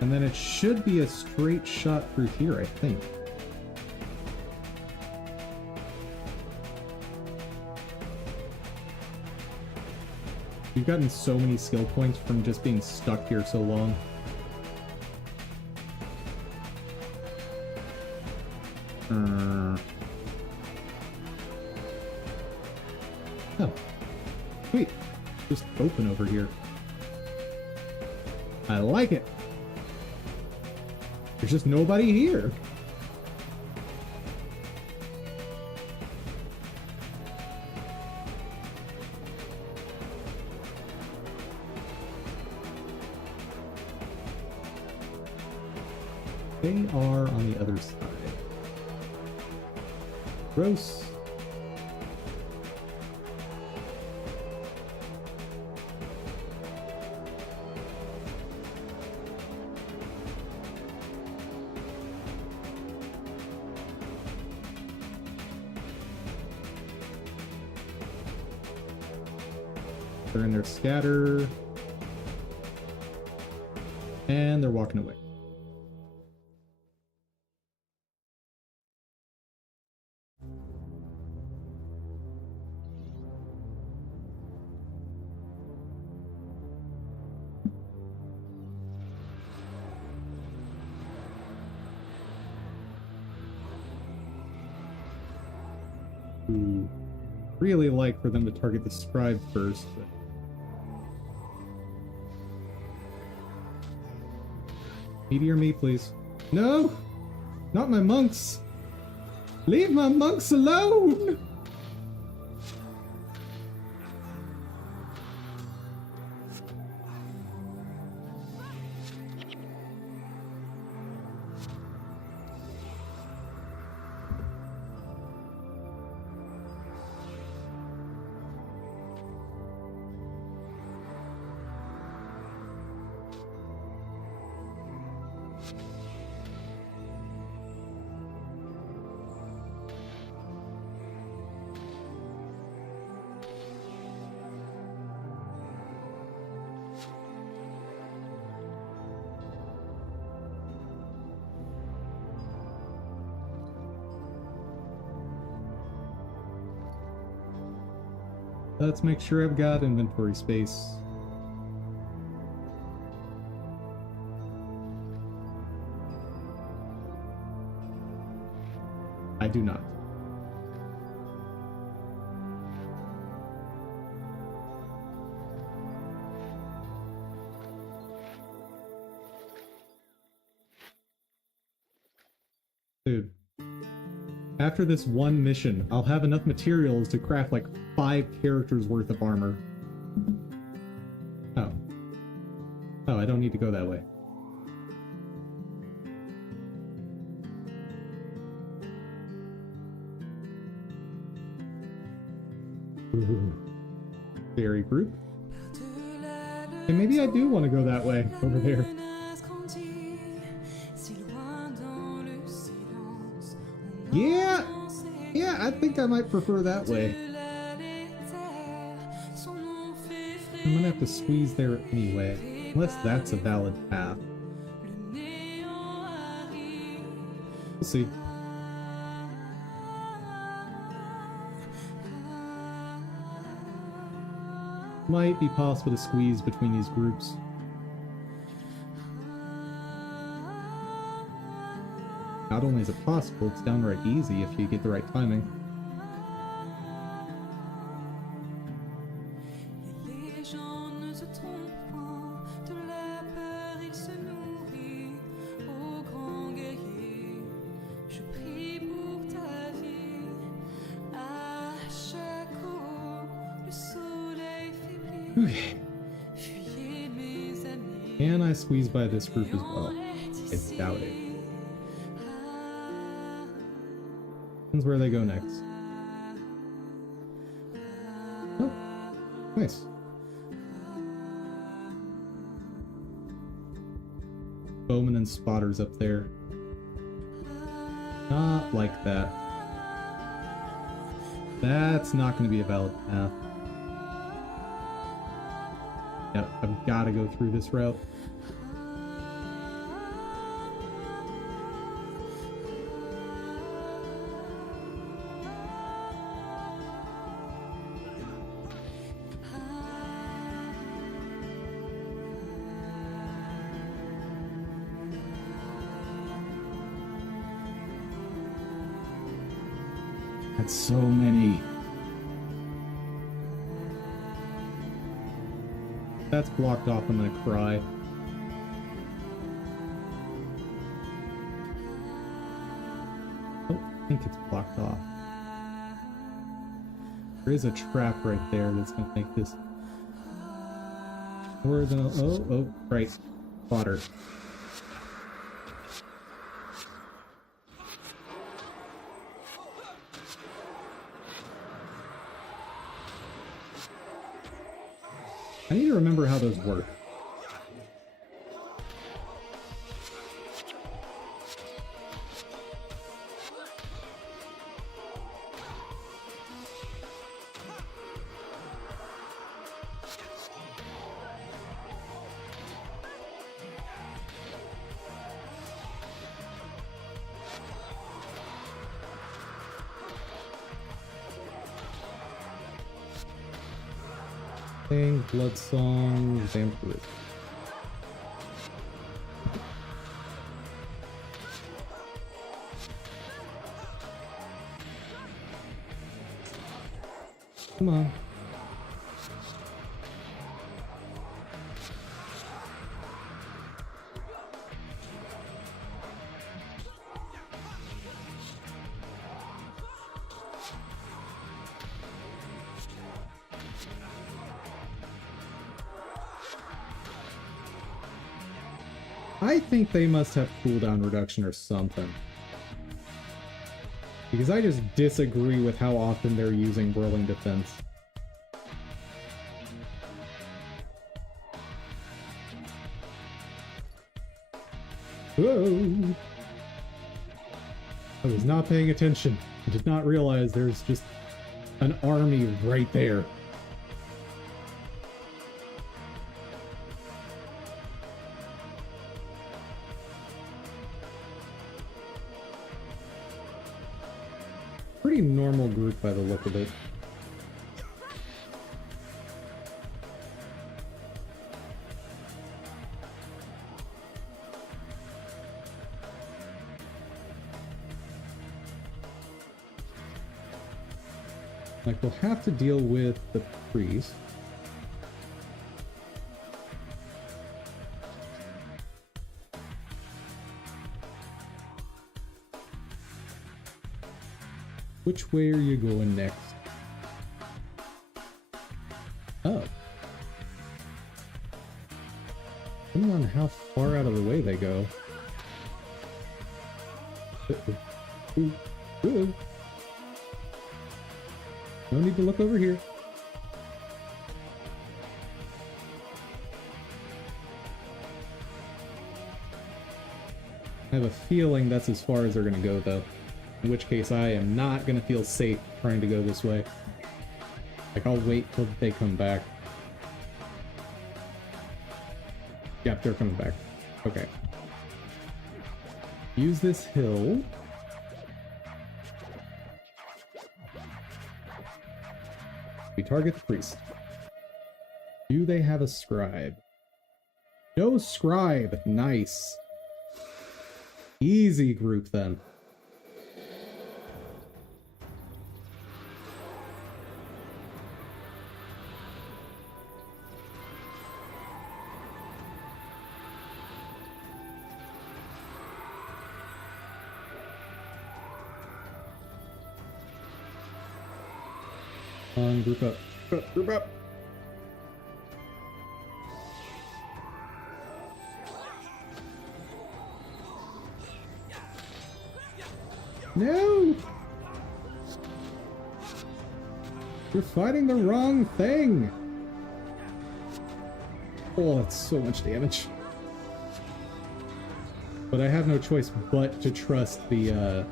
And then it should be a straight shot through here, I think. We've gotten so many skill points from just being stuck here so long. Oh. Sweet. Just open over here. I like it. There's just nobody here. They are on the other side. Gross. They're in their scatter. And they're walking away. Really like for them to target the scribe first, but meteor me, please. No! Not my monks! Leave my monks alone! Let's make sure I've got inventory space. I do not. Dude. After this one mission, I'll have enough materials to craft like 5 characters worth of armor. Oh. Oh, I don't need to go that way. Ooh. Fairy group. And maybe I do want to go that way, over there. Yeah, I think I might prefer that way. I'm gonna have to squeeze there anyway, unless that's a valid path. We'll see. Might be possible to squeeze between these groups. Not only is it possible, it's downright easy if you get the right timing. Okay. Can I squeeze by this group as well? I doubt it. Depends where they go next. Oh, nice. Bowman and spotters up there. Not like that. That's not going to be a valid path. Yep, I've got to go through this route. That's so many. That's blocked off, I'm gonna cry. Oh, I think it's blocked off. There is a trap right there that's gonna make this... We're gonna... Oh, right. Water. I need to remember how those work. Blood Song, Vampire. Come on. I think they must have cooldown reduction or something. Because I just disagree with how often they're using Whirling Defense. Whoa! I was not paying attention. I did not realize there's just an army right there. Pretty normal group by the look of it. Like, we'll have to deal with the priest. Which way are you going next? Oh. Depending on how far out of the way they go. Ooh. Ooh. No need to look over here. I have a feeling that's as far as they're gonna go, though. In which case, I am not gonna feel safe trying to go this way. Like, I'll wait till they come back. Yep, they're coming back. Okay. Use this hill. We target the priest. Do they have a scribe? No scribe. Nice. Easy group, then. Group up. Group up. No! You're fighting the wrong thing! Oh, that's so much damage. But I have no choice but to trust the,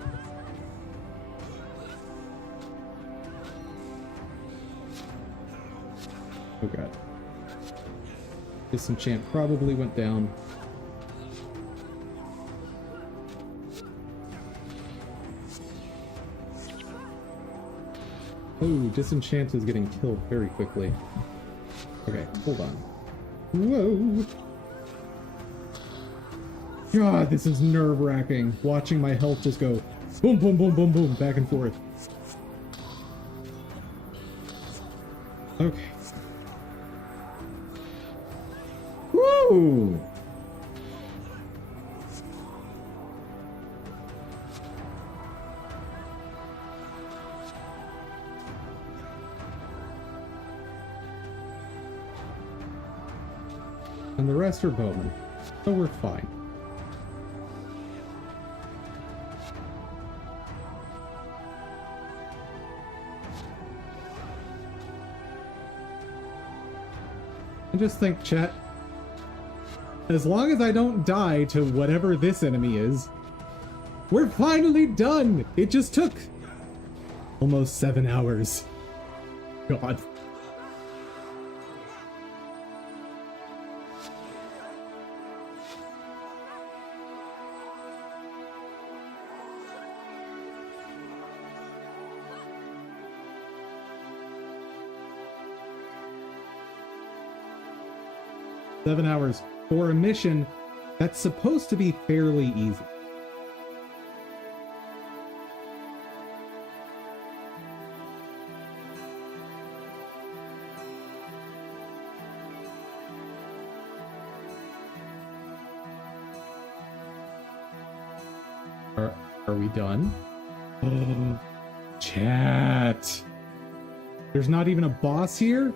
Oh god. Disenchant probably went down. Oh, Disenchant is getting killed very quickly. Okay, hold on. Whoa! God, this is nerve-wracking. Watching my health just go boom, boom, boom, boom, boom, back and forth. Okay. Woo! And the rest are bowmen, so we're fine. And just think, chat, as long as I don't die to whatever this enemy is, we're finally done! It just took almost 7 hours. God. Seven hours for a mission that's supposed to be fairly easy. Are we done? Oh, chat. There's not even a boss here?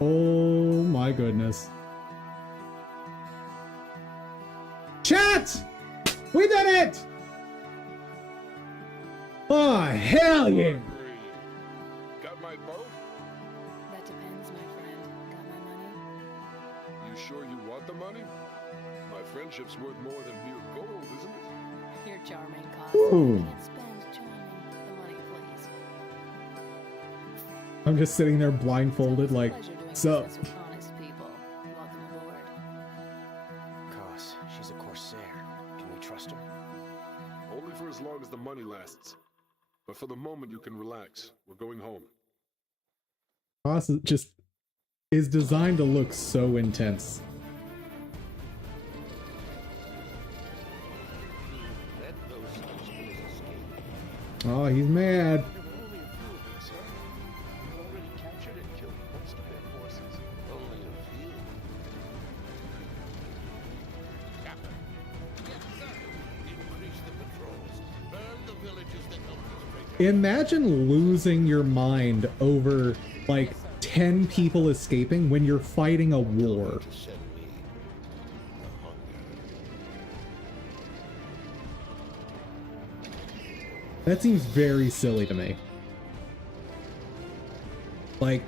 Oh my goodness. Chat! We did it! Oh, hell yeah! Got my boat? That depends, my friend. Got my money? You sure you want the money? My friendship's worth more than mere gold, isn't it? You're charming, Cos. Ooh. Can't spend charming. The money, please. I'm just sitting there blindfolded like, Pleasure doing sup? business with honest people. Welcome aboard. Cos, she's a Corsair. Can we trust her? Only for as long as the money lasts. But for the moment, you can relax. We're going home. Boss is designed to look so intense. Let those scumbags escape. Oh, he's mad. There were only a few of them, sir. We already captured and killed most of their forces. Only a few. Captain. Yes, sir. Increase the patrols. Burn the villages that help us break. Imagine losing your mind over, like, 10 people escaping when you're fighting a war. To send me the hunger. That seems very silly to me. Like,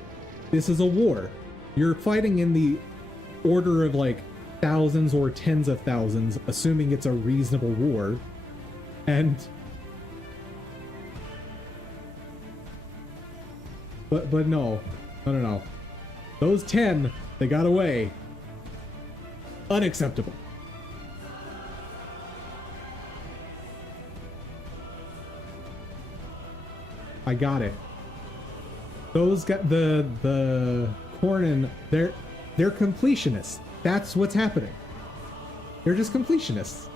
this is a war. You're fighting in the order of, like, thousands or tens of thousands, assuming it's a reasonable war. And... But no. No. Those 10, they got away. Unacceptable. I got it. Those got the Cornin, they're completionists. That's what's happening. They're just completionists.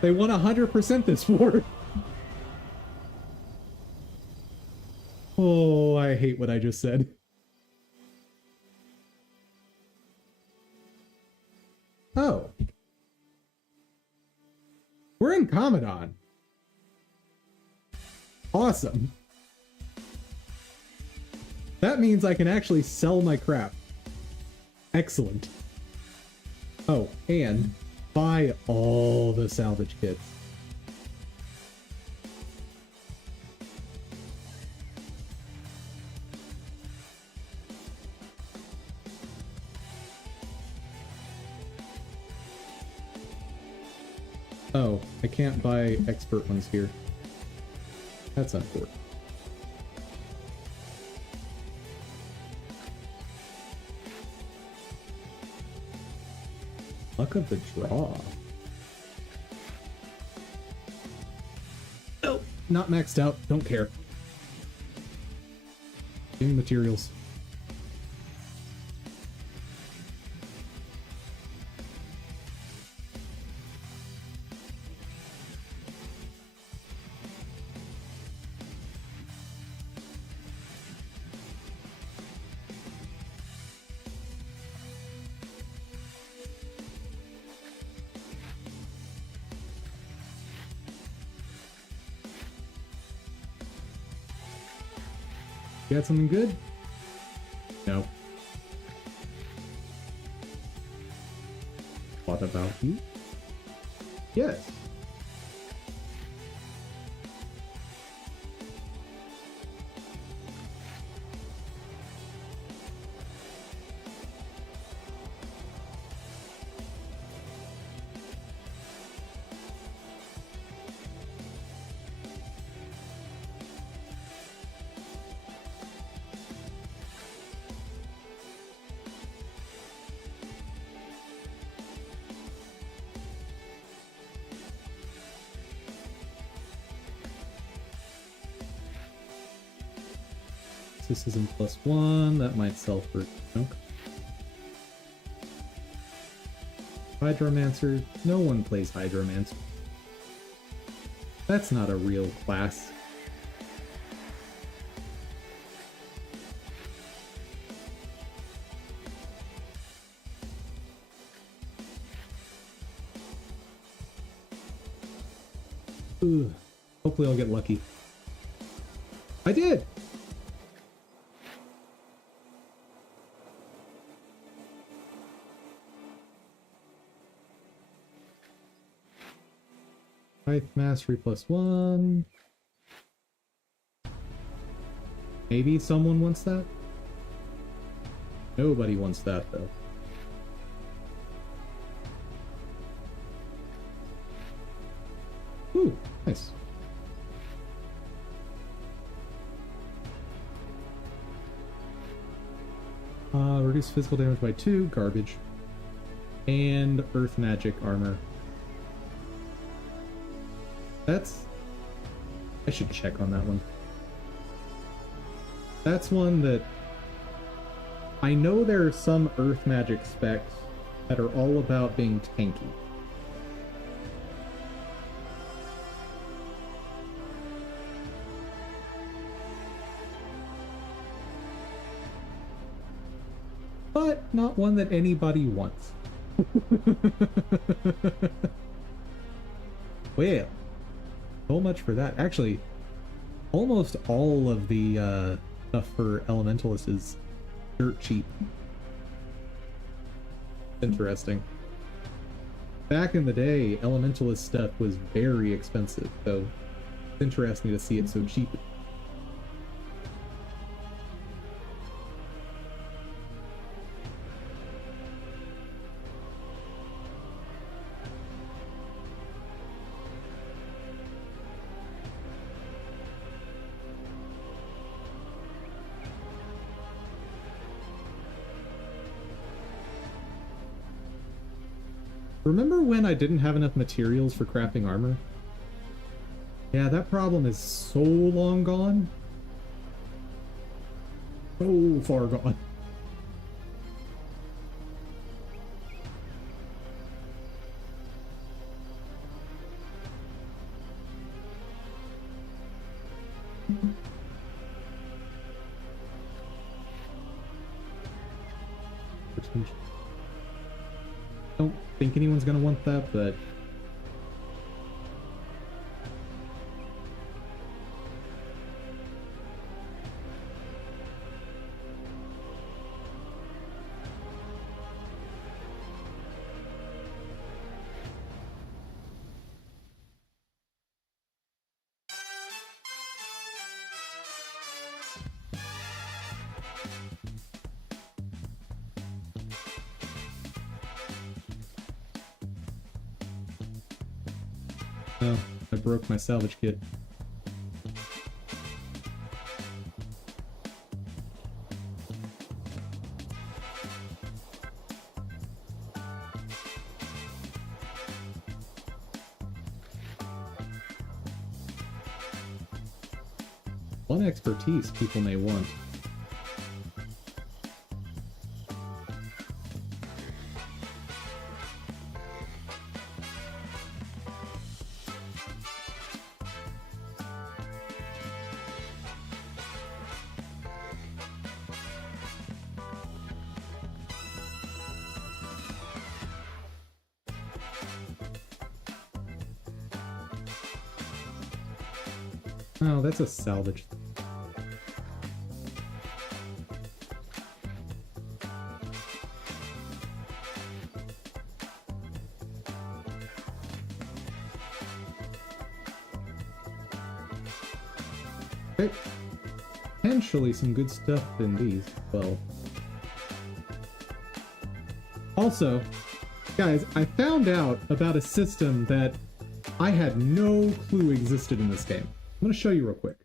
They want 100% this war. Oh, I hate what I just said. Oh. We're in Commandant. Awesome. That means I can actually sell my crap. Excellent. Oh, and buy all the salvage kits. Oh, I can't buy expert ones here. That's unfortunate. Luck of the draw. Oh, not maxed out. Don't care. Give me materials. You got something good? No. What about you? Yes. Mysticism +1. That might sell for junk. Hydromancer. No one plays Hydromancer. That's not a real class. Ooh, hopefully I'll get lucky. I did! Height mastery +1. Maybe someone wants that? Nobody wants that though. Ooh, nice. Reduce physical damage by 2, garbage. And earth magic armor. That's... I should check on that one. That's one that... I know there are some earth magic specs that are all about being tanky. But not one that anybody wants. Well, so much for that. Actually, almost all of the stuff for Elementalist is dirt cheap. Interesting. Back in the day, Elementalist stuff was very expensive, so it's interesting to see it so cheap. Remember when I didn't have enough materials for crafting armor? Yeah, that problem is so long gone. So far gone. Don't think anyone's gonna want that, but oh, I broke my salvage kit. One expertise people may want. Oh, that's a salvage. Okay. Potentially some good stuff in these as well. Also, guys, I found out about a system that I had no clue existed in this game. I'm going to show you real quick.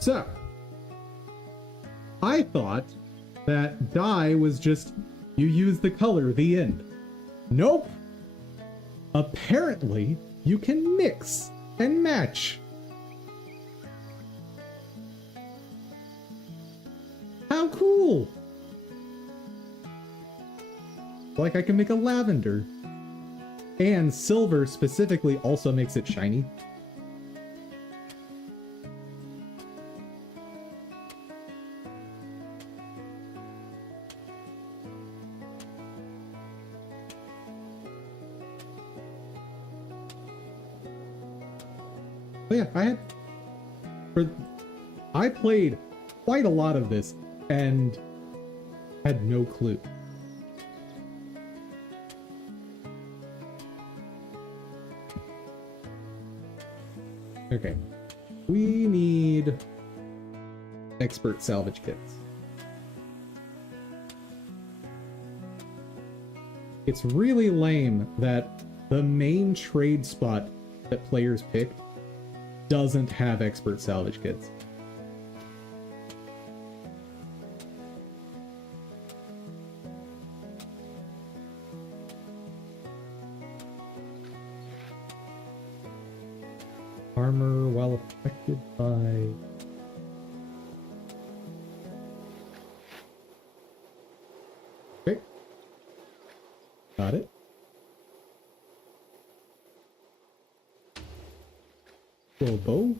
So, I thought that dye was just, you use the color, the end. Nope! Apparently, you can mix and match. How cool! Like I can make a lavender. And silver specifically also makes it shiny. Oh yeah, I played quite a lot of this and had no clue. Okay, we need expert salvage kits. It's really lame that the main trade spot that players pick doesn't have expert salvage kits. Armor while affected by... Okay. Got it. Little bow.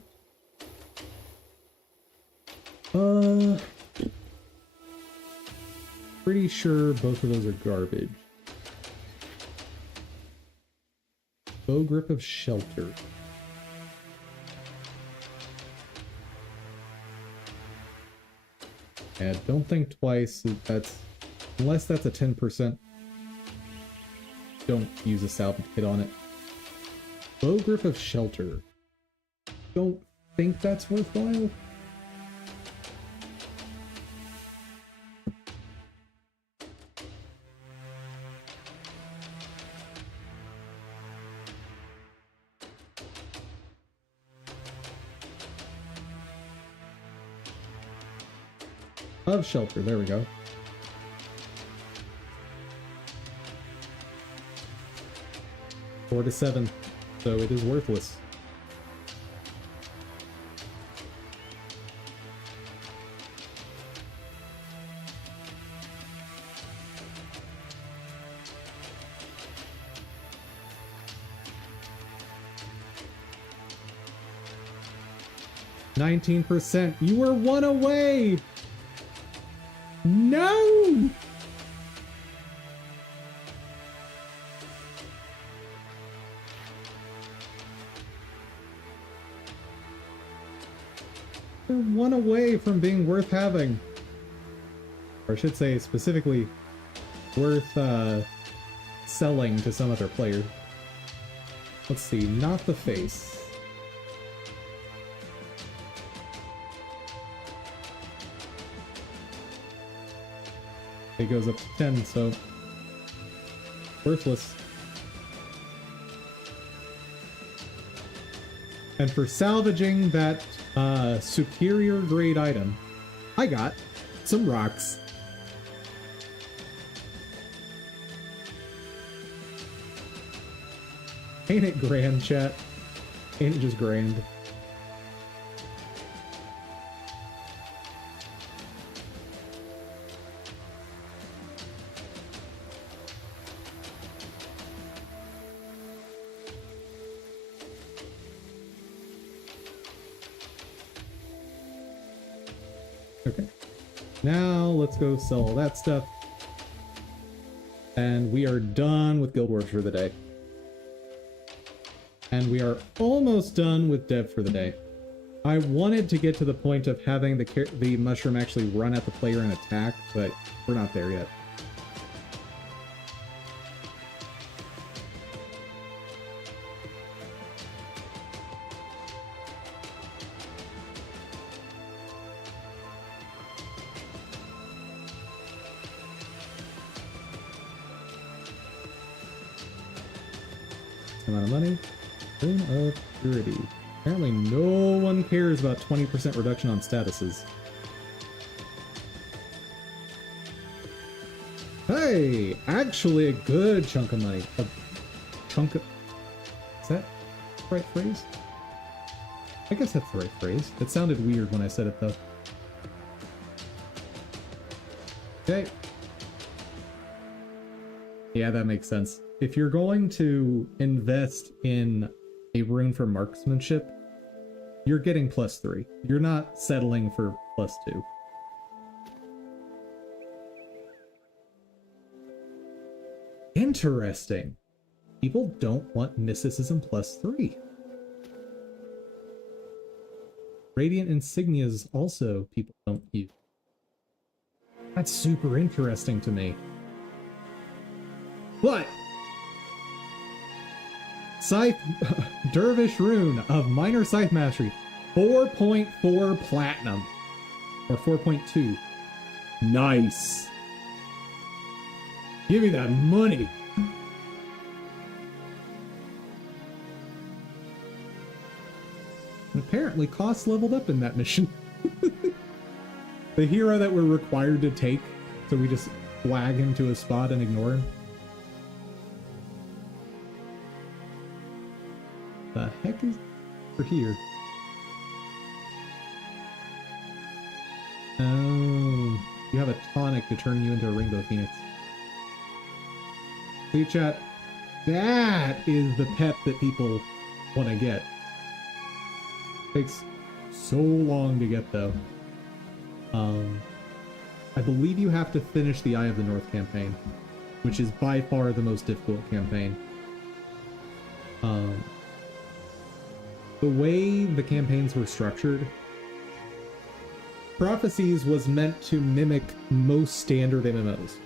Pretty sure both of those are garbage. Bow grip of shelter. Yeah, don't think twice. Unless that's a 10%. Don't use a salvage kit on it. Bow grip of shelter. Don't think that's worthwhile. Of shelter, there we go. Four to 7, so it is worthless. %. You were 1 away! No! You're 1 away from being worth having. Or I should say, specifically, worth selling to some other player. Let's see, not the face. It goes up to 10, so worthless. And for salvaging that superior grade item, I got some rocks. Ain't it grand, chat? Ain't it just grand? Okay, now let's go sell all that stuff. And we are done with Guild Wars for the day. And we are almost done with Dev for the day. I wanted to get to the point of having the mushroom actually run at the player and attack, but we're not there yet. Amount of money. Room of Purity. Apparently no one cares about 20% reduction on statuses. Hey! Actually a good chunk of money. the right phrase? I guess that's the right phrase. It sounded weird when I said it, though. Okay. Yeah, that makes sense. If you're going to invest in a rune for marksmanship, you're getting +3. You're not settling for +2. Interesting. People don't want mysticism +3. Radiant insignias also people don't use. That's super interesting to me. But Scythe Dervish Rune of Minor Scythe Mastery, 4.4 platinum. Or 4.2. Nice. Give me that money. And apparently costs leveled up in that mission. The hero that we're required to take, so we just flag him to a spot and ignore him. The heck is for here? Oh, you have a tonic to turn you into a Rainbow Phoenix. See, chat, that is the pet that people want to get. Takes so long to get, though. I believe you have to finish the Eye of the North campaign, which is by far the most difficult campaign. The way the campaigns were structured, Prophecies was meant to mimic most standard MMOs.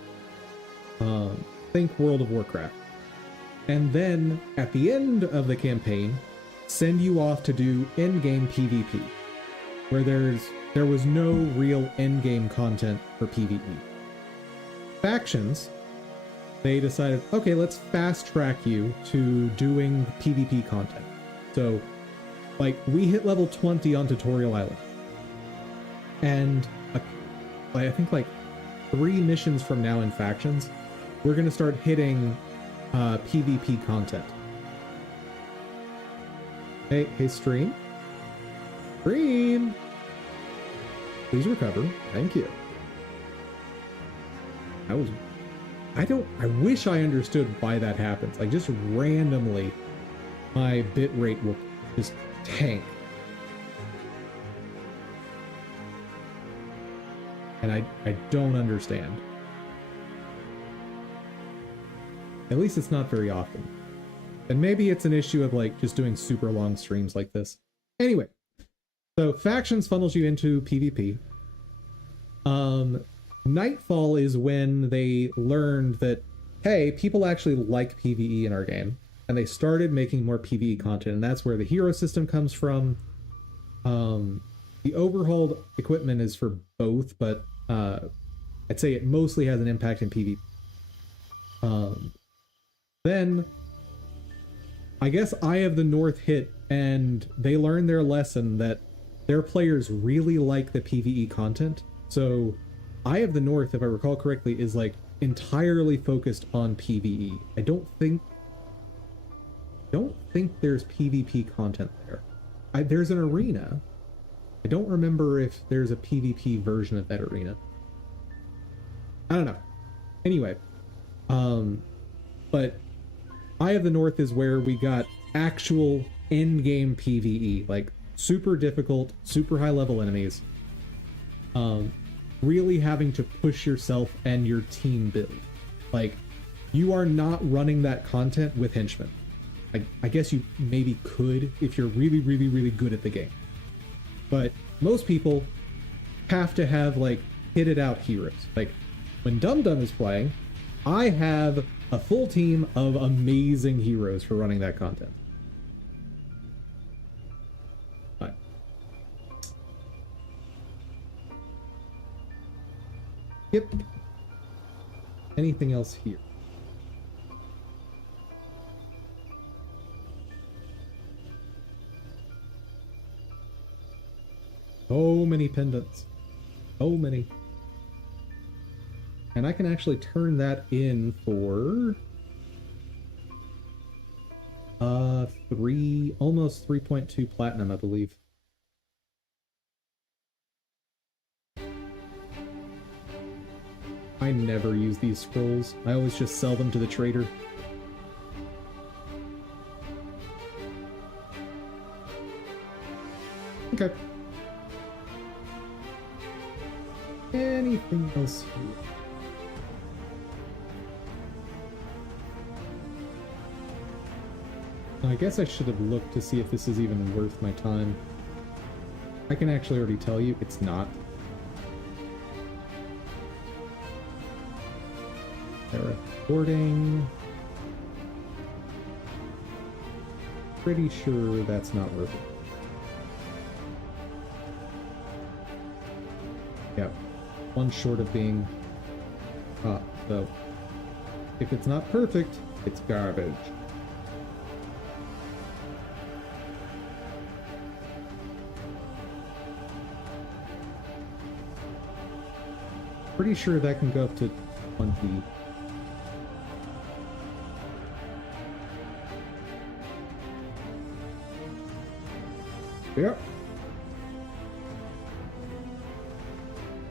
Think World of Warcraft. And then, at the end of the campaign, send you off to do endgame PvP, where there was no real endgame content for PvE. Factions, they decided, okay, let's fast track you to doing PvP content. So, like, we hit level 20 on Tutorial Island. And I think like 3 missions from now in Factions, we're going to start hitting PvP content. Hey, stream? Stream! Please recover. Thank you. I wish I understood why that happens. Like, just randomly, my bit rate will just tank. And I don't understand. At least it's not very often. And maybe it's an issue of like just doing super long streams like this. Anyway, so Factions funnels you into PvP. Nightfall is when they learned that, hey, people actually like PvE in our game. And they started making more PvE content, and that's where the hero system comes from. The overhauled equipment is for both, but I'd say it mostly has an impact in PvP. Then, I guess Eye of the North hit, and they learned their lesson that their players really like the PvE content. So, Eye of the North, if I recall correctly, is like entirely focused on PvE. I don't think there's PvP content there. There's an arena. I don't remember if there's a PvP version of that arena. I don't know. Anyway, but Eye of the North is where we got actual in-game PvE, like super difficult, super high-level enemies. Really having to push yourself and your team build. Like, you are not running that content with henchmen. I guess you maybe could if you're really, really, really good at the game. But most people have to have, like, hit-it-out heroes. Like, when Dum Dum is playing, I have a full team of amazing heroes for running that content. Right. Yep. Anything else here? So many pendants. So many. And I can actually turn that in for Almost 3.2 platinum, I believe. I never use these scrolls. I always just sell them to the trader. Okay. Anything else here? I guess I should have looked to see if this is even worth my time. I can actually already tell you it's not. Recording. Pretty sure that's not worth it. Yeah, one short of being hot, so if it's not perfect, it's garbage. Pretty sure that can go up to 20. Yep.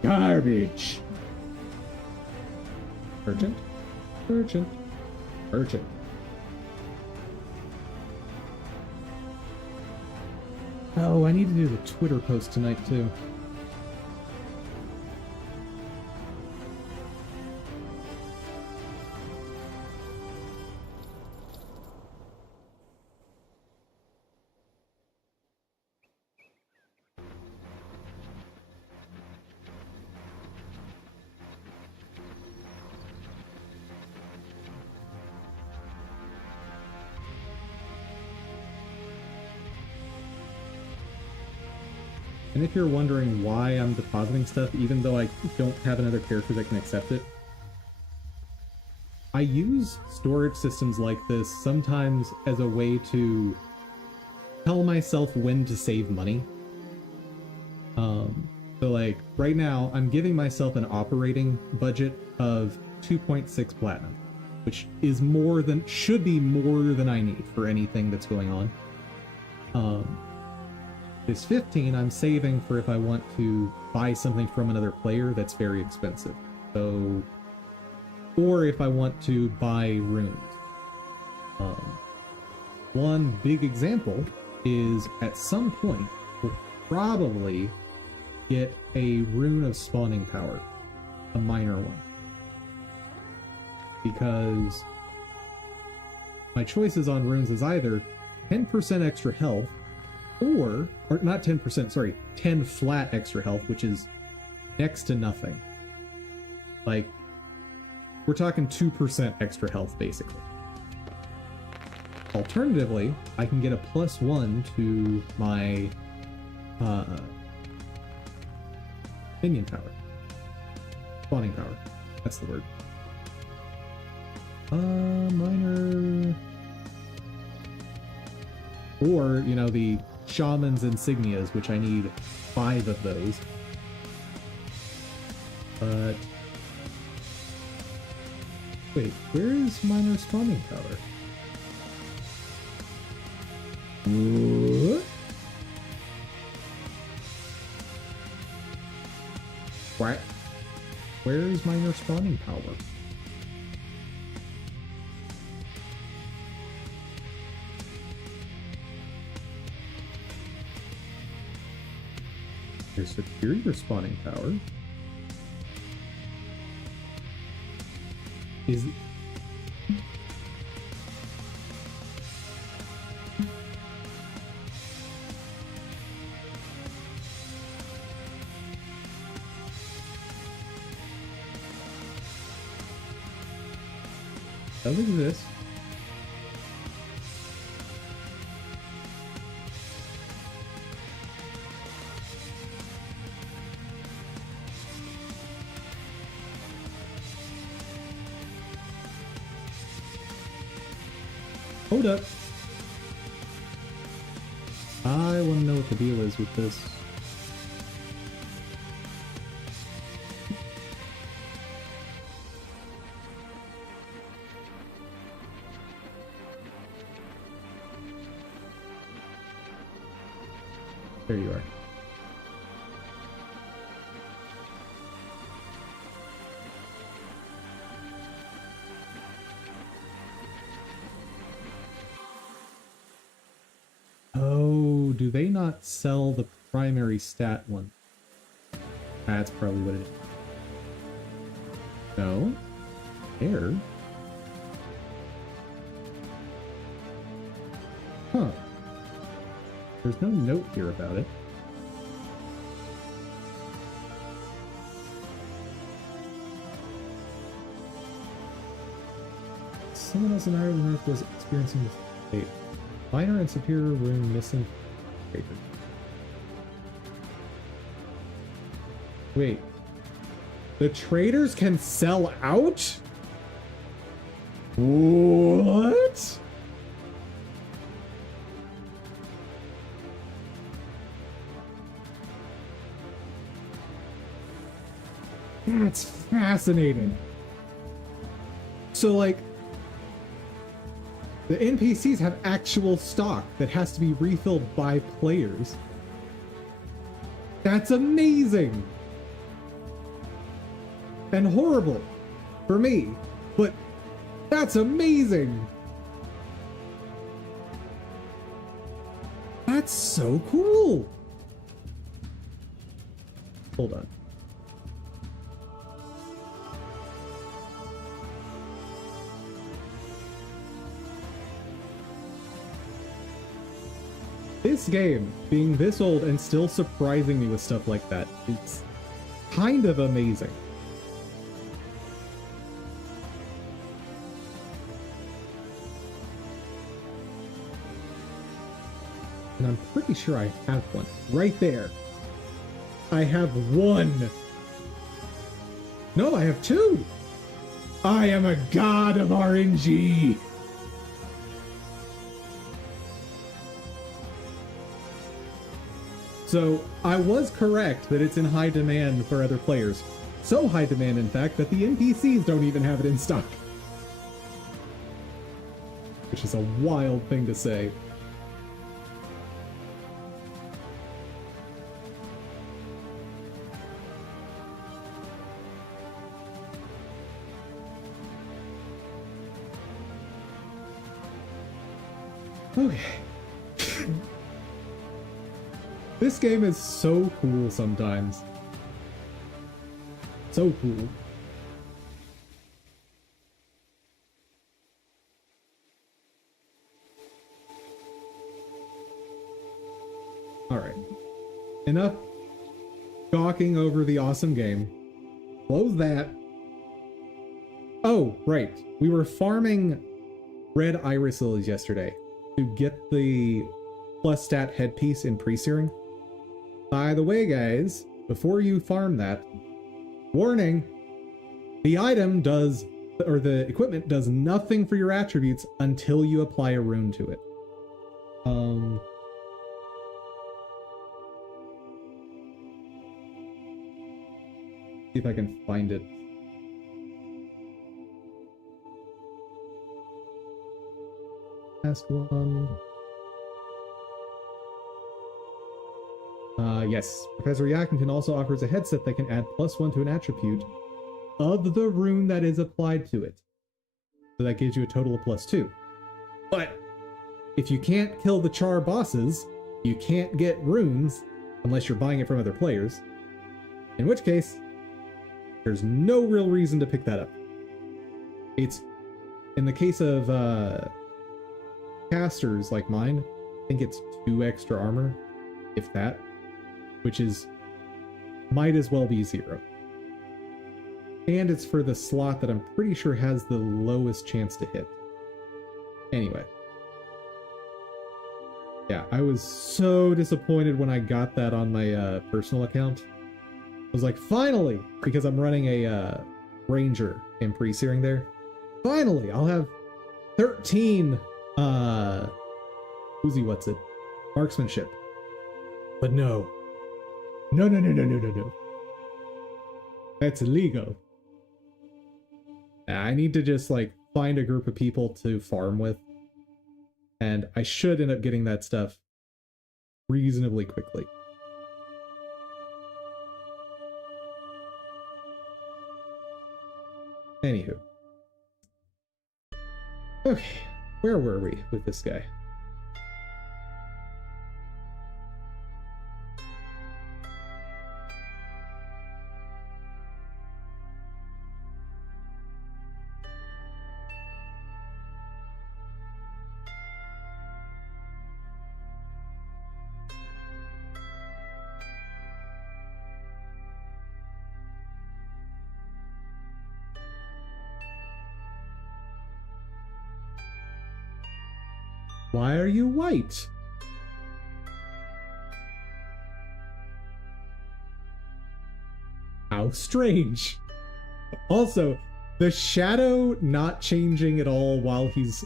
Garbage. Urgent. Urgent. Urgent. Oh, I need to do the Twitter post tonight too. And if you're wondering why I'm depositing stuff, even though I don't have another character that can accept it, I use storage systems like this sometimes as a way to tell myself when to save money. So like right now, I'm giving myself an operating budget of 2.6 platinum, which is should be more than I need for anything that's going on. This 15 I'm saving for if I want to buy something from another player that's very expensive. So, or if I want to buy runes. One big example is at some point we'll probably get a rune of spawning power, a minor one. Because my choices on runes is either 10% extra health, or not 10%, sorry, 10 flat extra health, which is next to nothing. Like, we're talking 2% extra health, basically. Alternatively, I can get a +1 to my minion power. Spawning power. That's the word. Minor... Or, you know, the Shaman's Insignias, which I need 5 of those. But... Wait, where is minor spawning power? What? What? Where is minor spawning power? There's superior spawning power. Is does exist. Hold up. I want to know what the deal is with this. There you are. Oh, do they not sell the primary stat one? That's probably what it is. No? Air? Huh. There's no note here about it. Someone else in Ireland Earth was experiencing this state. Minor and superior rune missing. Wait. The traders can sell out? What? That's fascinating. So, like, the NPCs have actual stock that has to be refilled by players. That's amazing! And horrible for me, but that's amazing! That's so cool! Hold on. This game, being this old and still surprising me with stuff like that, is kind of amazing. And I'm pretty sure I have one. Right there. I have one. No, I have two. I am a god of RNG. So I was correct that it's in high demand for other players. So high demand, in fact, that the NPCs don't even have it in stock. Which is a wild thing to say. Okay. This game is so cool sometimes. So cool. Alright. Enough gawking over the awesome game. Close that. Oh, right. We were farming red iris lilies yesterday to get the plus stat headpiece in pre-searing. By the way, guys, before you farm that, warning, the item does, or the equipment does nothing for your attributes until you apply a rune to it. See if I can find it. Last one. Yes. Professor Yackington also offers a headset that can add +1 to an attribute of the rune that is applied to it. So that gives you a total of +2. But if you can't kill the char bosses, you can't get runes unless you're buying it from other players. In which case, there's no real reason to pick that up. It's, in the case of casters like mine, I think it's 2 extra armor, if that, which is, might as well be 0. And it's for the slot that I'm pretty sure has the lowest chance to hit. Anyway. Yeah, I was so disappointed when I got that on my personal account. I was like, finally! Because I'm running a ranger in pre-searing there. Finally, I'll have 13 Uzi, what's it? Marksmanship. But no. No. That's illegal. I need to just, like, find a group of people to farm with. And I should end up getting that stuff reasonably quickly. Anywho. Okay, where were we with this guy? Why are you white? How strange. Also, the shadow not changing at all while he's,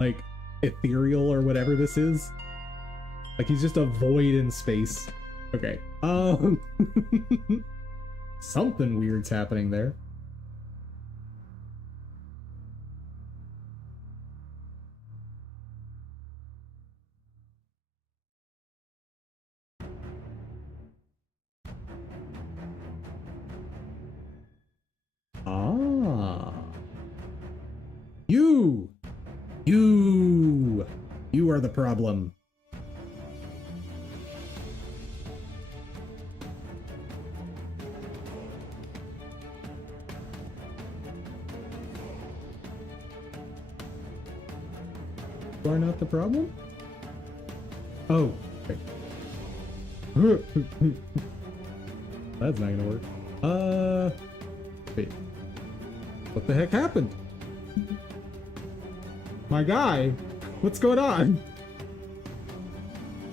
like, ethereal or whatever this is. Like, he's just a void in space. Okay. Something weird's happening there. Ah. You are the problem. You are not the problem? Oh, okay. That's not gonna work. Wait. What the heck happened? My guy, what's going on?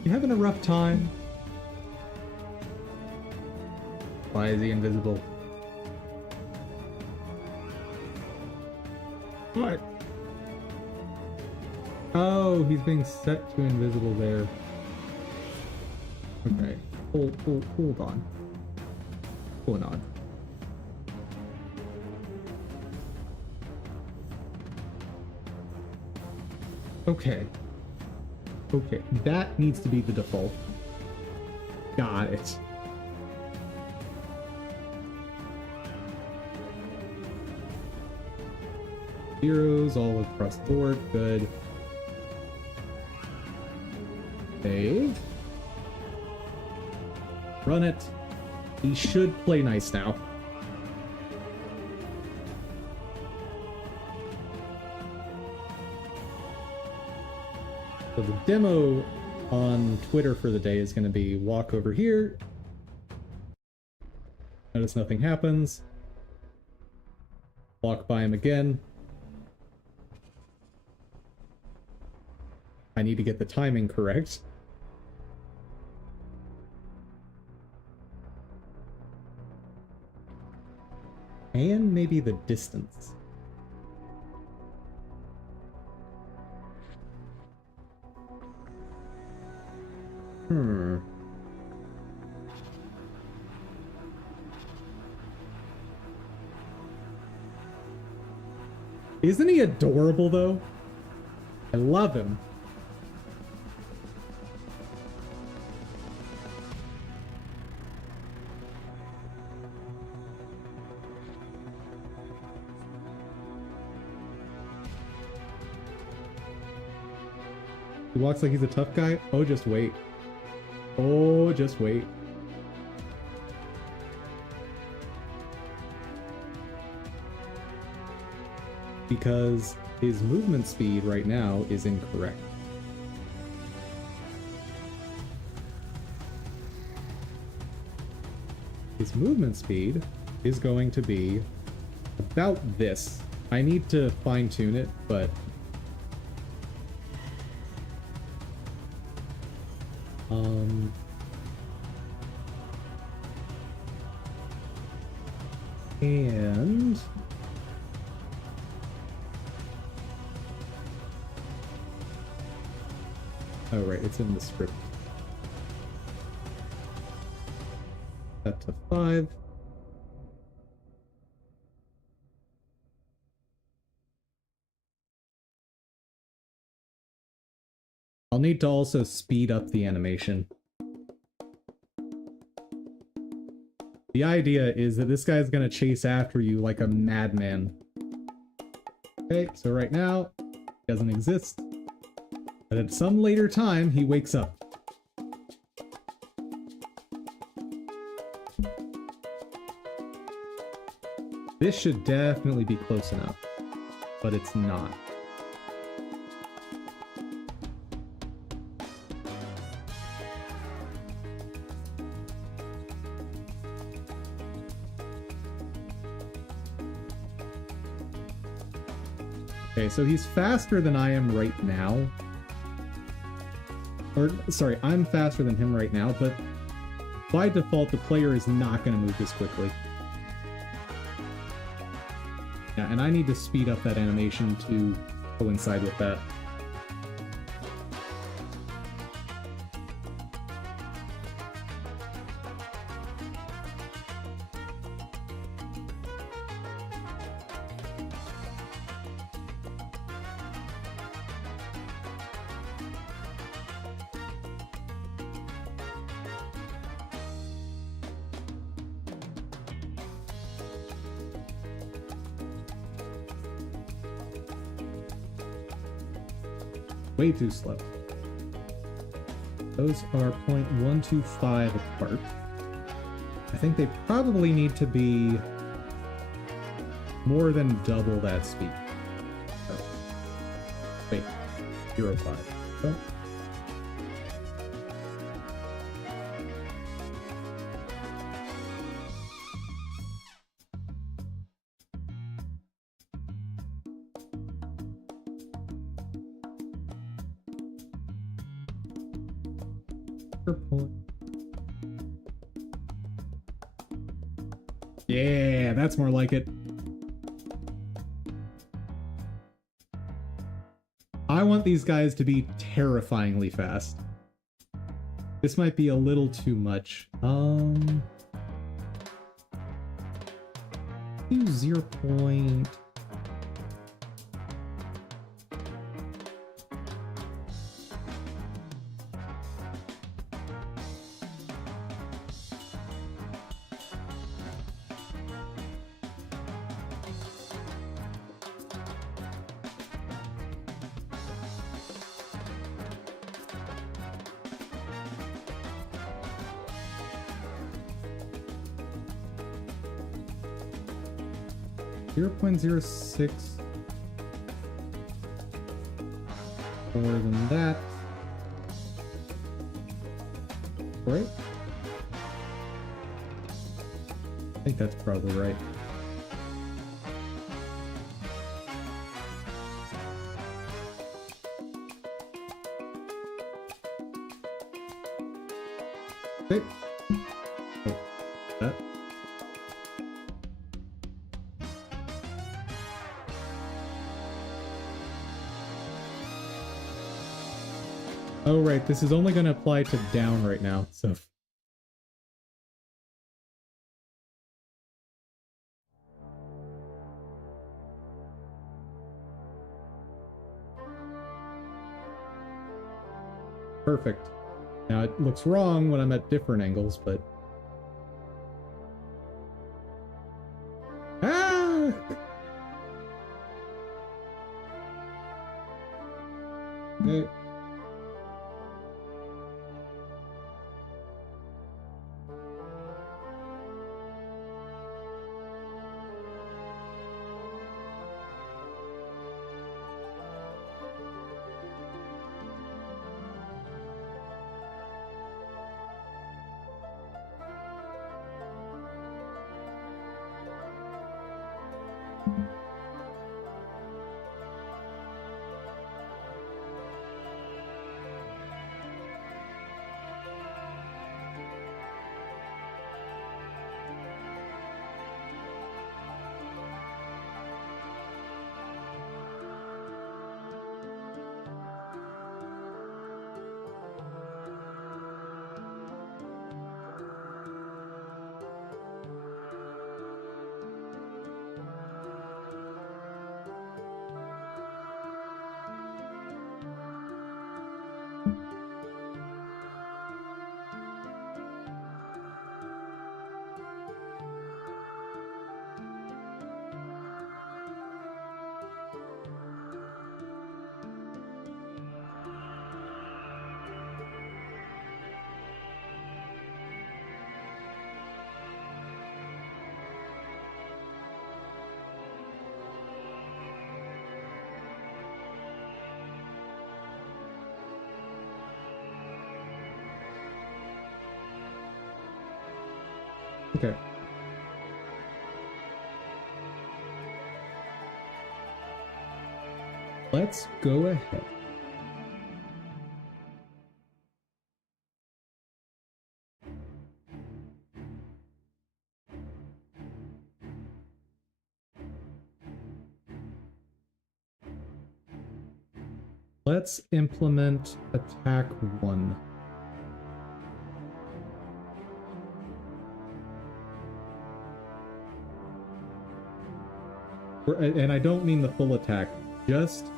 You having a rough time? Why is he invisible? What? Oh, he's being set to invisible there. Okay. Hold on. What's going on? Okay. Okay, that needs to be the default. Got it. Zeros all across the board, good. Save. Run it. He should play nice now. So the demo on Twitter for the day is going to be walk over here. Notice nothing happens. Walk by him again. I need to get the timing correct. And maybe the distance. Isn't he adorable, though? I love him. He walks like he's a tough guy? Oh, just wait. Oh, just wait. Because his movement speed right now is incorrect. His movement speed is going to be about this. I need to fine-tune it, but and oh right, it's in the script. Set to 5. I'll need to also speed up the animation The idea is that this guy's gonna chase after you like a madman. Okay, so right now, he doesn't exist. But at some later time, he wakes up. This should definitely be close enough, but it's not. Okay, so he's faster than I am right now. Or, sorry, I'm faster than him right now, but by default, the player is not going to move this quickly. Yeah, and I need to speed up that animation to coincide with that. 2 slow. Those are 0.125 apart. I think they probably need to be more than double that speed. Oh. Wait, 0.5. Oh. Yeah, that's more like it. I want these guys to be terrifyingly fast. This might be a little too much. Do 0. Zero 0.06 more than that. Right? I think that's probably right. Okay. Oh, that. Oh, right, this is only going to apply to down right now, so... Perfect. Now, it looks wrong when I'm at different angles, but... Ah! Okay. Okay. Let's go ahead. Let's implement attack 1. And I don't mean the full attack, just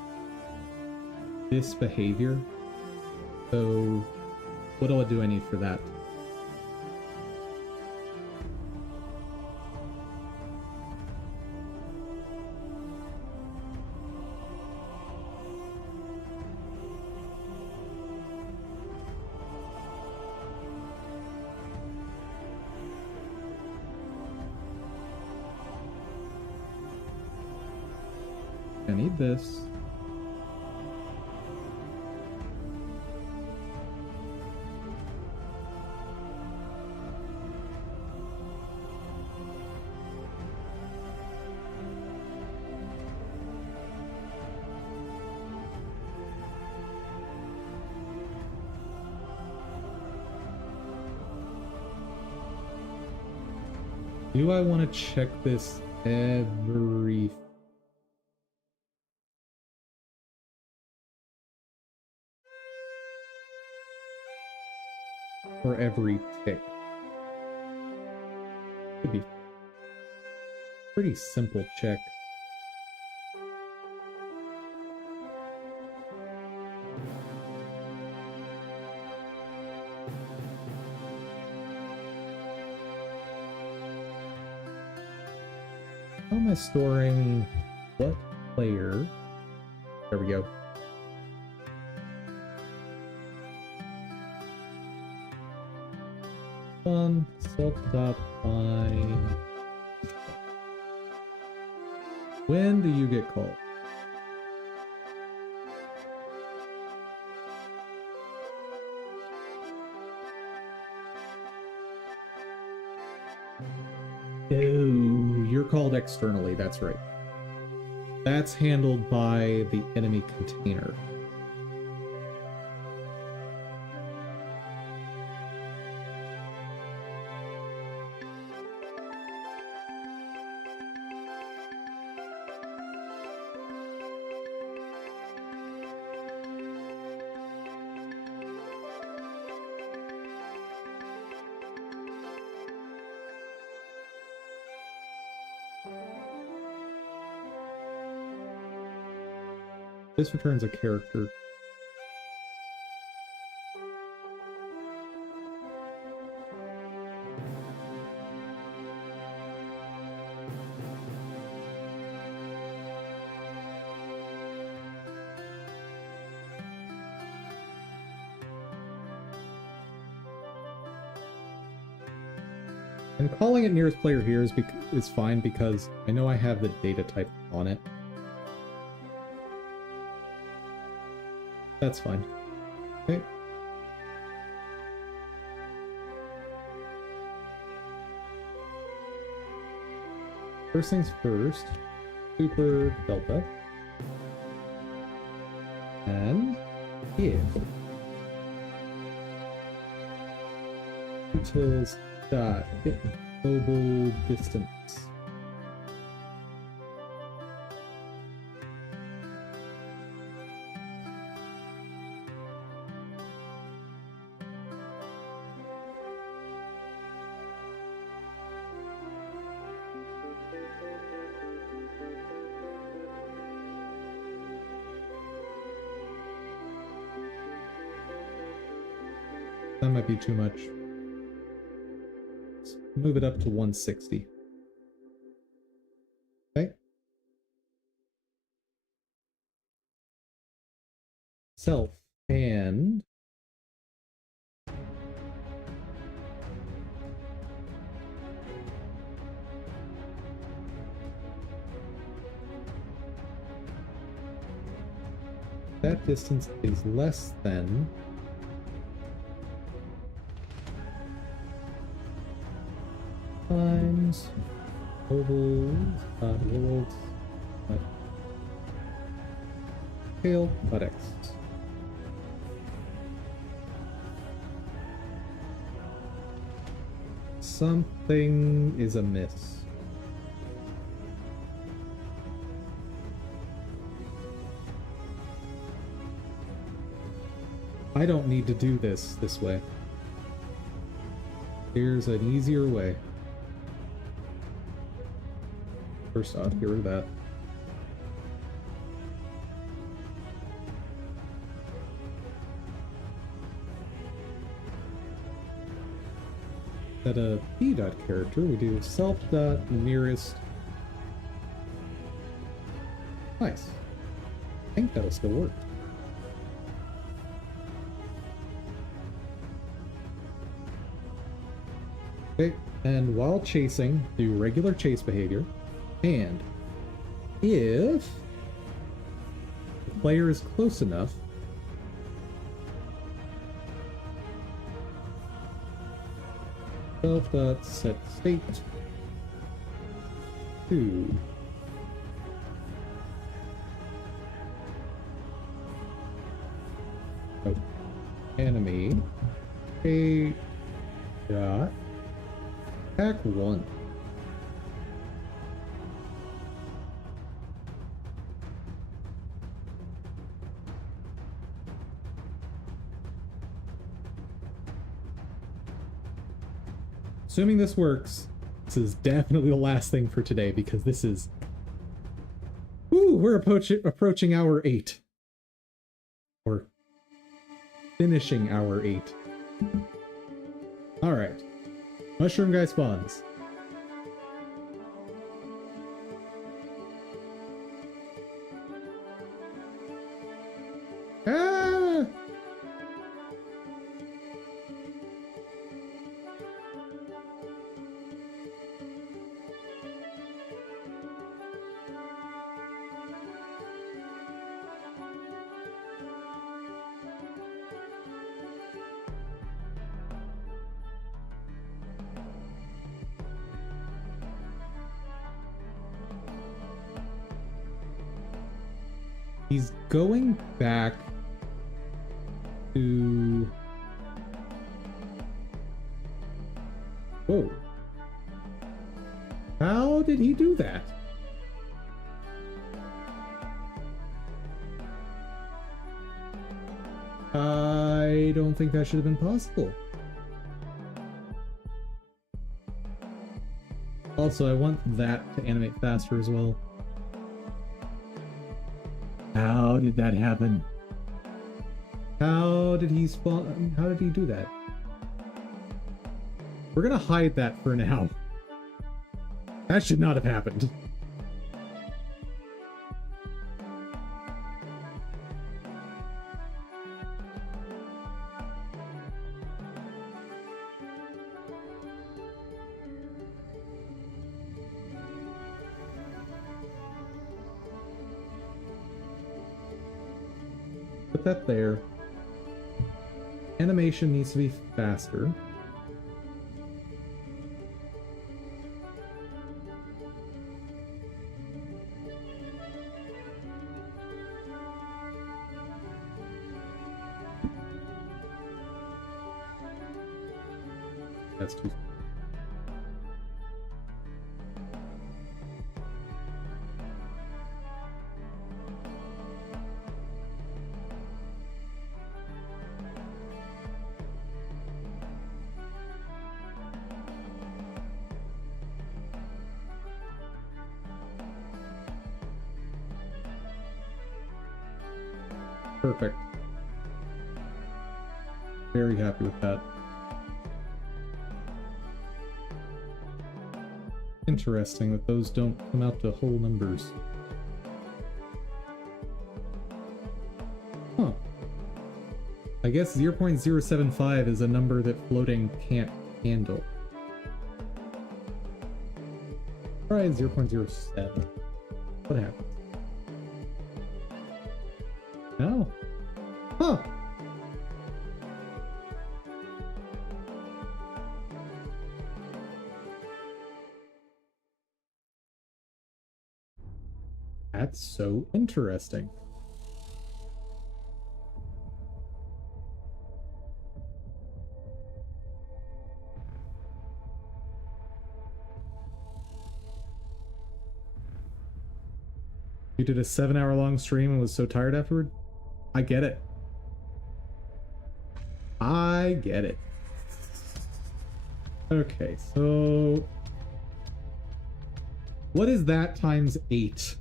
this behavior. So, what do I need for that? I need this. Do I want to check this every... or every tick? Could be pretty simple check. How am I storing what player? There we go. On self.find. When do you get called? Oh, you're called externally, that's right. That's handled by the enemy container. This returns a character. And calling it nearest player here is fine because I know I have the data type on it. That's fine. Okay. First things first, super delta. And here. Utils dot hit mobile distance. That might be too much. Let's move it up to 160. Okay. Self and that distance is less than games. Mobile, world, Tail, buttocks. Something is amiss. I don't need to do this way. Here's an easier way. First off, get rid of that. At a P dot character, we do self dot nearest. Nice. I think that'll still work. Okay, and while chasing, do regular chase behavior. And if the player is close enough, self.set state to enemy a dot attack 1. Assuming this works, this is definitely the last thing for today because this is... Ooh, we're approaching hour 8. Or finishing hour 8. Alright. Mushroom guy spawns. Ah! He's going back to... Whoa. How did he do that? I don't think that should have been possible. Also, I want that to animate faster as well. How did that happen? How did he spawn? How did he do that? We're gonna hide that for now. That should not have happened. Put that there. Animation needs to be faster. That's too... Perfect. Very happy with that. Interesting that those don't come out to whole numbers. Huh. I guess 0.075 is a number that floating can't handle. Try 0.07. What happens? No. Huh. That's so interesting. You did a 7-hour long stream and was so tired afterward? I get it. I get it. Okay, so what is that times 8?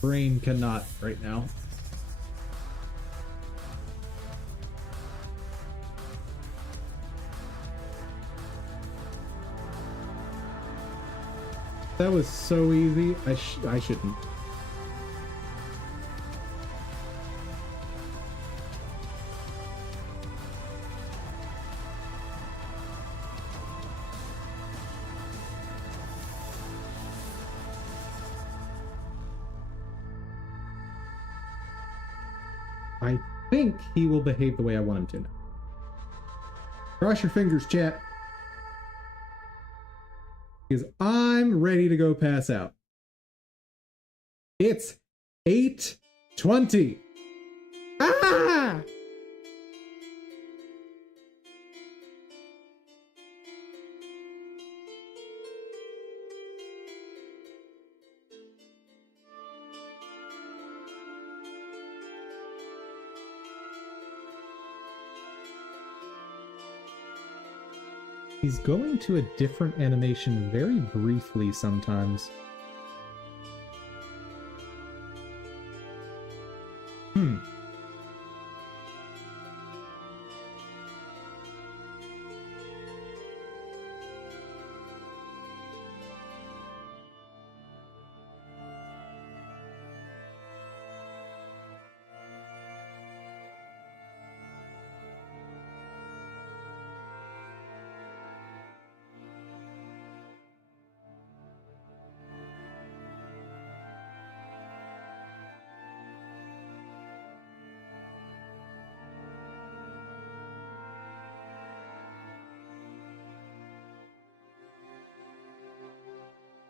Brain cannot right now. That was so easy. I shouldn't. I think he will behave the way I want him to now. Cross your fingers, chat. Because I'm ready to go pass out. It's 8:20. Ah! He's going to a different animation very briefly sometimes.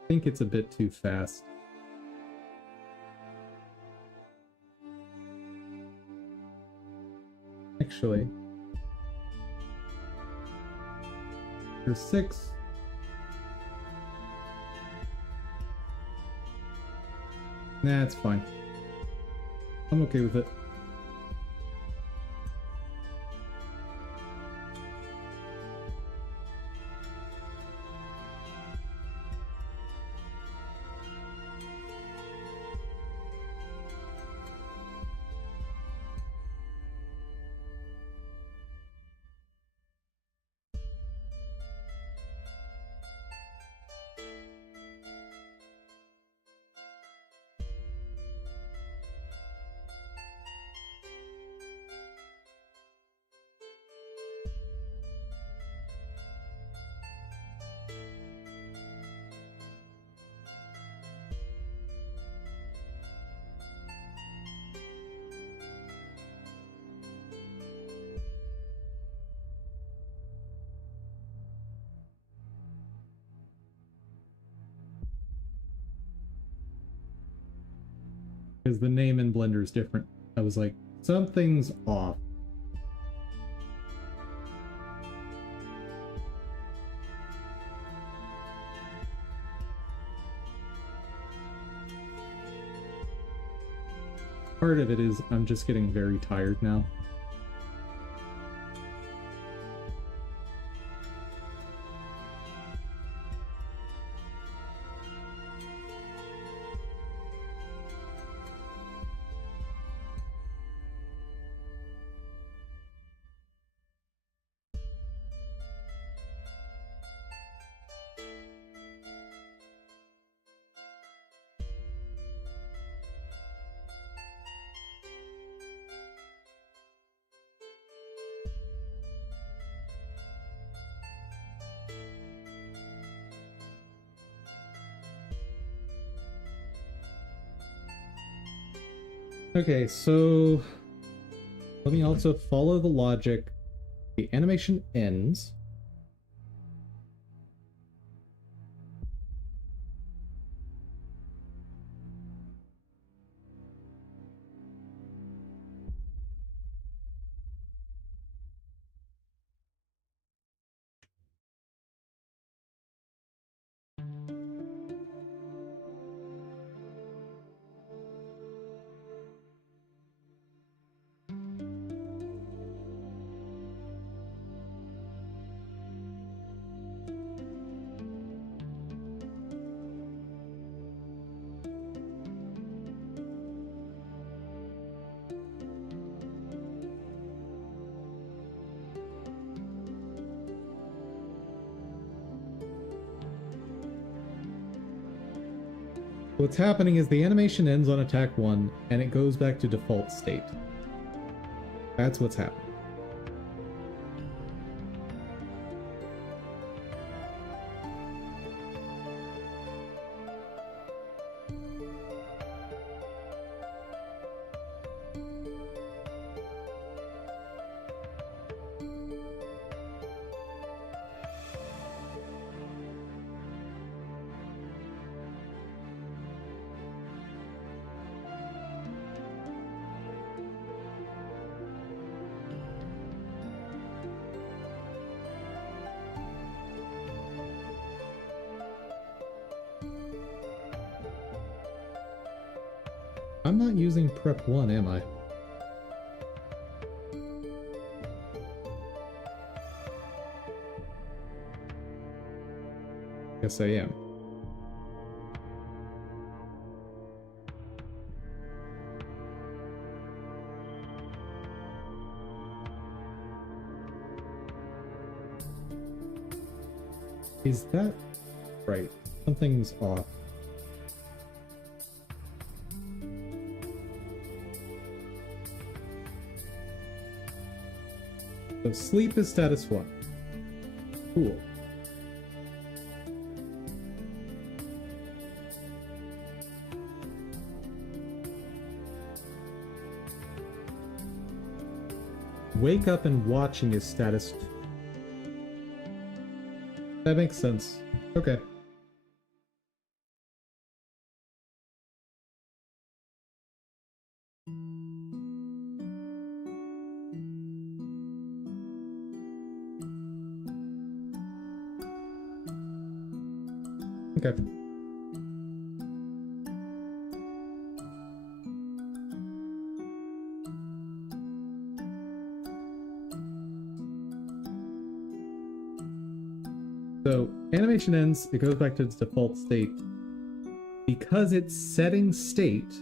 I think it's a bit too fast. Actually, here's 6. Nah, it's fine. I'm okay with it. Because the name in Blender is different. I was like, something's off. Part of it is I'm just getting very tired now. Okay, so let me also follow the logic. The animation ends. What's happening is the animation ends on attack 1 and it goes back to default state. That's what's happening. I'm not using prep 1, am I? Yes, I am. Is that right? Something's off. So sleep is status 1. Cool. Wake up and watching is status 2. That makes sense. Okay. Okay. So animation ends, it goes back to its default state. Because it's setting state,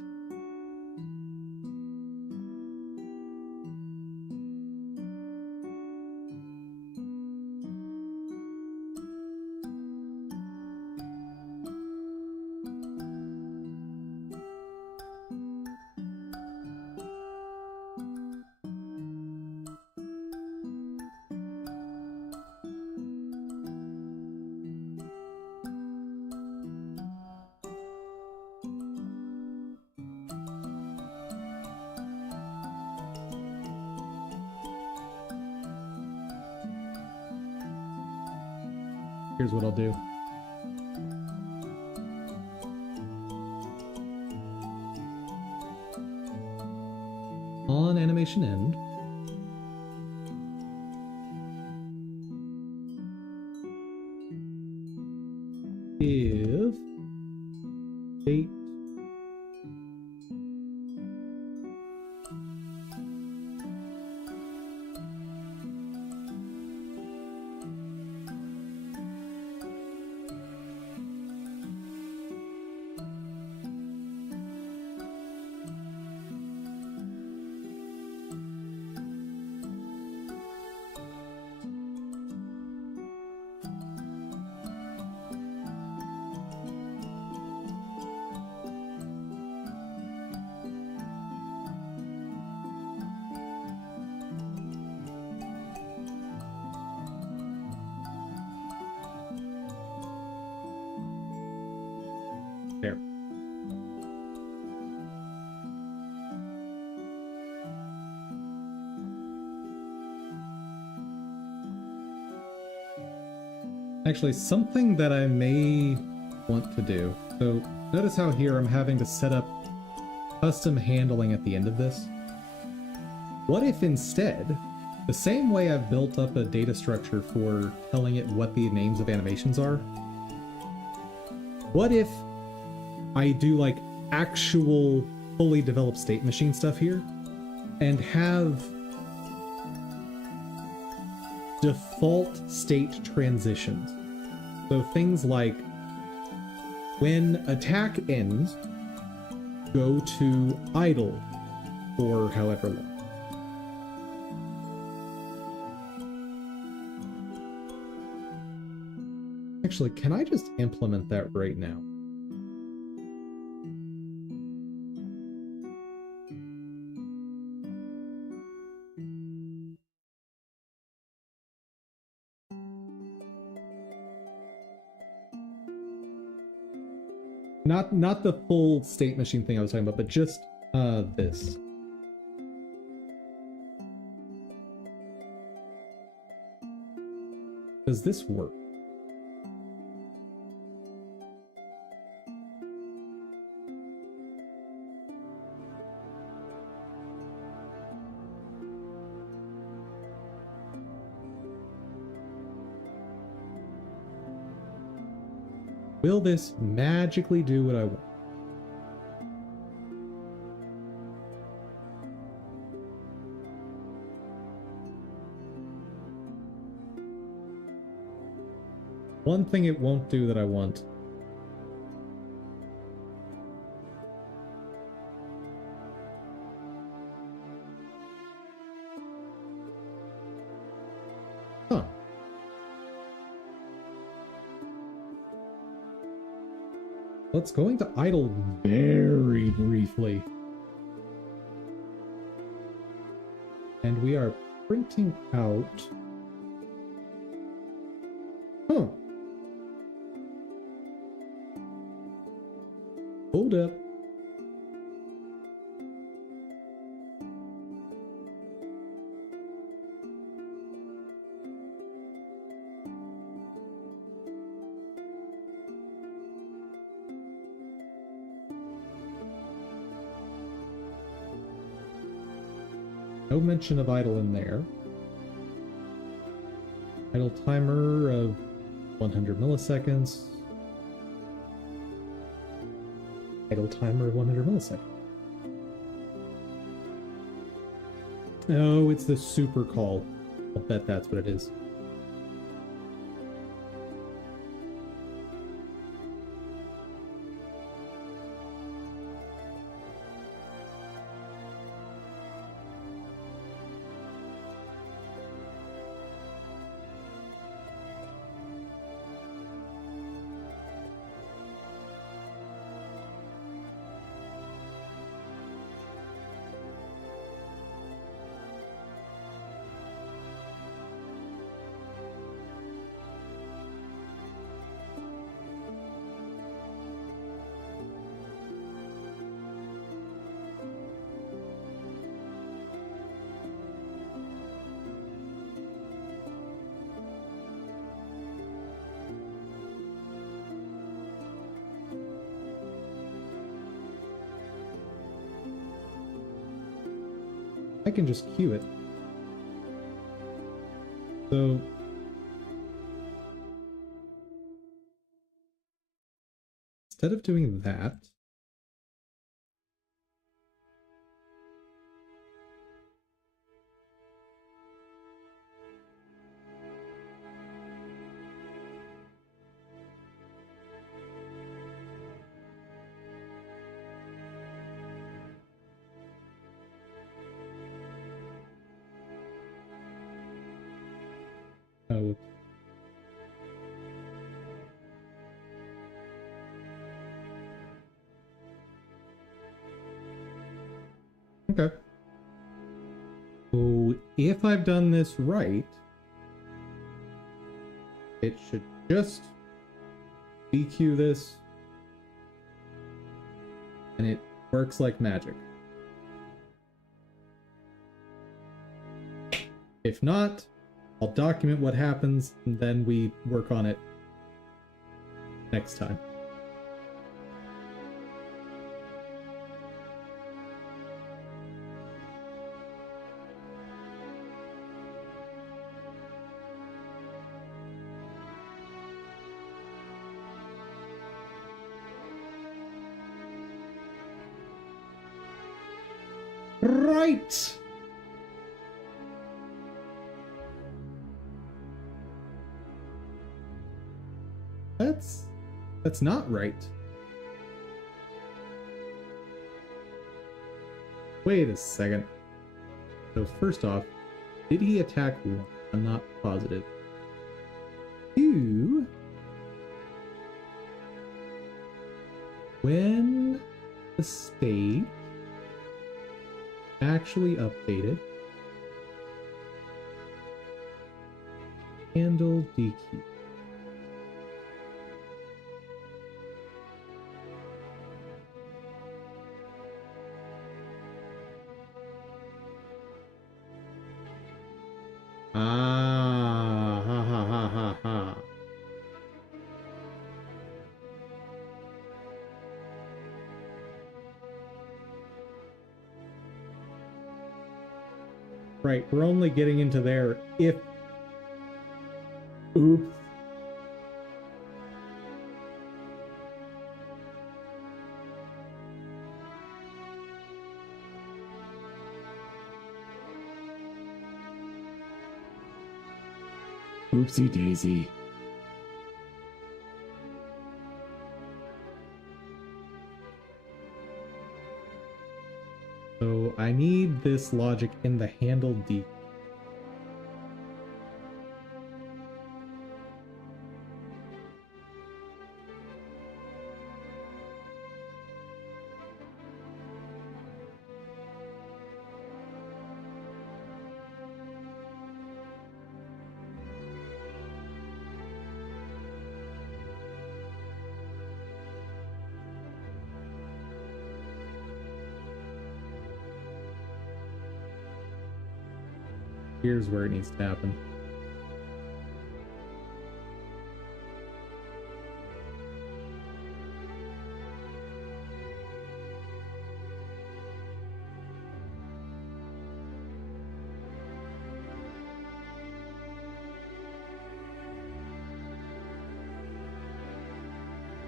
here's what I'll do. On animation end, if state there. Actually, something that I may want to do. So notice how here I'm having to set up custom handling at the end of this. What if instead, the same way I've built up a data structure for telling it what the names of animations are, what if I do like actual fully developed state machine stuff here and have default state transitions? So things like when attack ends, go to idle for however long. Actually, can I just implement that right now? Not the full state machine thing I was talking about, but just this. Does this work? Will this magically do what I want? One thing it won't do that I want. Huh. Well, it's going to idle very briefly. And we are printing out... Huh. Hold up. No mention of idle in there. Idle timer of 100 milliseconds. Idle timer of 100 milliseconds. Oh, it's the super call. I'll bet that's what it is. I can just queue it. So instead of doing that, oh, okay. So if I've done this right, it should just BQ this, and it works like magic. If not, I'll document what happens, and then we work on it next time. Right! That's not right. Wait a second. So first off, did he attack one? I'm not positive. Two. When the state actually updated, handle DQ. Ah, ha ha ha ha ha. Right, we're only getting into there if... Oops. Oopsie daisy. So I need this logic in the handle D. Here's where it needs to happen.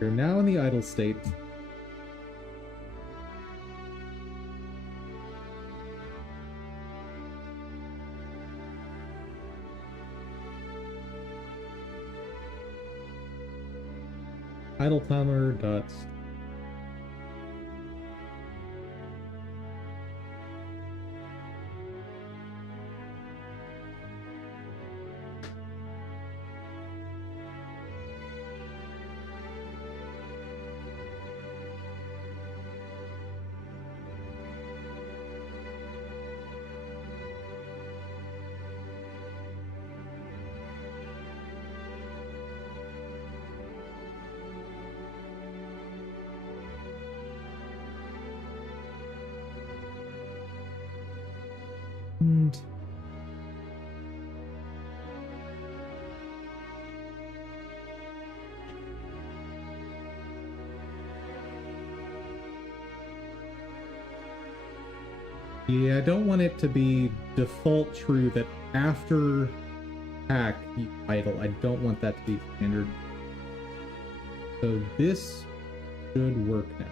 You're now in the idle state. Idle timer dot. And yeah, I don't want it to be default true that after hack you idle. I don't want that to be standard. So this should work now.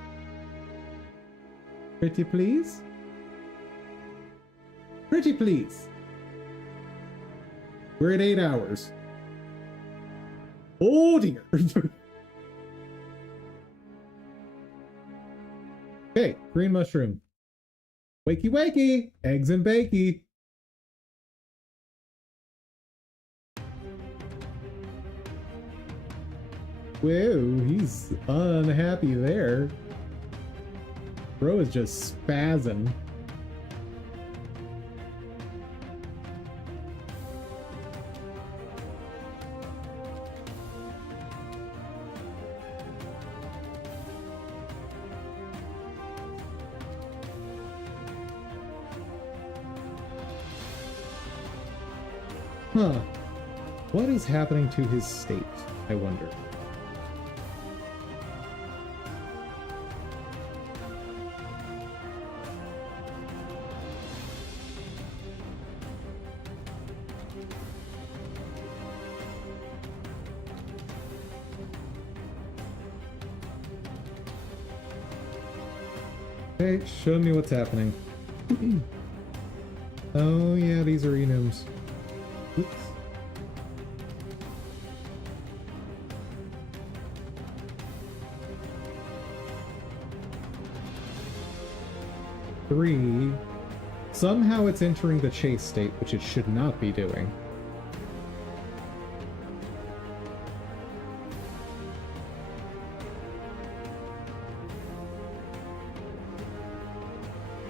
Pretty please? Pretty please. We're at 8 hours. Oh dear. Okay, green mushroom. Wakey wakey, eggs and bakey. Whoa, he's unhappy there. Bro is just spazzing. Huh. What is happening to his state, I wonder? Okay, show me what's happening. Oh yeah, these are enums. Oops. Three. Somehow it's entering the chase state, which it should not be doing.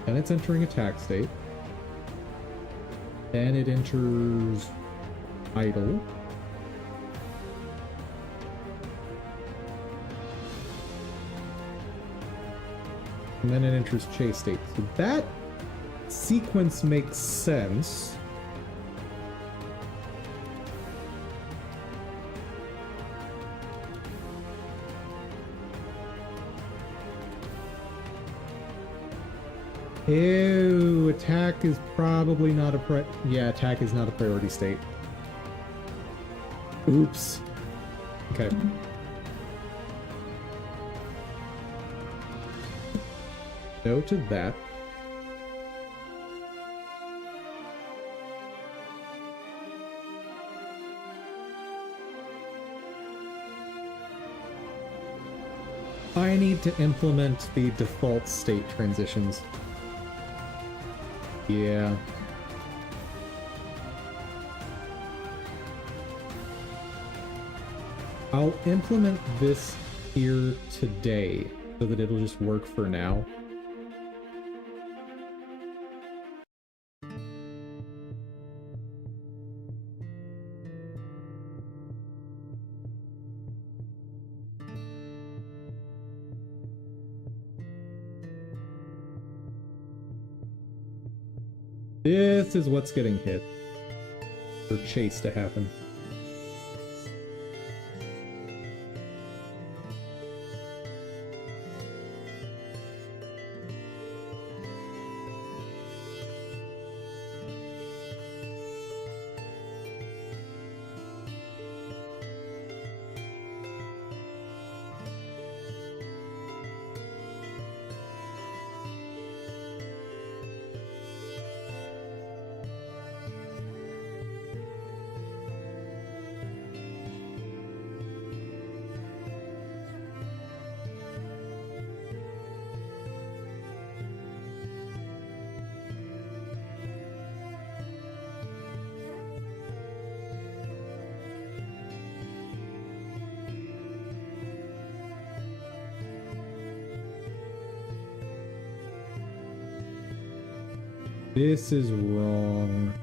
Then it's entering attack state. Then it enters idle. And then it enters chase state. So that sequence makes sense. Ew, attack is probably not a yeah, attack is not a priority state. Oops. Okay. No to that. I need to implement the default state transitions. Yeah. I'll implement this here today so that it'll just work for now. This is what's getting hit. For chase to happen. This is wrong.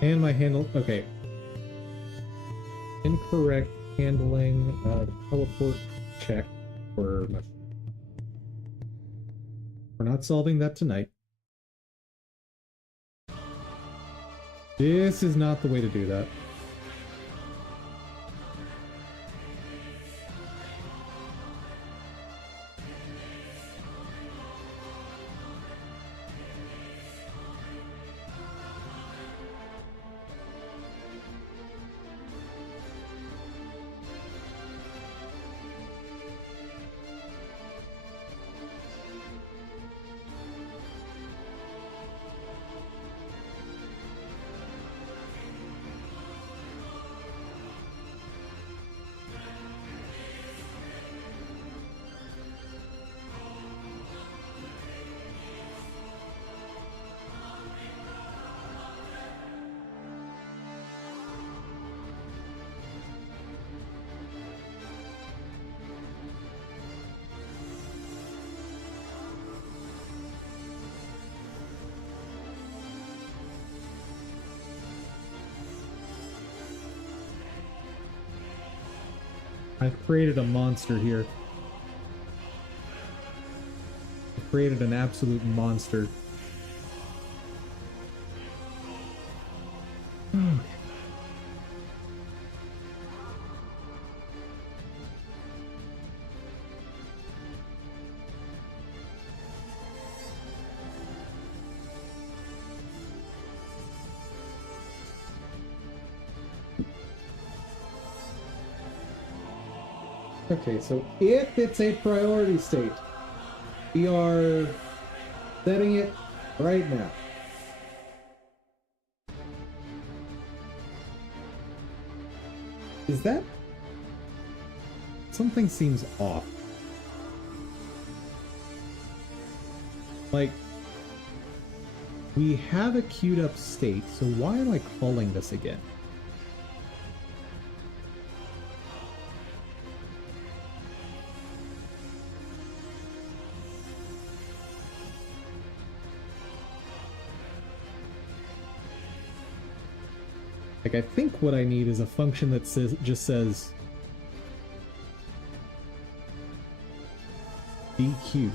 And my handle, okay. Incorrect handling the teleport check for my... We're not solving that tonight. This is not the way to do that. I've created a monster here. I've created an absolute monster. Okay, so if it's a priority state, we are setting it right now. Is that... Something seems off. Like, we have a queued up state, so why am I calling this again? Like, I think what I need is a function that just says DQ.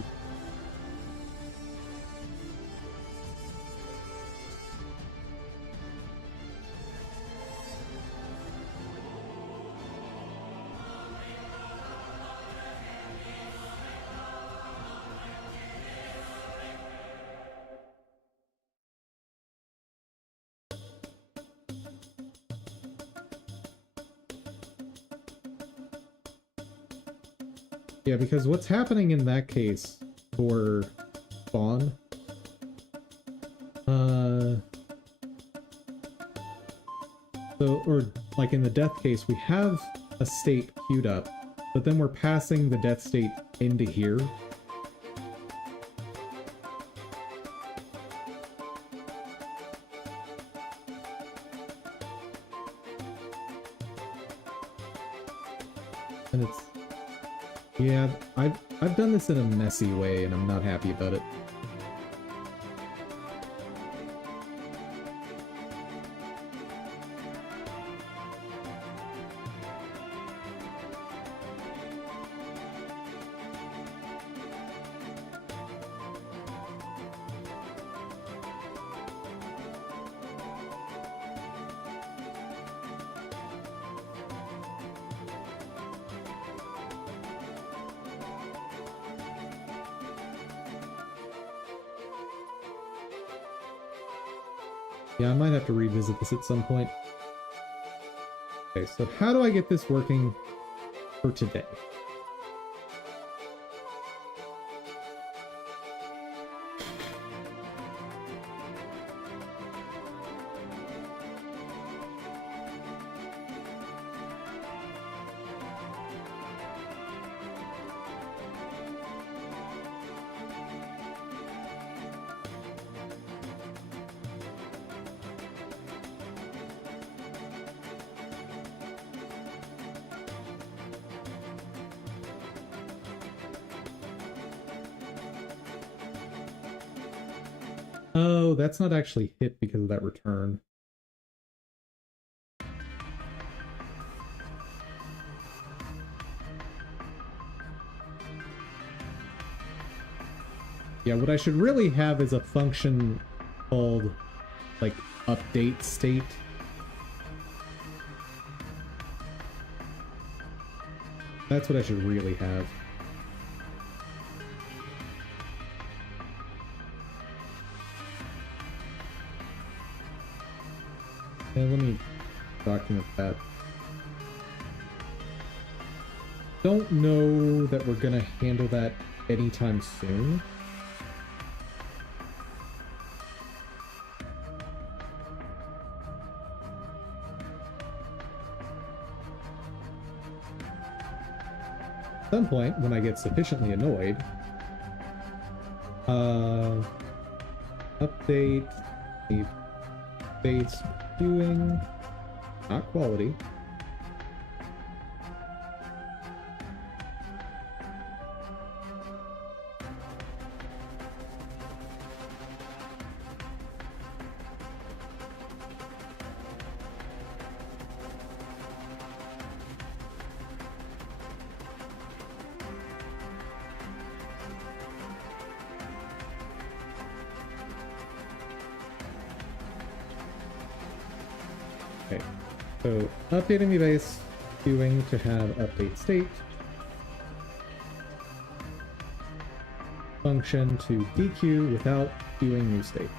Yeah, because what's happening in that case for spawn, or like in the death case, we have a state queued up, but then we're passing the death state into here. And it's, yeah, I've done this in a messy way, and I'm not happy about it. Yeah, I might have to revisit this at some point. Okay, so how do I get this working for today? Oh, that's not actually hit because of that return. Yeah, what I should really have is a function called, like, update state. That's what I should really have. Yeah, let me document that. Don't know that we're gonna handle that anytime soon. At some point, when I get sufficiently annoyed, update the base queuing, not quality. Okay, so updating the base queuing to have update state. Function to DQ without queuing new state.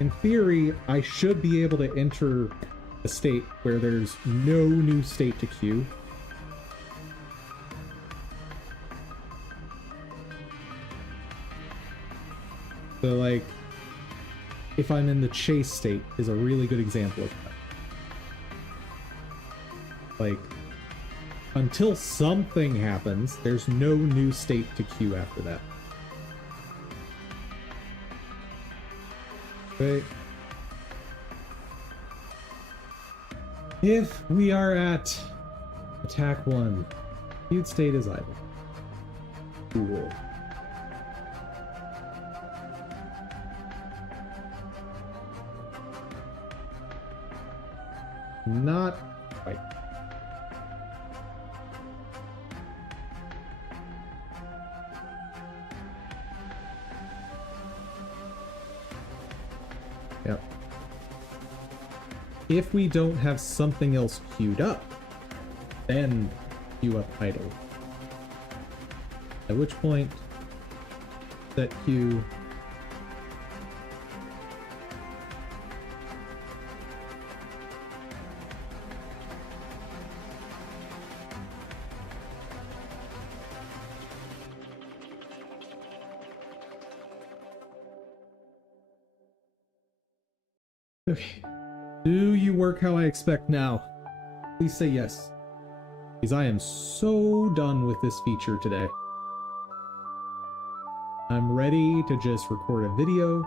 In theory, I should be able to enter a state where there's no new state to queue. So, like, if I'm in the chase state is a really good example of that. Like, until something happens, there's no new state to queue after that. Okay. If we are at attack 1, queued state is idle. Cool. not quite. Yep. If we don't have something else queued up, then queue up idle. At which point, that queue. Okay. Do you work how I expect now? Please say yes. Because I am so done with this feature today. I'm ready to just record a video.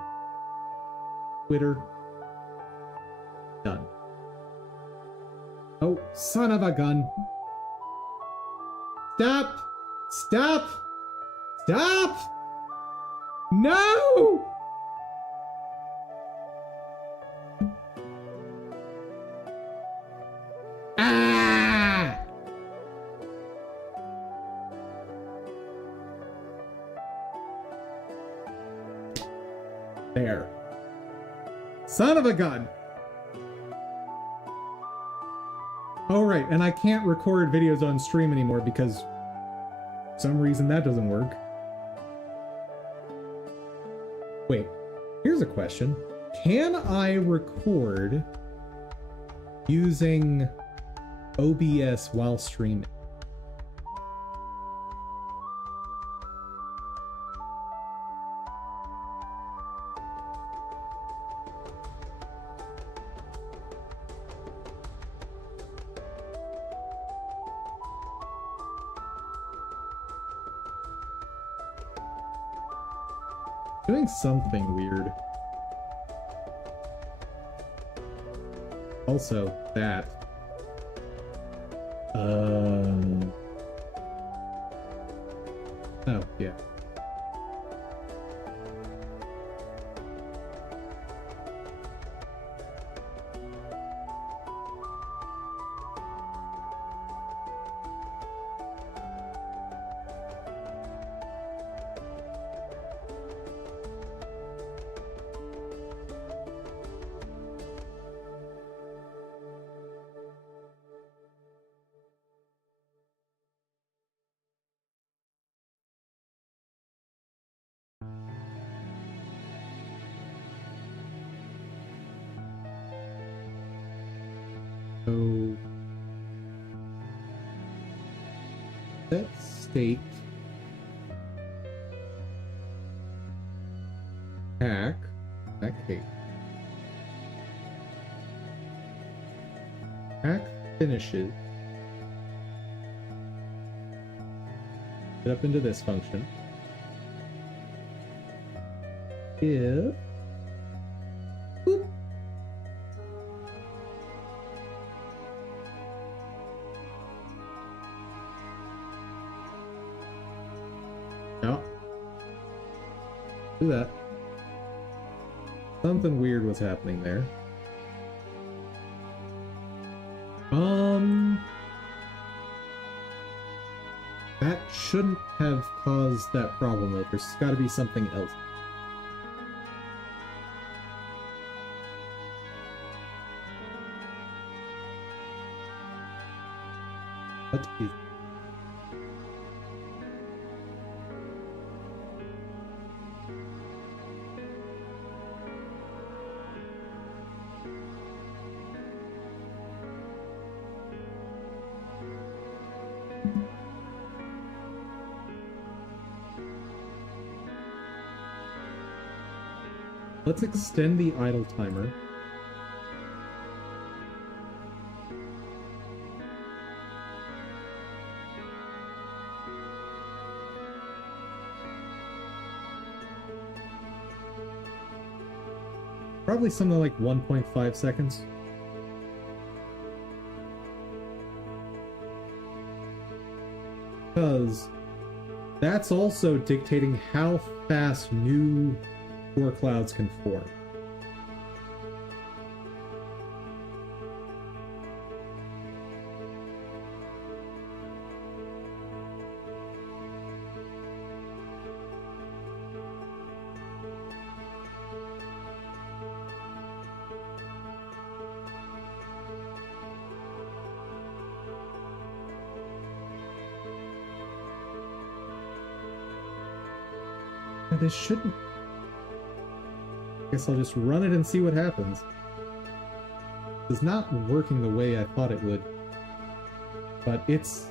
Twitter. Done. Oh, son of a gun. Stop! Stop! Stop! No! Ah! There. Son of a gun! Oh, right, and I can't record videos on stream anymore because for some reason that doesn't work. Wait, here's a question. Can I record using OBS while streaming? Doing something weird. Also, that. Oh, yeah. So set state hack cake. Hack finishes. Get up into this function. If boop. No. Do that. Something weird was happening there. That shouldn't have caused that problem though. There's gotta be something else. What is... Let's extend the idle timer. Probably something like 1.5 seconds. Because that's also dictating how fast new core clouds can form. This shouldn't... Guess I'll just run it and see what happens. It's not working the way I thought it would. But it's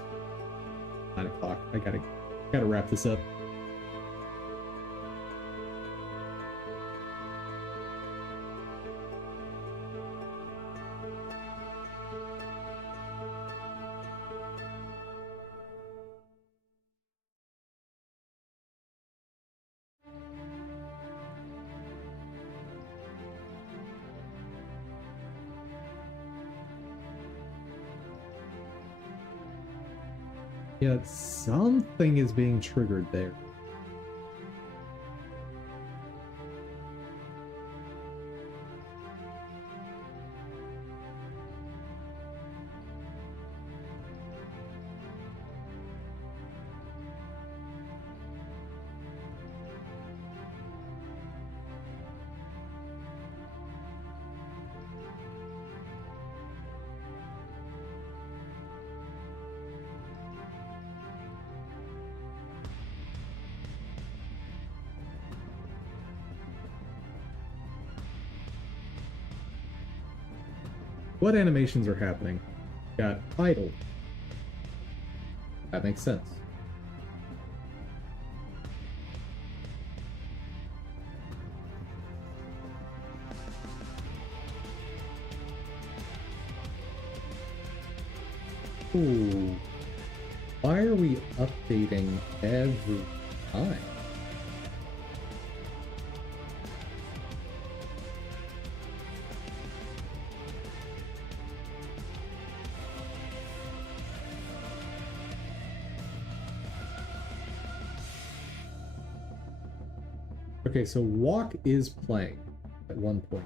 9 o'clock. I gotta wrap this up. Yeah, something is being triggered there. What animations are happening? Got idle. That makes sense. Ooh. Why are we updating every time? Okay, so walk is playing at one point.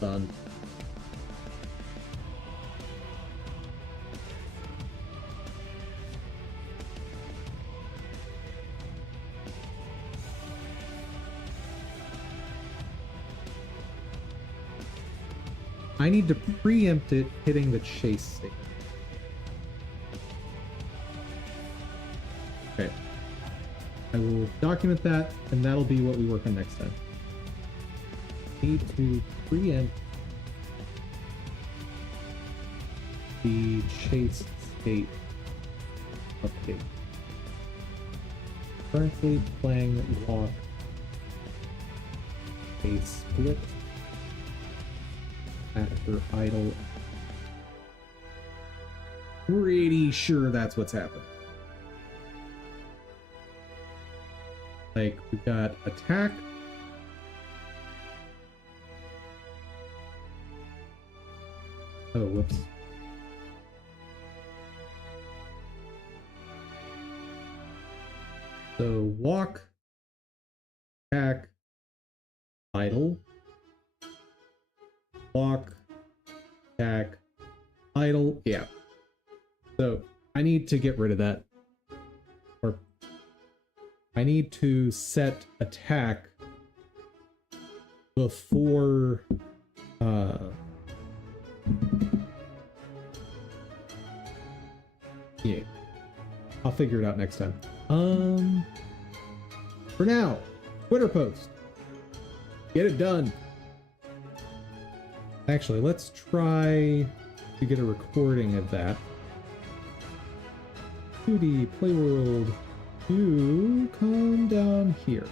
Done. I need to preempt it hitting the chase state. Okay. I will document that, and that'll be what we work on next time. Need to preempt the chase state update. Currently playing walk a split after idle. Pretty sure that's what's happened. Like, we've got attack. Oh, whoops. So, walk, attack, idle. Walk, attack, idle. Yeah. So I need to get rid of that. Or I need to set attack before yeah. I'll figure it out next time. For now, Twitter post. Get it done. Actually, let's try to get a recording of that. 2D Playworld, you come down here.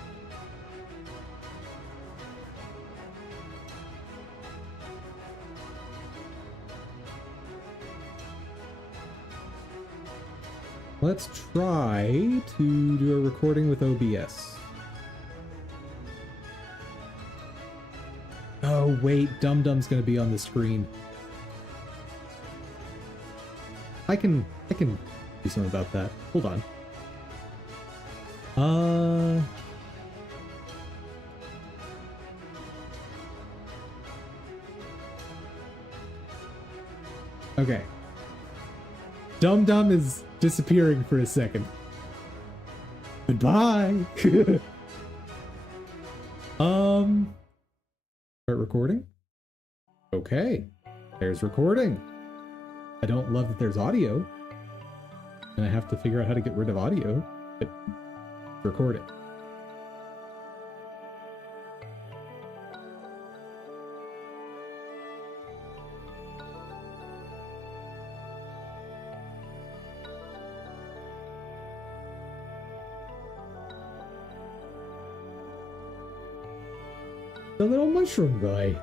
Let's try to do a recording with OBS. Oh wait, Dum Dum's gonna be on the screen. I can do something about that. Hold on. Okay. Dum Dum is disappearing for a second. Goodbye. Start recording. Okay, there's recording. I don't love that there's audio, and I have to figure out how to get rid of audio, but record it. The little mushroom guy.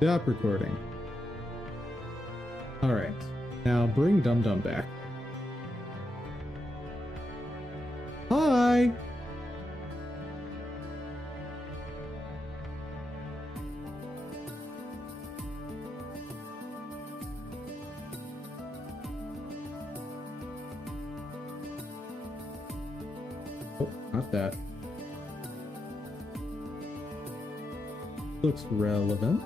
Stop recording. Alright, now bring Dum Dum back. Hi! Oh, not that. Looks relevant.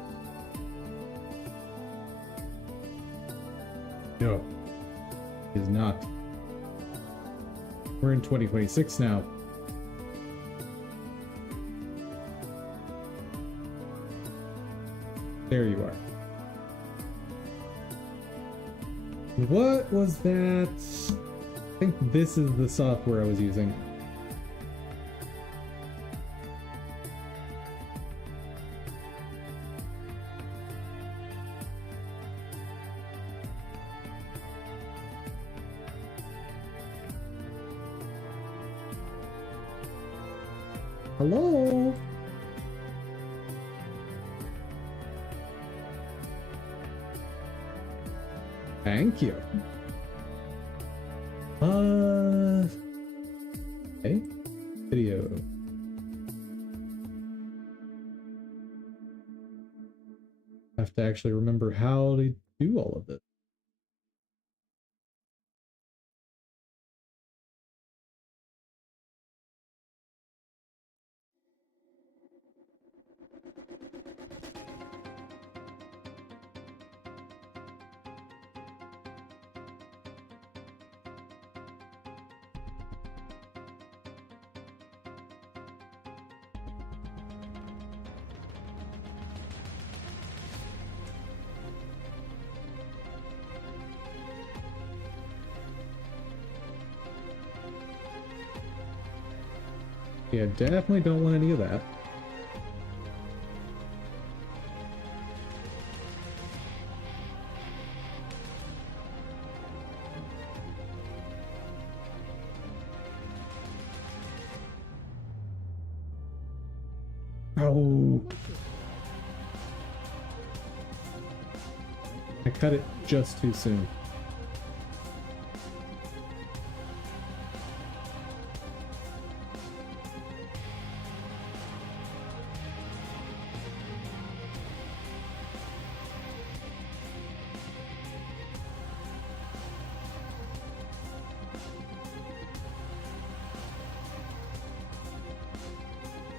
No, is not. We're in 2026 now. There you are. What was that? I think this is the software I was using. Hello? Thank you. Okay. Video. I have to actually remember how to do all of this. Yeah, definitely don't want any of that. Oh. I cut it just too soon.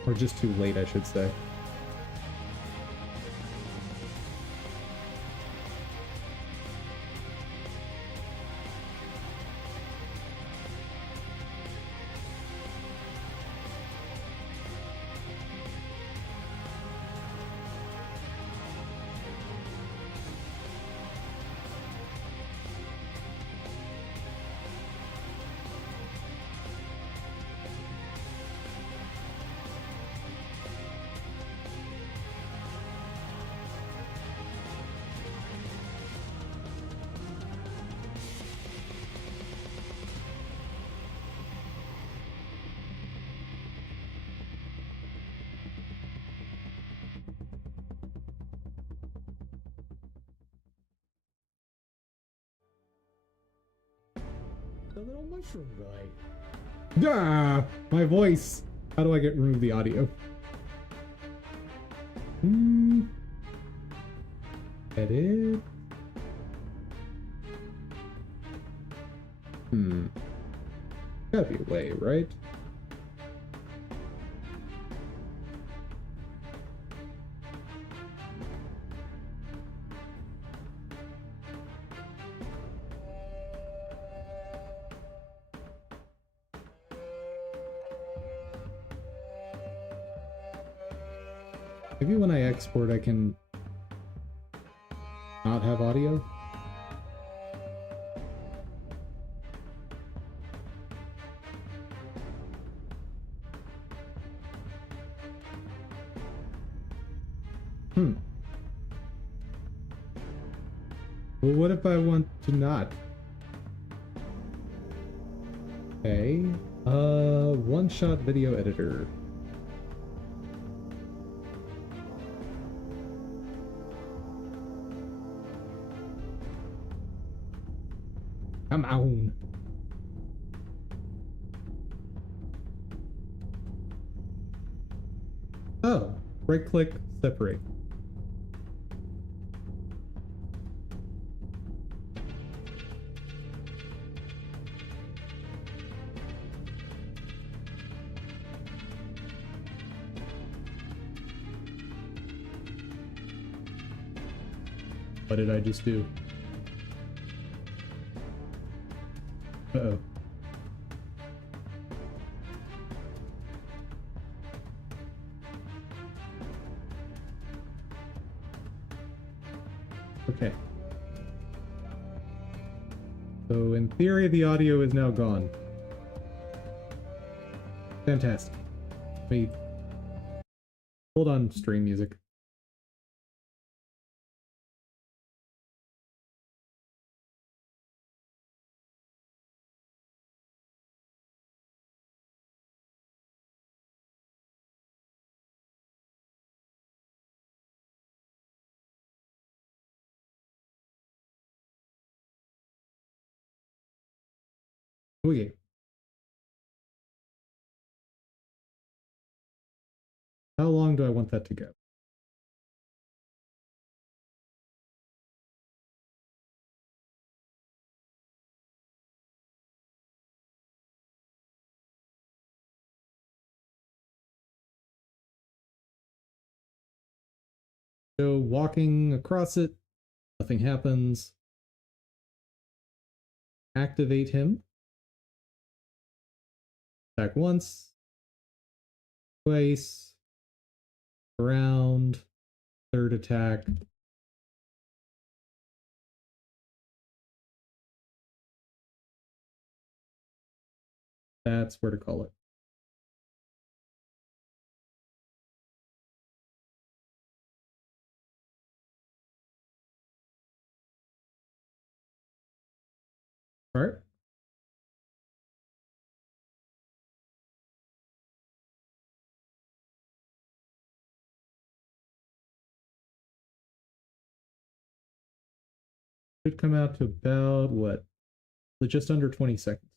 Or just too late, I should say. The little mushroom guy. Ah, my voice. How do I remove the audio? Edit. Hmm. Gotta be a way, right? Maybe when I export I can not have audio? Hmm. Well, what if I want to not? Okay. One-shot video editor. Come on. Oh, right click, separate. What did I just do? Uh-oh. Okay. So in theory, the audio is now gone. Fantastic. Wait. Hold on, stream music. Okay. How long do I want that to go? So walking across it, nothing happens. Activate him. Attack once, twice, around, third attack. That's where to call it. All right. Should come out to about what? Just under 20 seconds.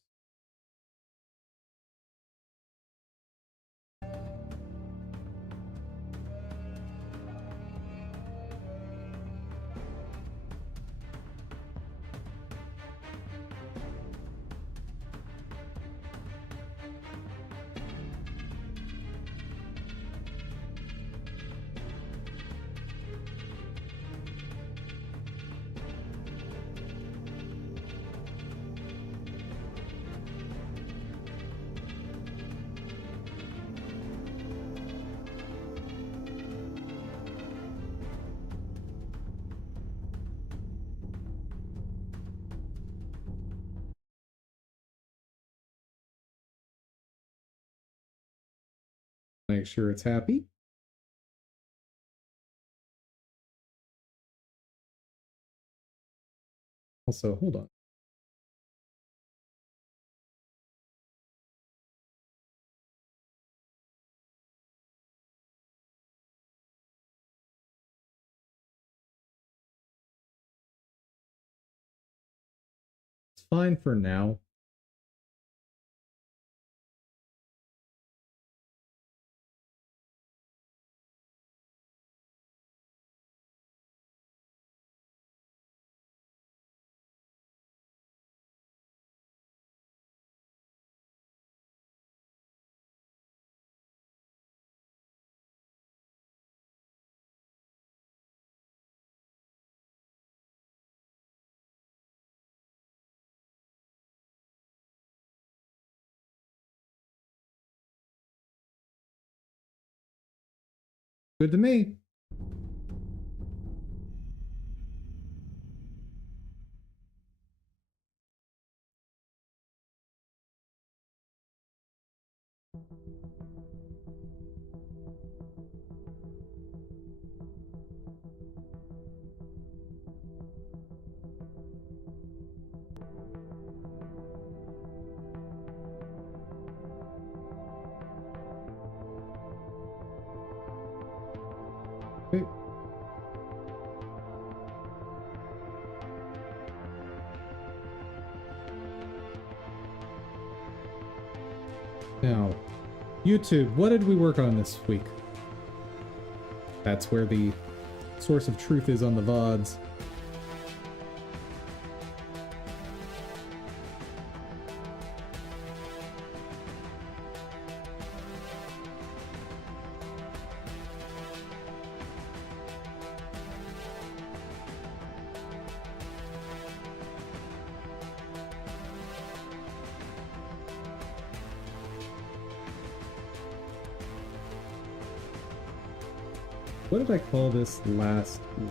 Make sure it's happy. Also, hold on. It's fine for now. good to me. Okay. Now, YouTube, what did we work on this week? That's where the source of truth is on the VODs. What did I call this last week?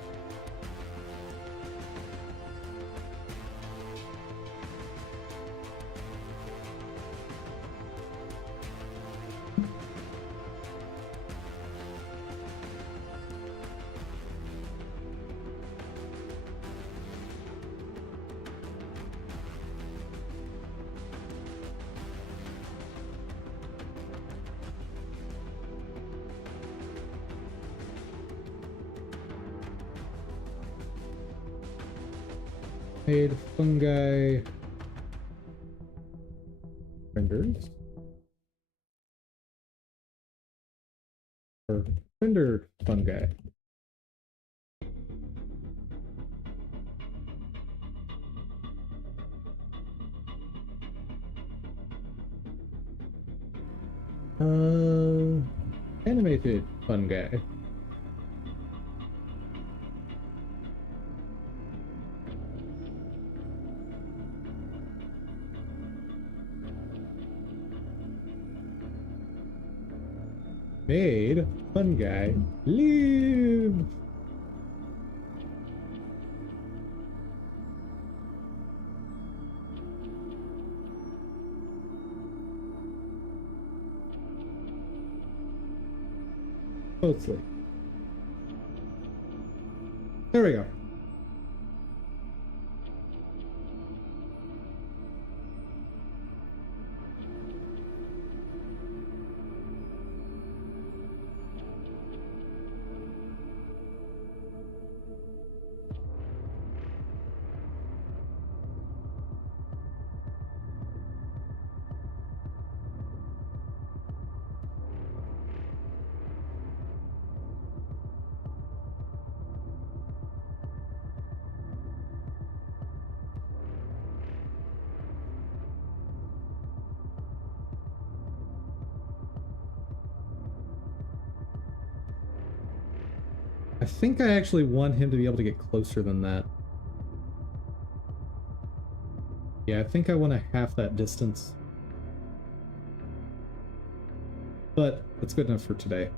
Made fungi renders or rendered fungi. Animated fungi. Made fungi live. Mostly. There we go. I think I actually want him to be able to get closer than that. Yeah, I think I want to half that distance. But that's good enough for today.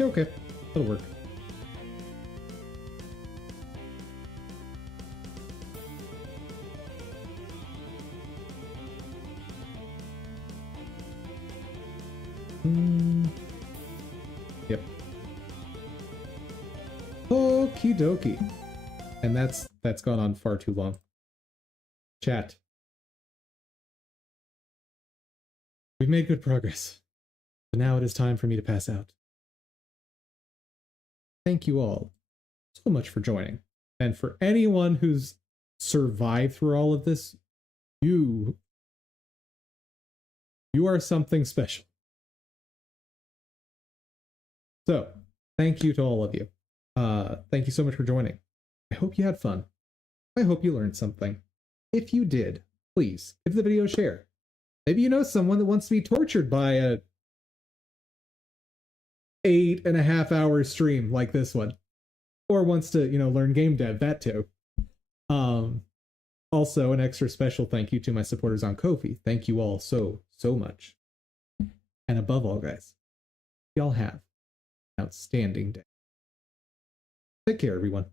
Okay, that'll work. Yep. Okie dokie. And that's gone on far too long. Chat. We've made good progress, but now it is time for me to pass out. Thank you all so much for joining. And for anyone who's survive through all of this, you are something special. So, thank you to all of you. Thank you so much for joining. I hope you had fun. I hope you learned something. If you did, please give the video a share. Maybe you know someone that wants to be tortured by a 8.5-hour stream like this one, or wants to, learn game dev. That too. Also, an extra special thank you to my supporters on Ko-fi. Thank you all so much. And above all, guys, y'all have an outstanding day. Take care, everyone.